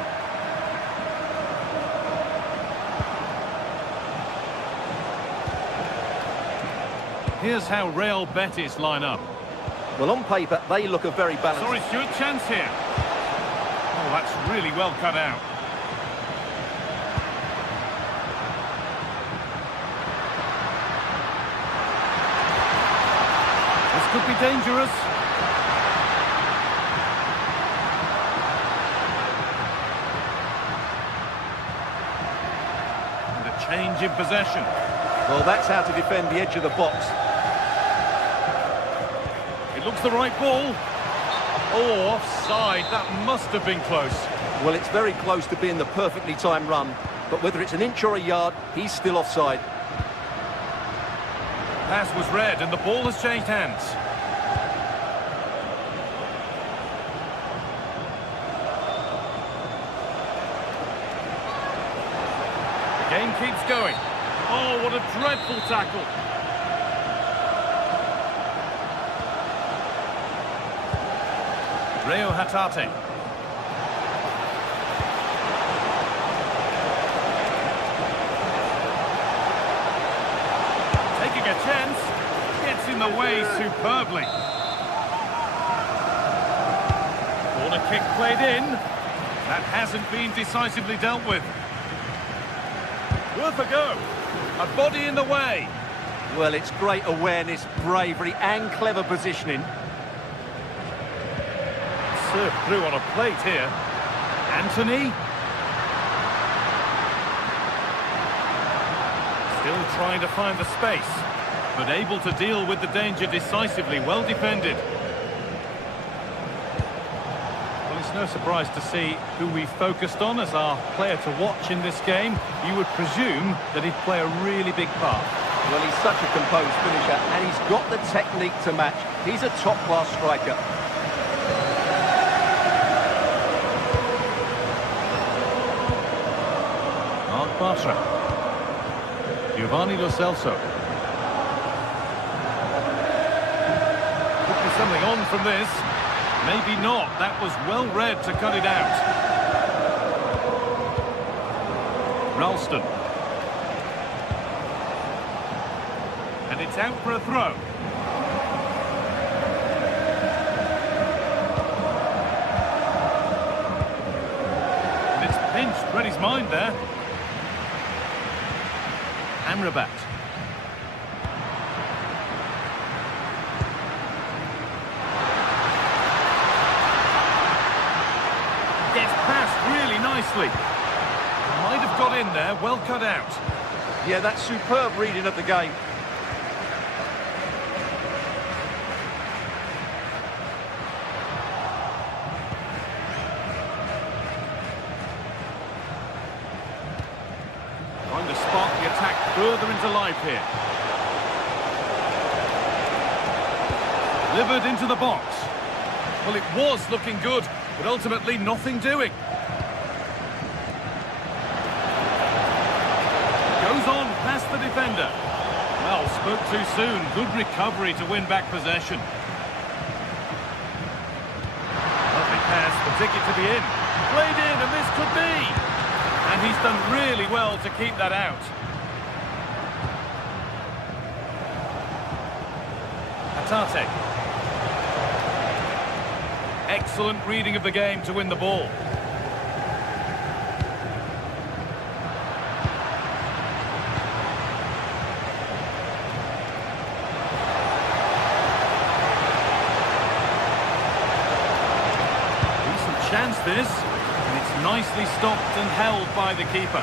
Here's how Real Betis line up. Well, on paper, they look a very balanced... Sorry, Stuart, chance here. Oh, that's really well cut out. This could be dangerous. And a change in possession. Well, that's how to defend the edge of the box. It looks the right ball. Oh, offside. That must have been close. Well, it's very close to being the perfectly timed run, but whether it's an inch or a yard, he's still offside. Pass was read and the ball has changed hands. The game keeps going. Oh, what a dreadful tackle. Rio Hatate. Taking a chance. Gets in the way superbly. Corner kick played in. That hasn't been decisively dealt with. Worth a go. A body in the way. Well, it's great awareness, bravery and clever positioning. Served through on a plate here. Anthony. Still trying to find the space, but able to deal with the danger decisively. Well defended. Well, it's no surprise to see who we focused on as our player to watch in this game. You would presume that he'd play a really big part. Well, he's such a composed finisher, and he's got the technique to match. He's a top-class striker. Mark Bartra. Giovanni Lo Celso. Could be something on from this. Maybe not. That was well read to cut it out. Ralston. And it's out for a throw. And it's pinched. Read his mind there. Amrabat. Gets past really nicely. Might have got in there, well cut out. Yeah, that's superb reading of the game. Trying to spark the attack further into life here. Delivered into the box. Well, it was looking good, but ultimately nothing doing. Goes on past the defender. Well, spoke too soon. Good recovery to win back possession. Lovely pass, the ticket to be in. Played in, and this could be. And he's done really well to keep that out. Hatate. Excellent reading of the game to win the ball. Decent chance this, and it's nicely stopped and held by the keeper.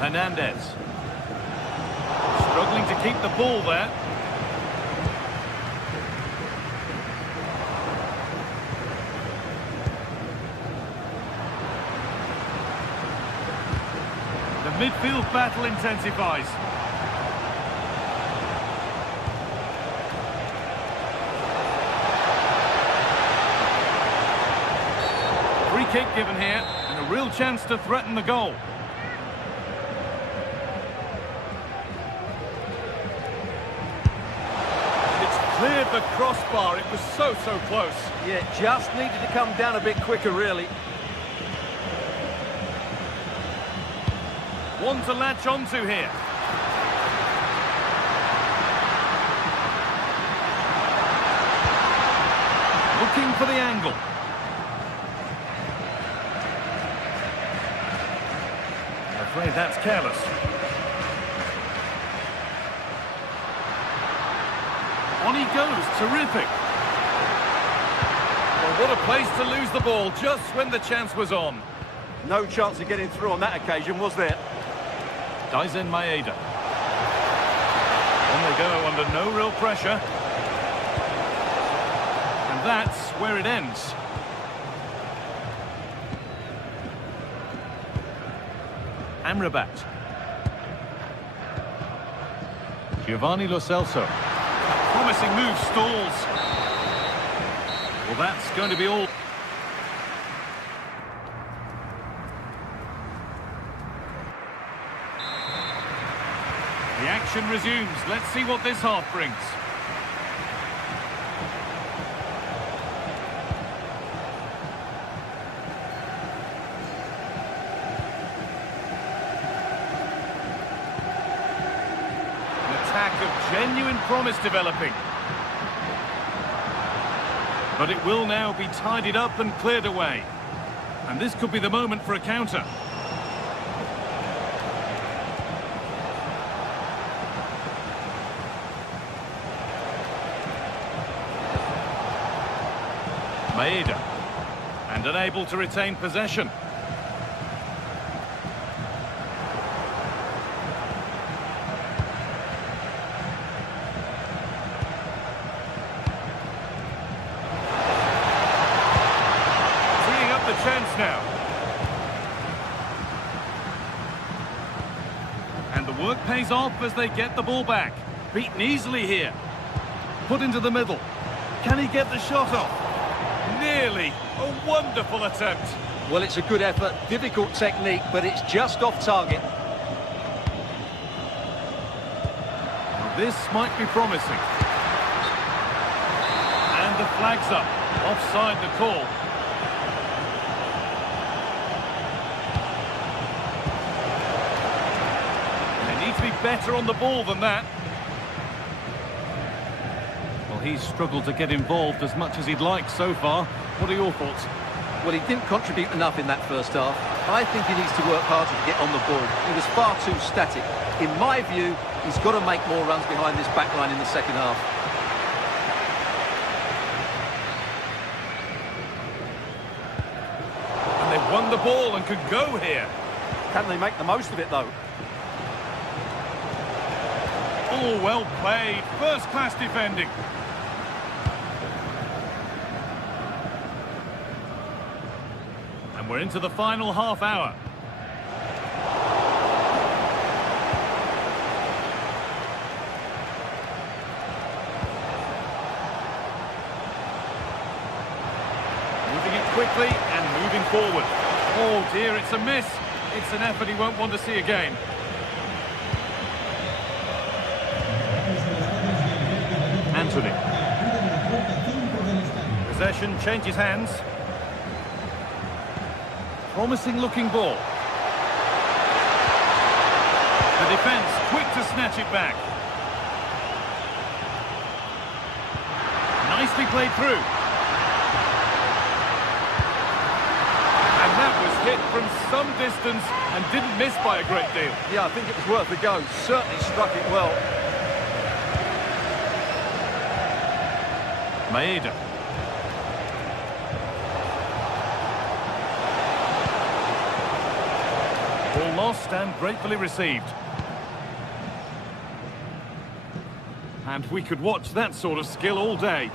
Hernandez. Struggling to keep the ball there. The midfield battle intensifies. Free kick given here, and a real chance to threaten the goal. Cleared the crossbar. It was so close. Yeah, just needed to come down a bit quicker, really. One to latch onto here. Looking for the angle. I'm afraid that's careless. On he goes, terrific. Well, what a place to lose the ball just when the chance was on. No chance of getting through on that occasion, was there? Daisen Maeda. On they go under no real pressure. And that's where it ends. Amrabat. Giovanni Lo Celso. Promising move stalls. Well, that's going to be all. The action resumes. Let's see what this half brings. An attack of genuine promise developing. But it will now be tidied up and cleared away. And this could be the moment for a counter. Maeda, and unable to retain possession. Freeing up the chance now. And the work pays off as they get the ball back. Beaten easily here. Put into the middle. Can he get the shot off? Nearly. A wonderful attempt. Well, it's a good effort, difficult technique, but it's just off target. This might be promising. And the flag's up. Offside the call. They need to be better on the ball than that. Well, he's struggled to get involved as much as he'd like so far. What are your thoughts? Well, he didn't contribute enough in that first half. I think he needs to work harder to get on the ball. He was far too static. In my view, he's got to make more runs behind this back line in the second half. And they've won the ball and could go here. Can they make the most of it, though? Oh, well played. First-class defending. And we're into the final half hour. Moving it quickly and moving forward. Oh dear, it's a miss. It's an effort he won't want to see again. Anthony. Possession changes hands. Promising looking ball. The defence quick to snatch it back. Nicely played through. And that was hit from some distance and didn't miss by a great deal. Yeah, I think it was worth a go. Certainly struck it well. Maeda. Ball lost and gratefully received. And we could watch that sort of skill all day.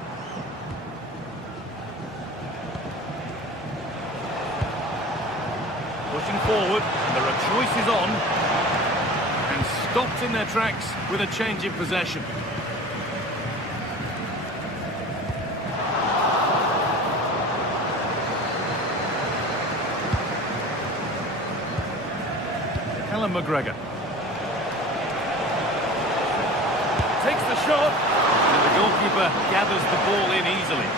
Pushing forward, and there are choices on. And stopped in their tracks with a change in possession. McGregor takes the shot, and the goalkeeper gathers the ball in easily.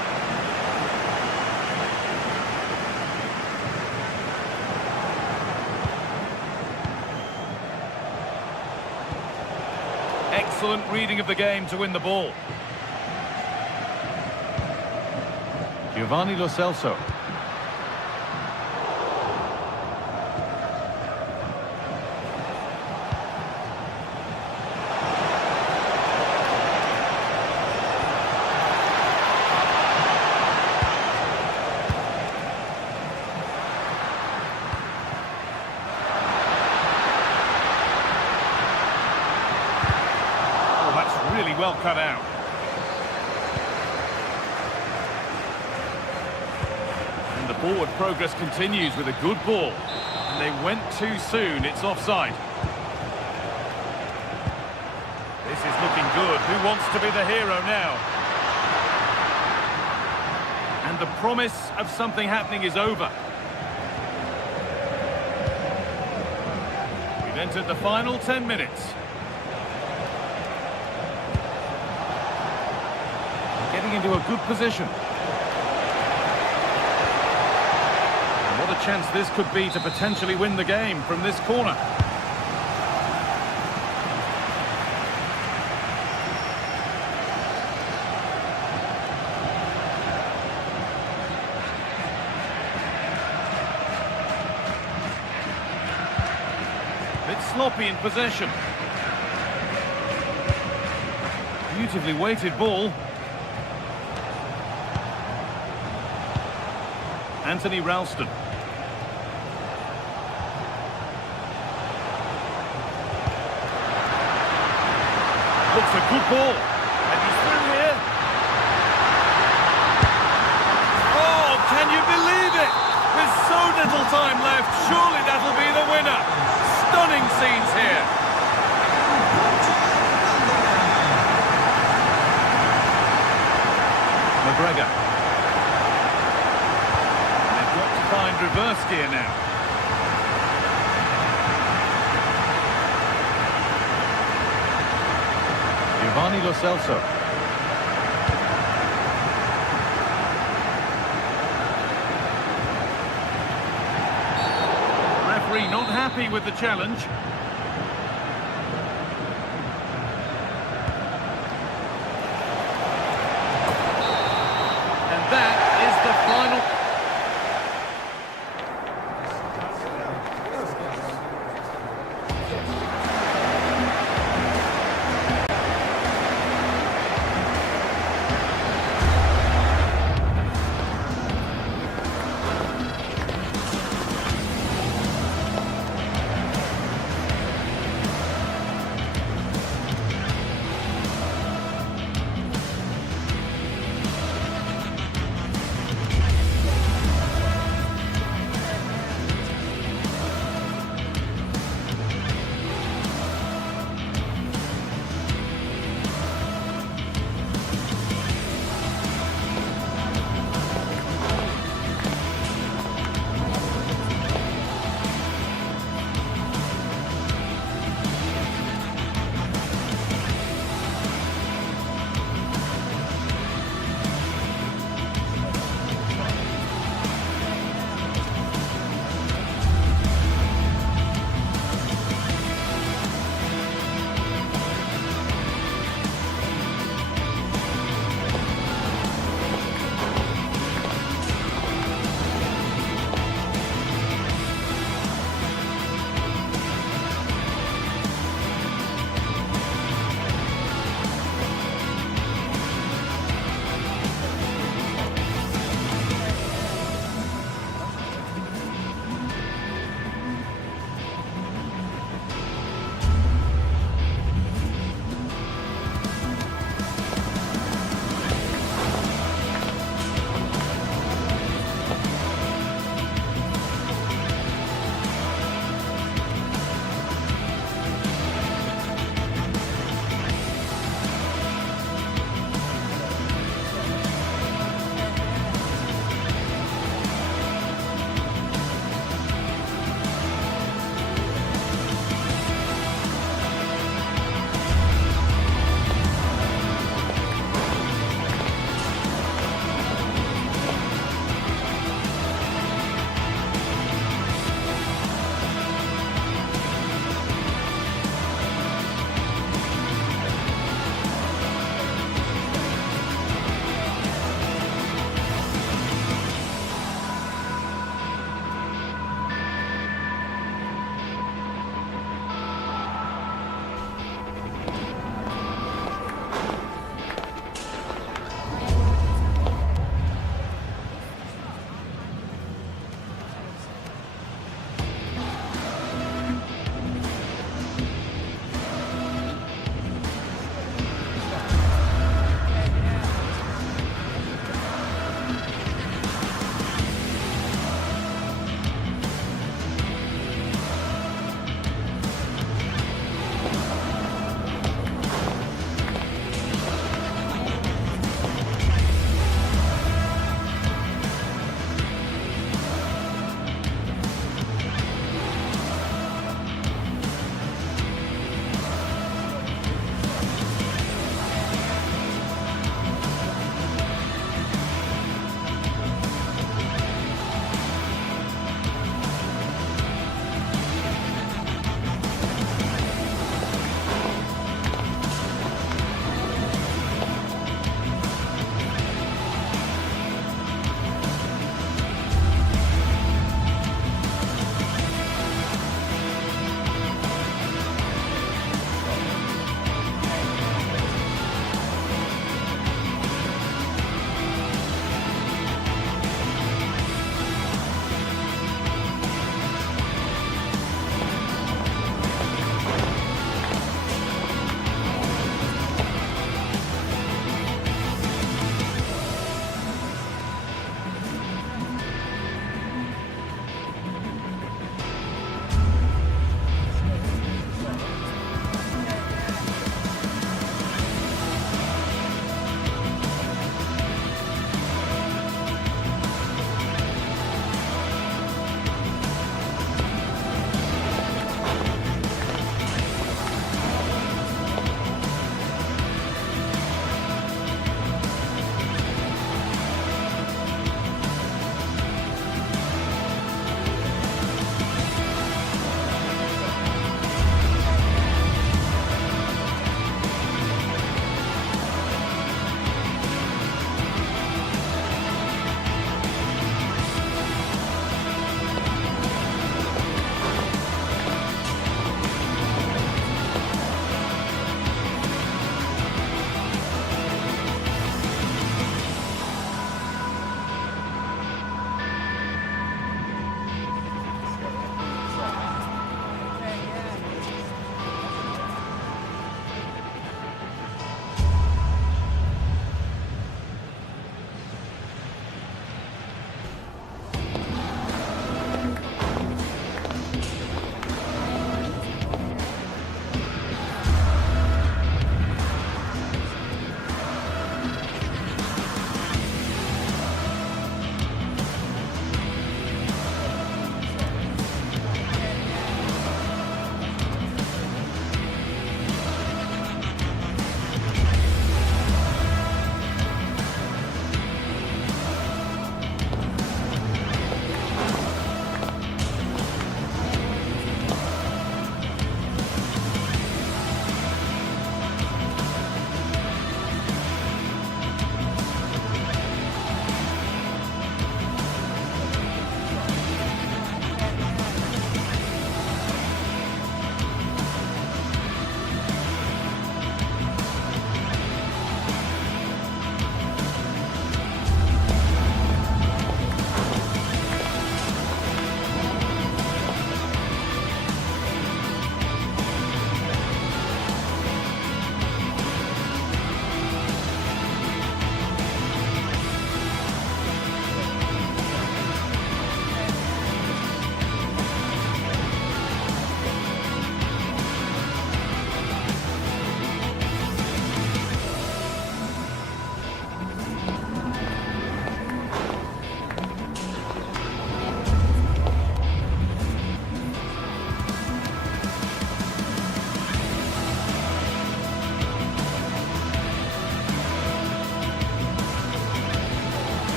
excellent reading of the game to win the ball. Giovanni Lo Celso. Really well cut out. And the forward progress continues with a good ball. And they went too soon. It's offside. This is looking good. Who wants to be the hero now? And the promise of something happening is over. We've entered the final 10 minutes. Getting into a good position. And what a chance this could be to potentially win the game from this corner. Bit sloppy in possession. Beautifully weighted ball. Anthony Ralston. Looks a good ball. And he's through here. Oh, can you believe it? With so little time left, surely that'll be the winner. Stunning scenes here. McGregor. Find reverse gear now. Giovanni Lo Celso. Referee not happy with the challenge. And that is the final.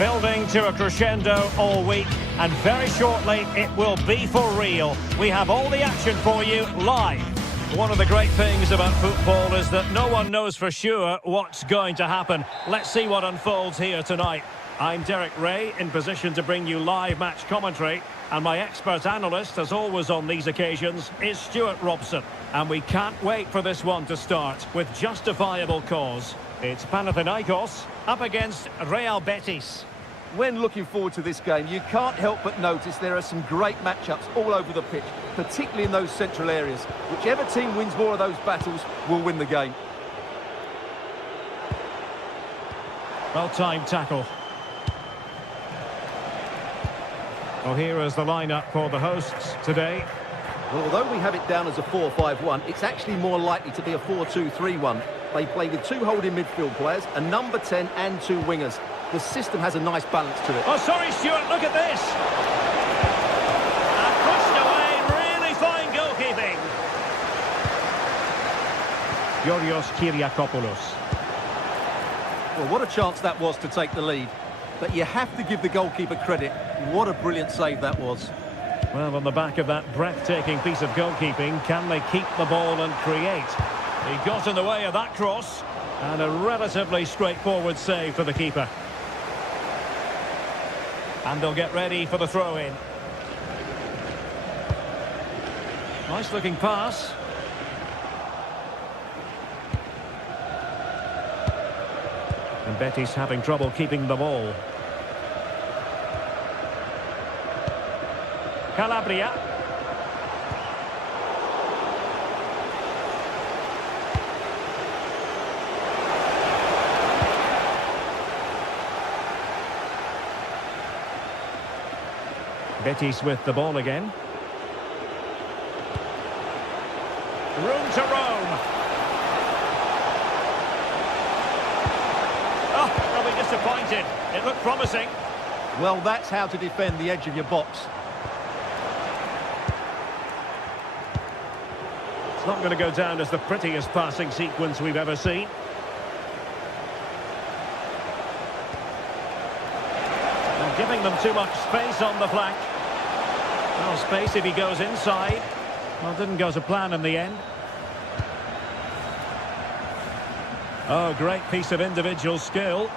Building to a crescendo all week, and very shortly it will be for real. We have all the action for you live. One of the great things about football is that no one knows for sure what's going to happen. Let's see what unfolds here tonight. I'm Derek Ray, in position to bring you live match commentary, and my expert analyst, as always on these occasions, is Stuart Robson. And we can't wait for this one to start with justifiable cause. It's Panathinaikos up against Real Betis. When looking forward to this game, you can't help but notice there are some great matchups all over the pitch, particularly in those central areas. Whichever team wins more of those battles will win the game. Well-timed tackle. Well, here is the lineup for the hosts today. Well, although we have it down as a 4-5-1, it's actually more likely to be a 4-2-3-1. They play with two holding midfield players, a number 10 and two wingers. The system has a nice balance to it. Oh, sorry, Stuart, look at this. And pushed away, really fine goalkeeping. Yorios Kyriakopoulos. Well, what a chance that was to take the lead. But you have to give the goalkeeper credit. What a brilliant save that was. Well, on the back of that breathtaking piece of goalkeeping, can they keep the ball and create? He got in the way of that cross, and a relatively straightforward save for the keeper. And they'll get ready for the throw-in. Nice-looking pass. And Betis having trouble keeping the ball. Calabria. Betis with the ball again. Room to roam. Oh, they'll be disappointed. It looked promising. Well, that's how to defend the edge of your box. It's not going to go down as the prettiest passing sequence we've ever seen. And giving them too much space on the flank. Well, space if he goes inside. Well, didn't go to plan in the end. Oh, great piece of individual skill.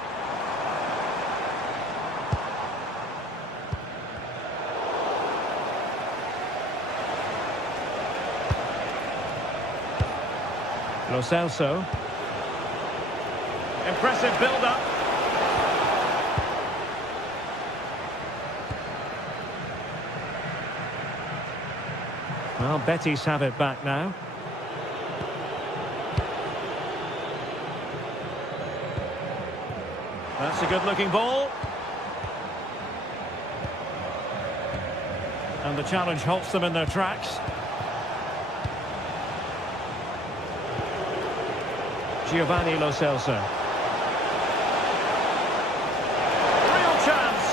Lo Celso. Impressive build-up. Well, Betis have it back now. That's a good-looking ball. And the challenge halts them in their tracks. Giovanni Lo Celso. Real chance.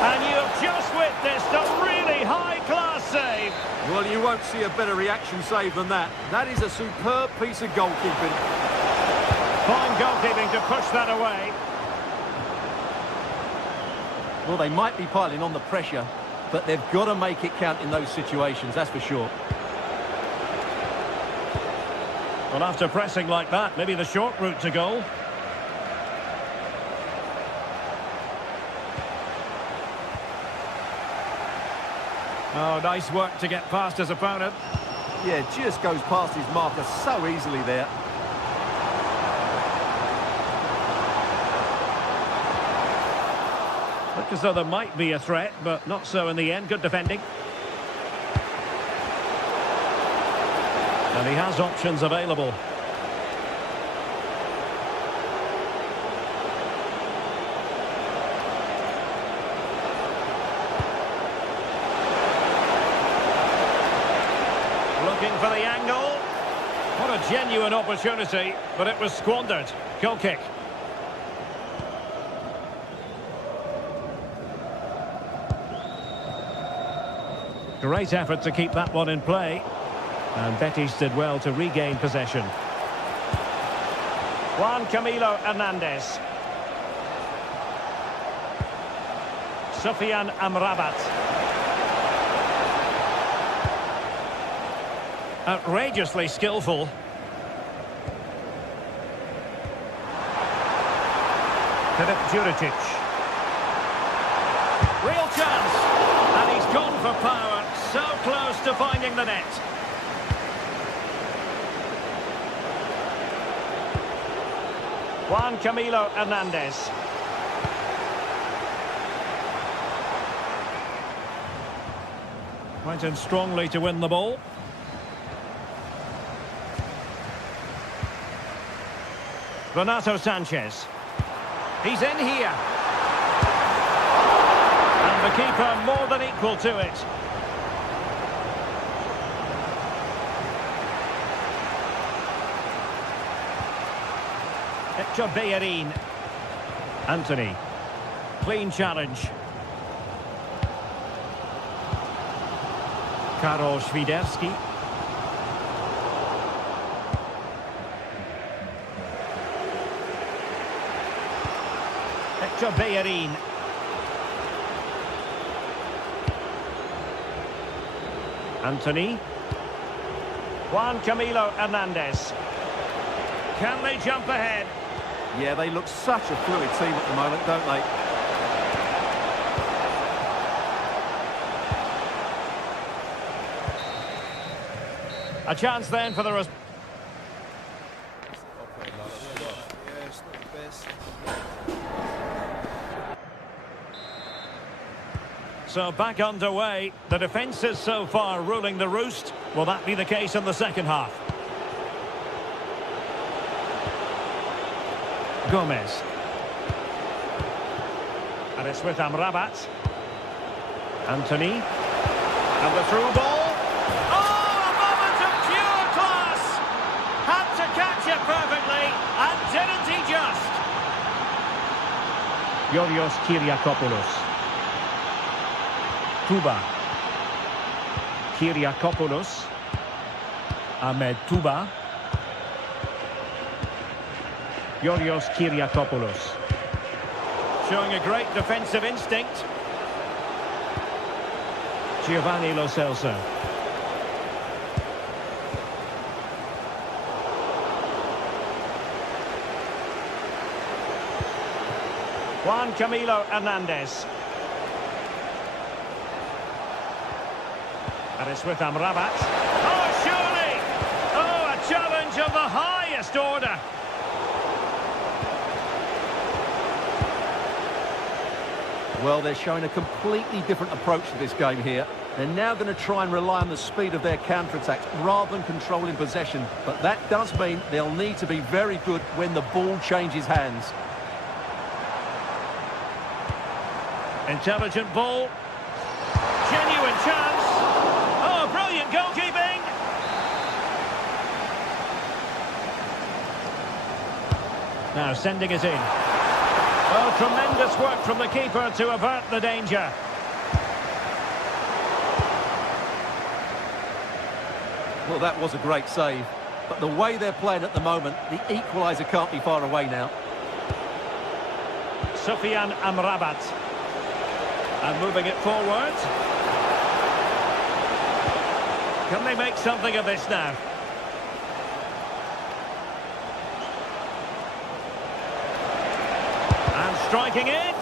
And you have just witnessed a really high-class save. Well, you won't see a better reaction save than that. That is a superb piece of goalkeeping. Fine goalkeeping to push that away. Well, they might be piling on the pressure, but they've got to make it count in those situations, that's for sure. Well, after pressing like that, maybe the short route to goal. Oh, nice work to get past his opponent. Yeah, just goes past his marker so easily there. Looked as though there might be a threat, but not so in the end. Good defending. And he has options available. Looking for the angle. What a genuine opportunity, but it was squandered. Goal kick. Great effort to keep that one in play. And Betis did well to regain possession. Juan Camilo Hernandez. Sufyan Amrabat. Outrageously skillful. Filip Juricic. Real chance. And he's gone for power. So close to finding the net. Juan Camilo Hernandez. Went in strongly to win the ball. Renato Sanchez. He's in here. And the keeper more than equal to it. Hector Bellerin. Anthony. Clean challenge. Karol Świderski. Hector Bellerin. Anthony. Juan Camilo Hernandez. Can they jump ahead? Yeah, they look such a fluid team at the moment, don't they? A chance then for the... So back underway. The defence is so far ruling the roost. Will that be the case in the second half? Gomez. And it's with Amrabat. Anthony. And the through ball. Oh, a moment of pure class! Had to catch it perfectly, and didn't he just? Yorios Kyriakopoulos. Tuba. Kyriakopoulos. Ahmed Tuba. Yorios Kyriakopoulos. Showing a great defensive instinct. Giovanni Lo Celso. Juan Camilo Hernandez. And it's with Amrabat. Oh, surely! Oh, a challenge of the highest order. Well, they're showing a completely different approach to this game here. They're now going to try and rely on the speed of their counter-attacks rather than controlling possession. But that does mean they'll need to be very good when the ball changes hands. Intelligent ball. Genuine chance. Oh, brilliant goalkeeping. Now sending it in. Oh, tremendous work from the keeper to avert the danger. Well, that was a great save. But the way they're playing at the moment, the equaliser can't be far away now. Sufyan Amrabat. And moving it forward. Can they make something of this now? And striking it.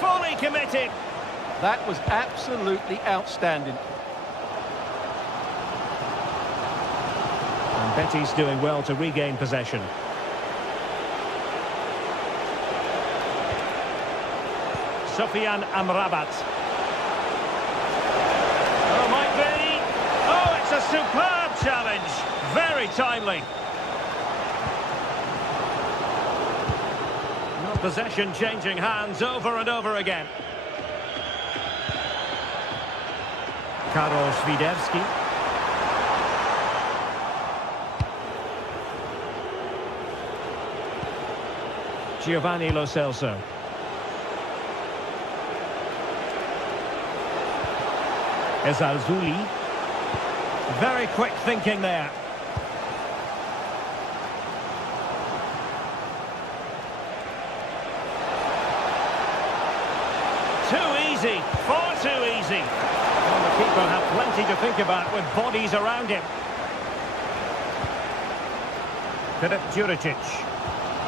Fully committed. That was absolutely outstanding. And Betis doing well to regain possession. Sufyan Amrabat. Oh, might be. Oh, it's a superb challenge. Very timely. Well, possession changing hands over and over again. Karol Świderski. Giovanni Lo Celso. Ezalzouli. Very quick thinking there. Too easy. Well, the keeper had plenty to think about with bodies around him. Filip Juricic.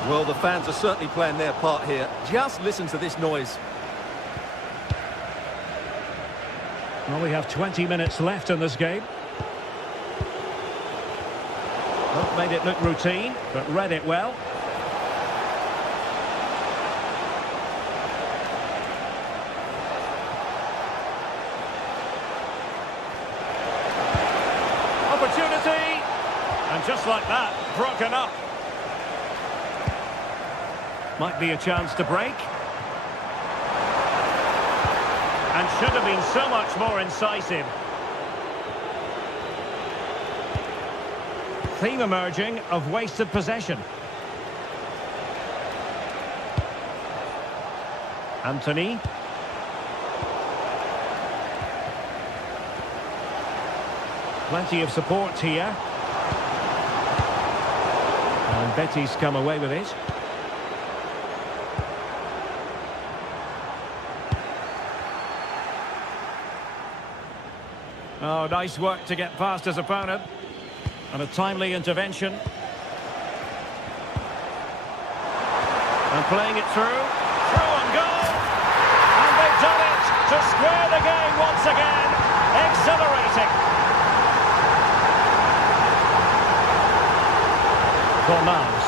Well, the fans are certainly playing their part here. Just listen to this noise. Well, we have 20 minutes left in this game. Not made it look routine, but read it well. Opportunity! And just like that, broken up. Might be a chance to break. And should have been so much more incisive. Theme emerging of wasted possession. Anthony. Plenty of support here. And Betty's come away with it. Oh, nice work to get past his opponent. And a timely intervention. And playing it through. Through and goal! And they've done it to square the game once again. Exhilarating. Fornals.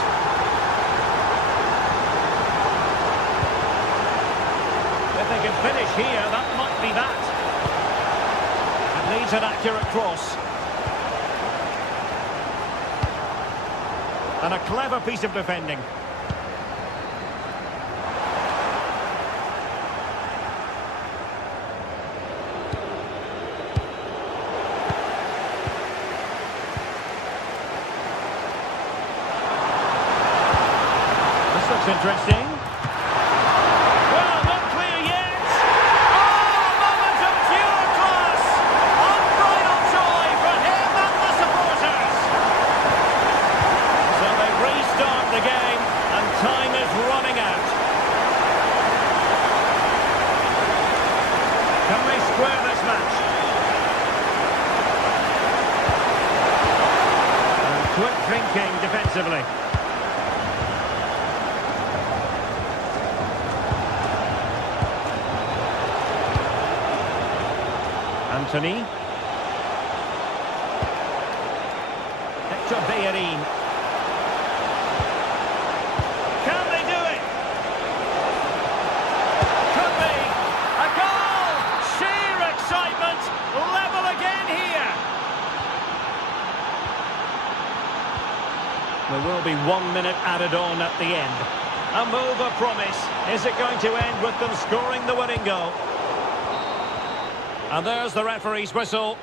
If they can finish here, that might be that. It needs an accurate cross. And a clever piece of defending. This looks interesting. Well, not clear yet. Oh, moment of pure class. Unbridled joy for him and the supporters. So they restart the game, and time is running out. Can they square this match? And quick thinking defensively. Anthony. Hector Bellerin. Can they do it? Could be. A goal! Sheer excitement. Level again here. There will be 1 minute added on at the end. A move of promise. Is it going to end with them scoring the winning goal? And there's the referee's whistle.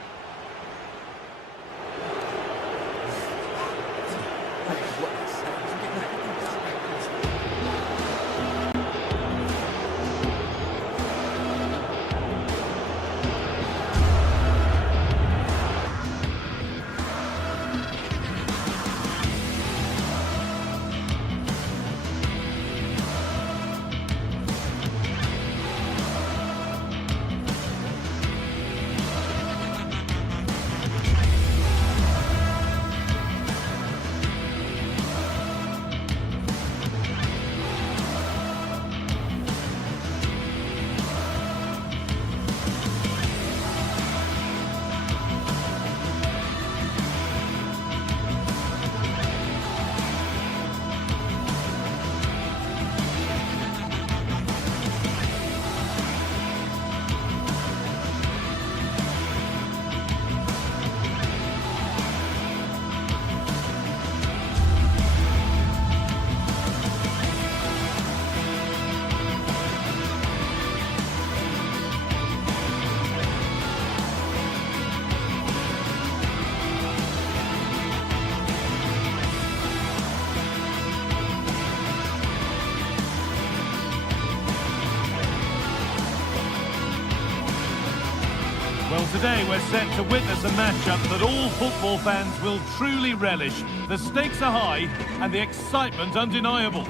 Well, today we're set to witness a matchup that all football fans will truly relish. The stakes are high and the excitement undeniable.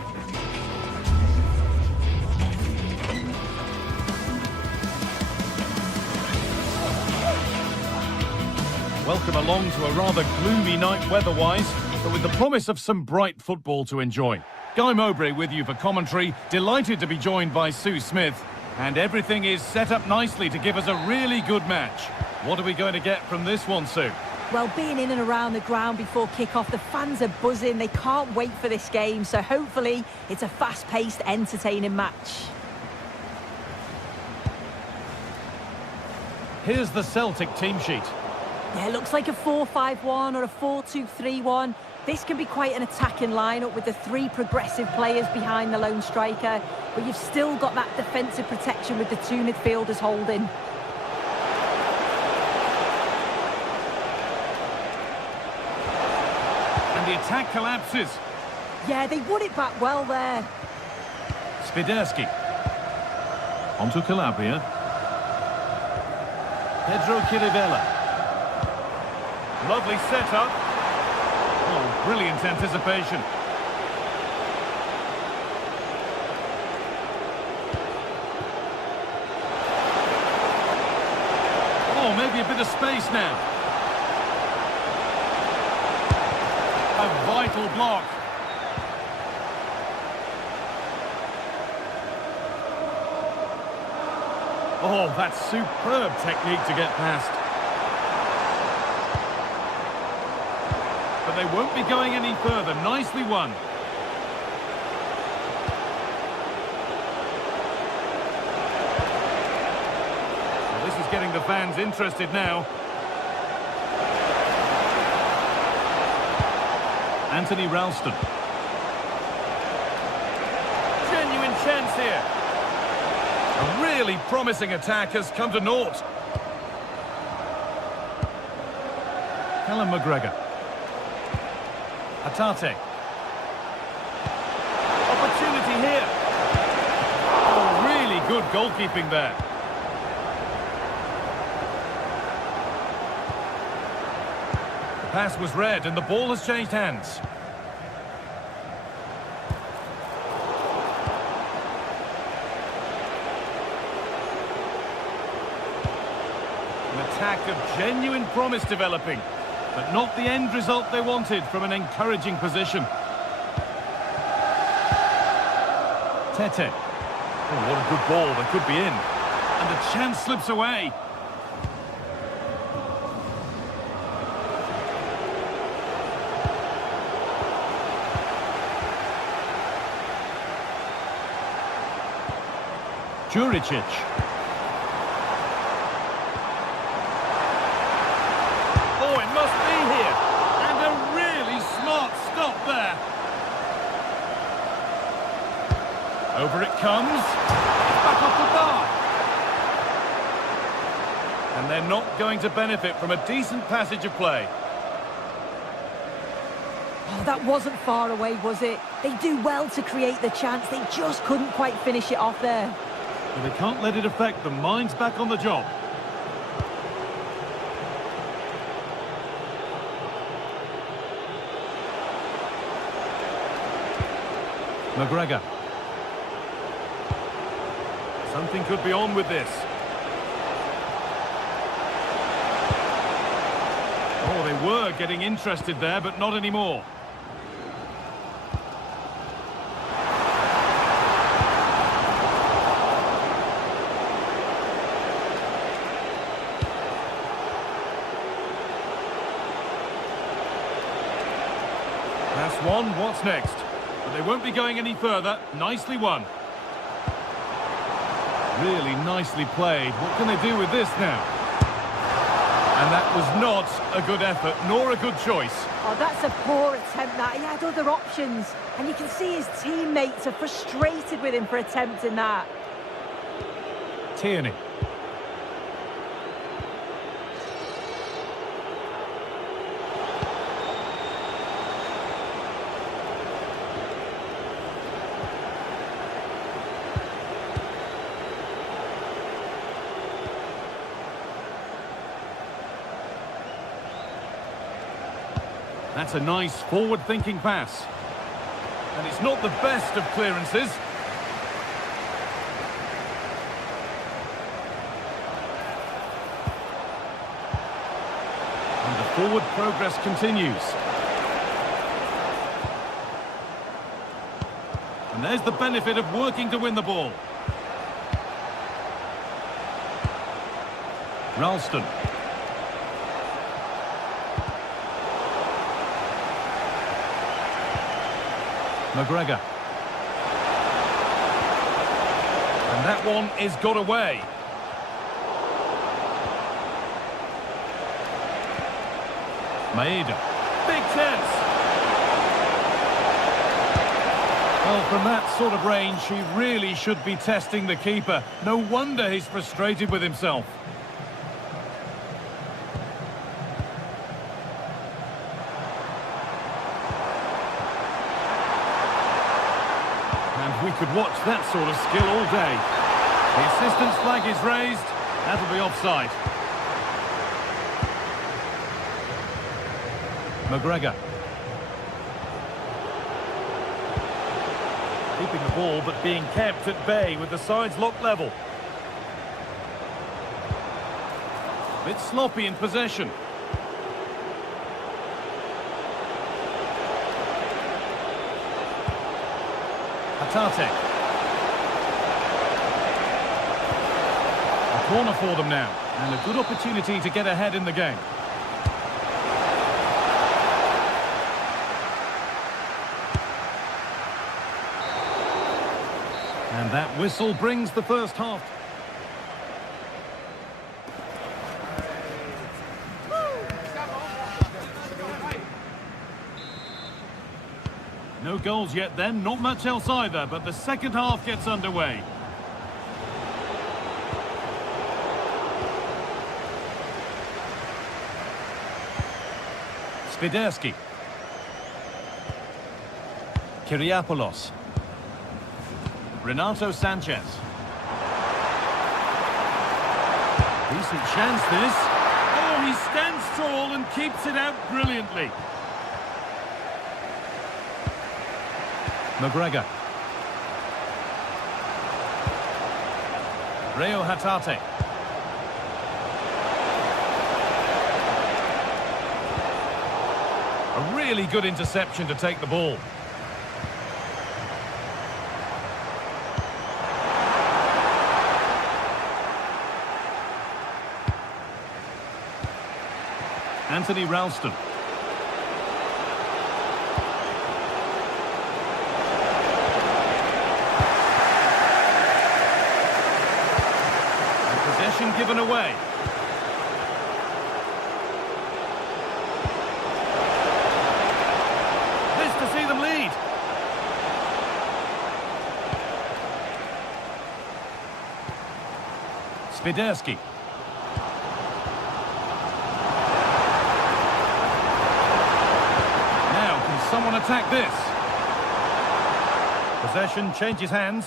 Welcome along to a rather gloomy night weather-wise, but with the promise of some bright football to enjoy. Guy Mowbray with you for commentary, delighted to be joined by Sue Smith, and everything is set up nicely to give us a really good match. What are we going to get from this one, Sue? Well, being in and around the ground before kick-off, the fans are buzzing. They can't wait for this game, so hopefully it's a fast-paced, entertaining match. Here's the Celtic team sheet. Yeah, it looks like a 4-5-1 or a 4-2-3-1. This can be quite an attacking lineup with the three progressive players behind the lone striker, but you've still got that defensive protection with the two midfielders holding. And the attack collapses. Yeah, they won it back well there. Swiderski. Onto Calabria. Pedro Chirivella. Lovely setup. Oh, brilliant anticipation. Oh, maybe a bit of space now. A vital block. Oh, that's superb technique to get past. But they won't be going any further. Nicely won. Well, this is getting the fans interested now. Anthony Ralston. Genuine chance here. A really promising attack has come to naught. Callum McGregor. Hatate. Opportunity here. Oh, really good goalkeeping there. The pass was read and the ball has changed hands. An attack of genuine promise developing, but not the end result they wanted from an encouraging position. Tete. Oh, what a good ball. They could be in. And the chance slips away. Juricic. Oh, it must be here. And a really smart stop there. Over it comes. Back off the bar. And they're not going to benefit from a decent passage of play. Oh, that wasn't far away, was it? They do well to create the chance. They just couldn't quite finish it off there. But they can't let it affect them. Mind's back on the job. McGregor. Something could be on with this. Oh, they were getting interested there, but not anymore. That's one. What's next? But they won't be going any further. Nicely won. Really nicely played. What can they do with this now? And that was not a good effort, nor a good choice. Oh, that's a poor attempt, that. He had other options. And you can see his teammates are frustrated with him for attempting that. Tierney. That's a nice forward-thinking pass. And it's not the best of clearances. And the forward progress continues. And there's the benefit of working to win the ball. Ralston. McGregor. And that one is got away. Maeda. Big chance. Well, from that sort of range, he really should be testing the keeper. No wonder he's frustrated with himself. And we could watch that sort of skill all day. The assistant's flag is raised. That'll be offside. McGregor. Keeping the ball but being kept at bay with the sides locked level. Bit sloppy in possession. Hatate. A corner for them now, and a good opportunity to get ahead in the game. And that whistle brings the first half. No goals yet then, not much else either, but the second half gets underway. Swiderski. Kyriapoulos. Renato Sanchez. Decent chance this. Oh, he stands tall and keeps it out brilliantly. McGregor. Reo Hatate. A really good interception to take the ball. Anthony Ralston. And possession given away. This to see them lead. Swiderski. Someone attack this. Possession changes hands.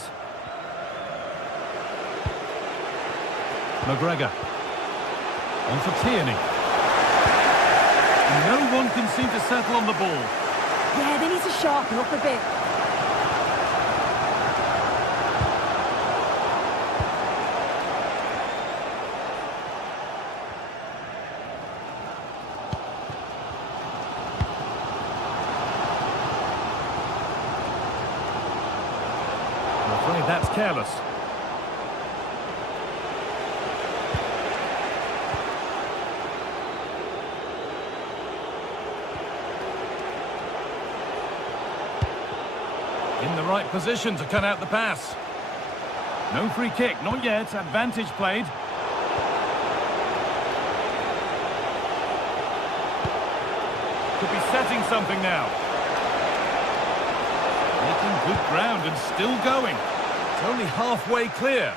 McGregor. On for Tierney. No one can seem to settle on the ball. Yeah, they need to sharpen up a bit. That's careless. In the right position to cut out the pass. No free kick, not yet. Advantage played. Could be setting something now. Making good ground and still going. Only halfway clear.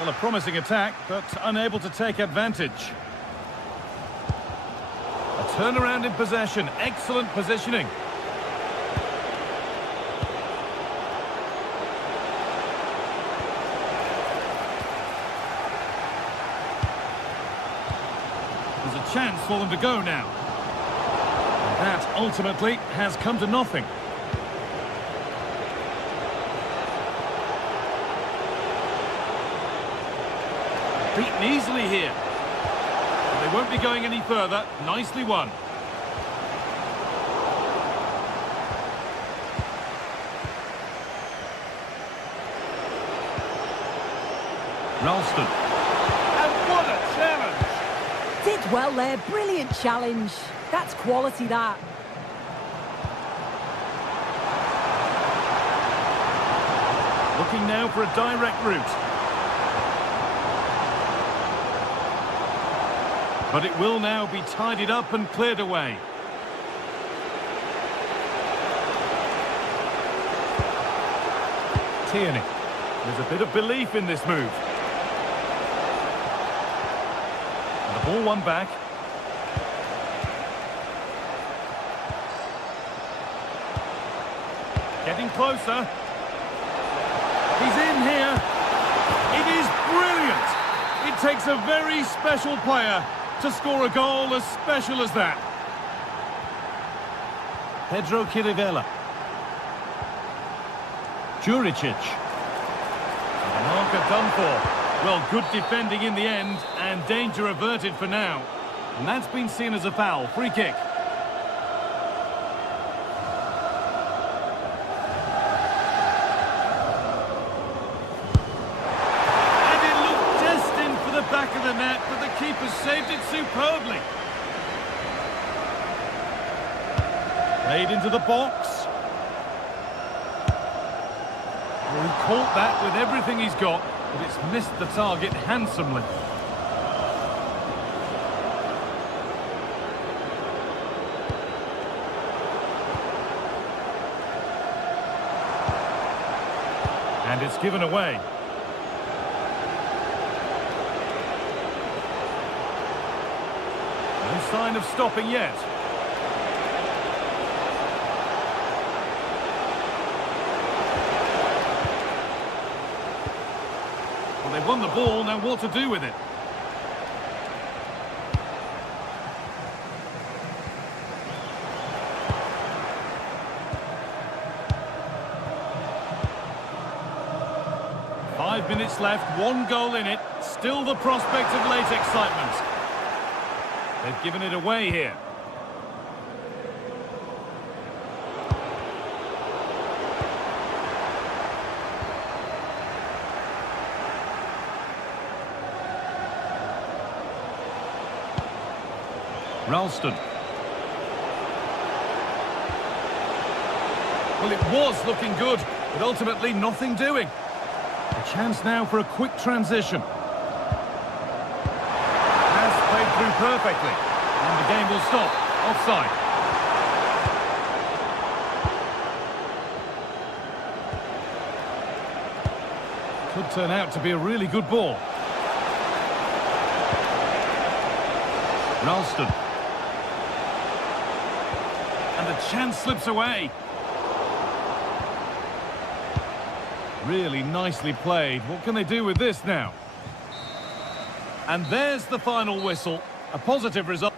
Well, a promising attack, but unable to take advantage. A turnaround in possession. Excellent positioning. There's a chance for them to go now. And that ultimately has come to nothing. Beaten easily here. They won't be going any further. Nicely won. Ralston. And what a challenge! Did well there, brilliant challenge. That's quality, that. Looking now for a direct route. But it will now be tidied up and cleared away. Tierney. There's a bit of belief in this move. And the ball won back. Getting closer. He's in here. It is brilliant. It takes a very special player to score a goal as special as that. Pedro Chirivella. Juricic. The marker done for. Well, good defending in the end, and danger averted for now. And that's been seen as a foul. Free kick. And it looked destined for the back of the net, but the keeper saved it superbly. Played into the box. Well, he caught that with everything he's got, but it's missed the target handsomely. And it's given away. No sign of stopping yet. Well, they've won the ball, now what to do with it? Five minutes left, one goal in it, still the prospect of late excitement. They've given it away here. Ralston. Well, it was looking good, but ultimately nothing doing. A chance now for a quick transition. Pass played through perfectly. And the game will stop. Offside. Could turn out to be a really good ball. Ralston. And the chance slips away. Really nicely played. What can they do with this now? And there's the final whistle. A positive result.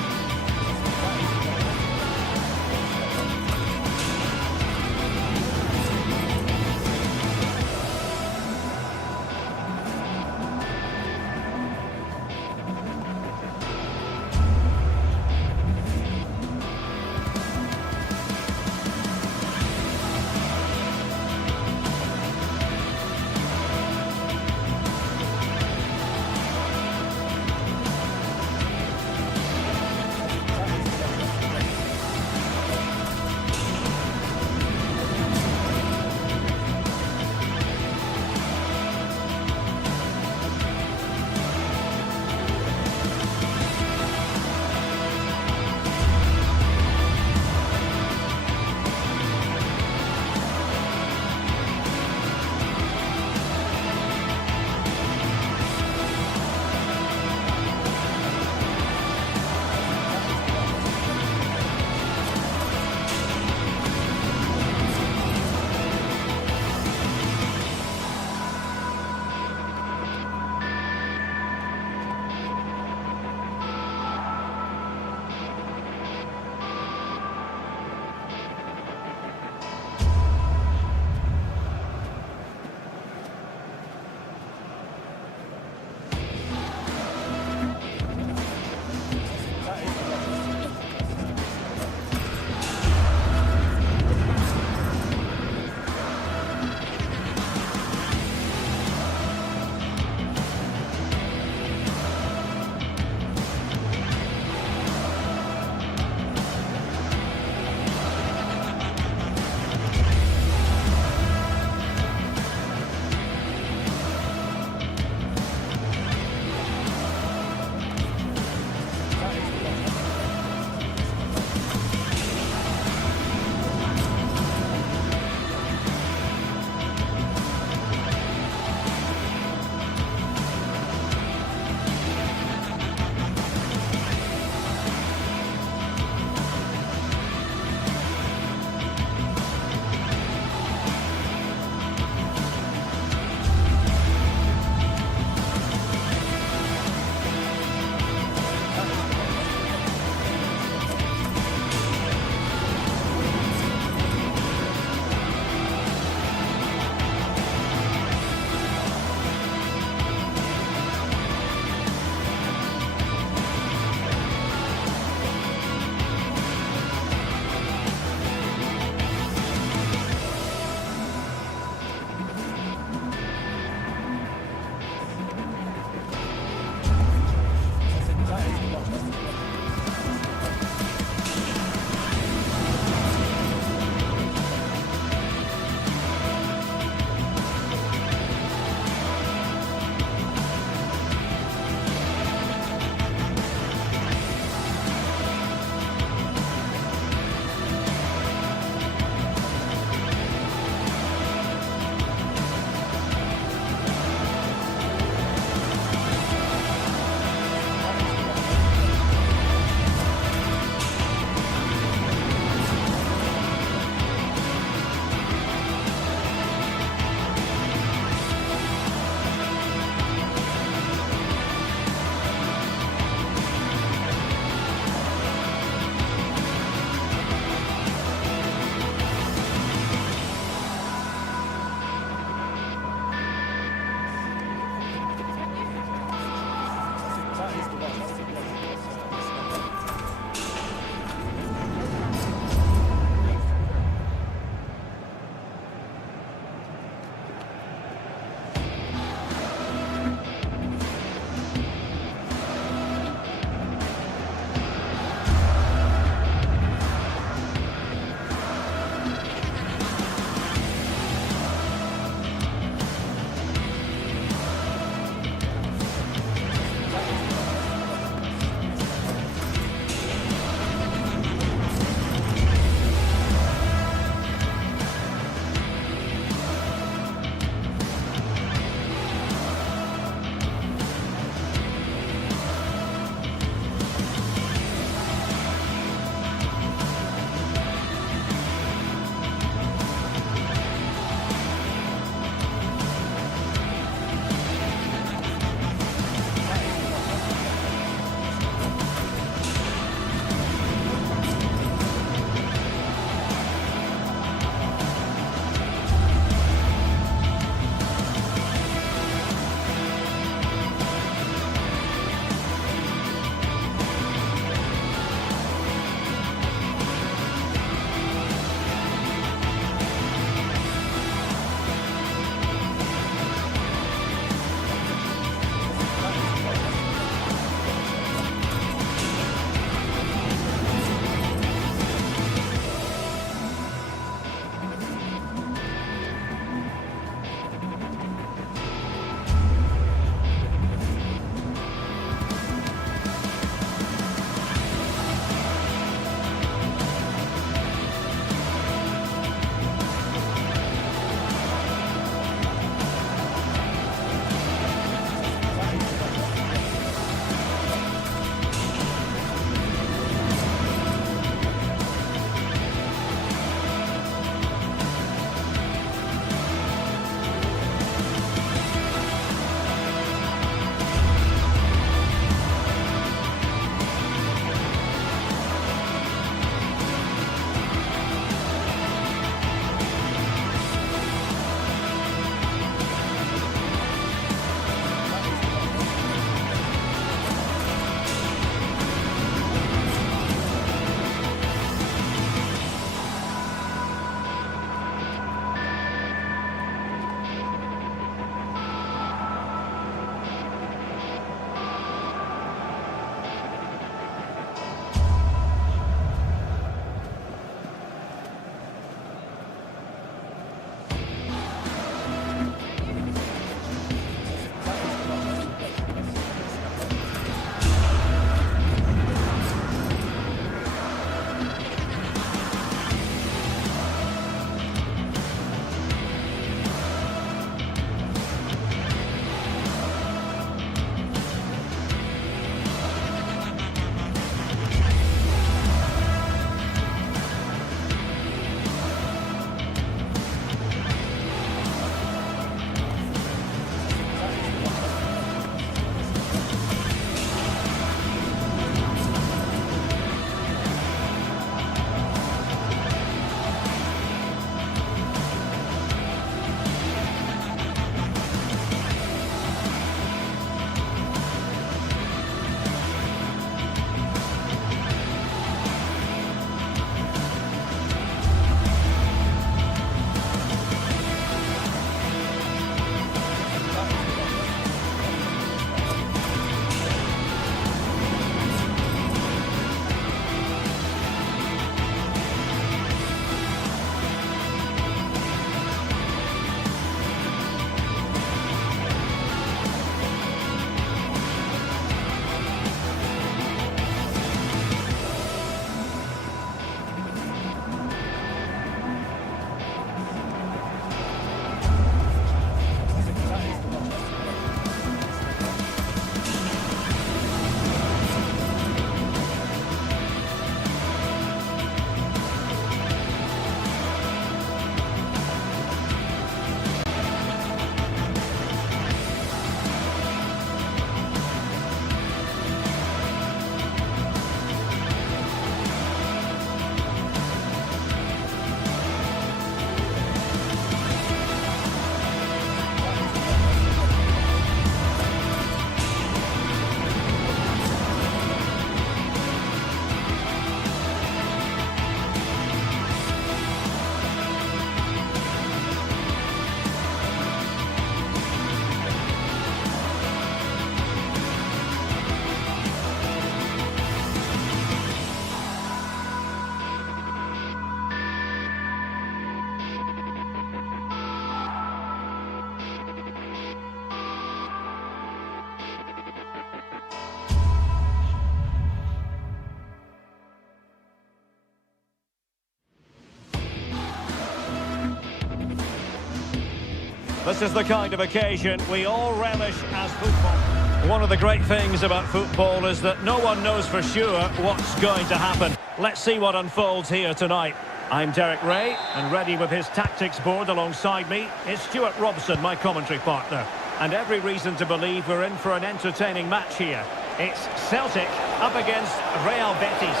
This is the kind of occasion we all relish as football. One of the great things about football is that no one knows for sure what's going to happen. Let's see what unfolds here tonight. I'm Derek Ray, and ready with his tactics board alongside me is Stuart Robson, my commentary partner. And every reason to believe we're in for an entertaining match here. It's Celtic up against Real Betis.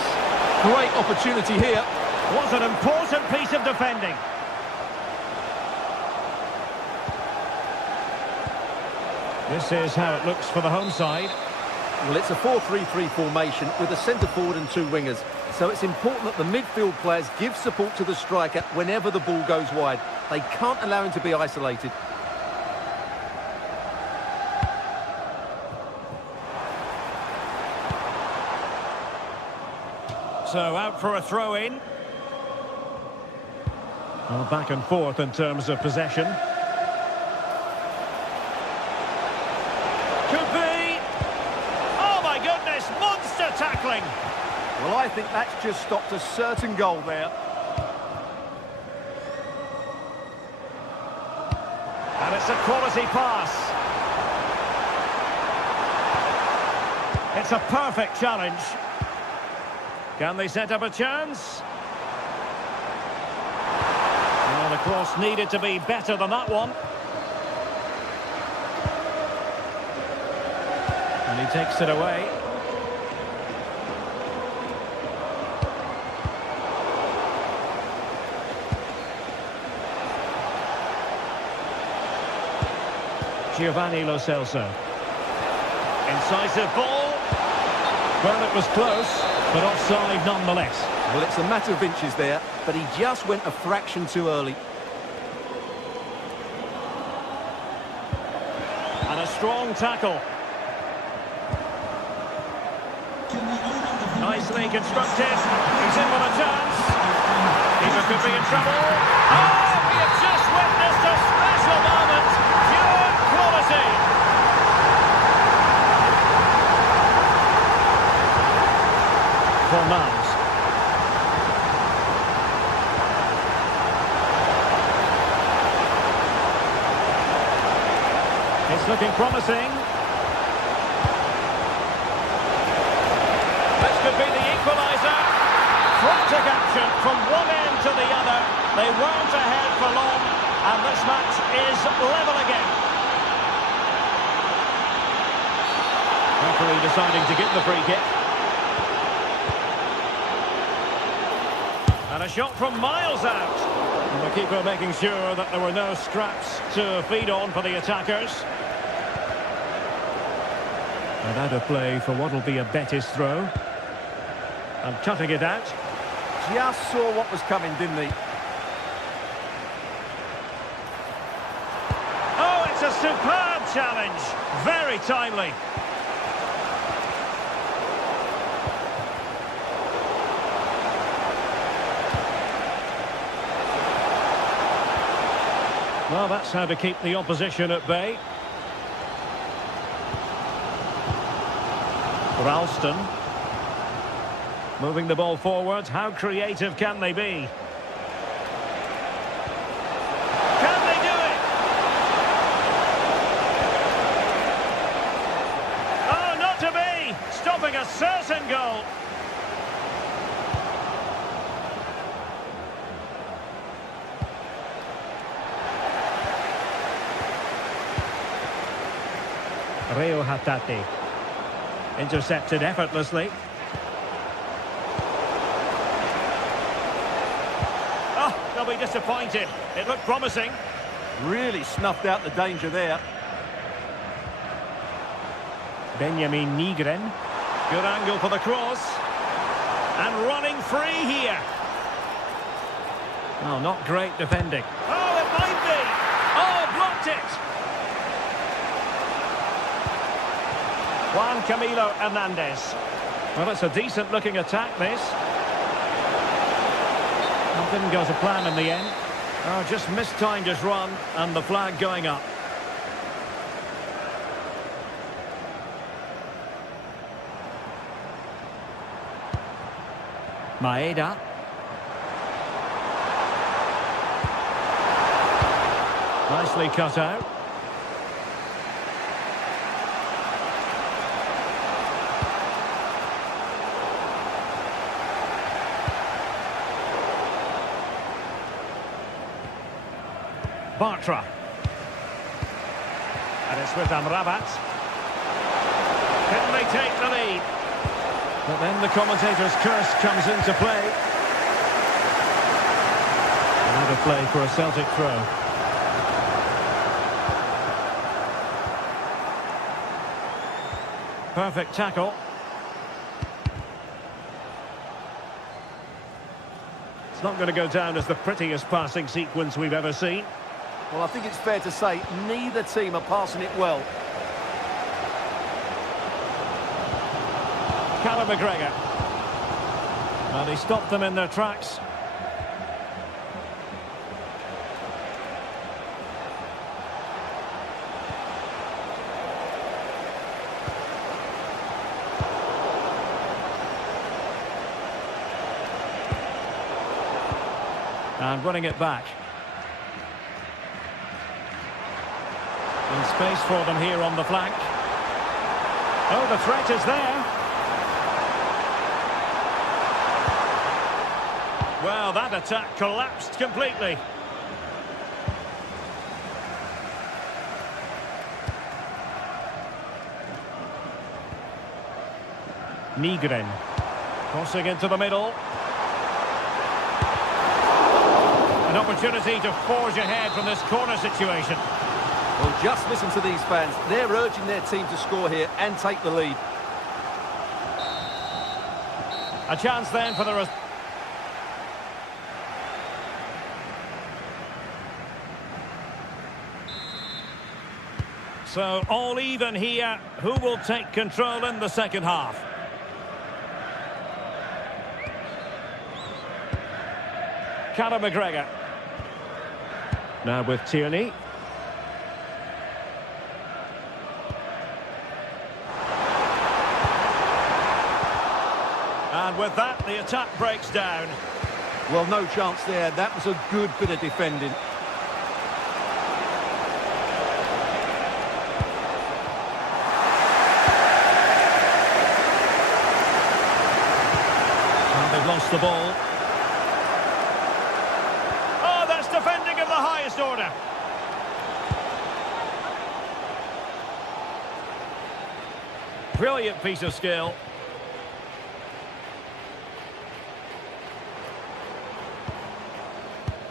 Great opportunity here. What an important piece of defending. This is how it looks for the home side. Well, it's a 4-3-3 formation with a centre forward and two wingers. So it's important that the midfield players give support to the striker whenever the ball goes wide. They can't allow him to be isolated. So out for a throw-in. Well, back and forth in terms of possession. Could be. Oh my goodness, monster tackling. Well, I think that's just stopped a certain goal there. And it's a quality pass. It's a perfect challenge. Can they set up a chance? Well, the cross needed to be better than that one. And he takes it away. Giovanni Lo Celso. Incisive ball. Well, it was close, but offside nonetheless. Well, it's a matter of inches there, but he just went a fraction too early. And a strong tackle. Nicely constructed. He's in with a chance. Keeper could be in trouble. Oh, we have just witnessed a special moment. Pure quality. For Miles. It's looking promising. This could be the equaliser. Frantic action from one end to the other. They weren't ahead for long, and this match is level again. Referee deciding to give the free kick. And a shot from miles out. And the keeper making sure that there were no scraps to feed on for the attackers. And out of play for what will be a Betis throw. And cutting it out. Just saw what was coming, didn't he? Oh, it's a superb challenge. Very timely. Well, that's how to keep the opposition at bay. Ralston. Moving the ball forward. How creative can they be? Can they do it? Oh, not to be! Stopping a certain goal. Reo Hatate. Intercepted effortlessly. Oh, they'll be disappointed. It looked promising. Really snuffed out the danger there. Benjamin Nygren. Good angle for the cross. And running free here. Oh, not great defending. Oh, it might be. Oh, blocked it. Juan Camilo Hernandez. Well, it's a decent-looking attack, this. It didn't go to plan in the end. Oh, just mistimed his run, and the flag going up. Maeda. Nicely cut out. Bartra. And it's with Amrabat. Can they take the lead? But then the commentator's curse comes into play. Another play for a Celtic throw. Perfect tackle. It's not going to go down as the prettiest passing sequence we've ever seen. Well, I think it's fair to say neither team are passing it well. Callum McGregor. And he stopped them in their tracks. And running it back. And space for them here on the flank. Oh, the threat is there. Well, that attack collapsed completely. Nygren. Crossing into the middle. An opportunity to forge ahead from this corner situation. Well, just listen to these fans. They're urging their team to score here and take the lead. A chance then for the... So, all even here. Who will take control in the second half? Callum McGregor. Now with Tierney. And with that, the attack breaks down. Well, no chance there. That was a good bit of defending. And they've lost the ball. Oh, that's defending of the highest order. Brilliant piece of skill.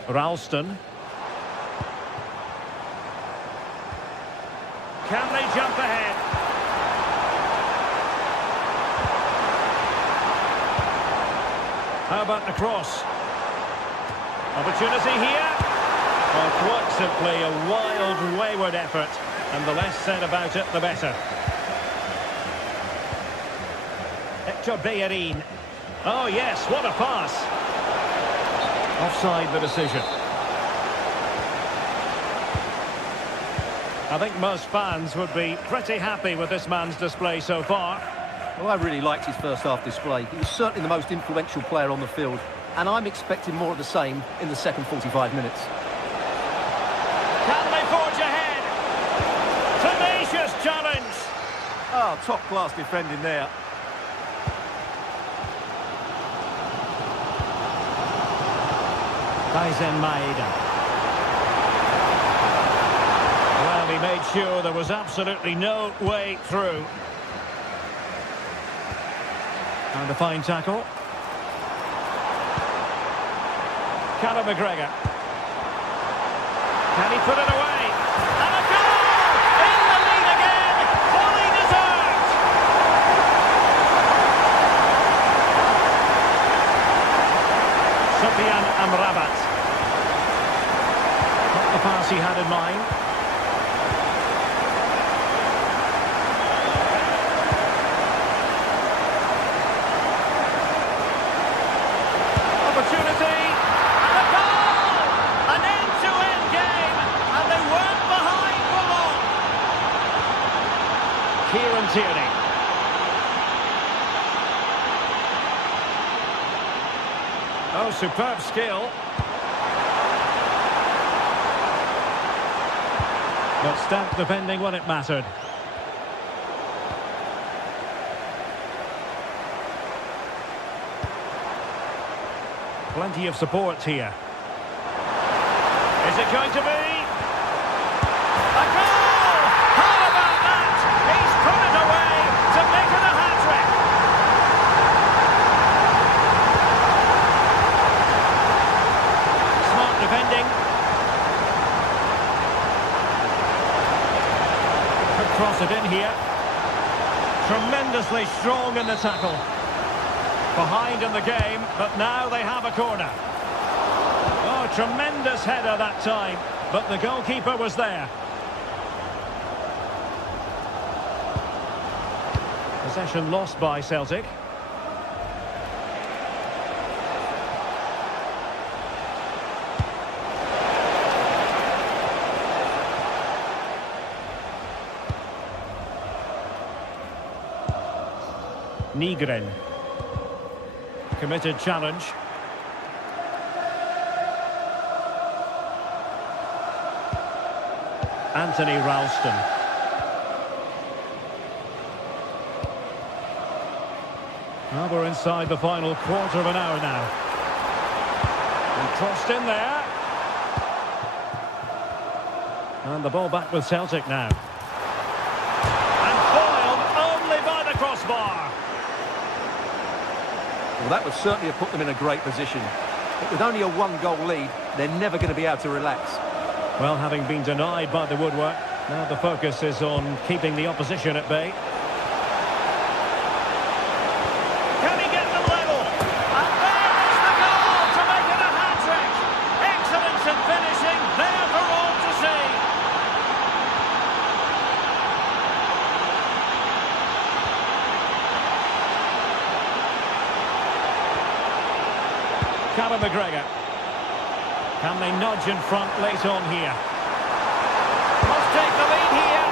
Ralston. Can they jump ahead? How about the cross? Opportunity here. Well, quite simply a wild, wayward effort. And the less said about it, the better. Hector Bellerin. Oh, yes, what a pass. Offside the decision. I think most fans would be pretty happy with this man's display so far. Well, I really liked his first half display. He was certainly the most influential player on the field. And I'm expecting more of the same in the second 45 minutes. Can they forge ahead? Tenacious challenge. Oh, top-class defending there. Tyson Maeda. Well, he made sure there was absolutely no way through. And a fine tackle. Callum McGregor. Can he put it away? And a goal! In the lead again! Fully deserved! Sufyan Amrabat. Not the pass he had in mind. Opportunity, and a goal! An end-to-end game, and they weren't behind for long. Kieran Tierney. Oh, superb skill. But stout defending when it mattered. Plenty of support here. Is it going to be? A goal! How about that? He's put it away to make it a hat-trick. Smart defending. Could cross it in here. Tremendously strong in the tackle. Behind in the game, but now they have a corner. Oh, tremendous header that time, but the goalkeeper was there. Possession lost by Celtic. Nygren. Committed challenge. Anthony Ralston. Well, we're inside the final quarter of an hour now. And crossed in there. And the ball back with Celtic now. And foiled only by the crossbar. Well, that would certainly have put them in a great position. But with only a one-goal lead, they're never going to be able to relax. Well, having been denied by the woodwork, now the focus is on keeping the opposition at bay. Can he get them level? And there is the goal to make it a hat-trick. Excellence in finishing, there for all to see. Callum McGregor. Can they nudge in front late on here? Must take the lead here.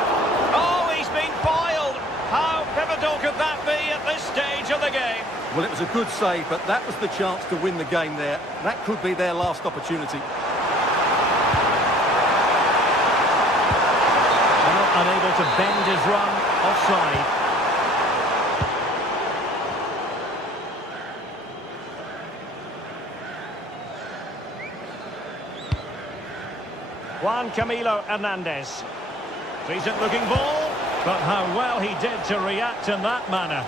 Oh, he's been foiled. How pivotal could that be at this stage of the game? Well, it was a good save, but that was the chance to win the game there. That could be their last opportunity. Well, unable to bend his run, offside. Juan Camilo Hernandez. Decent looking ball, but how well he did to react in that manner.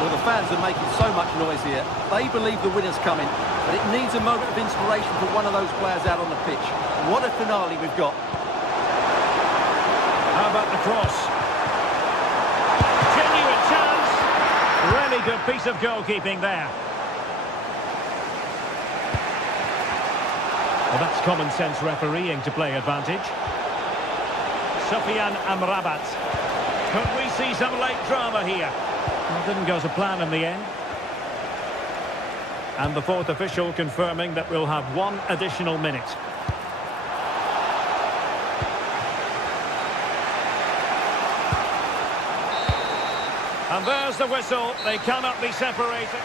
Well, the fans are making so much noise here. They believe the winner's coming, but it needs a moment of inspiration for one of those players out on the pitch. What a finale we've got. How about the cross? Genuine chance. Really good piece of goalkeeping there. Well, that's common sense refereeing to play advantage. Sofian Amrabat. Could we see some late drama here? Well, didn't go to plan in the end. And the fourth official confirming that we'll have one additional minute. And there's the whistle. They cannot be separated.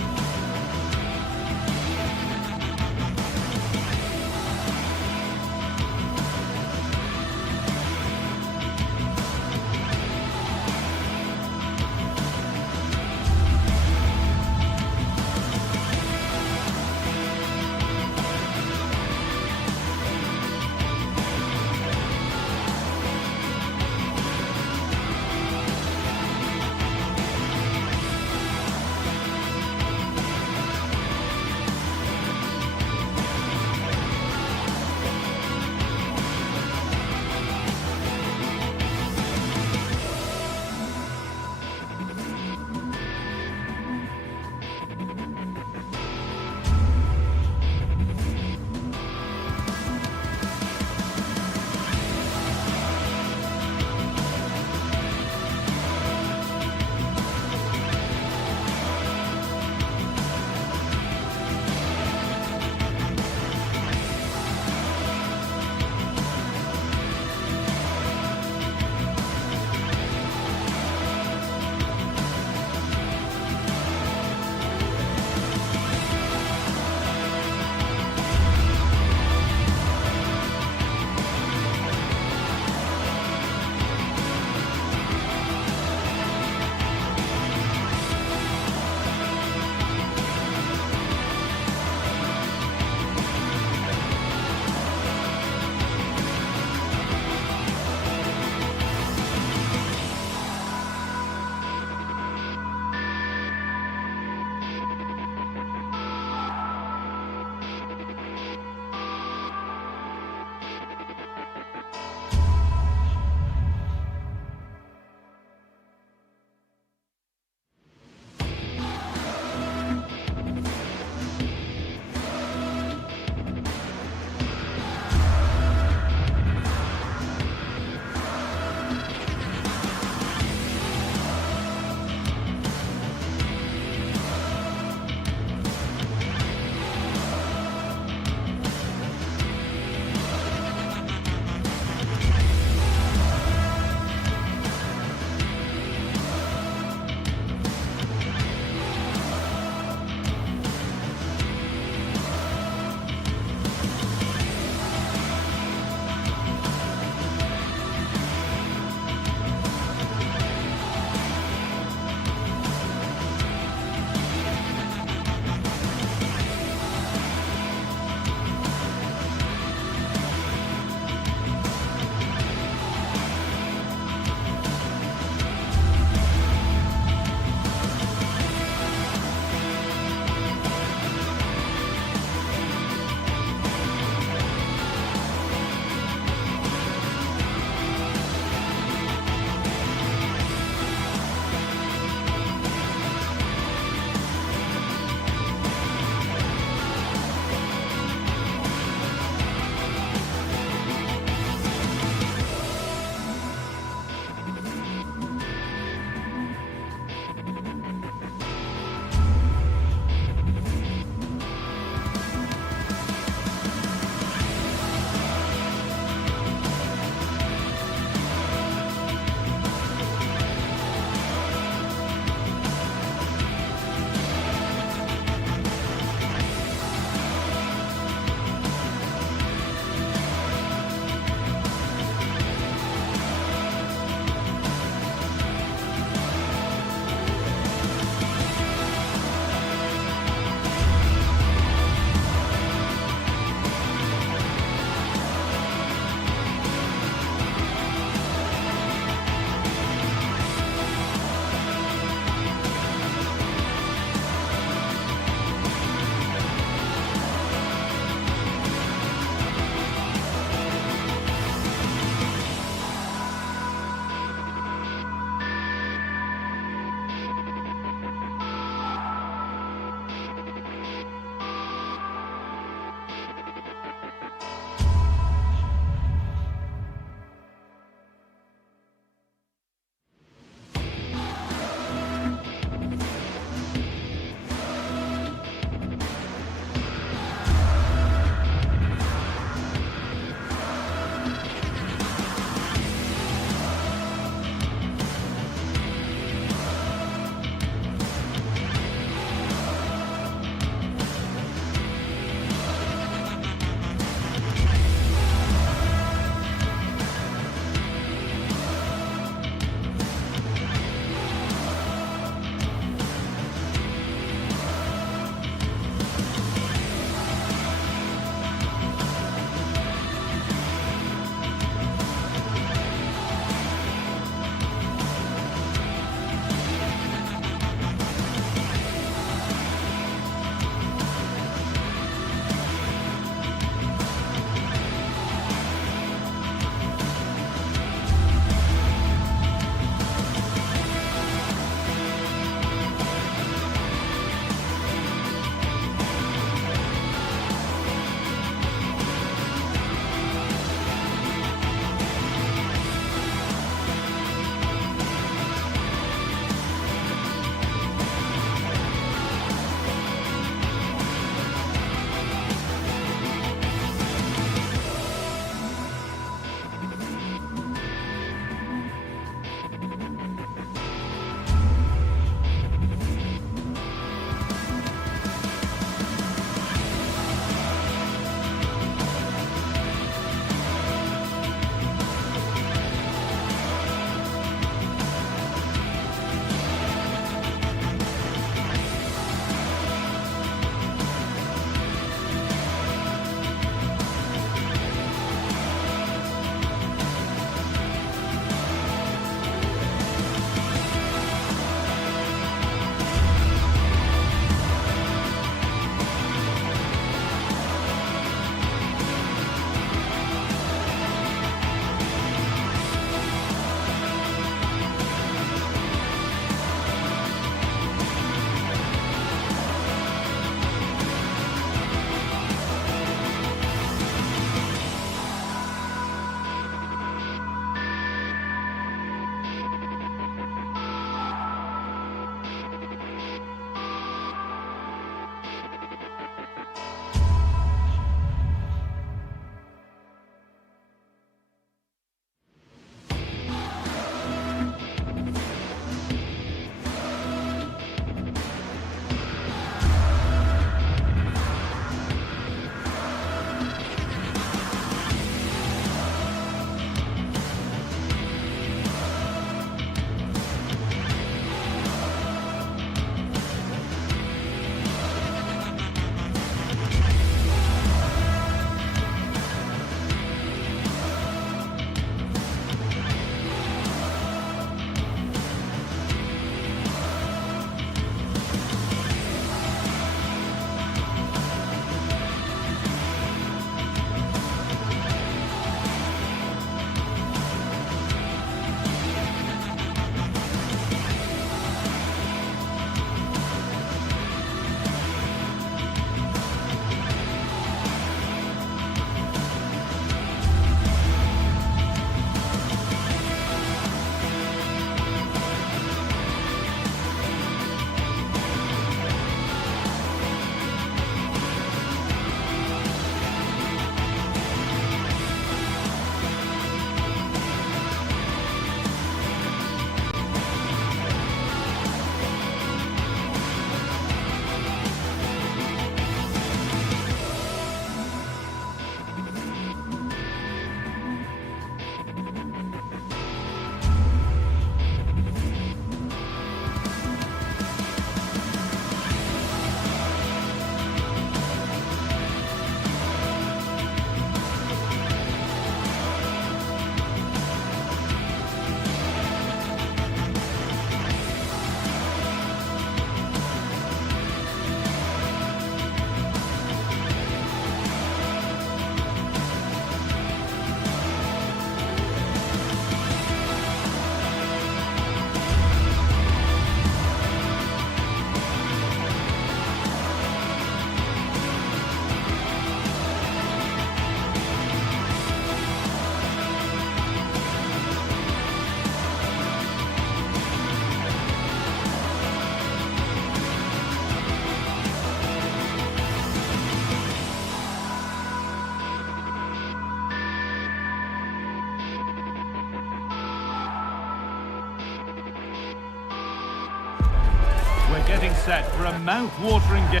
We're getting set for a mouth-watering game.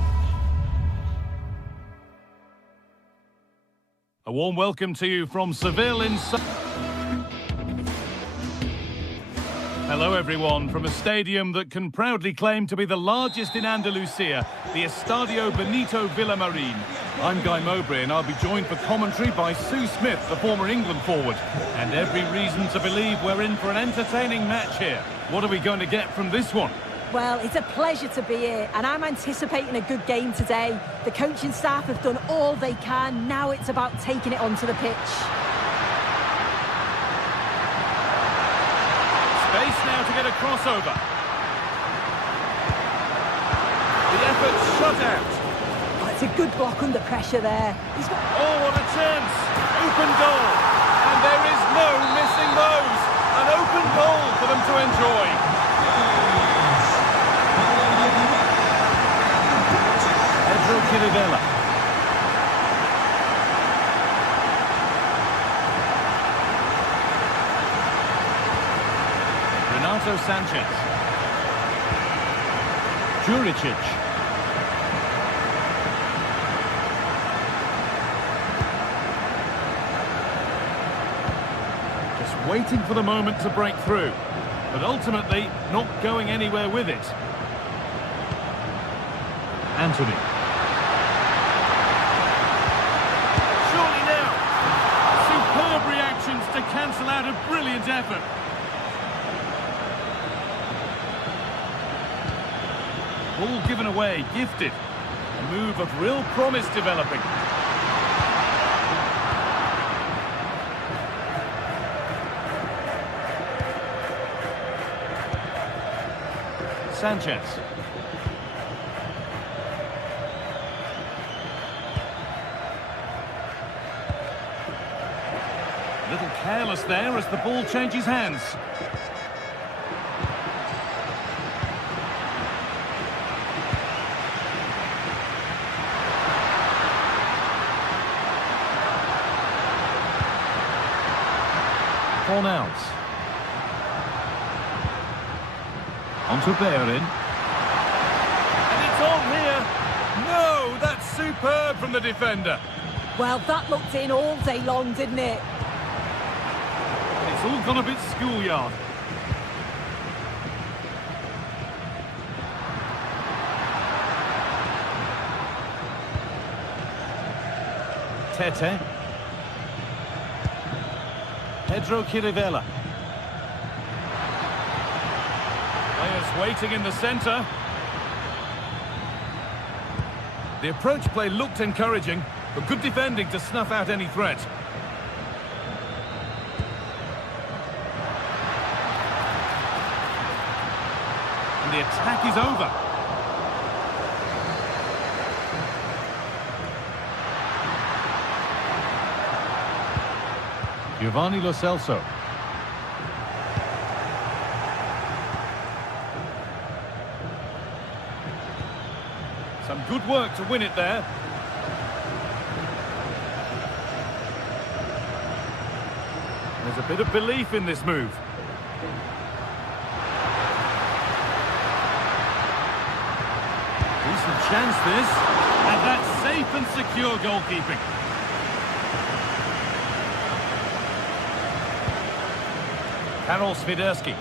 A warm welcome to you from Seville in... Hello everyone, from a stadium that can proudly claim to be the largest in Andalusia, the Estadio Benito Villamarín. I'm Guy Mowbray and I'll be joined for commentary by Sue Smith, the former England forward. And every reason to believe we're in for an entertaining match here. What are we going to get from this one? Well, it's a pleasure to be here, and I'm anticipating a good game today. The coaching staff have done all they can. Now it's about taking it onto the pitch. Space now to get a crossover. The effort's shut out. Oh, it's a good block under pressure there. He's got... Oh, what a chance! Open goal! And there is no missing those! An open goal for them to enjoy. Pedro Chirivella. Renato Sanchez. Juricic. Just waiting for the moment to break through, but ultimately not going anywhere with it. Anthony. Surely now. Superb reactions to cancel out a brilliant effort. Ball given away, gifted. A move of real promise developing. Sanchez. A little careless there as the ball changes hands. Fornals. On to Bellerin. And it's on here. No, that's superb from the defender. Well, that looked in all day long, didn't it? It's all gone a bit schoolyard. Tete. Pedro Chirivella. Players waiting in the centre. The approach play looked encouraging, but good defending to snuff out any threat. And the attack is over. Giovanni Lo Celso. Some good work to win it there. There's a bit of belief in this move. Decent chance this. And that's safe and secure goalkeeping. Karol Swiderski.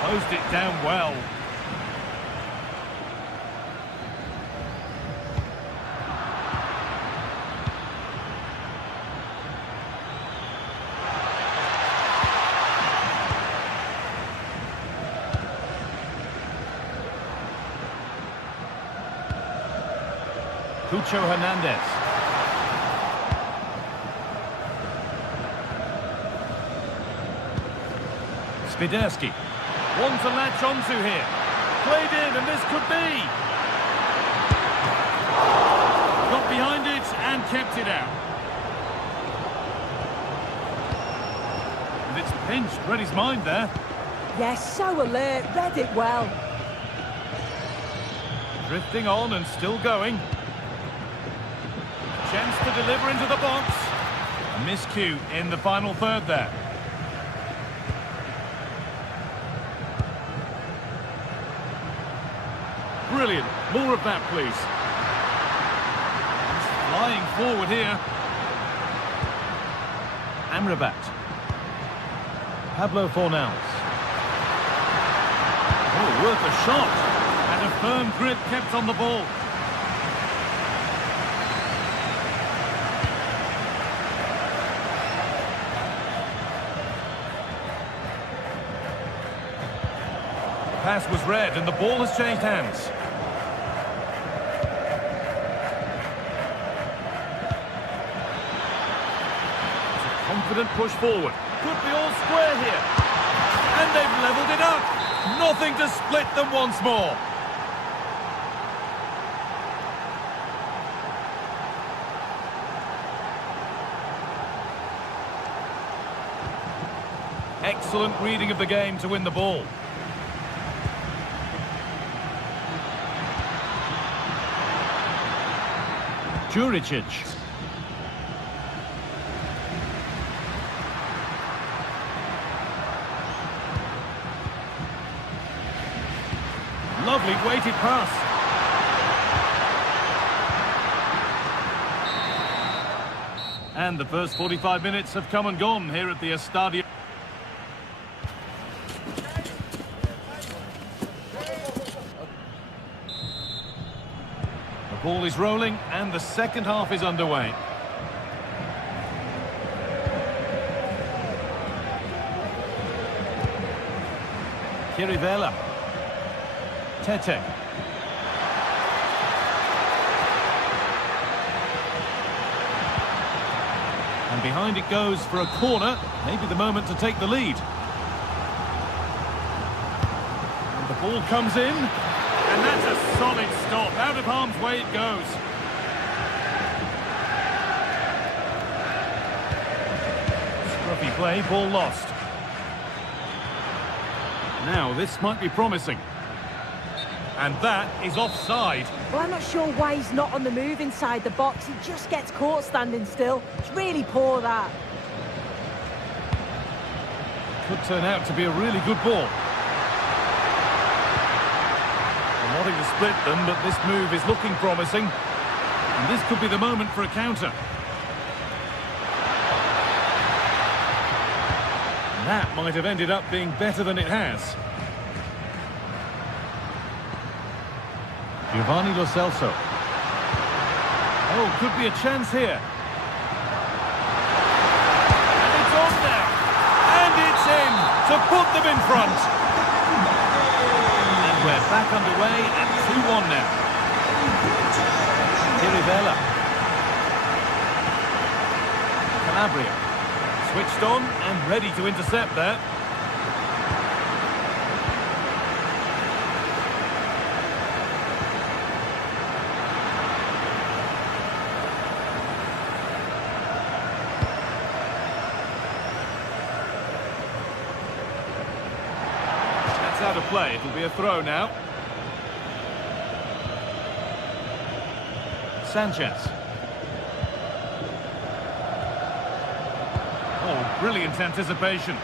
Closed it down well. Cucho Hernandez. Swiderski. One to latch onto here. Played in, and this could be. Got behind it and kept it out. And it's pinched. Read his mind there. Yes, so alert. Read it well. Drifting on and still going. Chance to deliver into the box. A miscue in the final third there. Brilliant. More of that, please. He's flying forward here. Amrabat. Pablo Fornals. Oh, worth a shot. And a firm grip kept on the ball. The pass was read and the ball has changed hands. Confident push forward. Could be all square here. And they've levelled it up. Nothing to split them once more. Excellent reading of the game to win the ball. Juricic. Lovely weighted pass. And the first 45 minutes have come and gone here at the Estadio. The ball is rolling and the second half is underway. Kirivella. Tete. And behind it goes for a corner. Maybe the moment to take the lead. And the ball comes in. And that's a solid stop. Out of harm's way it goes. Scruffy play, ball lost. Now this might be promising. And that is offside. Well, I'm not sure why he's not on the move inside the box. He just gets caught standing still. It's really poor, that. Could turn out to be a really good ball. I'm wanting to split them, but this move is looking promising. And this could be the moment for a counter. That might have ended up being better than it has. Giovanni Lo Celso. Oh, could be a chance here. And it's on now. And it's in to put them in front. And we're back underway at 2-1 now. Kirivella. Calabria. Switched on and ready to intercept there. Out of play, it'll be a throw now. Sanchez. Oh, brilliant anticipation.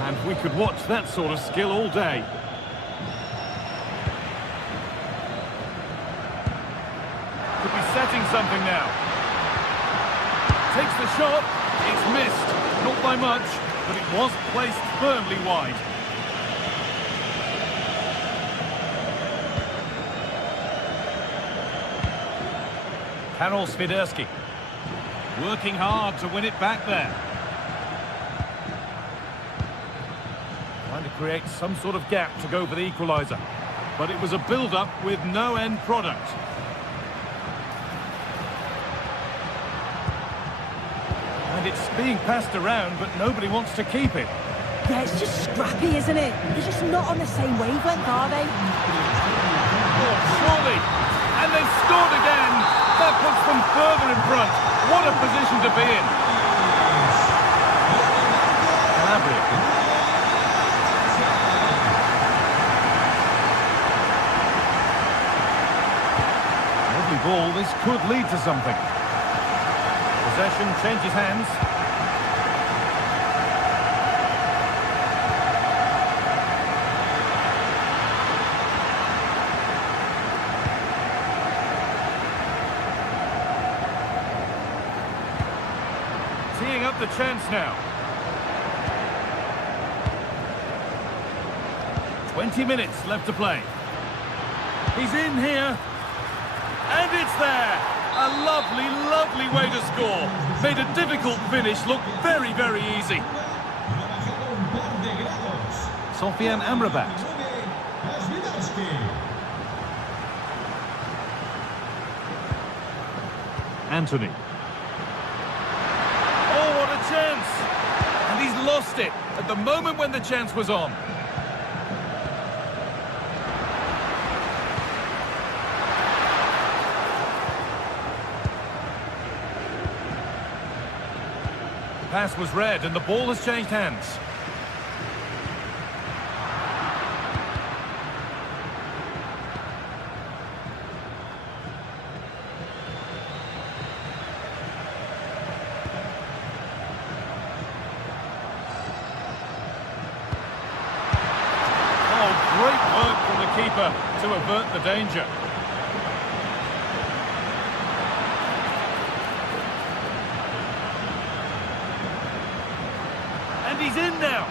And we could watch that sort of skill all day. Could be setting something now. Takes the shot. It's missed. Not by much, but it was placed firmly wide. Karol Swiderski. Working hard to win it back there. Trying to create some sort of gap to go for the equaliser. But it was a build-up with no end product. And it's being passed around, but nobody wants to keep it. Yeah, it's just scrappy, isn't it? They're just not on the same wavelength, are they? Oh, surely! And they've scored again! That puts them further in front. What a position to be in! Calabria. Lovely ball. This could lead to something. Possession changes hands. Teeing up the chance now. 20 minutes left to play. He's in here. And it's there. A lovely, lovely way to score. Made a difficult finish look very, very easy. Sofian Amrabat. Anthony. Oh, what a chance! And he's lost it at the moment when the chance was on. The pass was read and the ball has changed hands. Great work from the keeper to avert the danger. And he's in now.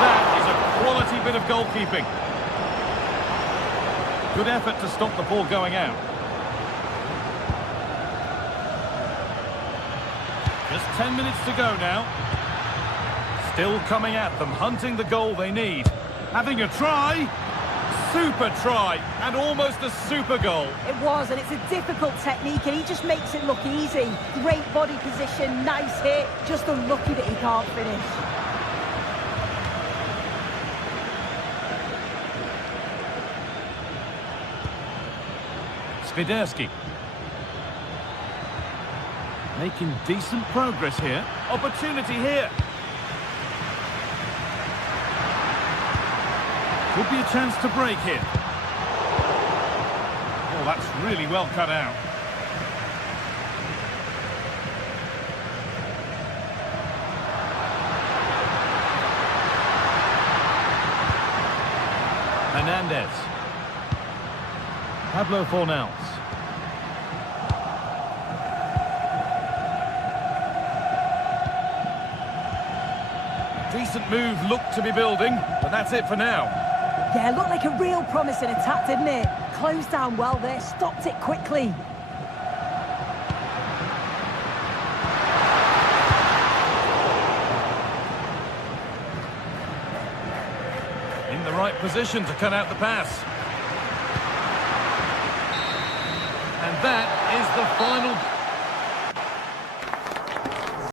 That is a quality bit of goalkeeping. Good effort to stop the ball going out. Just 10 minutes to go now. Still coming at them, hunting the goal they need. Having a try. Super try. And almost a super goal. It was, and it's a difficult technique, and he just makes it look easy. Great body position, nice hit. Just unlucky that he can't finish. Swiderski. Making decent progress here. Opportunity here. Could be a chance to break here. Oh, that's really well cut out. Hernandez. Pablo Fornals. Decent move looked to be building, but that's it for now. Yeah, looked like a real promising attack, didn't it? Closed down well there, stopped it quickly. In the right position to cut out the pass. And that is the final